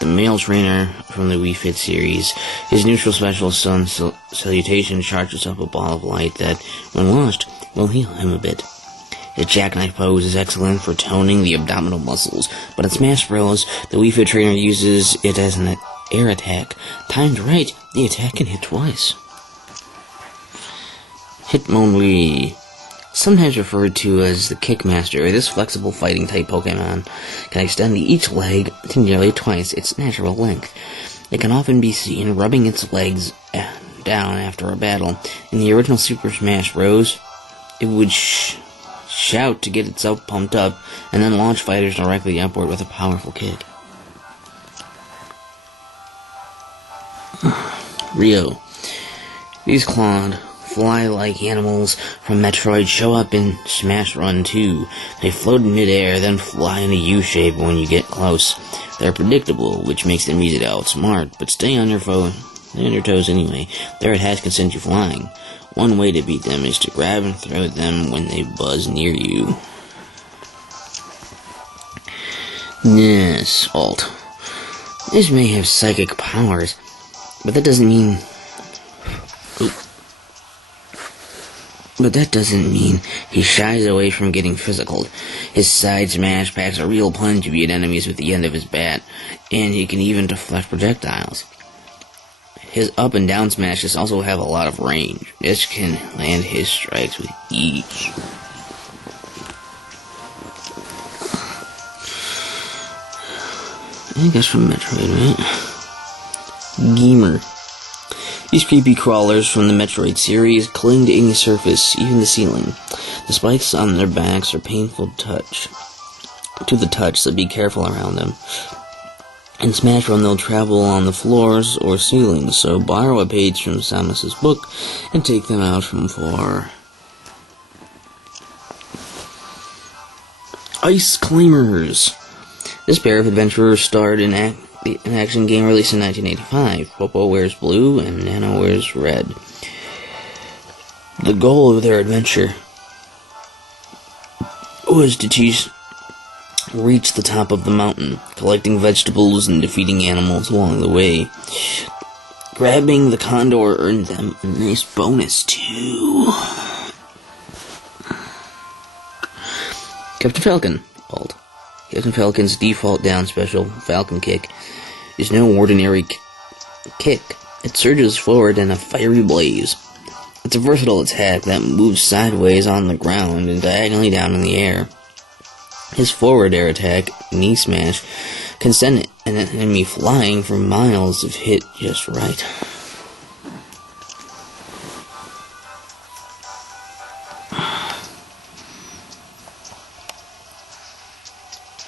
The male trainer from the Wii Fit series. His neutral special sun salutation charges up a ball of light that, when launched, will heal him a bit. His jackknife pose is excellent for toning the abdominal muscles, but in Smash Bros, the Wii Fit Trainer uses it as an air attack. Timed right, the attack can hit twice. Hitmonlee. Sometimes referred to as the Kickmaster, this flexible fighting-type Pokemon can extend each leg to nearly twice its natural length. It can often be seen rubbing its legs down after a battle. In the original Super Smash Bros., it would shout to get itself pumped up, and then launch fighters directly upward with a powerful kick. Rio. These clawed, fly-like animals from Metroid show up in Smash Run 2. They float in midair, then fly in a U-shape when you get close. They're predictable, which makes them easy to outsmart, but stay on your toes anyway. Their attacks can send you flying. One way to beat them is to grab and throw them when they buzz near you. Yes, Alt. This may have psychic powers, but that doesn't mean... But that doesn't mean he shies away from getting physical. His side smash packs a real punch to beat enemies with the end of his bat, and he can even deflect projectiles. His up and down smashes also have a lot of range. This can land his strikes with ease. I think that's from Metroid, right? Gamer. These creepy crawlers from the Metroid series cling to any surface, even the ceiling. The spikes on their backs are painful to the touch, so be careful around them. In Smash Run, they'll travel on the floors or ceilings, so borrow a page from Samus's book and take them out from far. Ice Climbers. This pair of adventurers starred in an action game released in 1985. Popo wears blue and Nano wears red. The goal of their adventure was to reach the top of the mountain, collecting vegetables and defeating animals along the way. Grabbing the condor earned them a nice bonus too. Captain Falcon, Alt. Captain Falcon's default down special, Falcon Kick, is no ordinary kick. It surges forward in a fiery blaze. It's a versatile attack that moves sideways on the ground and diagonally down in the air. His forward air attack, Knee Smash, can send an enemy flying for miles if hit just right.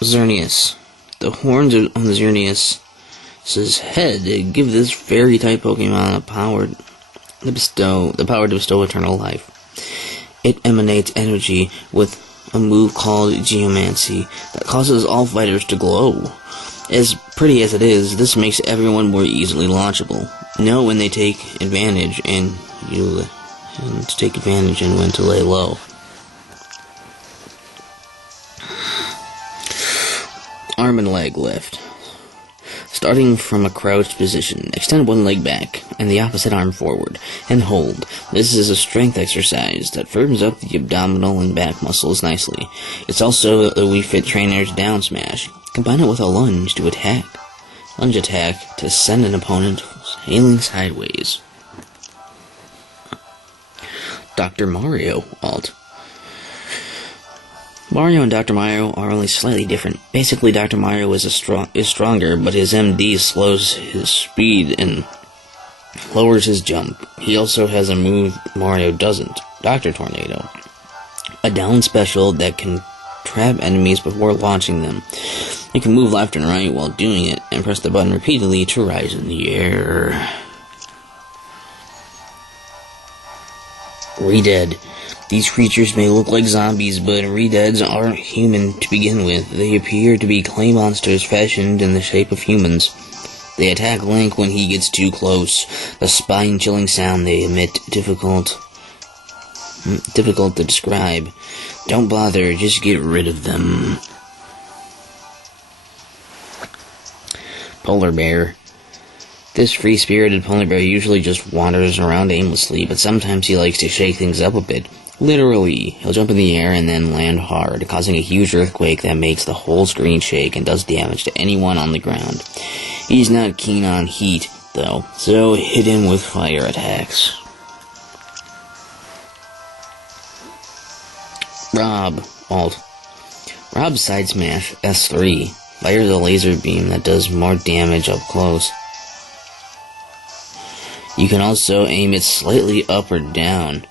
Xerneas. The horns on Xerneas' head give this fairy-type Pokemon the power to bestow eternal life. It emanates energy with a move called Geomancy that causes all fighters to glow. As pretty as it is, this makes everyone more easily launchable. Know when they take advantage and to take advantage and when to lay low. Arm and leg lift. Starting from a crouched position, extend one leg back and the opposite arm forward, and hold. This is a strength exercise that firms up the abdominal and back muscles nicely. It's also a Wii Fit Trainer's down smash. Combine it with a lunge to attack. Lunge attack to send an opponent sailing sideways. Dr. Mario, Alt. Mario and Dr. Mario are only slightly different. Basically, Dr. Mario is stronger, but his MD slows his speed and lowers his jump. He also has a move Mario doesn't, Dr. Tornado. A down special that can trap enemies before launching them. You can move left and right while doing it, and press the button repeatedly to rise in the air. Redead. These creatures may look like zombies, but Redeads aren't human to begin with. They appear to be clay monsters fashioned in the shape of humans. They attack Link when he gets too close. The spine-chilling sound they emit difficult Difficult to describe. Don't bother, just get rid of them. Polar bear. This free-spirited polar bear usually just wanders around aimlessly, but sometimes he likes to shake things up a bit. Literally, he'll jump in the air and then land hard, causing a huge earthquake that makes the whole screen shake and does damage to anyone on the ground. He's not keen on heat, though, so hit him with fire attacks. Rob, Alt. Rob's Side Smash, S3, fires a laser beam that does more damage up close. You can also aim it slightly up or down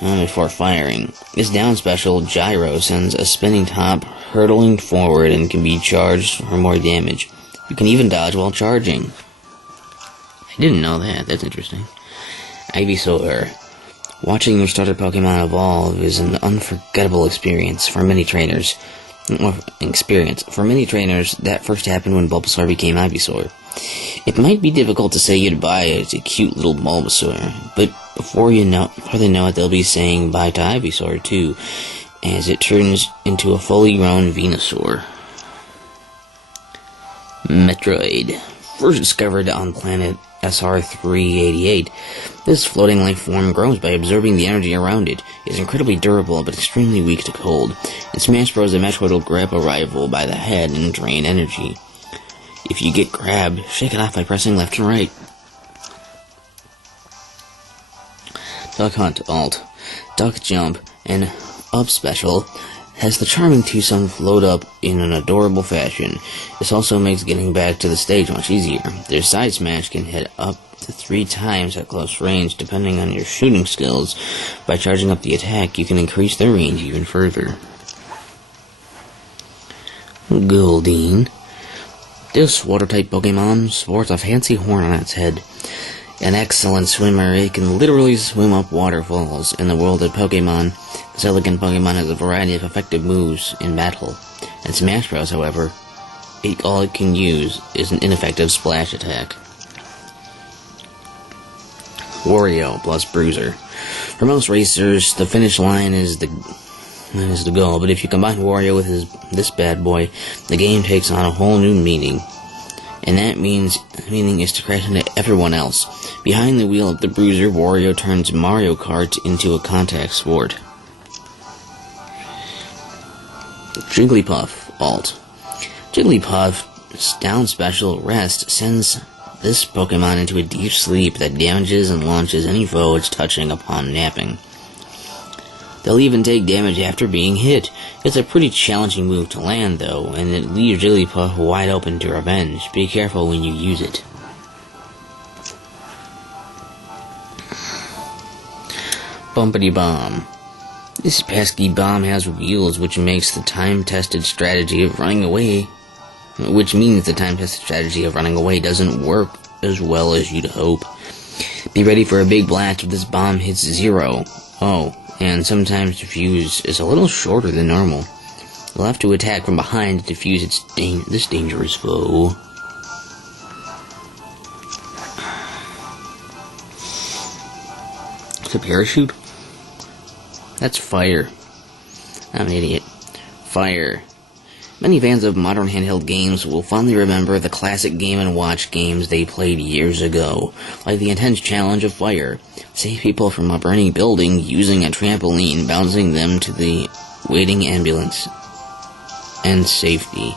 before firing. This down special, Gyro, sends a spinning top hurtling forward and can be charged for more damage. You can even dodge while charging. I didn't know that. That's interesting. Ivysaur. Watching your starter Pokemon evolve is an unforgettable experience for many trainers. For many trainers, that first happened when Bulbasaur became Ivysaur. It might be difficult to say goodbye to cute little Bulbasaur, but before they know it, they'll be saying bye to Ivysaur too, as it turns into a fully grown Venusaur. Metroid. First discovered on planet SR-388, this floating life form grows by absorbing the energy around it. It is incredibly durable, but extremely weak to cold. In Smash Bros., the Metroid will grab a rival by the head and drain energy. If you get grabbed, shake it off by pressing left and right. Duck Hunt, Alt. Duck Jump, and Up Special, has the charming twosome float up in an adorable fashion. This also makes getting back to the stage much easier. Their side smash can hit up to 3 times at close range, depending on your shooting skills. By charging up the attack, you can increase their range even further. Goldeen. This water-type Pokemon sports a fancy horn on its head. An excellent swimmer, it can literally swim up waterfalls. In the world of Pokemon, this elegant Pokemon has a variety of effective moves in battle. In Smash Bros., however, all it can use is an ineffective splash attack. Wario plus Bruiser. For most racers, the finish line is the goal, but if you combine Wario with this bad boy, the game takes on a whole new meaning. And that meaning is to crash into everyone else. Behind the wheel of the Bruiser, Wario turns Mario Kart into a contact sport. Jigglypuff, Alt. Jigglypuff's down special, Rest, sends this Pokemon into a deep sleep that damages and launches any foe it's touching upon napping. They'll even take damage after being hit. It's a pretty challenging move to land, though, and it leaves Jigglypuff wide open to revenge. Be careful when you use it. Bumpity Bomb. This pesky bomb has wheels, which makes the time-tested strategy of running away doesn't work as well as you'd hope. Be ready for a big blast if this bomb hits 0. Oh, and sometimes defuse is a little shorter than normal. You'll have to attack from behind to defuse this dangerous foe. It's a parachute? That's fire. I'm an idiot. Fire. Many fans of modern handheld games will fondly remember the classic Game & Watch games they played years ago, like the intense challenge of Fire. Save people from a burning building using a trampoline, bouncing them to the waiting ambulance. And safety.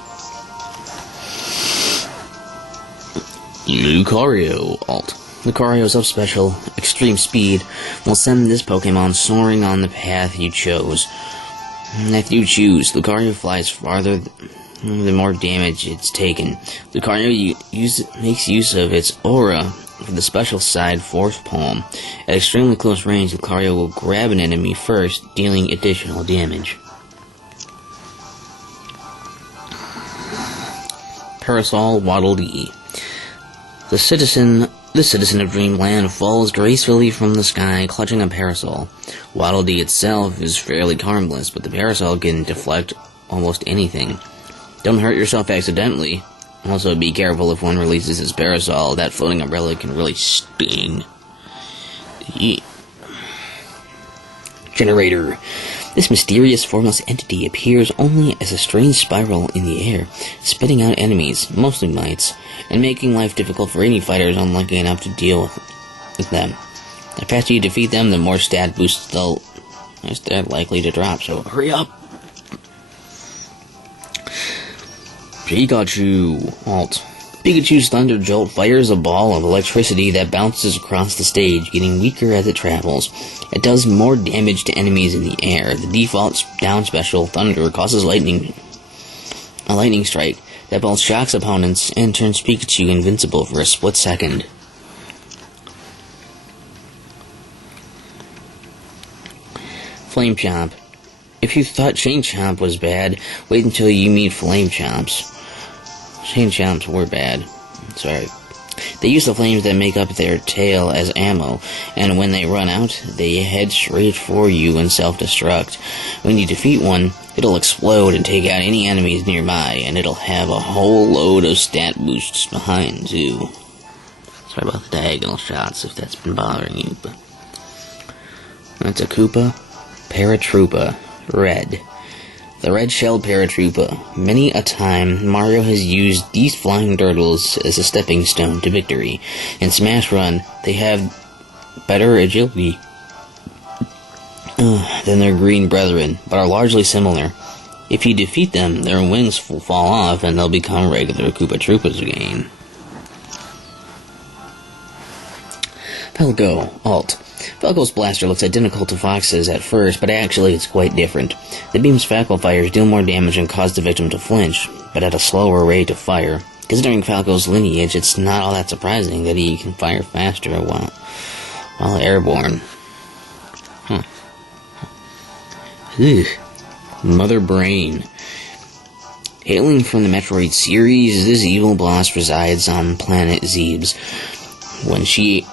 Lucario, Alt. Lucario's up special, Extreme Speed, will send this Pokemon soaring on the path you chose. If you choose, Lucario flies farther the more damage it's taken. Lucario makes use of its aura for the special side Fourth Palm. At extremely close range, Lucario will grab an enemy first, dealing additional damage. Parasol Waddle Dee. The citizen of Dreamland falls gracefully from the sky, clutching a parasol. Waddle Dee itself is fairly harmless, but the parasol can deflect almost anything. Don't hurt yourself accidentally. Also, be careful if one releases his parasol. That floating umbrella can really sting. Yeah. Generator. This mysterious, formless entity appears only as a strange spiral in the air, spitting out enemies, mostly mites, and making life difficult for any fighters unlucky enough to deal with them. The faster you defeat them, the more stat boosts they're likely to drop, so hurry up! Pikachu. Alt. Pikachu's Thunder Jolt fires a ball of electricity that bounces across the stage, getting weaker as it travels. It does more damage to enemies in the air. The default down special, Thunder, causes a lightning strike that both shocks opponents and turns Pikachu invincible for a split second. Flame Chomp. If you thought Chain Chomp was bad, wait until you meet Flame Chomps. Chain Chomps were bad. Sorry. They use the flames that make up their tail as ammo, and when they run out, they head straight for you and self-destruct. When you defeat one, it'll explode and take out any enemies nearby, and it'll have a whole load of stat boosts behind, too. Sorry about the diagonal shots if that's been bothering you, but... That's a Koopa Paratroopa Red. The red-shelled Paratroopa. Many a time, Mario has used these flying turtles as a stepping stone to victory. In Smash Run, they have better agility than their green brethren, but are largely similar. If you defeat them, their wings will fall off and they'll become regular Koopa Troopas again. Falco. Alt. Falco's blaster looks identical to Fox's at first, but actually it's quite different. The beam's Falco fires deal more damage and cause the victim to flinch, but at a slower rate of fire. Considering Falco's lineage, it's not all that surprising that he can fire faster while airborne. Ugh. Mother Brain. Hailing from the Metroid series, this evil boss resides on planet Zebes. When she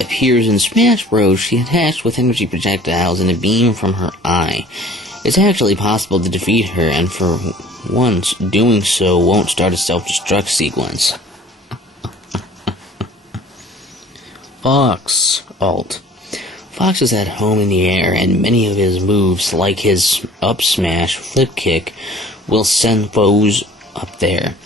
appears in Smash Bros., she attached with energy projectiles and a beam from her eye. It's actually possible to defeat her, and for once, doing so won't start a self-destruct sequence. Fox. Alt. Fox is at home in the air, and many of his moves, like his up smash, flip kick, will send foes up there.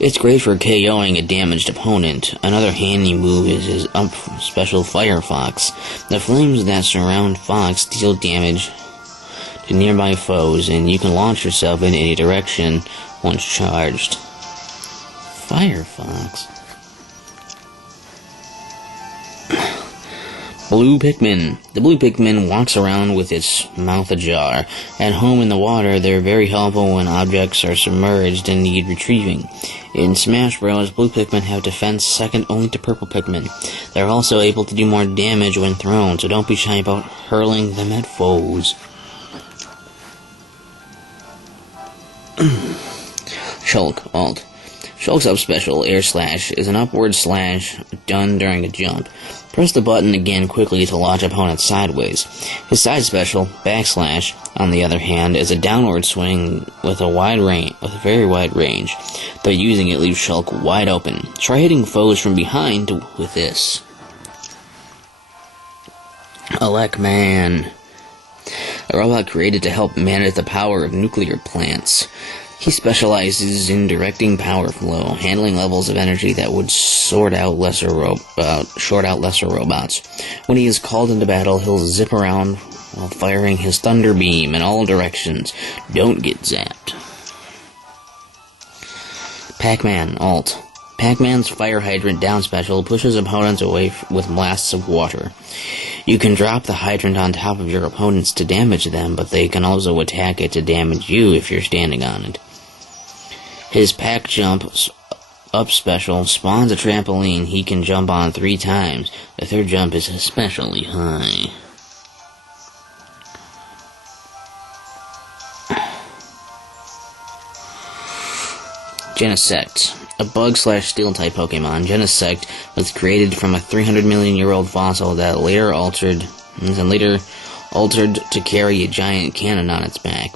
It's great for KOing a damaged opponent. Another handy move is his up special Fire Fox. The flames that surround Fox deal damage to nearby foes, and you can launch yourself in any direction once charged. Fire Fox. Blue Pikmin. The blue Pikmin walks around with its mouth ajar. At home in the water, they're very helpful when objects are submerged and need retrieving. In Smash Bros., blue Pikmin have defense second only to purple Pikmin. They're also able to do more damage when thrown, so don't be shy about hurling them at foes. Shulk. Alt. Shulk's up special, Air Slash, is an upward slash done during a jump. Press the button again quickly to launch opponents sideways. His side special, Backslash, on the other hand, is a downward swing with a very wide range. Though using it leaves Shulk wide open. Try hitting foes from behind with this. Elecman. A robot created to help manage the power of nuclear plants. He specializes in directing power flow, handling levels of energy that would short out lesser robots. When he is called into battle, he'll zip around while firing his thunder beam in all directions. Don't get zapped. Pac-Man. Alt. Pac-Man's fire hydrant down special pushes opponents away with blasts of water. You can drop the hydrant on top of your opponents to damage them, but they can also attack it to damage you if you're standing on it. His Pac Jump up special spawns a trampoline he can jump on 3 times. The third jump is especially high. Genesect. A bug/steel-type Pokemon, Genesect was created from a 300 million year old fossil that later altered to carry a giant cannon on its back.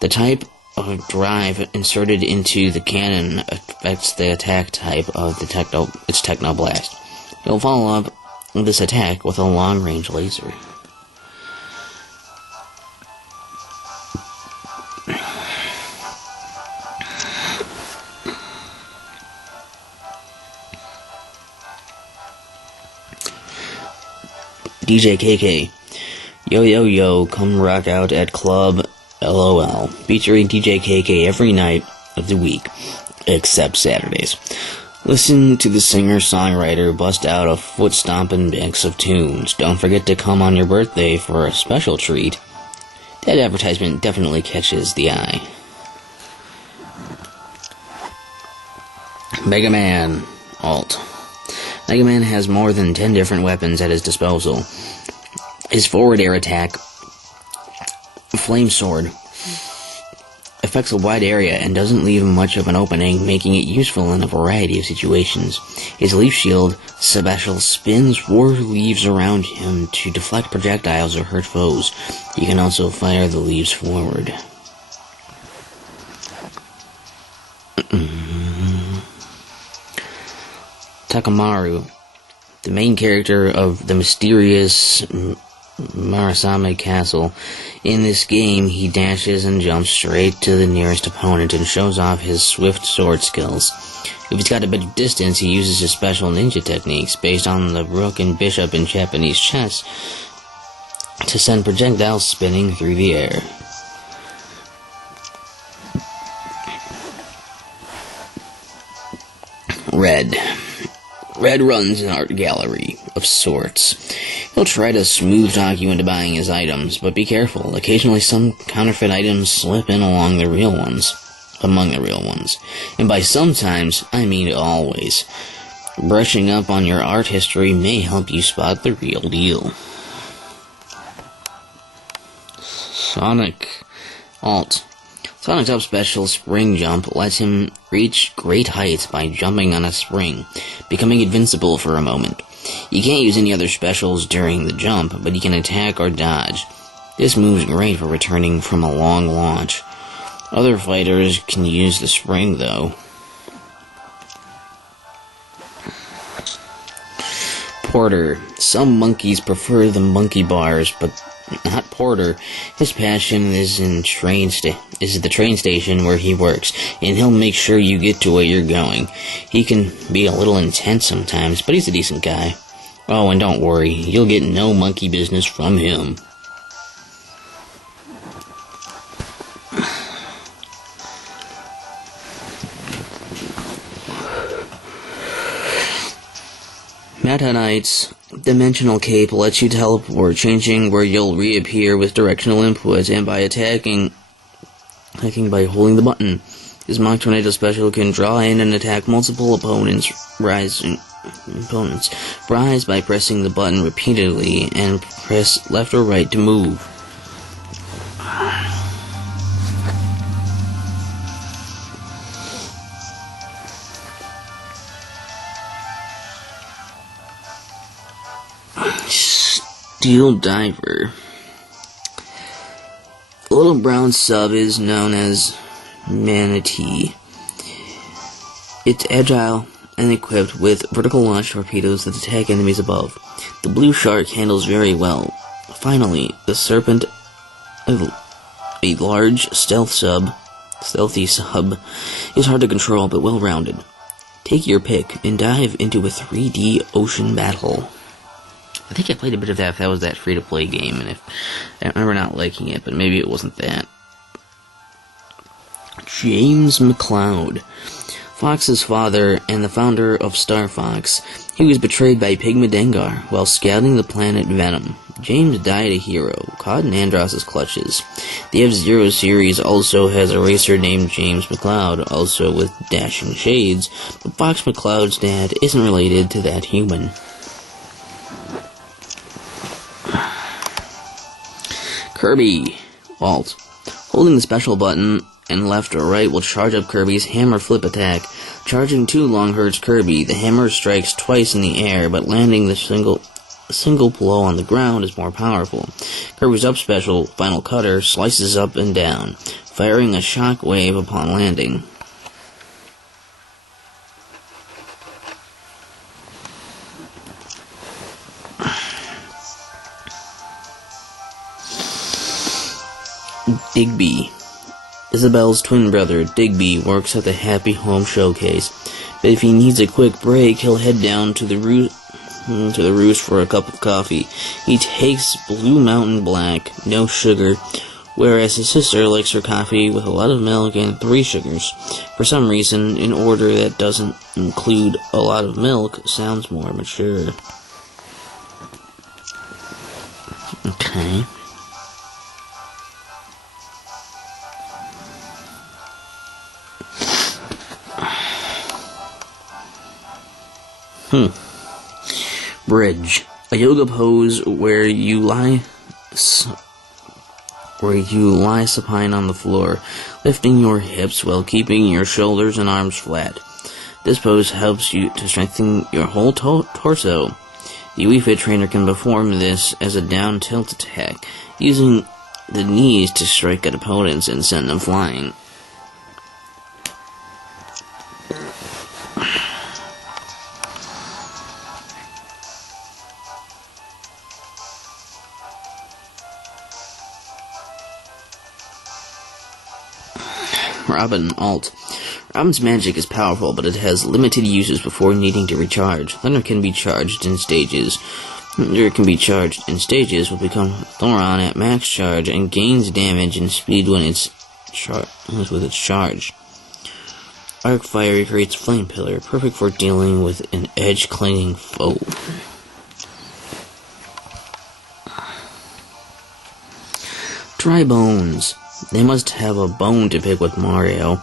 The type of drive inserted into the cannon affects the attack type of its Technoblast. You'll follow up this attack with a long-range laser. DJ KK. Yo yo yo, come rock out at Club LOL, featuring DJ KK every night of the week, except Saturdays. Listen to the singer-songwriter bust out a foot-stomping mix of tunes. Don't forget to come on your birthday for a special treat. That advertisement definitely catches the eye. Mega Man. Alt. Mega Man has more than 10 different weapons at his disposal. His forward air attack, Flame Sword, affects a wide area and doesn't leave much of an opening, making it useful in a variety of situations. His Leaf Shield special spins 4 leaves around him to deflect projectiles or hurt foes. He can also fire the leaves forward. Takamaru, the main character of the mysterious Marasame Castle. In this game, he dashes and jumps straight to the nearest opponent and shows off his swift sword skills. If he's got a bit of distance, he uses his special ninja techniques based on the rook and bishop in Japanese chess to send projectiles spinning through the air. Red. Red runs an art gallery of sorts. He'll try to smooth talk you into buying his items, but be careful. Occasionally some counterfeit items slip in among the real ones. And by sometimes, I mean always. Brushing up on your art history may help you spot the real deal. Sonic. Alt. Sonic's up special spring jump lets him reach great heights by jumping on a spring, becoming invincible for a moment. You can't use any other specials during the jump, but you can attack or dodge. This move's great for returning from a long launch. Other fighters can use the spring, though. Porter. Some monkeys prefer the monkey bars, but not Porter. His passion is the train station where he works, and he'll make sure you get to where you're going. He can be a little intense sometimes, but he's a decent guy. Oh, and don't worry, you'll get no monkey business from him. Meta Knight's Dimensional Cape lets you teleport, changing where you'll reappear with directional input, and by attacking by holding the button. His Mach Tornado special can draw in and attack multiple opponents. Rise by pressing the button repeatedly, and press left or right to move. Steel Diver. The little brown sub is known as Manatee. It's agile and equipped with vertical launch torpedoes that attack enemies above. The blue shark handles very well. Finally, the Serpent, a large stealthy sub, is hard to control but well-rounded. Take your pick and dive into a 3D ocean battle. I think I played a bit of that if that was that free-to-play game, and I remember not liking it, but maybe it wasn't that. James McCloud. Fox's father and the founder of Star Fox. He was betrayed by Pigma Dengar while scouting the planet Venom. James died a hero, caught in Andross's clutches. The F-Zero series also has a racer named James McCloud, also with dashing shades, but Fox McCloud's dad isn't related to that human. Kirby. Alt. Holding the special button and left or right will charge up Kirby's hammer flip attack. Charging too long hurts Kirby. The hammer strikes twice in the air, but landing the single blow on the ground is more powerful. Kirby's up special, Final Cutter, slices up and down, firing a shock wave upon landing. Digby. Isabel's twin brother, Digby, works at the Happy Home Showcase, but if he needs a quick break, he'll head down to the to the roost for a cup of coffee. He takes Blue Mountain Black, no sugar, whereas his sister likes her coffee with a lot of milk and 3 sugars. For some reason, an order that doesn't include a lot of milk sounds more mature. Okay. Bridge. A yoga pose where you lie supine on the floor, lifting your hips while keeping your shoulders and arms flat. This pose helps you to strengthen your whole torso. The Wii Fit trainer can perform this as a down tilt attack, using the knees to strike at opponents and send them flying. Robin Alt. Robin's magic is powerful, but it has limited uses before needing to recharge. Thunder can be charged in stages. Thunder can be charged in stages will become Thoron at max charge and gains damage and speed when it's with its charge. Arc Fire creates Flame Pillar, perfect for dealing with an edge-clinging foe. Dry Bones. They must have a bone to pick with Mario.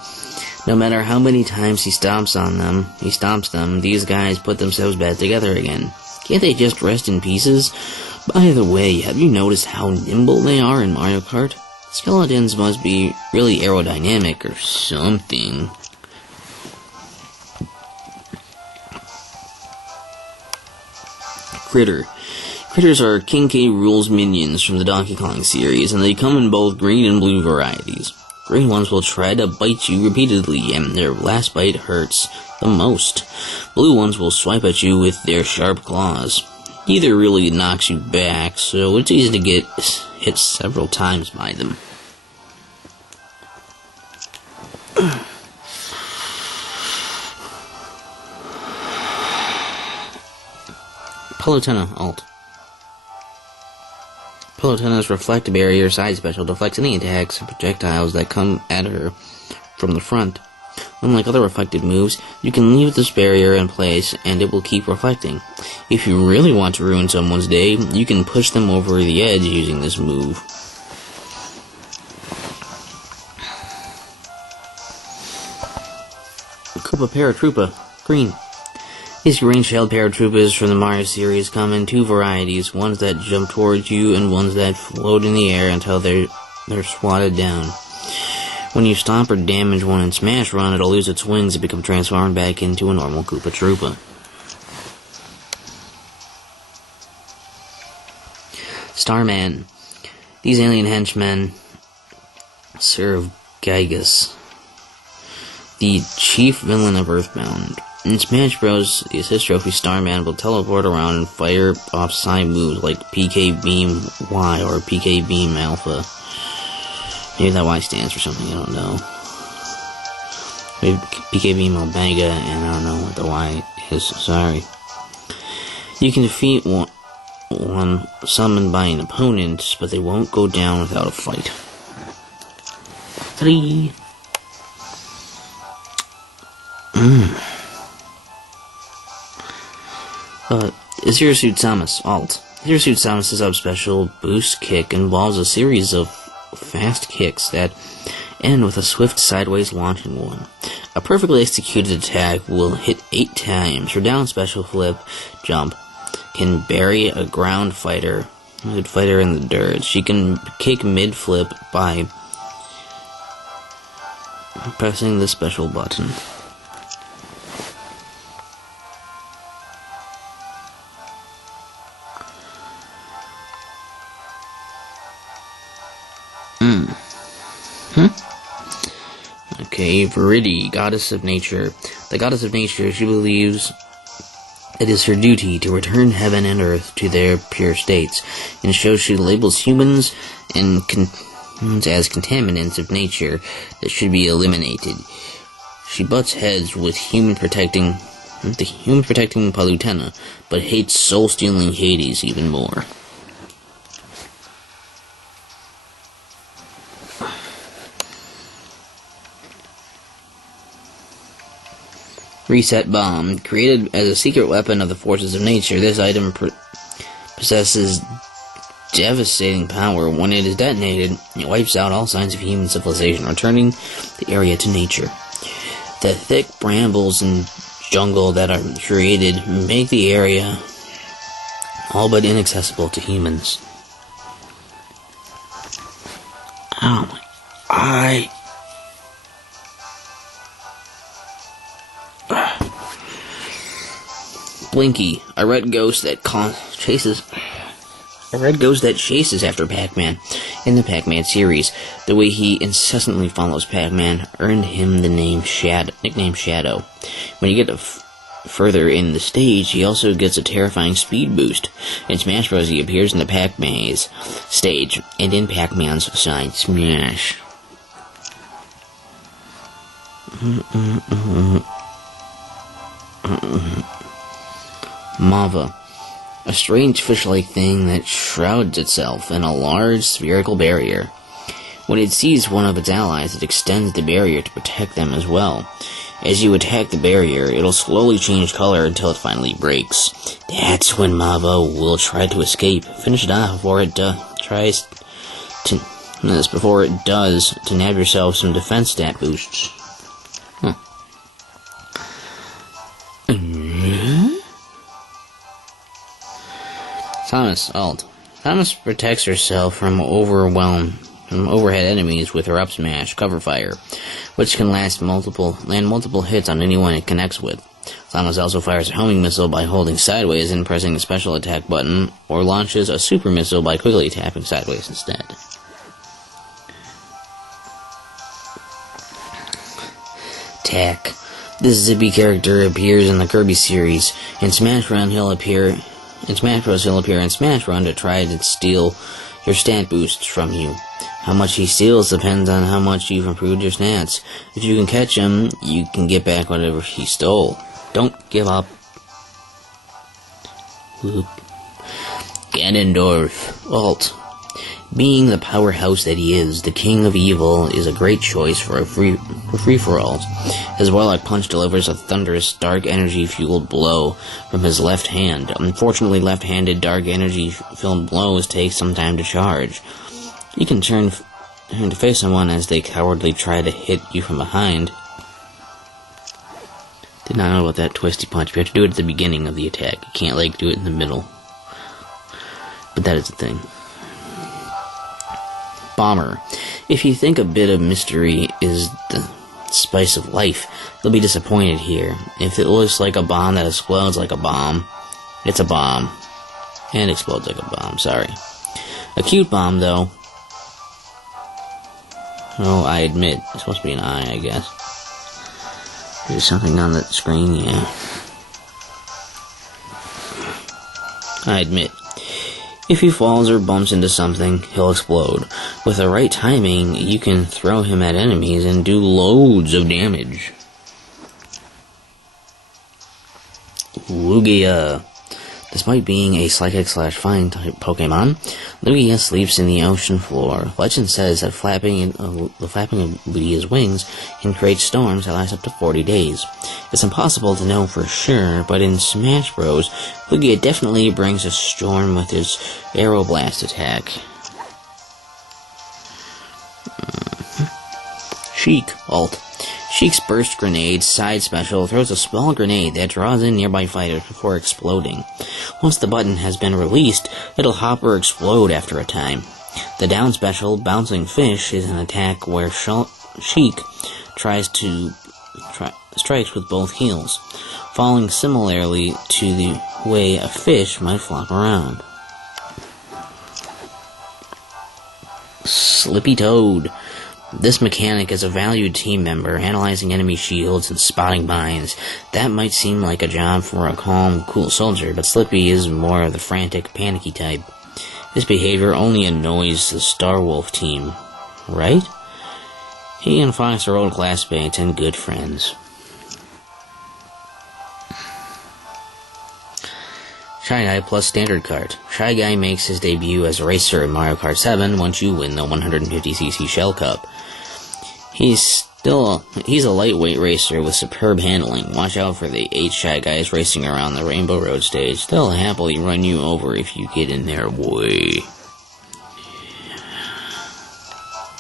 No matter how many times he stomps them, these guys put themselves back together again. Can't they just rest in pieces? By the way, have you noticed how nimble they are in Mario Kart? Skeletons must be really aerodynamic or something. Critter. Critters are King K. Rool's minions from the Donkey Kong series, and they come in both green and blue varieties. Green ones will try to bite you repeatedly, and their last bite hurts the most. Blue ones will swipe at you with their sharp claws. Neither really knocks you back, so it's easy to get hit several times by them. Palutena Alt. Palutena's Reflect Barrier side special deflects any attacks and projectiles that come at her from the front. Unlike other reflected moves, you can leave this barrier in place and it will keep reflecting. If you really want to ruin someone's day, you can push them over the edge using this move. Koopa Paratroopa Green. These green-shelled paratroopers from the Mario series come in 2 varieties, ones that jump towards you and ones that float in the air until they're swatted down. When you stomp or damage one in Smash Run, it'll lose its wings and become transformed back into a normal Koopa Troopa. Starman. These alien henchmen serve Gygus, the chief villain of Earthbound. In Smash Bros., the Assist Trophy Starman will teleport around and fire off side moves like PK Beam Y or PK Beam Alpha. Maybe that Y stands for something, I don't know. Maybe PK Beam Omega, and I don't know what the Y is, sorry. You can defeat one summoned by an opponent, but they won't go down without a fight. 3. Zero Suit Samus Alt. Zero Suit Samus' subspecial Boost Kick involves a series of fast kicks that end with a swift sideways launching one. A perfectly executed attack will hit 8 times. Her down special flip jump can bury a ground fighter in the dirt. She can kick mid-flip by pressing the special button. Okay, Viridi, Goddess of Nature. The Goddess of Nature, she believes it is her duty to return heaven and earth to their pure states, and shows she labels humans and as contaminants of nature that should be eliminated. She butts heads with human protecting The humans protecting Palutena, but hates soul-stealing Hades even more. Reset Bomb. Created as a secret weapon of the forces of nature, this item possesses devastating power. When it is detonated, it wipes out all signs of human civilization, returning the area to nature. The thick brambles and jungle that are created make the area all but inaccessible to humans. Oh my... Blinky, a red ghost that chases after Pac-Man in the Pac-Man series. The way he incessantly follows Pac-Man earned him the nickname Shadow. When you get further in the stage, he also gets a terrifying speed boost. In Smash Bros, he appears in the Pac-Man's stage and in Pac-Man's side smash. Mava, a strange fish-like thing that shrouds itself in a large spherical barrier. When it sees one of its allies, it extends the barrier to protect them as well. As you attack the barrier, it'll slowly change color until it finally breaks. That's when Mava will try to escape. Finish it off before it does to nab yourself some defense stat boosts. Thomas ult. Thomas protects herself from overhead enemies with her up smash, cover fire, which can land multiple hits on anyone it connects with. Thomas also fires a homing missile by holding sideways and pressing the special attack button, or launches a super missile by quickly tapping sideways instead. Tack. This Zippy character appears in the Kirby series. In Smash Bros, he'll appear in Smash Run to try to steal your stat boosts from you. How much he steals depends on how much you've improved your stats. If you can catch him, you can get back whatever he stole. Don't give up. Whoop. Ganondorf. Ult. Being the powerhouse that he is, the king of evil is a great choice for free-for-alls. His warlock punch delivers a thunderous, dark energy-fueled blow from his left hand. Unfortunately, left-handed dark energy-filled blows take some time to charge. You can turn to face someone as they cowardly try to hit you from behind. Did not know about that twisty punch. You have to do it at the beginning of the attack. You can't, do it in the middle. But that is the thing. Bomber. If you think a bit of mystery is the spice of life, you'll be disappointed here. If it looks like a bomb that explodes like a bomb, it's a bomb. And explodes like a bomb, sorry. A cute bomb, though. Oh, I admit. It's supposed to be an eye, I guess. There's something on the screen, yeah. I admit. If he falls or bumps into something, he'll explode. With the right timing, you can throw him at enemies and do loads of damage. Lugia. Despite being a psychic/flying type Pokemon, Lugia sleeps in the ocean floor. Legend says that the flapping of Lugia's wings can create storms that last up to 40 days. It's impossible to know for sure, but in Smash Bros, Lugia definitely brings a storm with his Aeroblast attack. Sheik ult. Sheik's burst grenade side special throws a small grenade that draws in nearby fighters before exploding. Once the button has been released, it'll hop or explode after a time. The down special, Bouncing Fish, is an attack where Sheik strikes with both heels, falling similarly to the way a fish might flop around. Slippy Toad. This mechanic is a valued team member, analyzing enemy shields and spotting mines. That might seem like a job for a calm, cool soldier, but Slippy is more of the frantic, panicky type. His behavior only annoys the Starwolf team, right? He and Fox are old classmates and good friends. Shy Guy plus Standard Kart. Shy Guy makes his debut as a racer in Mario Kart 7 once you win the 150cc Shell Cup. He's a lightweight racer with superb handling. Watch out for the 8 Shy Guys racing around the Rainbow Road stage. They'll happily run you over if you get in their way.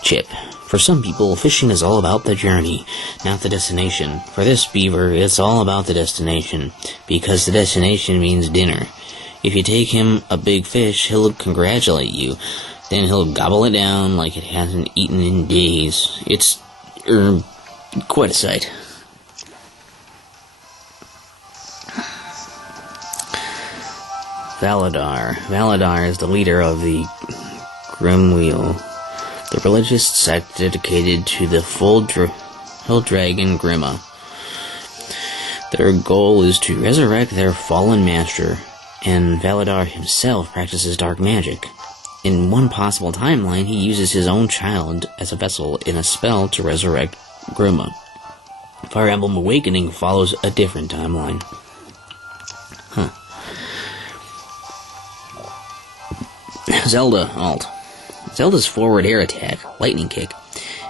Chip. For some people, fishing is all about the journey, not the destination. For this beaver, it's all about the destination, because the destination means dinner. If you take him a big fish, he'll congratulate you. Then he'll gobble it down like it hasn't eaten in days. It's, quite a sight. Valadar. Valadar is the leader of the Grimwheel, the religious sect dedicated to the full dragon Grima. Their goal is to resurrect their fallen master, and Valadar himself practices dark magic. In one possible timeline, he uses his own child as a vessel in a spell to resurrect Grima. Fire Emblem Awakening follows a different timeline. Zelda alt. Zelda's forward air attack, Lightning Kick,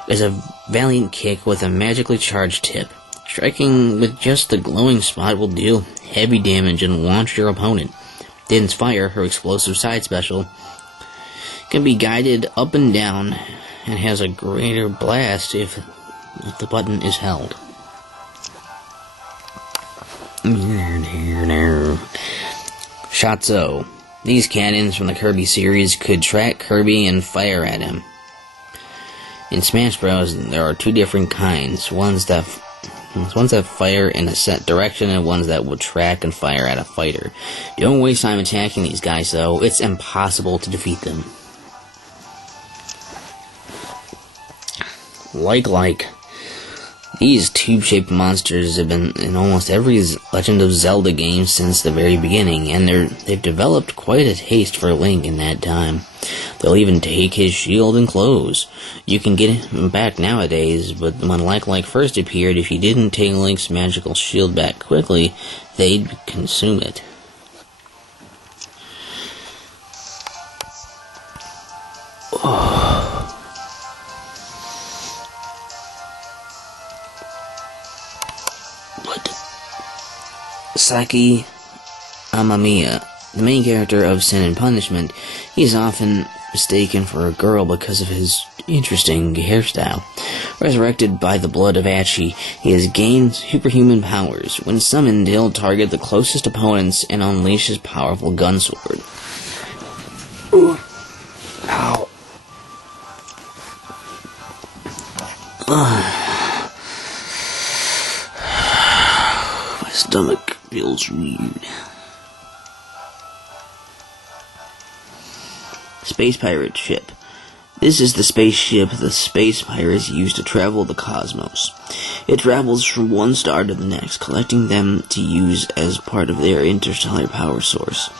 is a valiant kick with a magically charged tip. Striking with just the glowing spot will deal heavy damage and launch your opponent. Din's Fire, her explosive side special, can be guided up and down and has a greater blast if the button is held. Shotzo. These cannons from the Kirby series could track Kirby and fire at him. In Smash Bros, there are 2 different kinds. Ones that fire in a set direction and ones that will track and fire at a fighter. Don't waste time attacking these guys though, it's impossible to defeat them. Like. These tube-shaped monsters have been in almost every Legend of Zelda game since the very beginning, and they've developed quite a taste for Link in that time. They'll even take his shield and clothes. You can get him back nowadays, but when Like first appeared, if you didn't take Link's magical shield back quickly, they'd consume it. Saki Amamiya, the main character of Sin and Punishment. He's often mistaken for a girl because of his interesting hairstyle. Resurrected by the blood of Achi, he has gained superhuman powers. When summoned, he'll target the closest opponents and unleash his powerful gun sword. Ooh. Ow. My stomach feels weird. Space Pirate Ship. This is the spaceship the space pirates use to travel the cosmos. It travels from one star to the next, collecting them to use as part of their interstellar power source.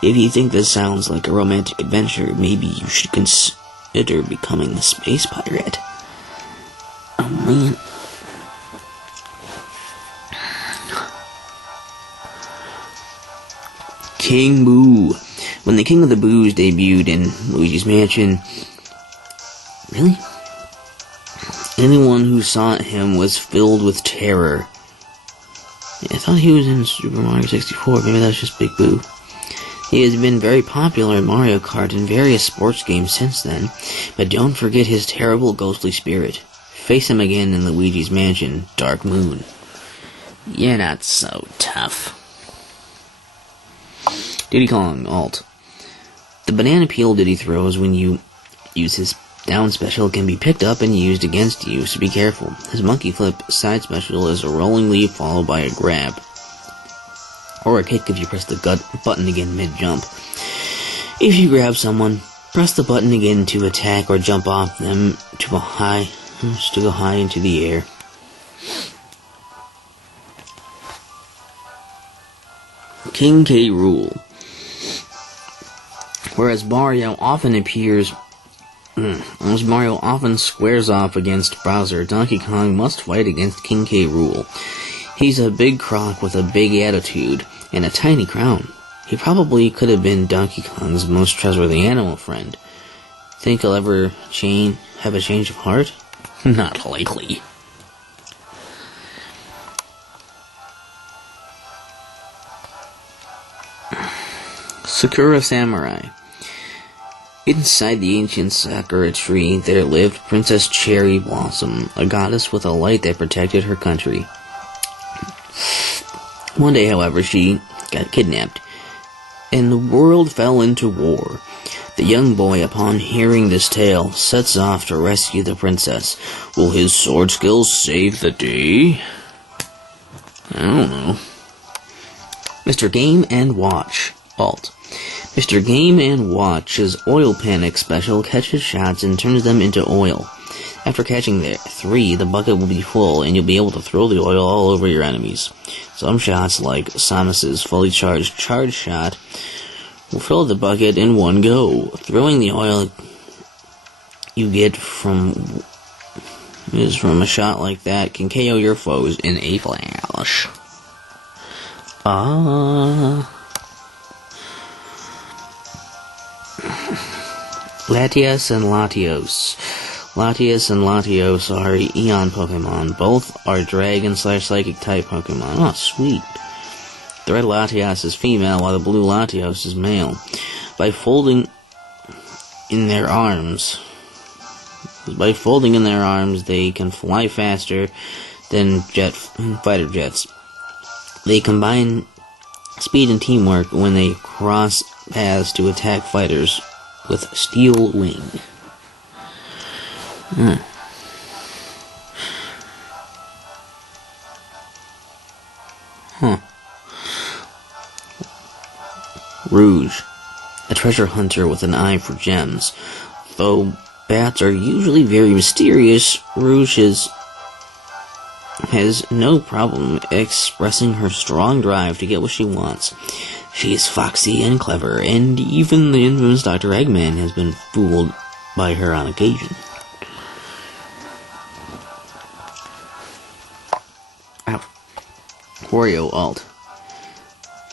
If you think this sounds like a romantic adventure, maybe you should consider becoming a space pirate. Oh man. King Boo. When the King of the Boos debuted in Luigi's Mansion, really? Anyone who saw him was filled with terror. I thought he was in Super Mario 64, maybe that's just Big Boo. He has been very popular in Mario Kart and various sports games since then, but don't forget his terrible ghostly spirit. Face him again in Luigi's Mansion, Dark Moon. You're not so tough. Diddy Kong, alt. The banana peel Diddy throws when you use his down special can be picked up and used against you, so be careful. His monkey flip side special is a rolling leap followed by a grab. Or a kick if you press the button again mid-jump. If you grab someone, press the button again to attack or jump off them to go high into the air. King K. Rool. Whereas Mario often squares off against Bowser, Donkey Kong must fight against King K. Rool. He's a big croc with a big attitude and a tiny crown. He probably could have been Donkey Kong's most trustworthy animal friend. Think he'll ever have a change of heart? Not likely. Sakura Samurai. Inside the ancient Sakura tree, there lived Princess Cherry Blossom, a goddess with a light that protected her country. One day, however, she got kidnapped, and the world fell into war. The young boy, upon hearing this tale, sets off to rescue the princess. Will his sword skills save the day? I don't know. Mr. Game & Watch. Alt. Mr. Game & Watch's Oil Panic special catches shots and turns them into oil. After catching 3, the bucket will be full, and you'll be able to throw the oil all over your enemies. Some shots, like Samus's fully charged charge shot, will fill the bucket in one go. Throwing the oil you get from a shot like that can KO your foes in a flash. Latias and Latios. Latias and Latios are Eon Pokemon. Both are Dragon/Psychic type Pokemon. Oh, sweet. The red Latias is female, while the blue Latios is male. By folding in their arms, they can fly faster than fighter jets. They combine speed and teamwork when they cross paths to attack fighters with Steel Wing. Rouge, a treasure hunter with an eye for gems. Though bats are usually very mysterious, Rouge has no problem expressing her strong drive to get what she wants. She is foxy and clever, and even the infamous Dr. Eggman has been fooled by her on occasion. Wario Alt.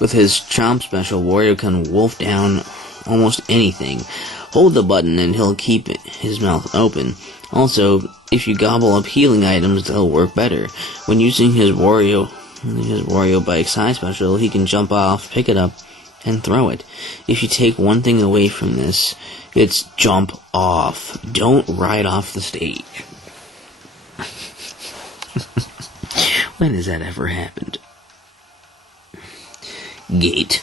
With his Chomp special, Wario can wolf down almost anything. Hold the button and he'll keep his mouth open. Also, if you gobble up healing items, they'll work better. When using his Wario Bike Side special, he can jump off, pick it up, and throw it. If you take one thing away from this, it's jump off. Don't ride off the stage. When has that ever happened? Gate.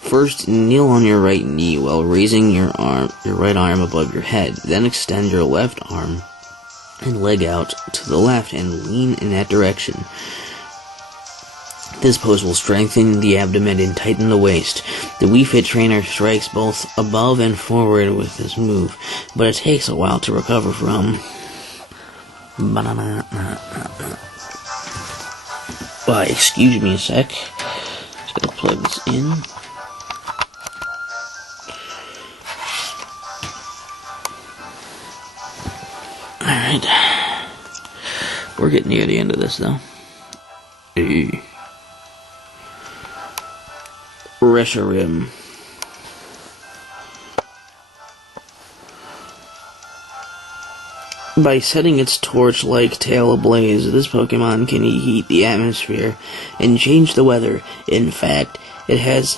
First, kneel on your right knee while raising your right arm above your head. Then extend your left arm and leg out to the left and lean in that direction. This pose will strengthen the abdomen and tighten the waist. The Wii Fit trainer strikes both above and forward with this move, but it takes a while to recover from. Excuse me a sec. Just gotta plug this in. Alright. We're getting near the end of this, though. Reshiram. By setting its torch-like tail ablaze, this Pokemon can heat the atmosphere and change the weather. In fact, legend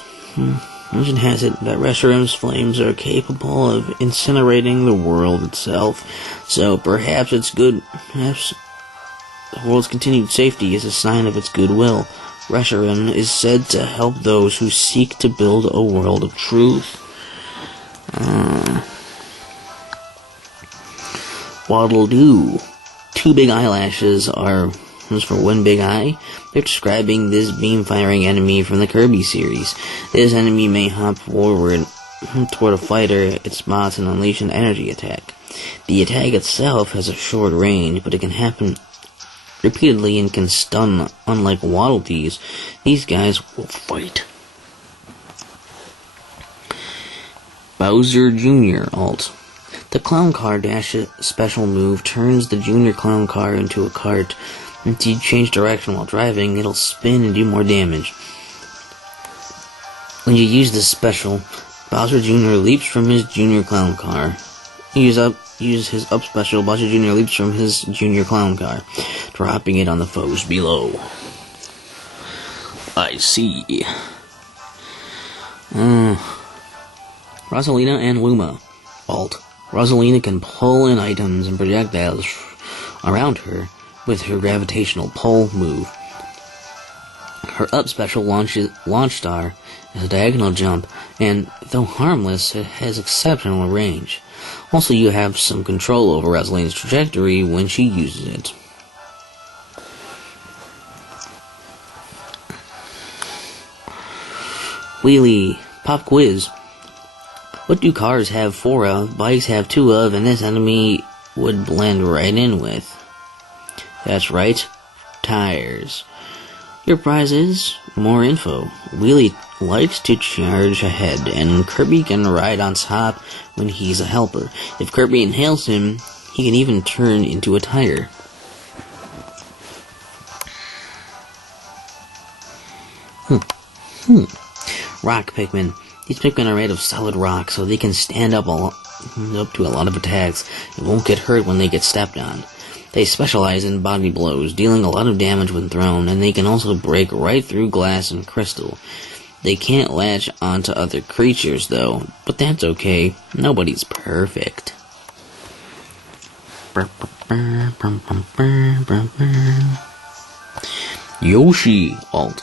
has it that Reshiram's flames are capable of incinerating the world itself. So perhaps the world's continued safety is a sign of its goodwill. Reshiram is said to help those who seek to build a world of truth. Waddle-doo. 2 big eyelashes is for one big eye. They're describing this beam-firing enemy from the Kirby series. This enemy may hop forward toward a fighter it spots and unleash an energy attack. The attack itself has a short range, but it can happen repeatedly and can stun. Unlike Waddle-Dees, these guys will fight. Bowser Jr. Alt. The Clown Car Dash special move turns the Junior Clown Car into a cart. If you change direction while driving, it'll spin and do more damage. When you use this special, Bowser Jr. leaps from his Junior Clown car. Use his up special, Bowser Jr. leaps from his Junior Clown car, dropping it on the foes below. I see. Rosalina and Luma. Alt. Rosalina can pull in items and projectiles around her with her gravitational pull move. Her up special launch star is a diagonal jump, and though harmless, it has exceptional range. Also, you have some control over Rosalina's trajectory when she uses it. Lilly, pop quiz. What do cars have 4 of, bikes have 2 of, and this enemy would blend right in with? That's right, tires. Your prize is more info. Lilly likes to charge ahead, and Kirby can ride on top when he's a helper. If Kirby inhales him, he can even turn into a tire. Rock Pikmin. These Pikmin are made of solid rock, so they can stand up to a lot of attacks and won't get hurt when they get stepped on. They specialize in body blows, dealing a lot of damage when thrown, and they can also break right through glass and crystal. They can't latch onto other creatures, though, but that's okay. Nobody's perfect. Yoshi. Alt.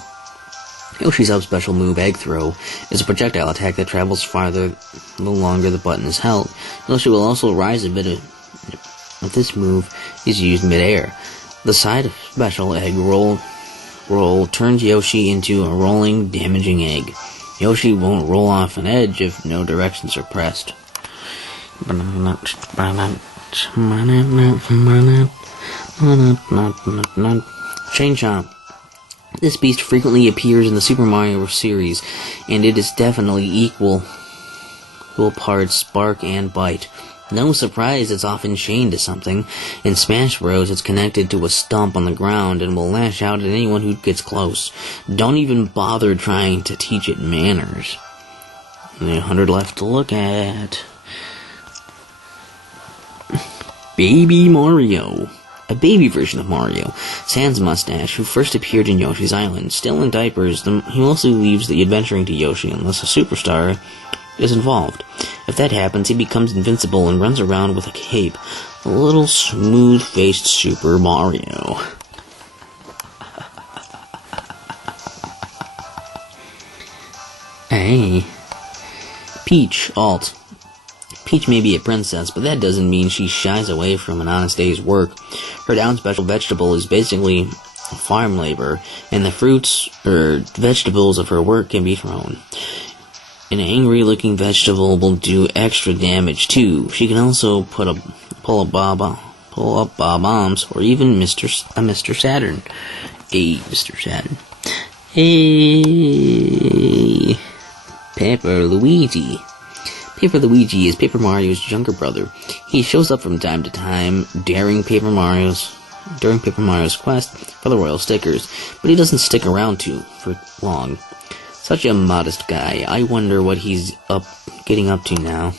Yoshi's up special move, Egg Throw, is a projectile attack that travels farther the longer the button is held. Yoshi will also rise a bit if this move is used mid-air. The side special Egg Roll turns Yoshi into a rolling, damaging egg. Yoshi won't roll off an edge if no directions are pressed. Chain Chomp. This beast frequently appears in the Super Mario series, and it is definitely equal parts spark and bite. No surprise it's often chained to something. In Smash Bros, it's connected to a stump on the ground and will lash out at anyone who gets close. Don't even bother trying to teach it manners. Only 100 left to look at. Baby Mario. A baby version of Mario, Sans Mustache, who first appeared in Yoshi's Island. Still in diapers, he mostly leaves the adventuring to Yoshi unless a superstar is involved. If that happens, he becomes invincible and runs around with a cape. A little smooth-faced Super Mario. Hey. Peach. Alt. Peach may be a princess, but that doesn't mean she shies away from an honest day's work. Her down special vegetable is basically farm labor, and the fruits or vegetables of her work can be thrown. An angry-looking vegetable will do extra damage too. She can also pull up bombs, or even Mr. Saturn. Hey, Mr. Saturn. Hey, Paper Luigi. Paper Luigi is Paper Mario's younger brother. He shows up from time to time during Paper Mario's quest for the royal stickers, but he doesn't stick around for long. Such a modest guy. I wonder what he's getting up to now.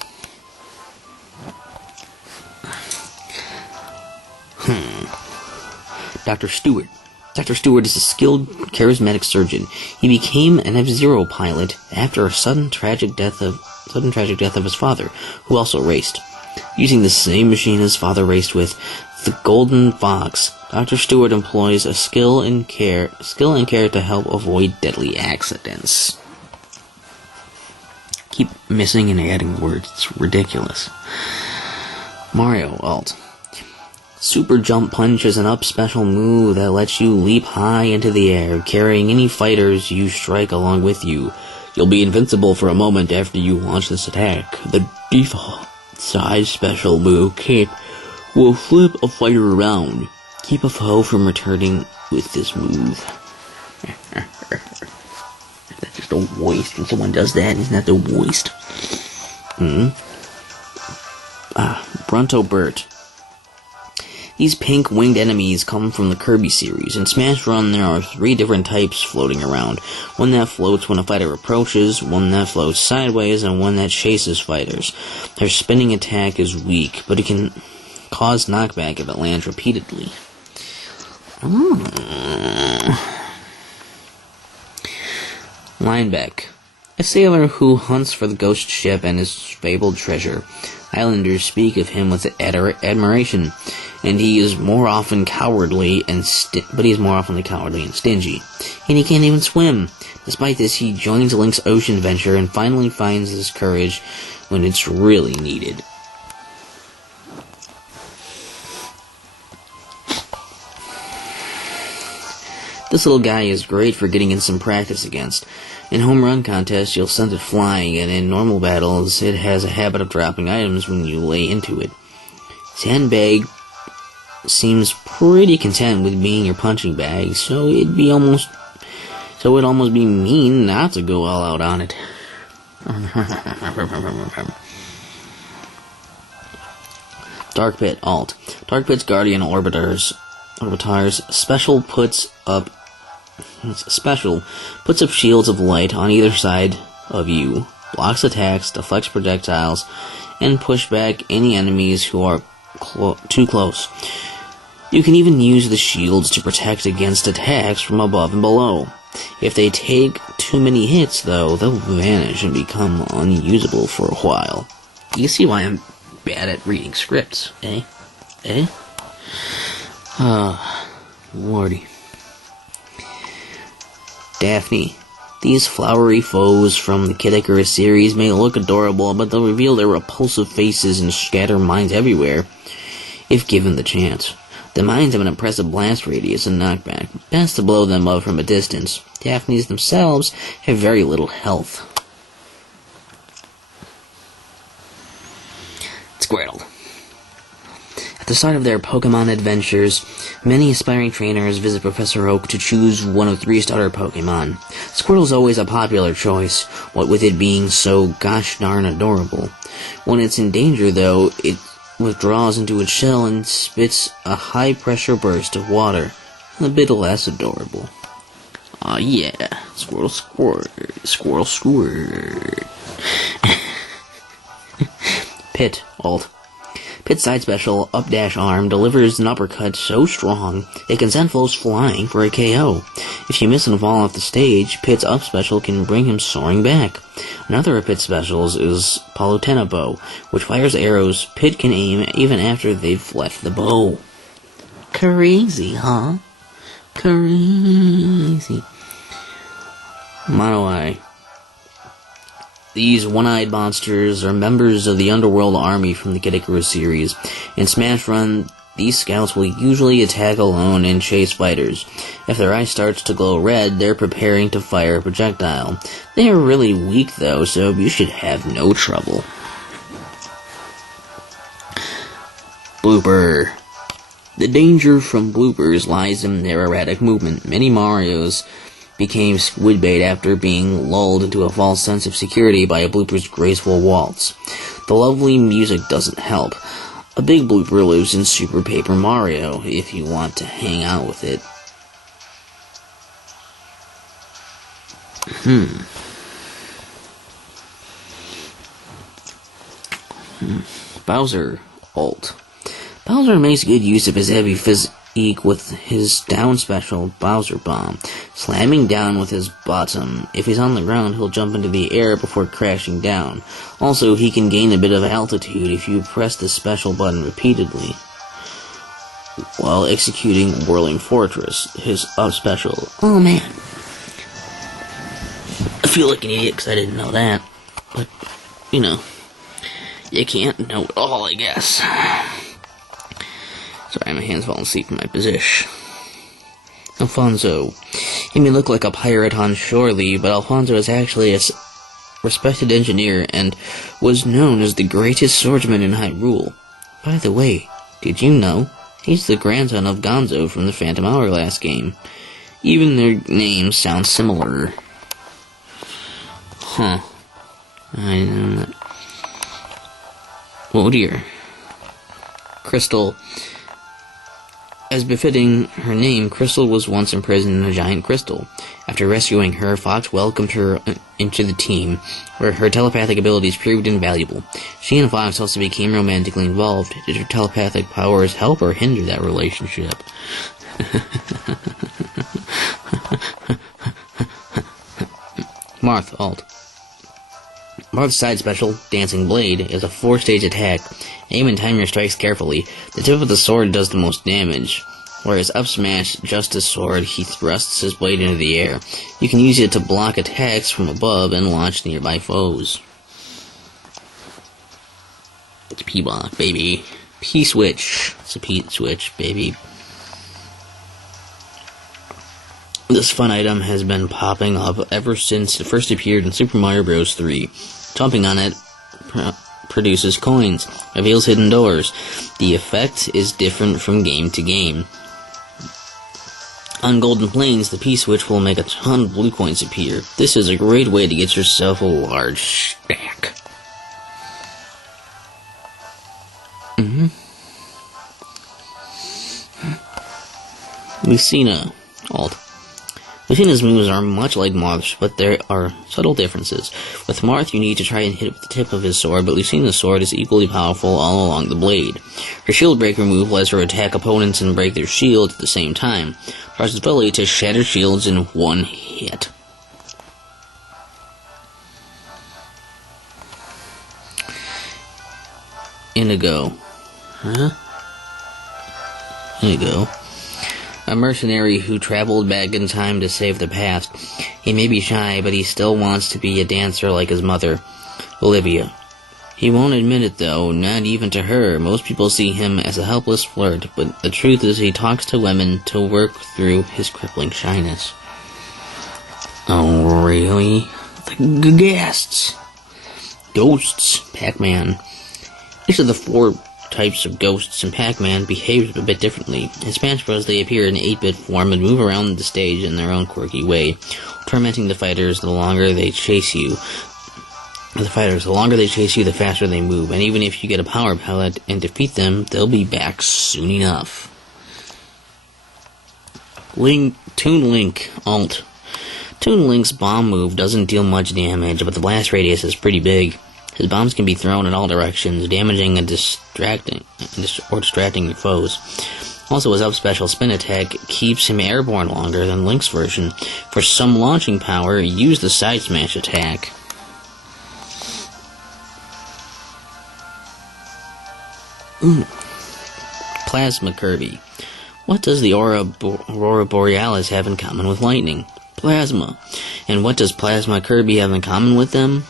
Dr. Stewart. Dr. Stewart is a skilled, charismatic surgeon. He became an F-Zero pilot after a sudden tragic death of his father, who also raced. Using the same machine his father raced with, the Golden Fox, Dr. Stewart employs a skill and care to help avoid deadly accidents. Keep missing and adding words. It's ridiculous. Mario. Alt. Super Jump Punch is an up special move that lets you leap high into the air, carrying any fighters you strike along with you. You'll be invincible for a moment after you launch this attack. The default side special move, Cape, will flip a fighter around. Keep a foe from returning with this move. That's just a waste when someone does that. Isn't that the waste? Brunto Burt. These pink-winged enemies come from the Kirby series. In Smash Run, there are 3 different types floating around. One that floats when a fighter approaches, one that floats sideways, and one that chases fighters. Their spinning attack is weak, but it can cause knockback if it lands repeatedly. Linebeck. A sailor who hunts for the ghost ship and his fabled treasure. Islanders speak of him with admiration, and he is more often cowardly and stingy, and he can't even swim. Despite this, he joins Link's ocean venture and finally finds his courage when it's really needed. This little guy is great for getting in some practice against. In home run contests, you'll send it flying, and in normal battles, it has a habit of dropping items when you lay into it. Sandbag seems pretty content with being your punching bag, so it'd almost be mean not to go all out on it. Dark Pit Alt. Dark Pit's Guardian Orbitars special puts up shields of light on either side of you, blocks attacks, deflects projectiles, and push back any enemies who are too close. You can even use the shields to protect against attacks from above and below. If they take too many hits, though, they'll vanish and become unusable for a while. You see why I'm bad at reading scripts, eh? Lordy. Daphne. These flowery foes from the Kid Icarus series may look adorable, but they'll reveal their repulsive faces and scatter mines everywhere, if given the chance. The mines have an impressive blast radius and knockback. Best to blow them up from a distance. Daphnes themselves have very little health. Squirtle. At the start of their Pokemon adventures, many aspiring trainers visit Professor Oak to choose one of 3 starter Pokemon. Squirtle's always a popular choice, what with it being so gosh darn adorable. When it's in danger, though, it withdraws into its shell and spits a high-pressure burst of water. A bit less adorable. Aw, yeah. Squirtle squirt. Squirtle squirt. Pit. Alt. Pit's side special, Up Dash Arm, delivers an uppercut so strong it can send foes flying for a KO. If you miss and fall off the stage, Pit's up special can bring him soaring back. Another of Pit's specials is Palutena Bow, which fires arrows Pit can aim even after they've left the bow. Crazy, huh? Crazy. Mono-Eye. These one-eyed monsters are members of the Underworld Army from the Kid Icarus series. In Smash Run, these scouts will usually attack alone and chase fighters. If their eye starts to glow red, they're preparing to fire a projectile. They are really weak though, so you should have no trouble. Blooper. The danger from bloopers lies in their erratic movement. Many Marios became squid bait after being lulled into a false sense of security by a blooper's graceful waltz. The lovely music doesn't help. A big blooper lives in Super Paper Mario, if you want to hang out with it. Bowser. Alt. Bowser makes good use of his heavy physique with his down special, Bowser Bomb, slamming down with his bottom. If he's on the ground, he'll jump into the air before crashing down. Also, he can gain a bit of altitude if you press the special button repeatedly while executing Whirling Fortress, his up special. Oh man. I feel like an idiot because I didn't know that. But, you know, you can't know it all, I guess. Sorry, my hand's falling asleep in my position. Alfonso. He may look like a pirate on shore leave, but Alfonso is actually a respected engineer and was known as the greatest swordsman in Hyrule. By the way, did you know he's the grandson of Gonzo from the Phantom Hourglass game? Even their names sound similar. Huh. I know that. Oh dear. Crystal. As befitting her name, Crystal was once imprisoned in a giant crystal. After rescuing her, Fox welcomed her into the team, where her telepathic abilities proved invaluable. She and Fox also became romantically involved. Did her telepathic powers help or hinder that relationship? Marth, alt. Marth's side special, Dancing Blade, is a 4-stage attack. Aim and time your strikes carefully. The tip of the sword does the most damage, whereas up smash Justice Sword, he thrusts his blade into the air. You can use it to block attacks from above and launch nearby foes. It's P-block, baby. P-switch. It's a P-switch, baby. This fun item has been popping up ever since it first appeared in Super Mario Bros. 3. Jumping on it produces coins, reveals hidden doors. The effect is different from game to game. On Golden Plains, the P-switch will make a ton of blue coins appear. This is a great way to get yourself a large stack. Lucina, alt. Lucina's moves are much like Marth's, but there are subtle differences. With Marth, you need to try and hit it with the tip of his sword, but Lucina's sword is equally powerful all along the blade. Her shield breaker move lets her attack opponents and break their shields at the same time. Charge's ability to shatter shields in one hit. Indigo. Indigo. A mercenary who traveled back in time to save the past. He may be shy, but he still wants to be a dancer like his mother, Olivia. He won't admit it though, not even to her. Most people see him as a helpless flirt, but the truth is he talks to women to work through his crippling shyness. Oh, really? The guests. Ghosts, Pac-Man. Each of the 4 types of ghosts in Pac-Man behave a bit differently. In Smash Bros. They appear in 8-bit form and move around the stage in their own quirky way, tormenting the fighters the longer they chase you. The longer they chase you, the faster they move, and even if you get a power pellet and defeat them, they'll be back soon enough. Toon Link, alt. Toon Link's bomb move doesn't deal much damage, but the blast radius is pretty big. His bombs can be thrown in all directions, damaging and distracting your foes. Also, his up special spin attack keeps him airborne longer than Link's version. For some launching power, use the side smash attack. Plasma Kirby. What does the Aurora Borealis have in common with lightning? Plasma. And what does Plasma Kirby have in common with them?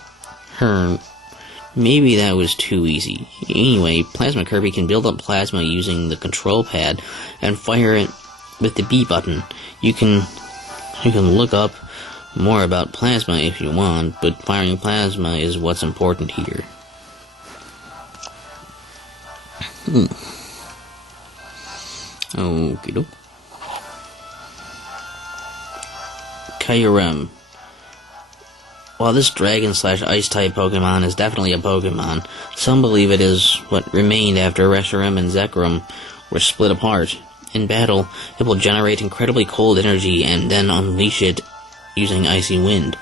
Maybe that was too easy. Anyway, Plasma Kirby can build up plasma using the control pad and fire it with the B button. You can look up more about plasma if you want, but firing plasma is what's important here. Okie doke. Kyurem. While this dragon/ice-type Pokemon is definitely a Pokemon, some believe it is what remained after Reshiram and Zekrom were split apart. In battle, it will generate incredibly cold energy and then unleash it using Icy Wind.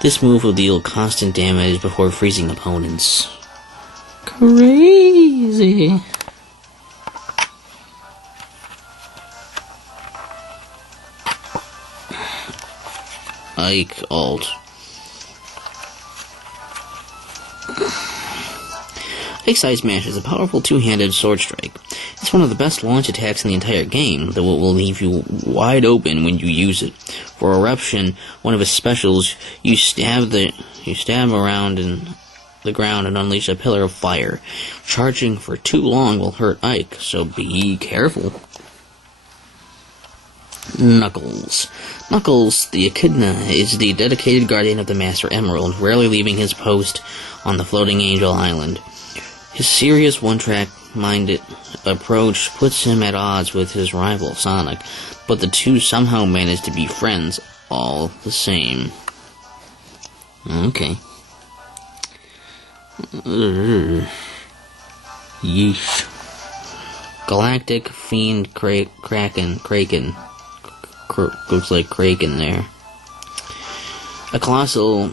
This move will deal constant damage before freezing opponents. Crazy! Ike alt. Ike Side Smash is a powerful two-handed sword strike. It's one of the best launch attacks in the entire game, though it will leave you wide open when you use it. For Eruption, one of his specials, you stab around in the ground and unleash a pillar of fire. Charging for too long will hurt Ike, so be careful. Knuckles. Knuckles, the Echidna, is the dedicated guardian of the Master Emerald, rarely leaving his post on the floating Angel Island. His serious one-track-minded approach puts him at odds with his rival, Sonic, but the two somehow manage to be friends all the same. Okay. Yeesh. Galactic Fiend Kraken. Looks like Kraken there. A colossal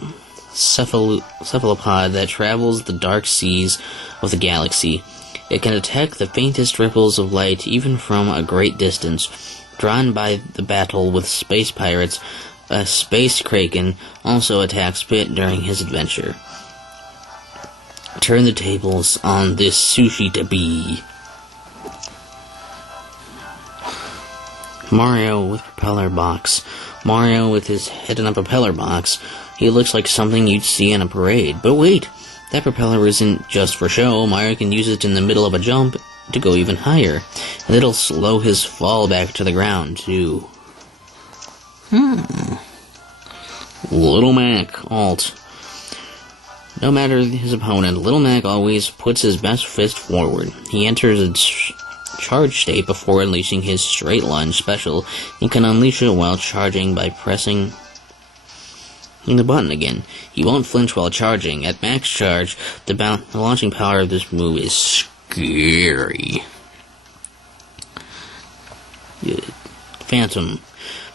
cephalopod that travels the dark seas of the galaxy. It can detect the faintest ripples of light even from a great distance. Drawn by the battle with space pirates, a space kraken also attacks Pit during his adventure. Turn the tables on this sushi to be. Mario with propeller box. Mario with his head in a propeller box. He looks like something you'd see in a parade. But wait, that propeller isn't just for show. Mario can use it in the middle of a jump to go even higher. And it'll slow his fall back to the ground, too. Little Mac, alt. No matter his opponent, Little Mac always puts his best fist forward. He enters a charge state before unleashing his straight lunge special. He can unleash it while charging by pressing the button again. He won't flinch while charging. At max charge, the launching power of this move is scary. Phantom.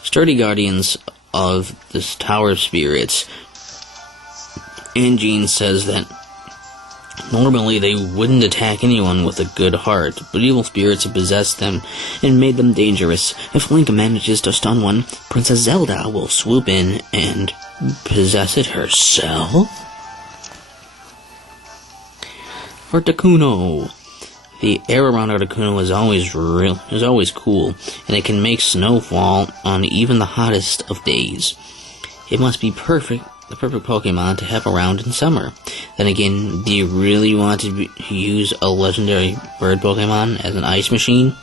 Sturdy guardians of this Tower of Spirits. Angine says that normally they wouldn't attack anyone with a good heart, but evil spirits have possessed them and made them dangerous. If Link manages to stun one, Princess Zelda will swoop in and possess it herself? Articuno. The air around Articuno is always cool, and it can make snow fall on even the hottest of days. It must be the perfect Pokemon to have around in summer. Then again, do you really want to use a legendary bird Pokemon as an ice machine?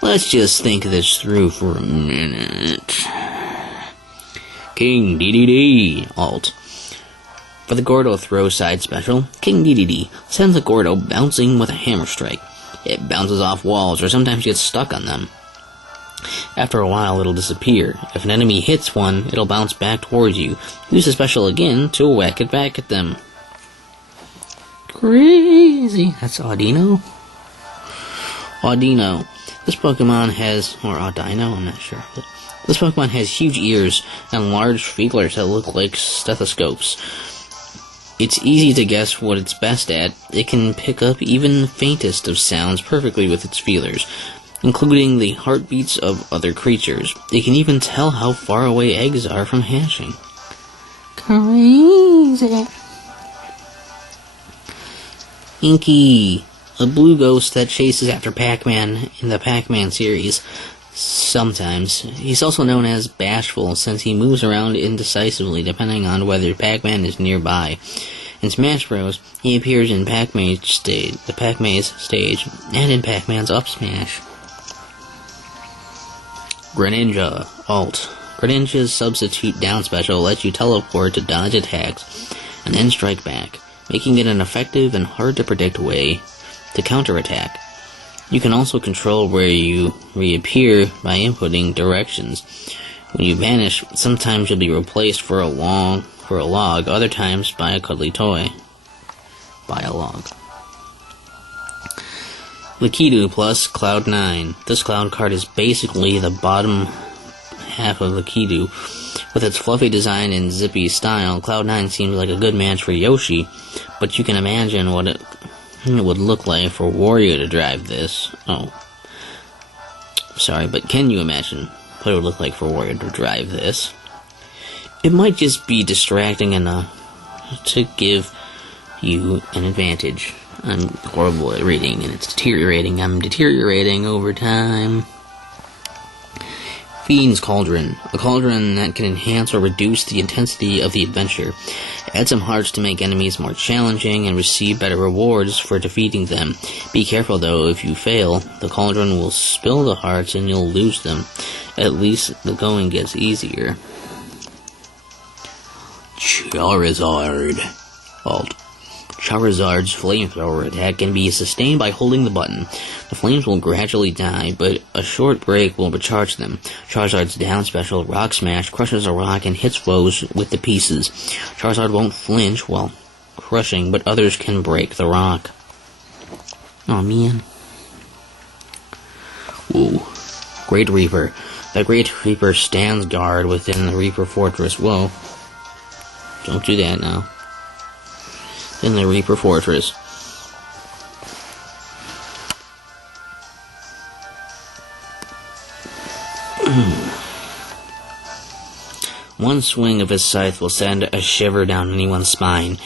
Let's just think this through for a minute. King Dedede, alt. For the Gordo throw side special, King Dedede sends a Gordo bouncing with a hammer strike. It bounces off walls or sometimes gets stuck on them. After a while, it'll disappear. If an enemy hits one, it'll bounce back towards you. Use the special again to whack it back at them. Crazy. That's Audino? Audino. This Pokemon has, or Audino, I'm not sure. But this Pokemon has huge ears and large feelers that look like stethoscopes. It's easy to guess what it's best at. It can pick up even the faintest of sounds perfectly with its feelers, including the heartbeats of other creatures. It can even tell how far away eggs are from hatching. Crazy. Inky, a blue ghost that chases after Pac-Man in the Pac-Man series. Sometimes. He's also known as Bashful, since he moves around indecisively depending on whether Pac-Man is nearby. In Smash Bros., he appears in Pac-Man's stage, and in Pac-Man's Up Smash. Greninja, alt. Greninja's substitute down special lets you teleport to dodge attacks and then strike back, making it an effective and hard to predict way to counterattack. You can also control where you reappear by inputting directions. When you vanish, sometimes you'll be replaced for a log, other times by a cuddly toy. By a log. Lakitu plus Cloud9. This Cloud card is basically the bottom half of Lakitu. With its fluffy design and zippy style, Cloud9 seems like a good match for Yoshi, but you can imagine what it would look like for Wario to drive this. Oh. Sorry, but can you imagine what it would look like for Wario to drive this? It might just be distracting enough to give you an advantage. I'm horrible at reading, and it's deteriorating. I'm deteriorating over time. Fiend's Cauldron. A cauldron that can enhance or reduce the intensity of the adventure. Add some hearts to make enemies more challenging and receive better rewards for defeating them. Be careful though, if you fail, the cauldron will spill the hearts and you'll lose them. At least the going gets easier. Charizard. Alt. Charizard's flamethrower attack can be sustained by holding the button. The flames will gradually die, but a short break will recharge them. Charizard's down special, Rock Smash, crushes a rock and hits foes with the pieces. Charizard won't flinch while crushing, but others can break the rock. Aw, man. Whoa. Great Reaper. The Great Reaper stands guard within the Reaper Fortress. Whoa. Don't do that now. In the Reaper Fortress. One swing of his scythe will send a shiver down anyone's spine.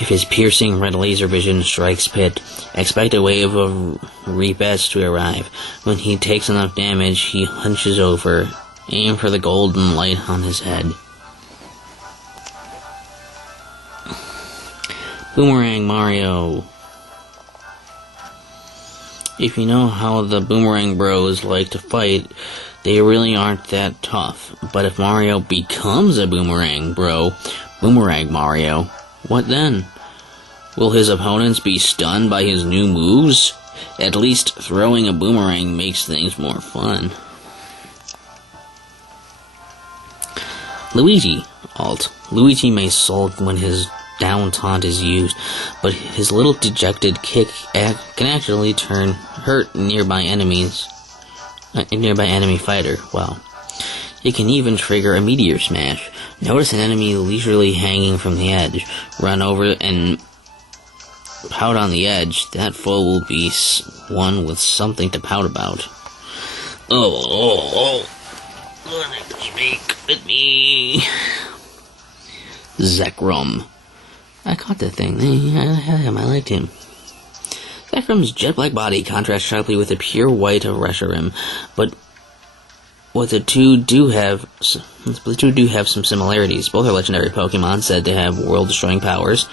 If his piercing red laser vision strikes pit, expect a wave of reapets to arrive. When he takes enough damage, he hunches over. Aim for the golden light on his head. Boomerang Mario. If you know how the Boomerang Bros like to fight, they really aren't that tough. But if Mario becomes a Boomerang Bro, Boomerang Mario, what then? Will his opponents be stunned by his new moves? At least throwing a boomerang makes things more fun. Luigi. Alt. Luigi may sulk when his down taunt is used, but his little dejected kick can actually hurt nearby enemy fighter. Wow. It can even trigger a meteor smash. Notice an enemy leisurely hanging from the edge. Run over and pout on the edge. That foe will be one with something to pout about. Oh. Speak with me. Zekrom. I caught that thing. I liked him. Zekrom's jet-black body contrasts sharply with the pure white of Reshiram, but the two do have some similarities. Both are legendary Pokemon said to have world-destroying powers.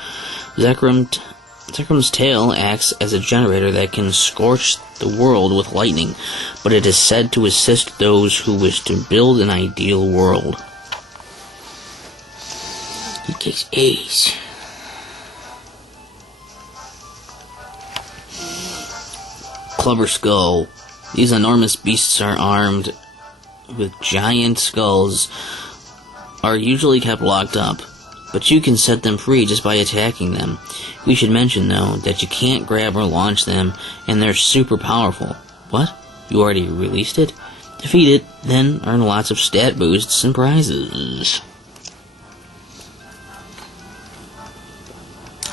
Zekrom's tail acts as a generator that can scorch the world with lightning, but it is said to assist those who wish to build an ideal world. He kicks ace. Clubber Skull. These enormous beasts are armed with giant skulls, are usually kept locked up, but you can set them free just by attacking them. We should mention, though, that you can't grab or launch them, and they're super powerful. What? You already released it? Defeat it, then earn lots of stat boosts and prizes.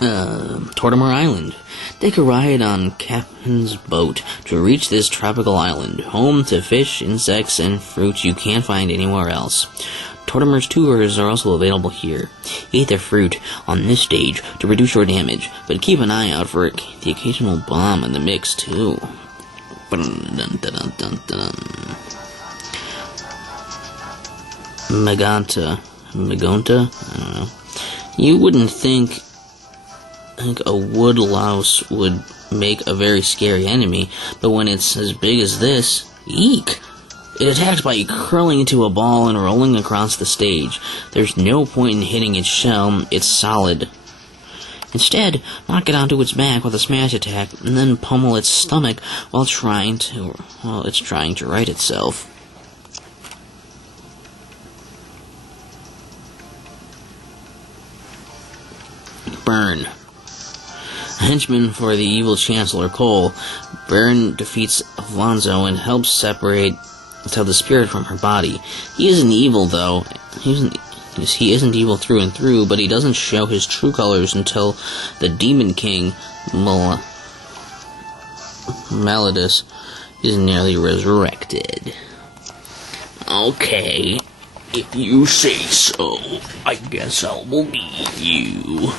Tortimer Island. Take a ride on Captain's boat to reach this tropical island, home to fish, insects, and fruit you can't find anywhere else. Tortimer's tours are also available here. Eat the fruit on this stage to reduce your damage, but keep an eye out for the occasional bomb in the mix, too. Magonta? I don't know. You wouldn't think a wood louse would make a very scary enemy, but when it's as big as this, eek! It attacks by curling into a ball and rolling across the stage. There's no point in hitting its shell, it's solid. Instead, knock it onto its back with a smash attack, and then pummel its stomach while it's trying to right itself. Burn. Henchman for the evil Chancellor Cole, Burn defeats Alonzo and helps tell the spirit from her body. He isn't evil, though. He isn't evil through and through, but he doesn't show his true colors until the Demon King, Maladus, is nearly resurrected. Okay, if you say so, I guess I'll believe you.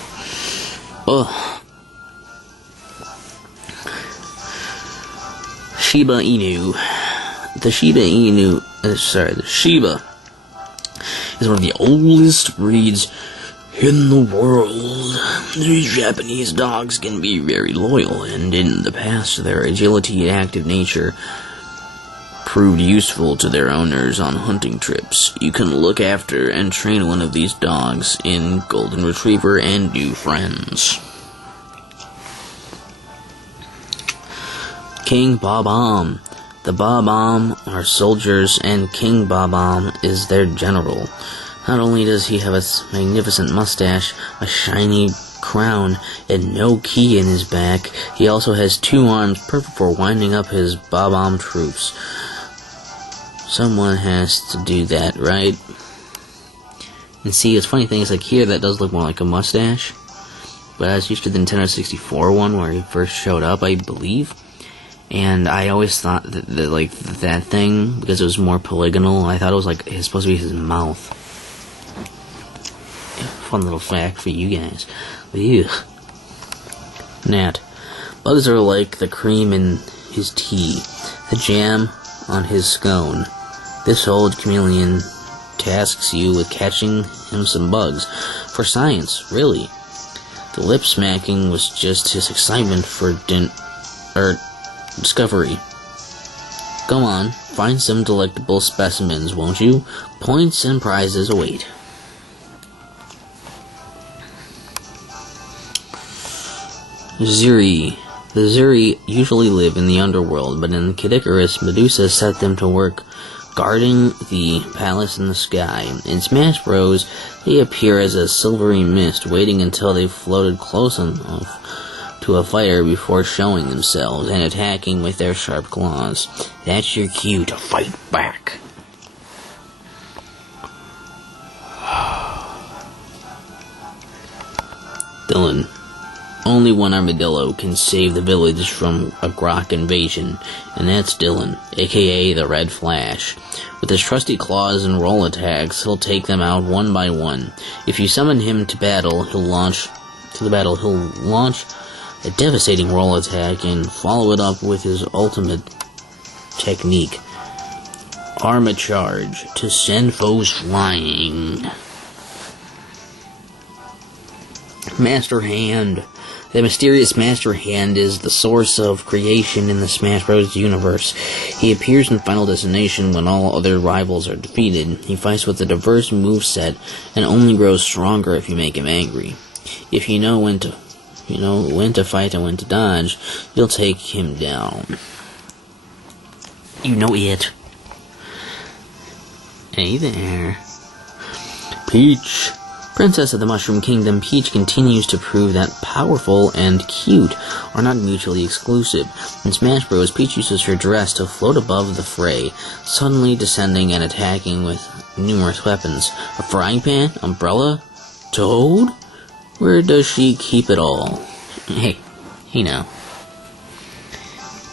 Ugh. Shiba Inu. The Shiba is one of the oldest breeds in the world. These Japanese dogs can be very loyal, and in the past their agility and active nature proved useful to their owners on hunting trips. You can look after and train one of these dogs in Golden Retriever and new friends. King Bob-omb. The Bob-omb are soldiers, and King Bob-omb is their general. Not only does he have a magnificent mustache, a shiny crown and no key in his back. He also has 2 arms, perfect for winding up his Bob-omb troops. Someone has to do that, right? And see, it's funny thing is, like, here that does look more like a mustache. But I was used to the Nintendo 64 one where he first showed up, I believe. And I always thought that like, that thing, because it was more polygonal, I thought it was like, it's supposed to be his mouth. Fun little fact for you guys. Ew. Nat. Bugs are like the cream in his tea, the jam on his scone. This old chameleon tasks you with catching him some bugs. For science, really. The lip smacking was just his excitement for discovery. Go on, find some delectable specimens, won't you? Points and prizes await. Zuri. The Zuri usually live in the underworld, but in Kid Icarus, Medusa set them to work guarding the palace in the sky. In Smash Bros, they appear as a silvery mist, waiting until they've floated close enough to a fighter before showing themselves and attacking with their sharp claws. That's your cue to fight back. Dylan. Only one armadillo can save the village from a grok invasion, and that's Dylan, aka the Red Flash. With his trusty claws and roll attacks, he'll take them out one by one. If you summon him to battle, he'll launch a devastating roll attack and follow it up with his ultimate technique, Arma Charge, to send foes flying. Master Hand. The mysterious Master Hand is the source of creation in the Smash Bros. Universe. He appears in Final Destination when all other rivals are defeated. He fights with a diverse moveset and only grows stronger if you make him angry. If you know when to fight and when to dodge, you'll take him down. You know it. Hey there. Peach. Princess of the Mushroom Kingdom, Peach continues to prove that powerful and cute are not mutually exclusive. In Smash Bros, Peach uses her dress to float above the fray, suddenly descending and attacking with numerous weapons. A frying pan? Umbrella? Toad? Where does she keep it all? Hey, you know.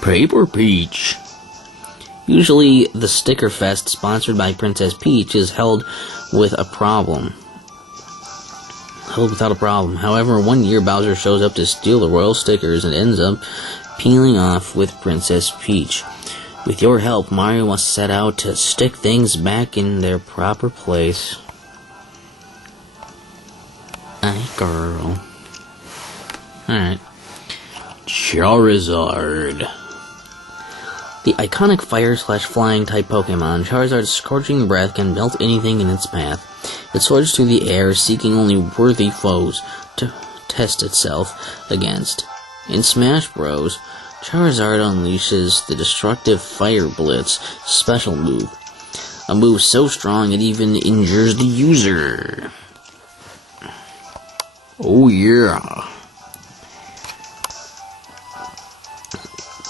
Paper Peach. Usually, the Sticker Fest, sponsored by Princess Peach, is held without a problem. However, one year Bowser shows up to steal the royal stickers and ends up peeling off with Princess Peach. With your help, Mario must set out to stick things back in their proper place. Aye, girl. Alright. Charizard. The iconic fire/flying type Pokemon, Charizard's scorching breath can melt anything in its path. It soars through the air, seeking only worthy foes to test itself against. In Smash Bros, Charizard unleashes the destructive Fire Blitz special move. A move so strong it even injures the user. Oh yeah.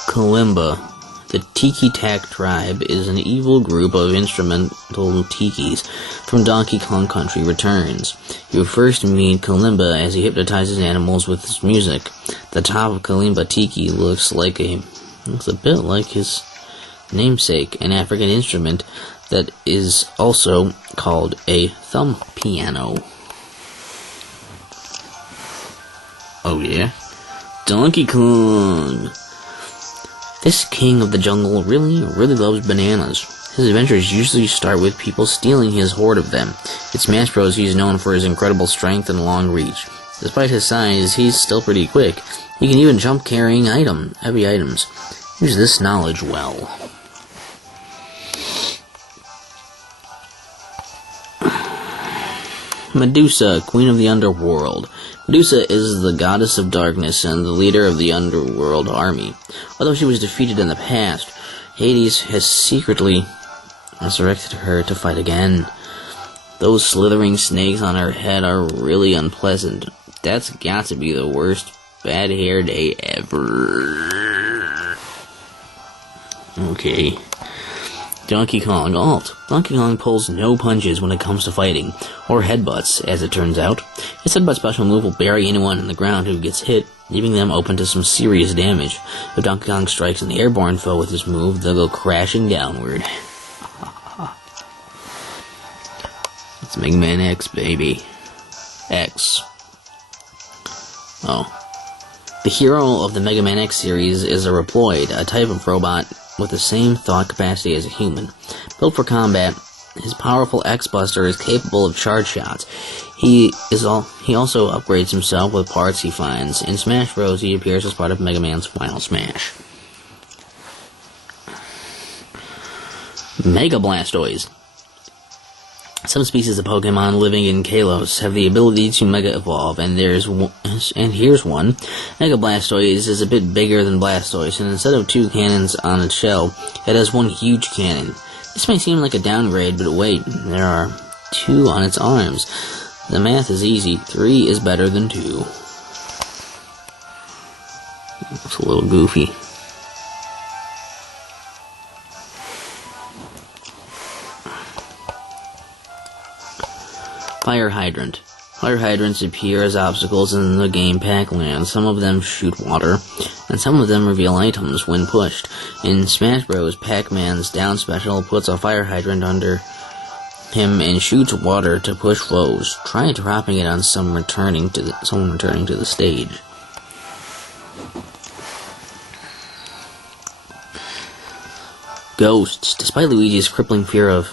Kalimba. The Tiki-Tak tribe is an evil group of instrumental tikis from Donkey Kong Country Returns. You first meet Kalimba as he hypnotizes animals with his music. The top of Kalimba Tiki looks a bit like his namesake, an African instrument that is also called a thumb piano. Oh yeah? Donkey Kong! This king of the jungle really loves bananas. His adventures usually start with people stealing his hoard of them. In Smash Bros, he's known for his incredible strength and long reach. Despite his size, he's still pretty quick. He can even jump carrying heavy items. Use this knowledge well. Medusa, Queen of the Underworld. Medusa is the goddess of darkness and the leader of the Underworld army. Although she was defeated in the past, Hades has secretly resurrected her to fight again. Those slithering snakes on her head are really unpleasant. That's got to be the worst bad hair day ever. Okay. Donkey Kong Alt. Donkey Kong pulls no punches when it comes to fighting, or headbutts, as it turns out. His headbutt special move will bury anyone in the ground who gets hit, leaving them open to some serious damage. If Donkey Kong strikes an airborne foe with this move, they'll go crashing downward. It's Mega Man X, baby. X. Oh. The hero of the Mega Man X series is a Reploid, a type of robot with the same thought capacity as a human. Built for combat, his powerful X-Buster is capable of charge shots. He also upgrades himself with parts he finds. In Smash Bros, he appears as part of Mega Man's Final Smash. Mega Blastoise. Some species of Pokemon living in Kalos have the ability to Mega Evolve, and here's one. Mega Blastoise is a bit bigger than Blastoise, and instead of 2 cannons on its shell, it has 1 huge cannon. This may seem like a downgrade, but wait, there are 2 on its arms. The math is easy. 3 is better than 2. It's a little goofy. Fire Hydrant. Fire hydrants appear as obstacles in the game Pac-Land. Some of them shoot water, and some of them reveal items when pushed. In Smash Bros, Pac-Man's down special puts a fire hydrant under him and shoots water to push foes. Try dropping it on someone returning to the stage. Ghosts. Despite Luigi's crippling fear of,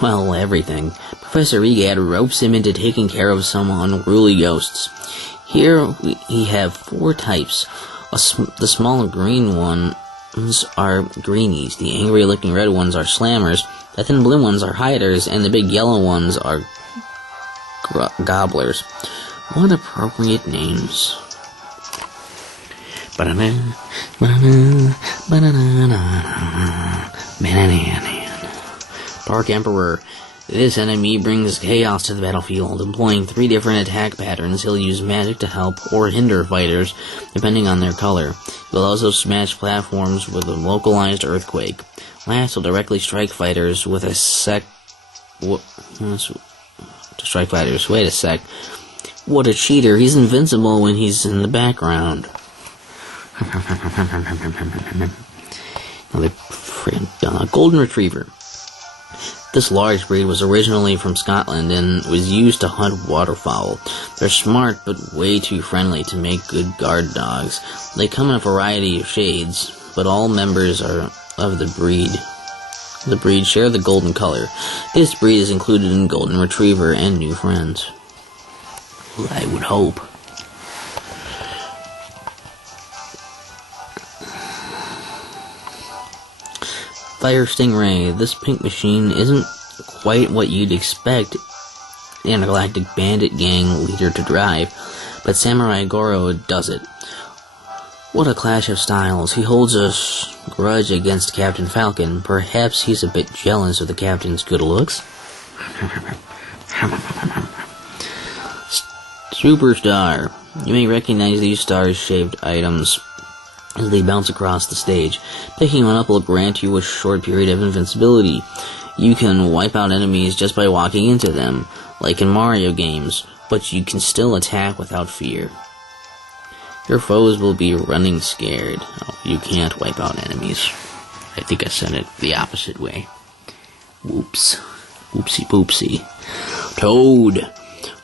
well, everything, Professor Egad ropes him into taking care of some unruly ghosts. Here we have 4 types. The small green ones are greenies, the angry-looking red ones are slammers, the thin blue ones are hiders, and the big yellow ones are gobblers. What appropriate names. Banana, banana, banana, banana. Dark Emperor. This enemy brings chaos to the battlefield. Employing 3 different attack patterns, he'll use magic to help or hinder fighters, depending on their color. He'll also smash platforms with a localized earthquake. Last, he'll directly strike fighters with a Wait a sec. What a cheater. He's invincible when he's in the background. Golden Retriever. This large breed was originally from Scotland and was used to hunt waterfowl. They're smart but way too friendly to make good guard dogs. They come in a variety of shades, but all members of the breed share the golden color. This breed is included in Golden Retriever and New Friends. Well, I would hope. Fire Stingray. This pink machine isn't quite what you'd expect an intergalactic bandit gang leader to drive, but Samurai Goro does it. What a clash of styles. He holds a grudge against Captain Falcon. Perhaps he's a bit jealous of the captain's good looks. Superstar. You may recognize these star-shaped items as they bounce across the stage. Picking one up will grant you a short period of invincibility. You can wipe out enemies just by walking into them, like in Mario games, but you can still attack without fear. Your foes will be running scared. Oh, you can't wipe out enemies. I think I said it the opposite way. Whoops. Whoopsie poopsie. Toad.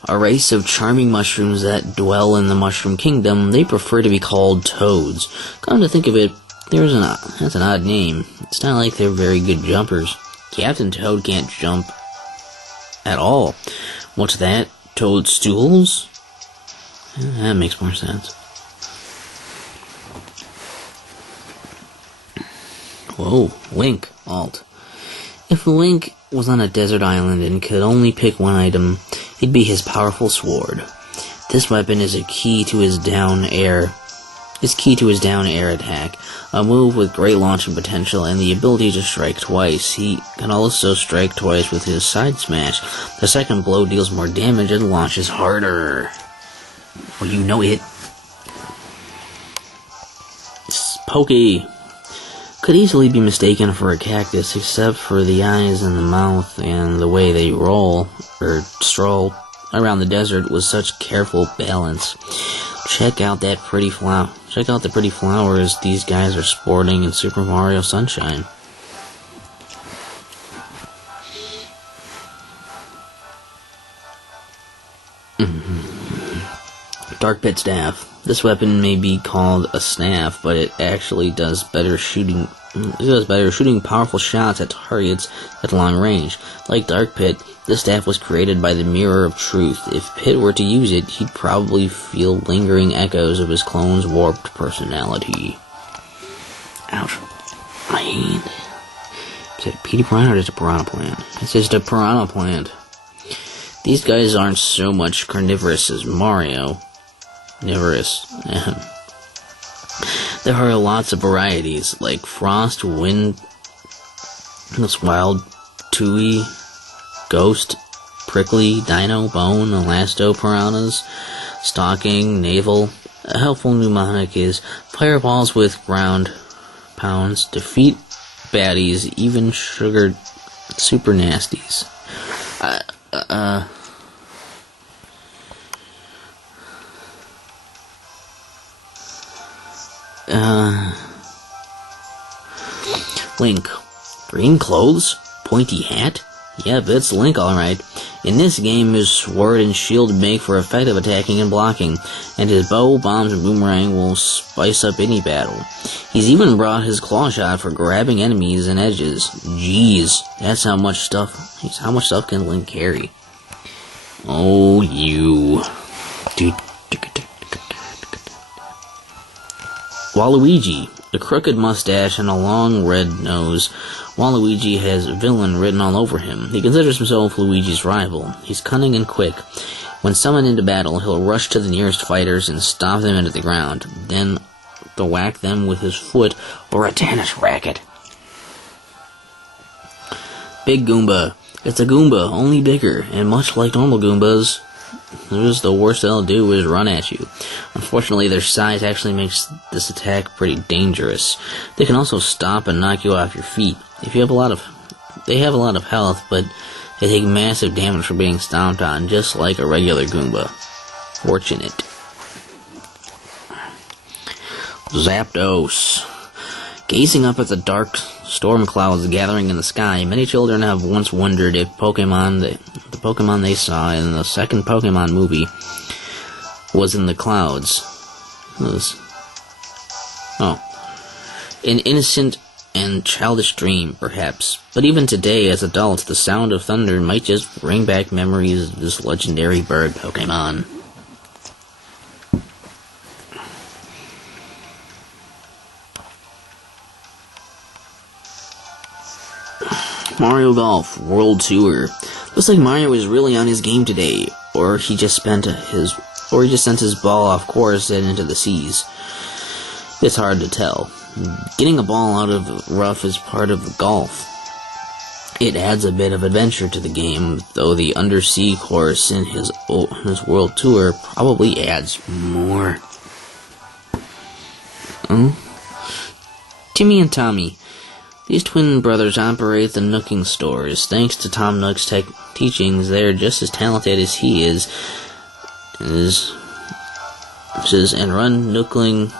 A race of charming mushrooms that dwell in the Mushroom Kingdom. They prefer to be called toads. Come to think of it, that's an odd name. It's not like they're very good jumpers. Captain Toad can't jump at all. What's that? Toadstools? That makes more sense. Whoa, Link, Alt. If Link was on a desert island and could only pick one item, it'd be his powerful sword. This weapon is key to his down air attack, a move with great launching potential and the ability to strike twice. He can also strike twice with his side smash. The second blow deals more damage and launches harder. Or you know it. Pokey could easily be mistaken for a cactus, except for the eyes and the mouth and the way they roll or stroll around the desert with such careful balance. Check out the pretty flowers these guys are sporting in Super Mario Sunshine. Dark Pit Staff. This weapon may be called a staff, but it actually does better shooting. It does better shooting powerful shots at targets at long range. Like Dark Pit, this staff was created by the Mirror of Truth. If Pit were to use it, he'd probably feel lingering echoes of his clone's warped personality. Ouch. My hand. Is it a Petey Piranha or just a Piranha Plant? It's just a Piranha Plant. These guys aren't so much carnivorous as Mario. There are lots of varieties, like Frost, Wind, Wild, Tui, Ghost, Prickly, Dino, Bone, Elasto Piranhas, Stalking, Naval. A helpful mnemonic is fireballs with ground pounds, defeat baddies, even sugared super nasties. Link. Green clothes? Pointy hat? Yep, it's Link alright. In this game, his sword and shield make for effective attacking and blocking, and his bow, bombs, and boomerang will spice up any battle. He's even brought his claw shot for grabbing enemies and edges. Jeez, that's how much stuff can Link carry. Oh, you. Waluigi. A crooked mustache and a long red nose. Waluigi has villain written all over him. He considers himself Luigi's rival. He's cunning and quick. When summoned into battle, he'll rush to the nearest fighters and stomp them into the ground, then whack them with his foot or a tennis racket. Big Goomba. It's a Goomba, only bigger, and much like normal Goombas, the worst they'll do is run at you. Unfortunately, their size actually makes this attack pretty dangerous. They can also stomp and knock you off your feet. They have a lot of health, but they take massive damage from being stomped on, just like a regular Goomba. Fortunate. Zapdos. Gazing up at the dark storm clouds gathering in the sky, many children have once wondered if the Pokemon they saw in the second Pokemon movie was in the clouds. An innocent and childish dream, perhaps. But even today, as adults, the sound of thunder might just bring back memories of this legendary bird Pokemon. Mario Golf World Tour. Looks like Mario is really on his game today, or he just sent his ball off course and into the seas. It's hard to tell. Getting a ball out of the rough is part of golf. It adds a bit of adventure to the game, though the undersea course in his World Tour probably adds more. Timmy and Tommy. These twin brothers operate the nooking stores. Thanks to Tom Nook's teachings, they're just as talented as he is, and run Nookling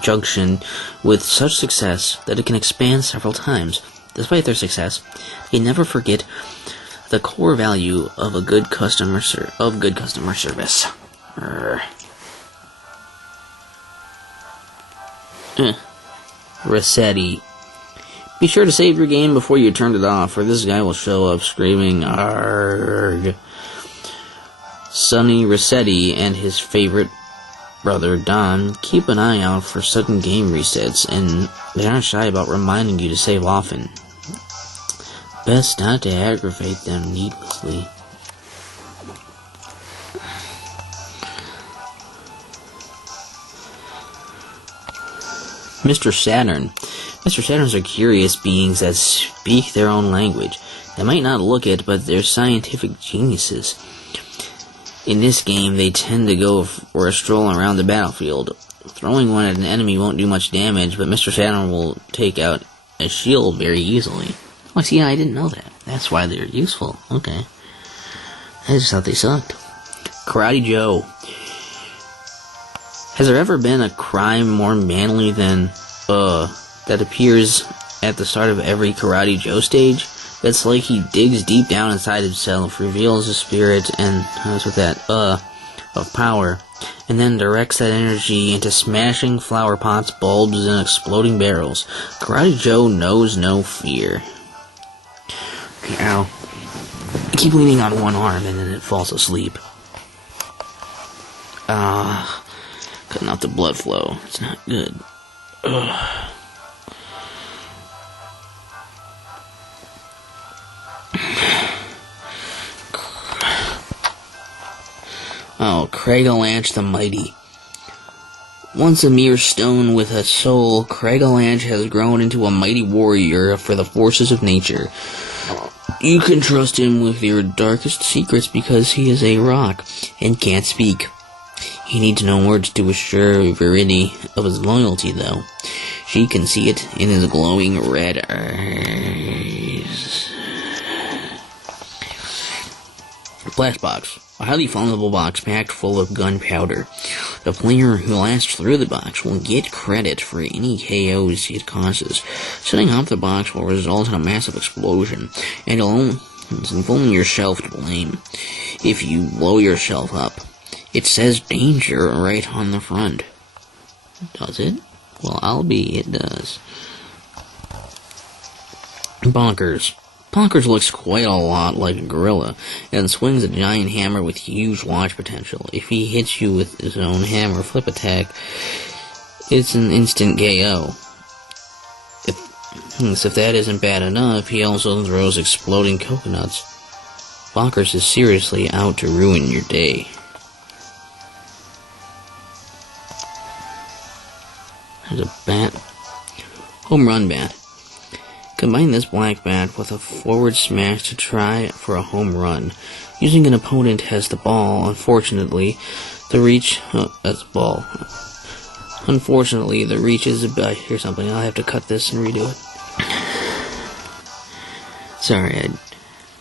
Junction with such success that it can expand several times. Despite their success, they never forget the core value of good customer service. Rossetti. Be sure to save your game before you turn it off, or this guy will show up screaming, "Arrgh!" Sonny Rossetti and his favorite brother Don keep an eye out for sudden game resets, and they aren't shy about reminding you to save often. Best not to aggravate them needlessly. Mr. Saturn. Mr. Saturns are curious beings that speak their own language. They might not look it, but they're scientific geniuses. In this game, they tend to go for a stroll around the battlefield. Throwing one at an enemy won't do much damage, but Mr. Saturn will take out a shield very easily. Oh, see, I didn't know that. That's why they're useful. Okay. I just thought they sucked. Karate Joe. Has there ever been a crime more manly than, that appears at the start of every Karate Joe stage? It's like he digs deep down inside himself, reveals the spirit and, with that, of power, and then directs that energy into smashing flower pots, bulbs, and exploding barrels. Karate Joe knows no fear. Okay, ow. I keep leaning on one arm and then it falls asleep. Cutting out the blood flow. It's not good. Ugh. Oh, Craigalanch the Mighty. Once a mere stone with a soul, Craigalanch has grown into a mighty warrior for the forces of nature. You can trust him with your darkest secrets because he is a rock and can't speak. He needs no words to assure verity of his loyalty, though. She can see it in his glowing red eyes. Blastbox. A highly flammable box packed full of gunpowder. The player who lasts through the box will get credit for any KOs it causes. Setting off the box will result in a massive explosion, and it's only yourself to blame. If you blow yourself up, it says danger right on the front. Does it? Well, it does. Bonkers. Bonkers looks quite a lot like a gorilla, and swings a giant hammer with huge launch potential. If he hits you with his own hammer flip attack, it's an instant KO. If that isn't bad enough, he also throws exploding coconuts. Bonkers is seriously out to ruin your day. There's a bat. Home run bat. Combine this black bat with a forward smash to try for a home run. Using an opponent has the ball, unfortunately, the reach... Oh, that's the ball. Unfortunately, the reach is... Here's something, I'll have to cut this and redo it. Sorry, I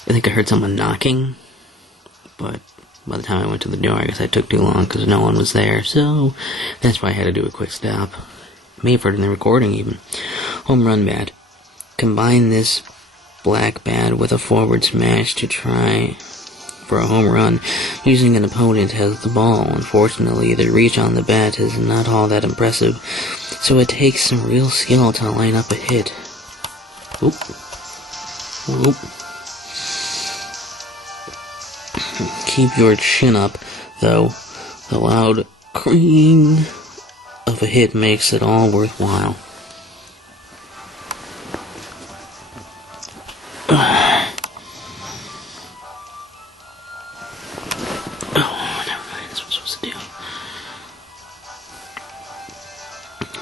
think I heard someone knocking, but by the time I went to the door, I guess I took too long because no one was there, so that's why I had to do a quick stop. May have heard in the recording, even. Home run bat. Combine this black bat with a forward smash to try for a home run. Using an opponent has the ball. Unfortunately, the reach on the bat is not all that impressive, so it takes some real skill to line up a hit. Oop. Oop. Keep your chin up, though. The loud cring of a hit makes it all worthwhile.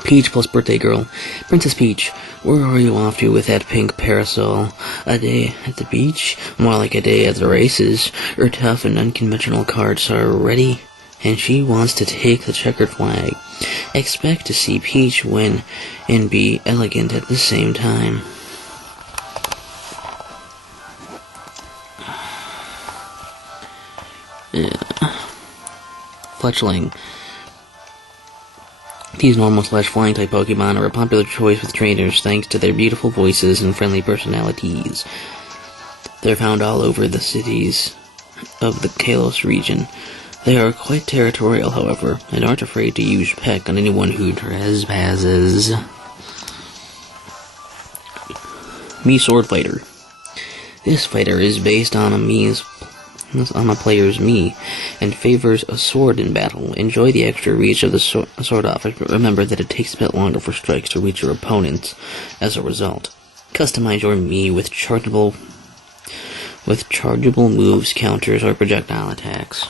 Peach plus birthday girl. Princess Peach, where are you off to with that pink parasol? A day at the beach? More like a day at the races. Her tough and unconventional cards are ready, and she wants to take the checkered flag. Expect to see Peach win and be elegant at the same time. Fletchling. These normal/flying type Pokemon are a popular choice with trainers thanks to their beautiful voices and friendly personalities. They're found all over the cities of the Kalos region. They are quite territorial, however, and aren't afraid to use peck on anyone who trespasses. Mii Sword Fighter. This fighter is based on a player's Mii, and favors a sword in battle. Enjoy the extra reach of the sword off, but remember that it takes a bit longer for strikes to reach your opponents as a result. Customize your Mii with chargeable moves, counters, or projectile attacks.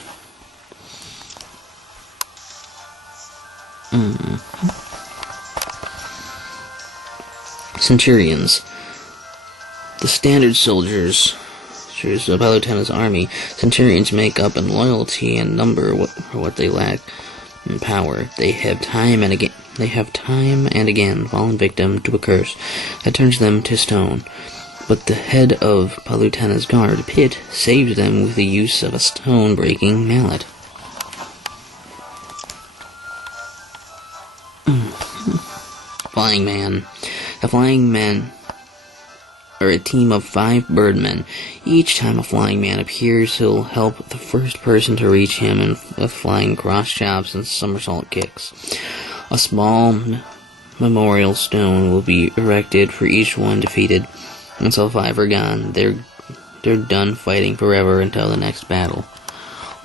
Centurions. The standard soldiers soldiers of Palutena's army. Centurions make up in loyalty and number what they lack in power. They have time and again fallen victim to a curse that turns them to stone. But the head of Palutena's guard, Pitt, saved them with the use of a stone-breaking mallet. Flying Man. The Flying Men are a team of 5 birdmen. Each time a flying man appears, he'll help the first person to reach him with flying cross chops and somersault kicks. A small memorial stone will be erected for each one defeated. Until 5 are gone, they're done fighting forever until the next battle.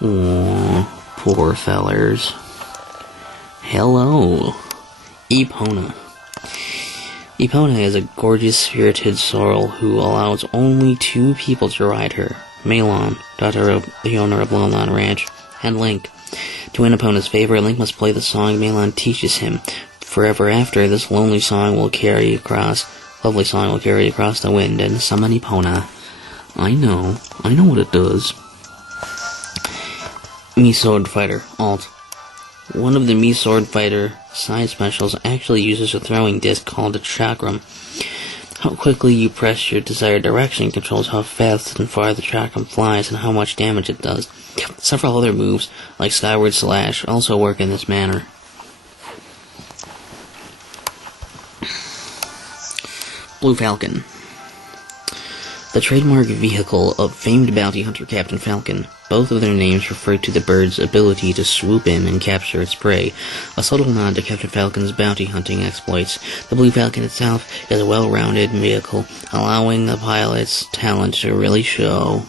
Oh, poor fellers. Hello, Epona. Epona is a gorgeous spirited sorrel who allows only 2 people to ride her. Malon, daughter of the owner of Lilly Ranch, and Link. To win Epona's favor, Link must play the song Malon teaches him. Forever after, this lovely song will carry across the wind and summon Epona. I know what it does. Sword Fighter, Alt. One of the Sword Fighter side specials actually uses a throwing disc called a chakram. How quickly you press your desired direction controls how fast and far the chakram flies and how much damage it does. Several other moves, like Skyward Slash, also work in this manner. Blue Falcon. The trademark vehicle of famed bounty hunter Captain Falcon. Both of their names refer to the bird's ability to swoop in and capture its prey, a subtle nod to Captain Falcon's bounty hunting exploits. The Blue Falcon itself is a well-rounded vehicle, allowing the pilot's talent to really show.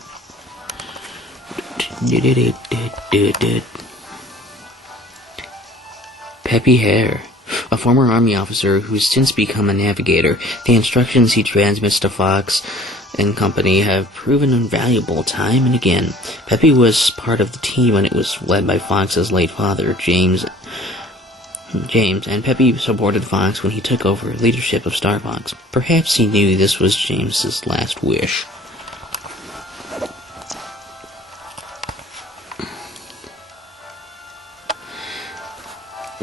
Peppy Hare. A former army officer who's since become a navigator. The instructions he transmits to Fox and company have proven invaluable time and again. Peppy was part of the team when it was led by Fox's late father, James, and Peppy supported Fox when he took over leadership of Star Fox. Perhaps he knew this was James's last wish.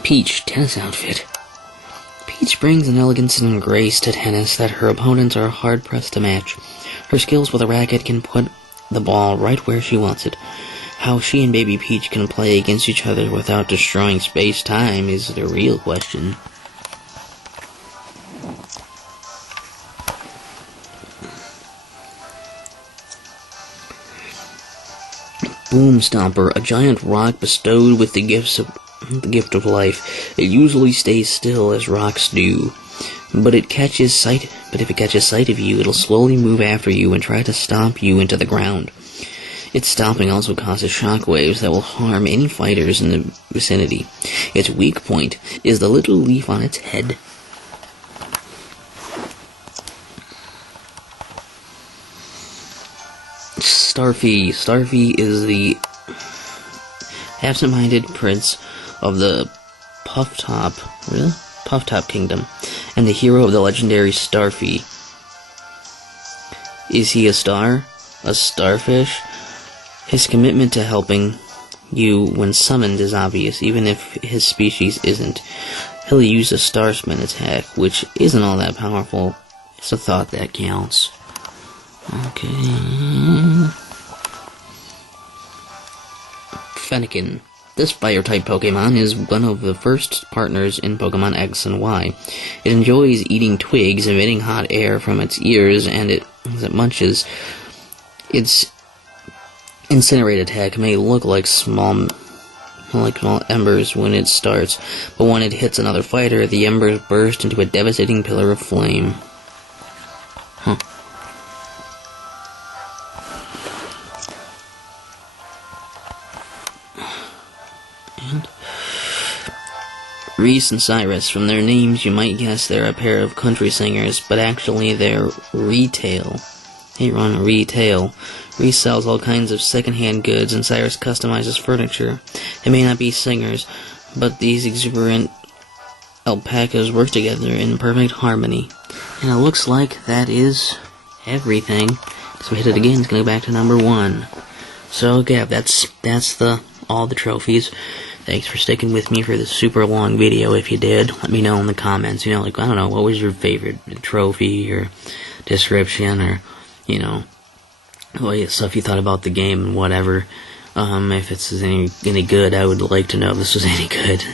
Peach, tennis outfit. Peach brings an elegance and grace to tennis that her opponents are hard-pressed to match. Her skills with a racket can put the ball right where she wants it. How she and Baby Peach can play against each other without destroying space-time is the real question. Boom Stomper, a giant rock bestowed with the gift of life. It usually stays still as rocks do. But if it catches sight of you, it'll slowly move after you and try to stomp you into the ground. Its stomping also causes shockwaves that will harm any fighters in the vicinity. Its weak point is the little leaf on its head. Starfy. Starfy is the absent-minded prince of the Puff Top Kingdom, and the hero of the legendary Starfy. Is he a star? A starfish? His commitment to helping you when summoned is obvious, even if his species isn't. He'll use a Starspin attack, which isn't all that powerful. It's a thought that counts. Okay. Fennekin. This fire-type Pokemon is one of the first partners in Pokemon X and Y. It enjoys eating twigs, emitting hot air from its ears, and as it munches. Its incinerate attack may look like small embers when it starts, but when it hits another fighter, the embers burst into a devastating pillar of flame. Reese and Cyrus. From their names, you might guess they're a pair of country singers, but actually they're retail. They run retail. Reese sells all kinds of second-hand goods, and Cyrus customizes furniture. They may not be singers, but these exuberant alpacas work together in perfect harmony. And it looks like that is everything. So we hit it again, it's gonna go back to number 1. So yeah, that's all the trophies. Thanks for sticking with me for this super long video. If you did, let me know in the comments. You know, like, I don't know, what was your favorite trophy or description, or, you know, stuff you thought about the game and whatever. If it's any good, I would like to know if this was any good,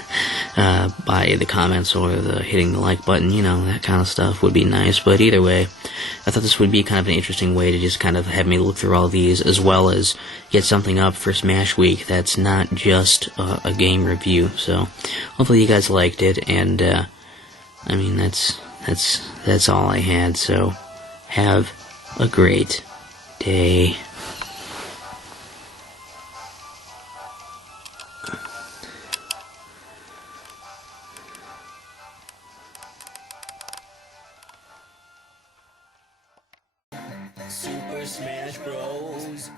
by the comments or the hitting the like button, you know, that kind of stuff would be nice. But either way, I thought this would be kind of an interesting way to just kind of have me look through all these, as well as get something up for Smash Week that's not just a game review. So hopefully you guys liked it, and I mean, that's all I had. So have a great day. Super Smash Bros.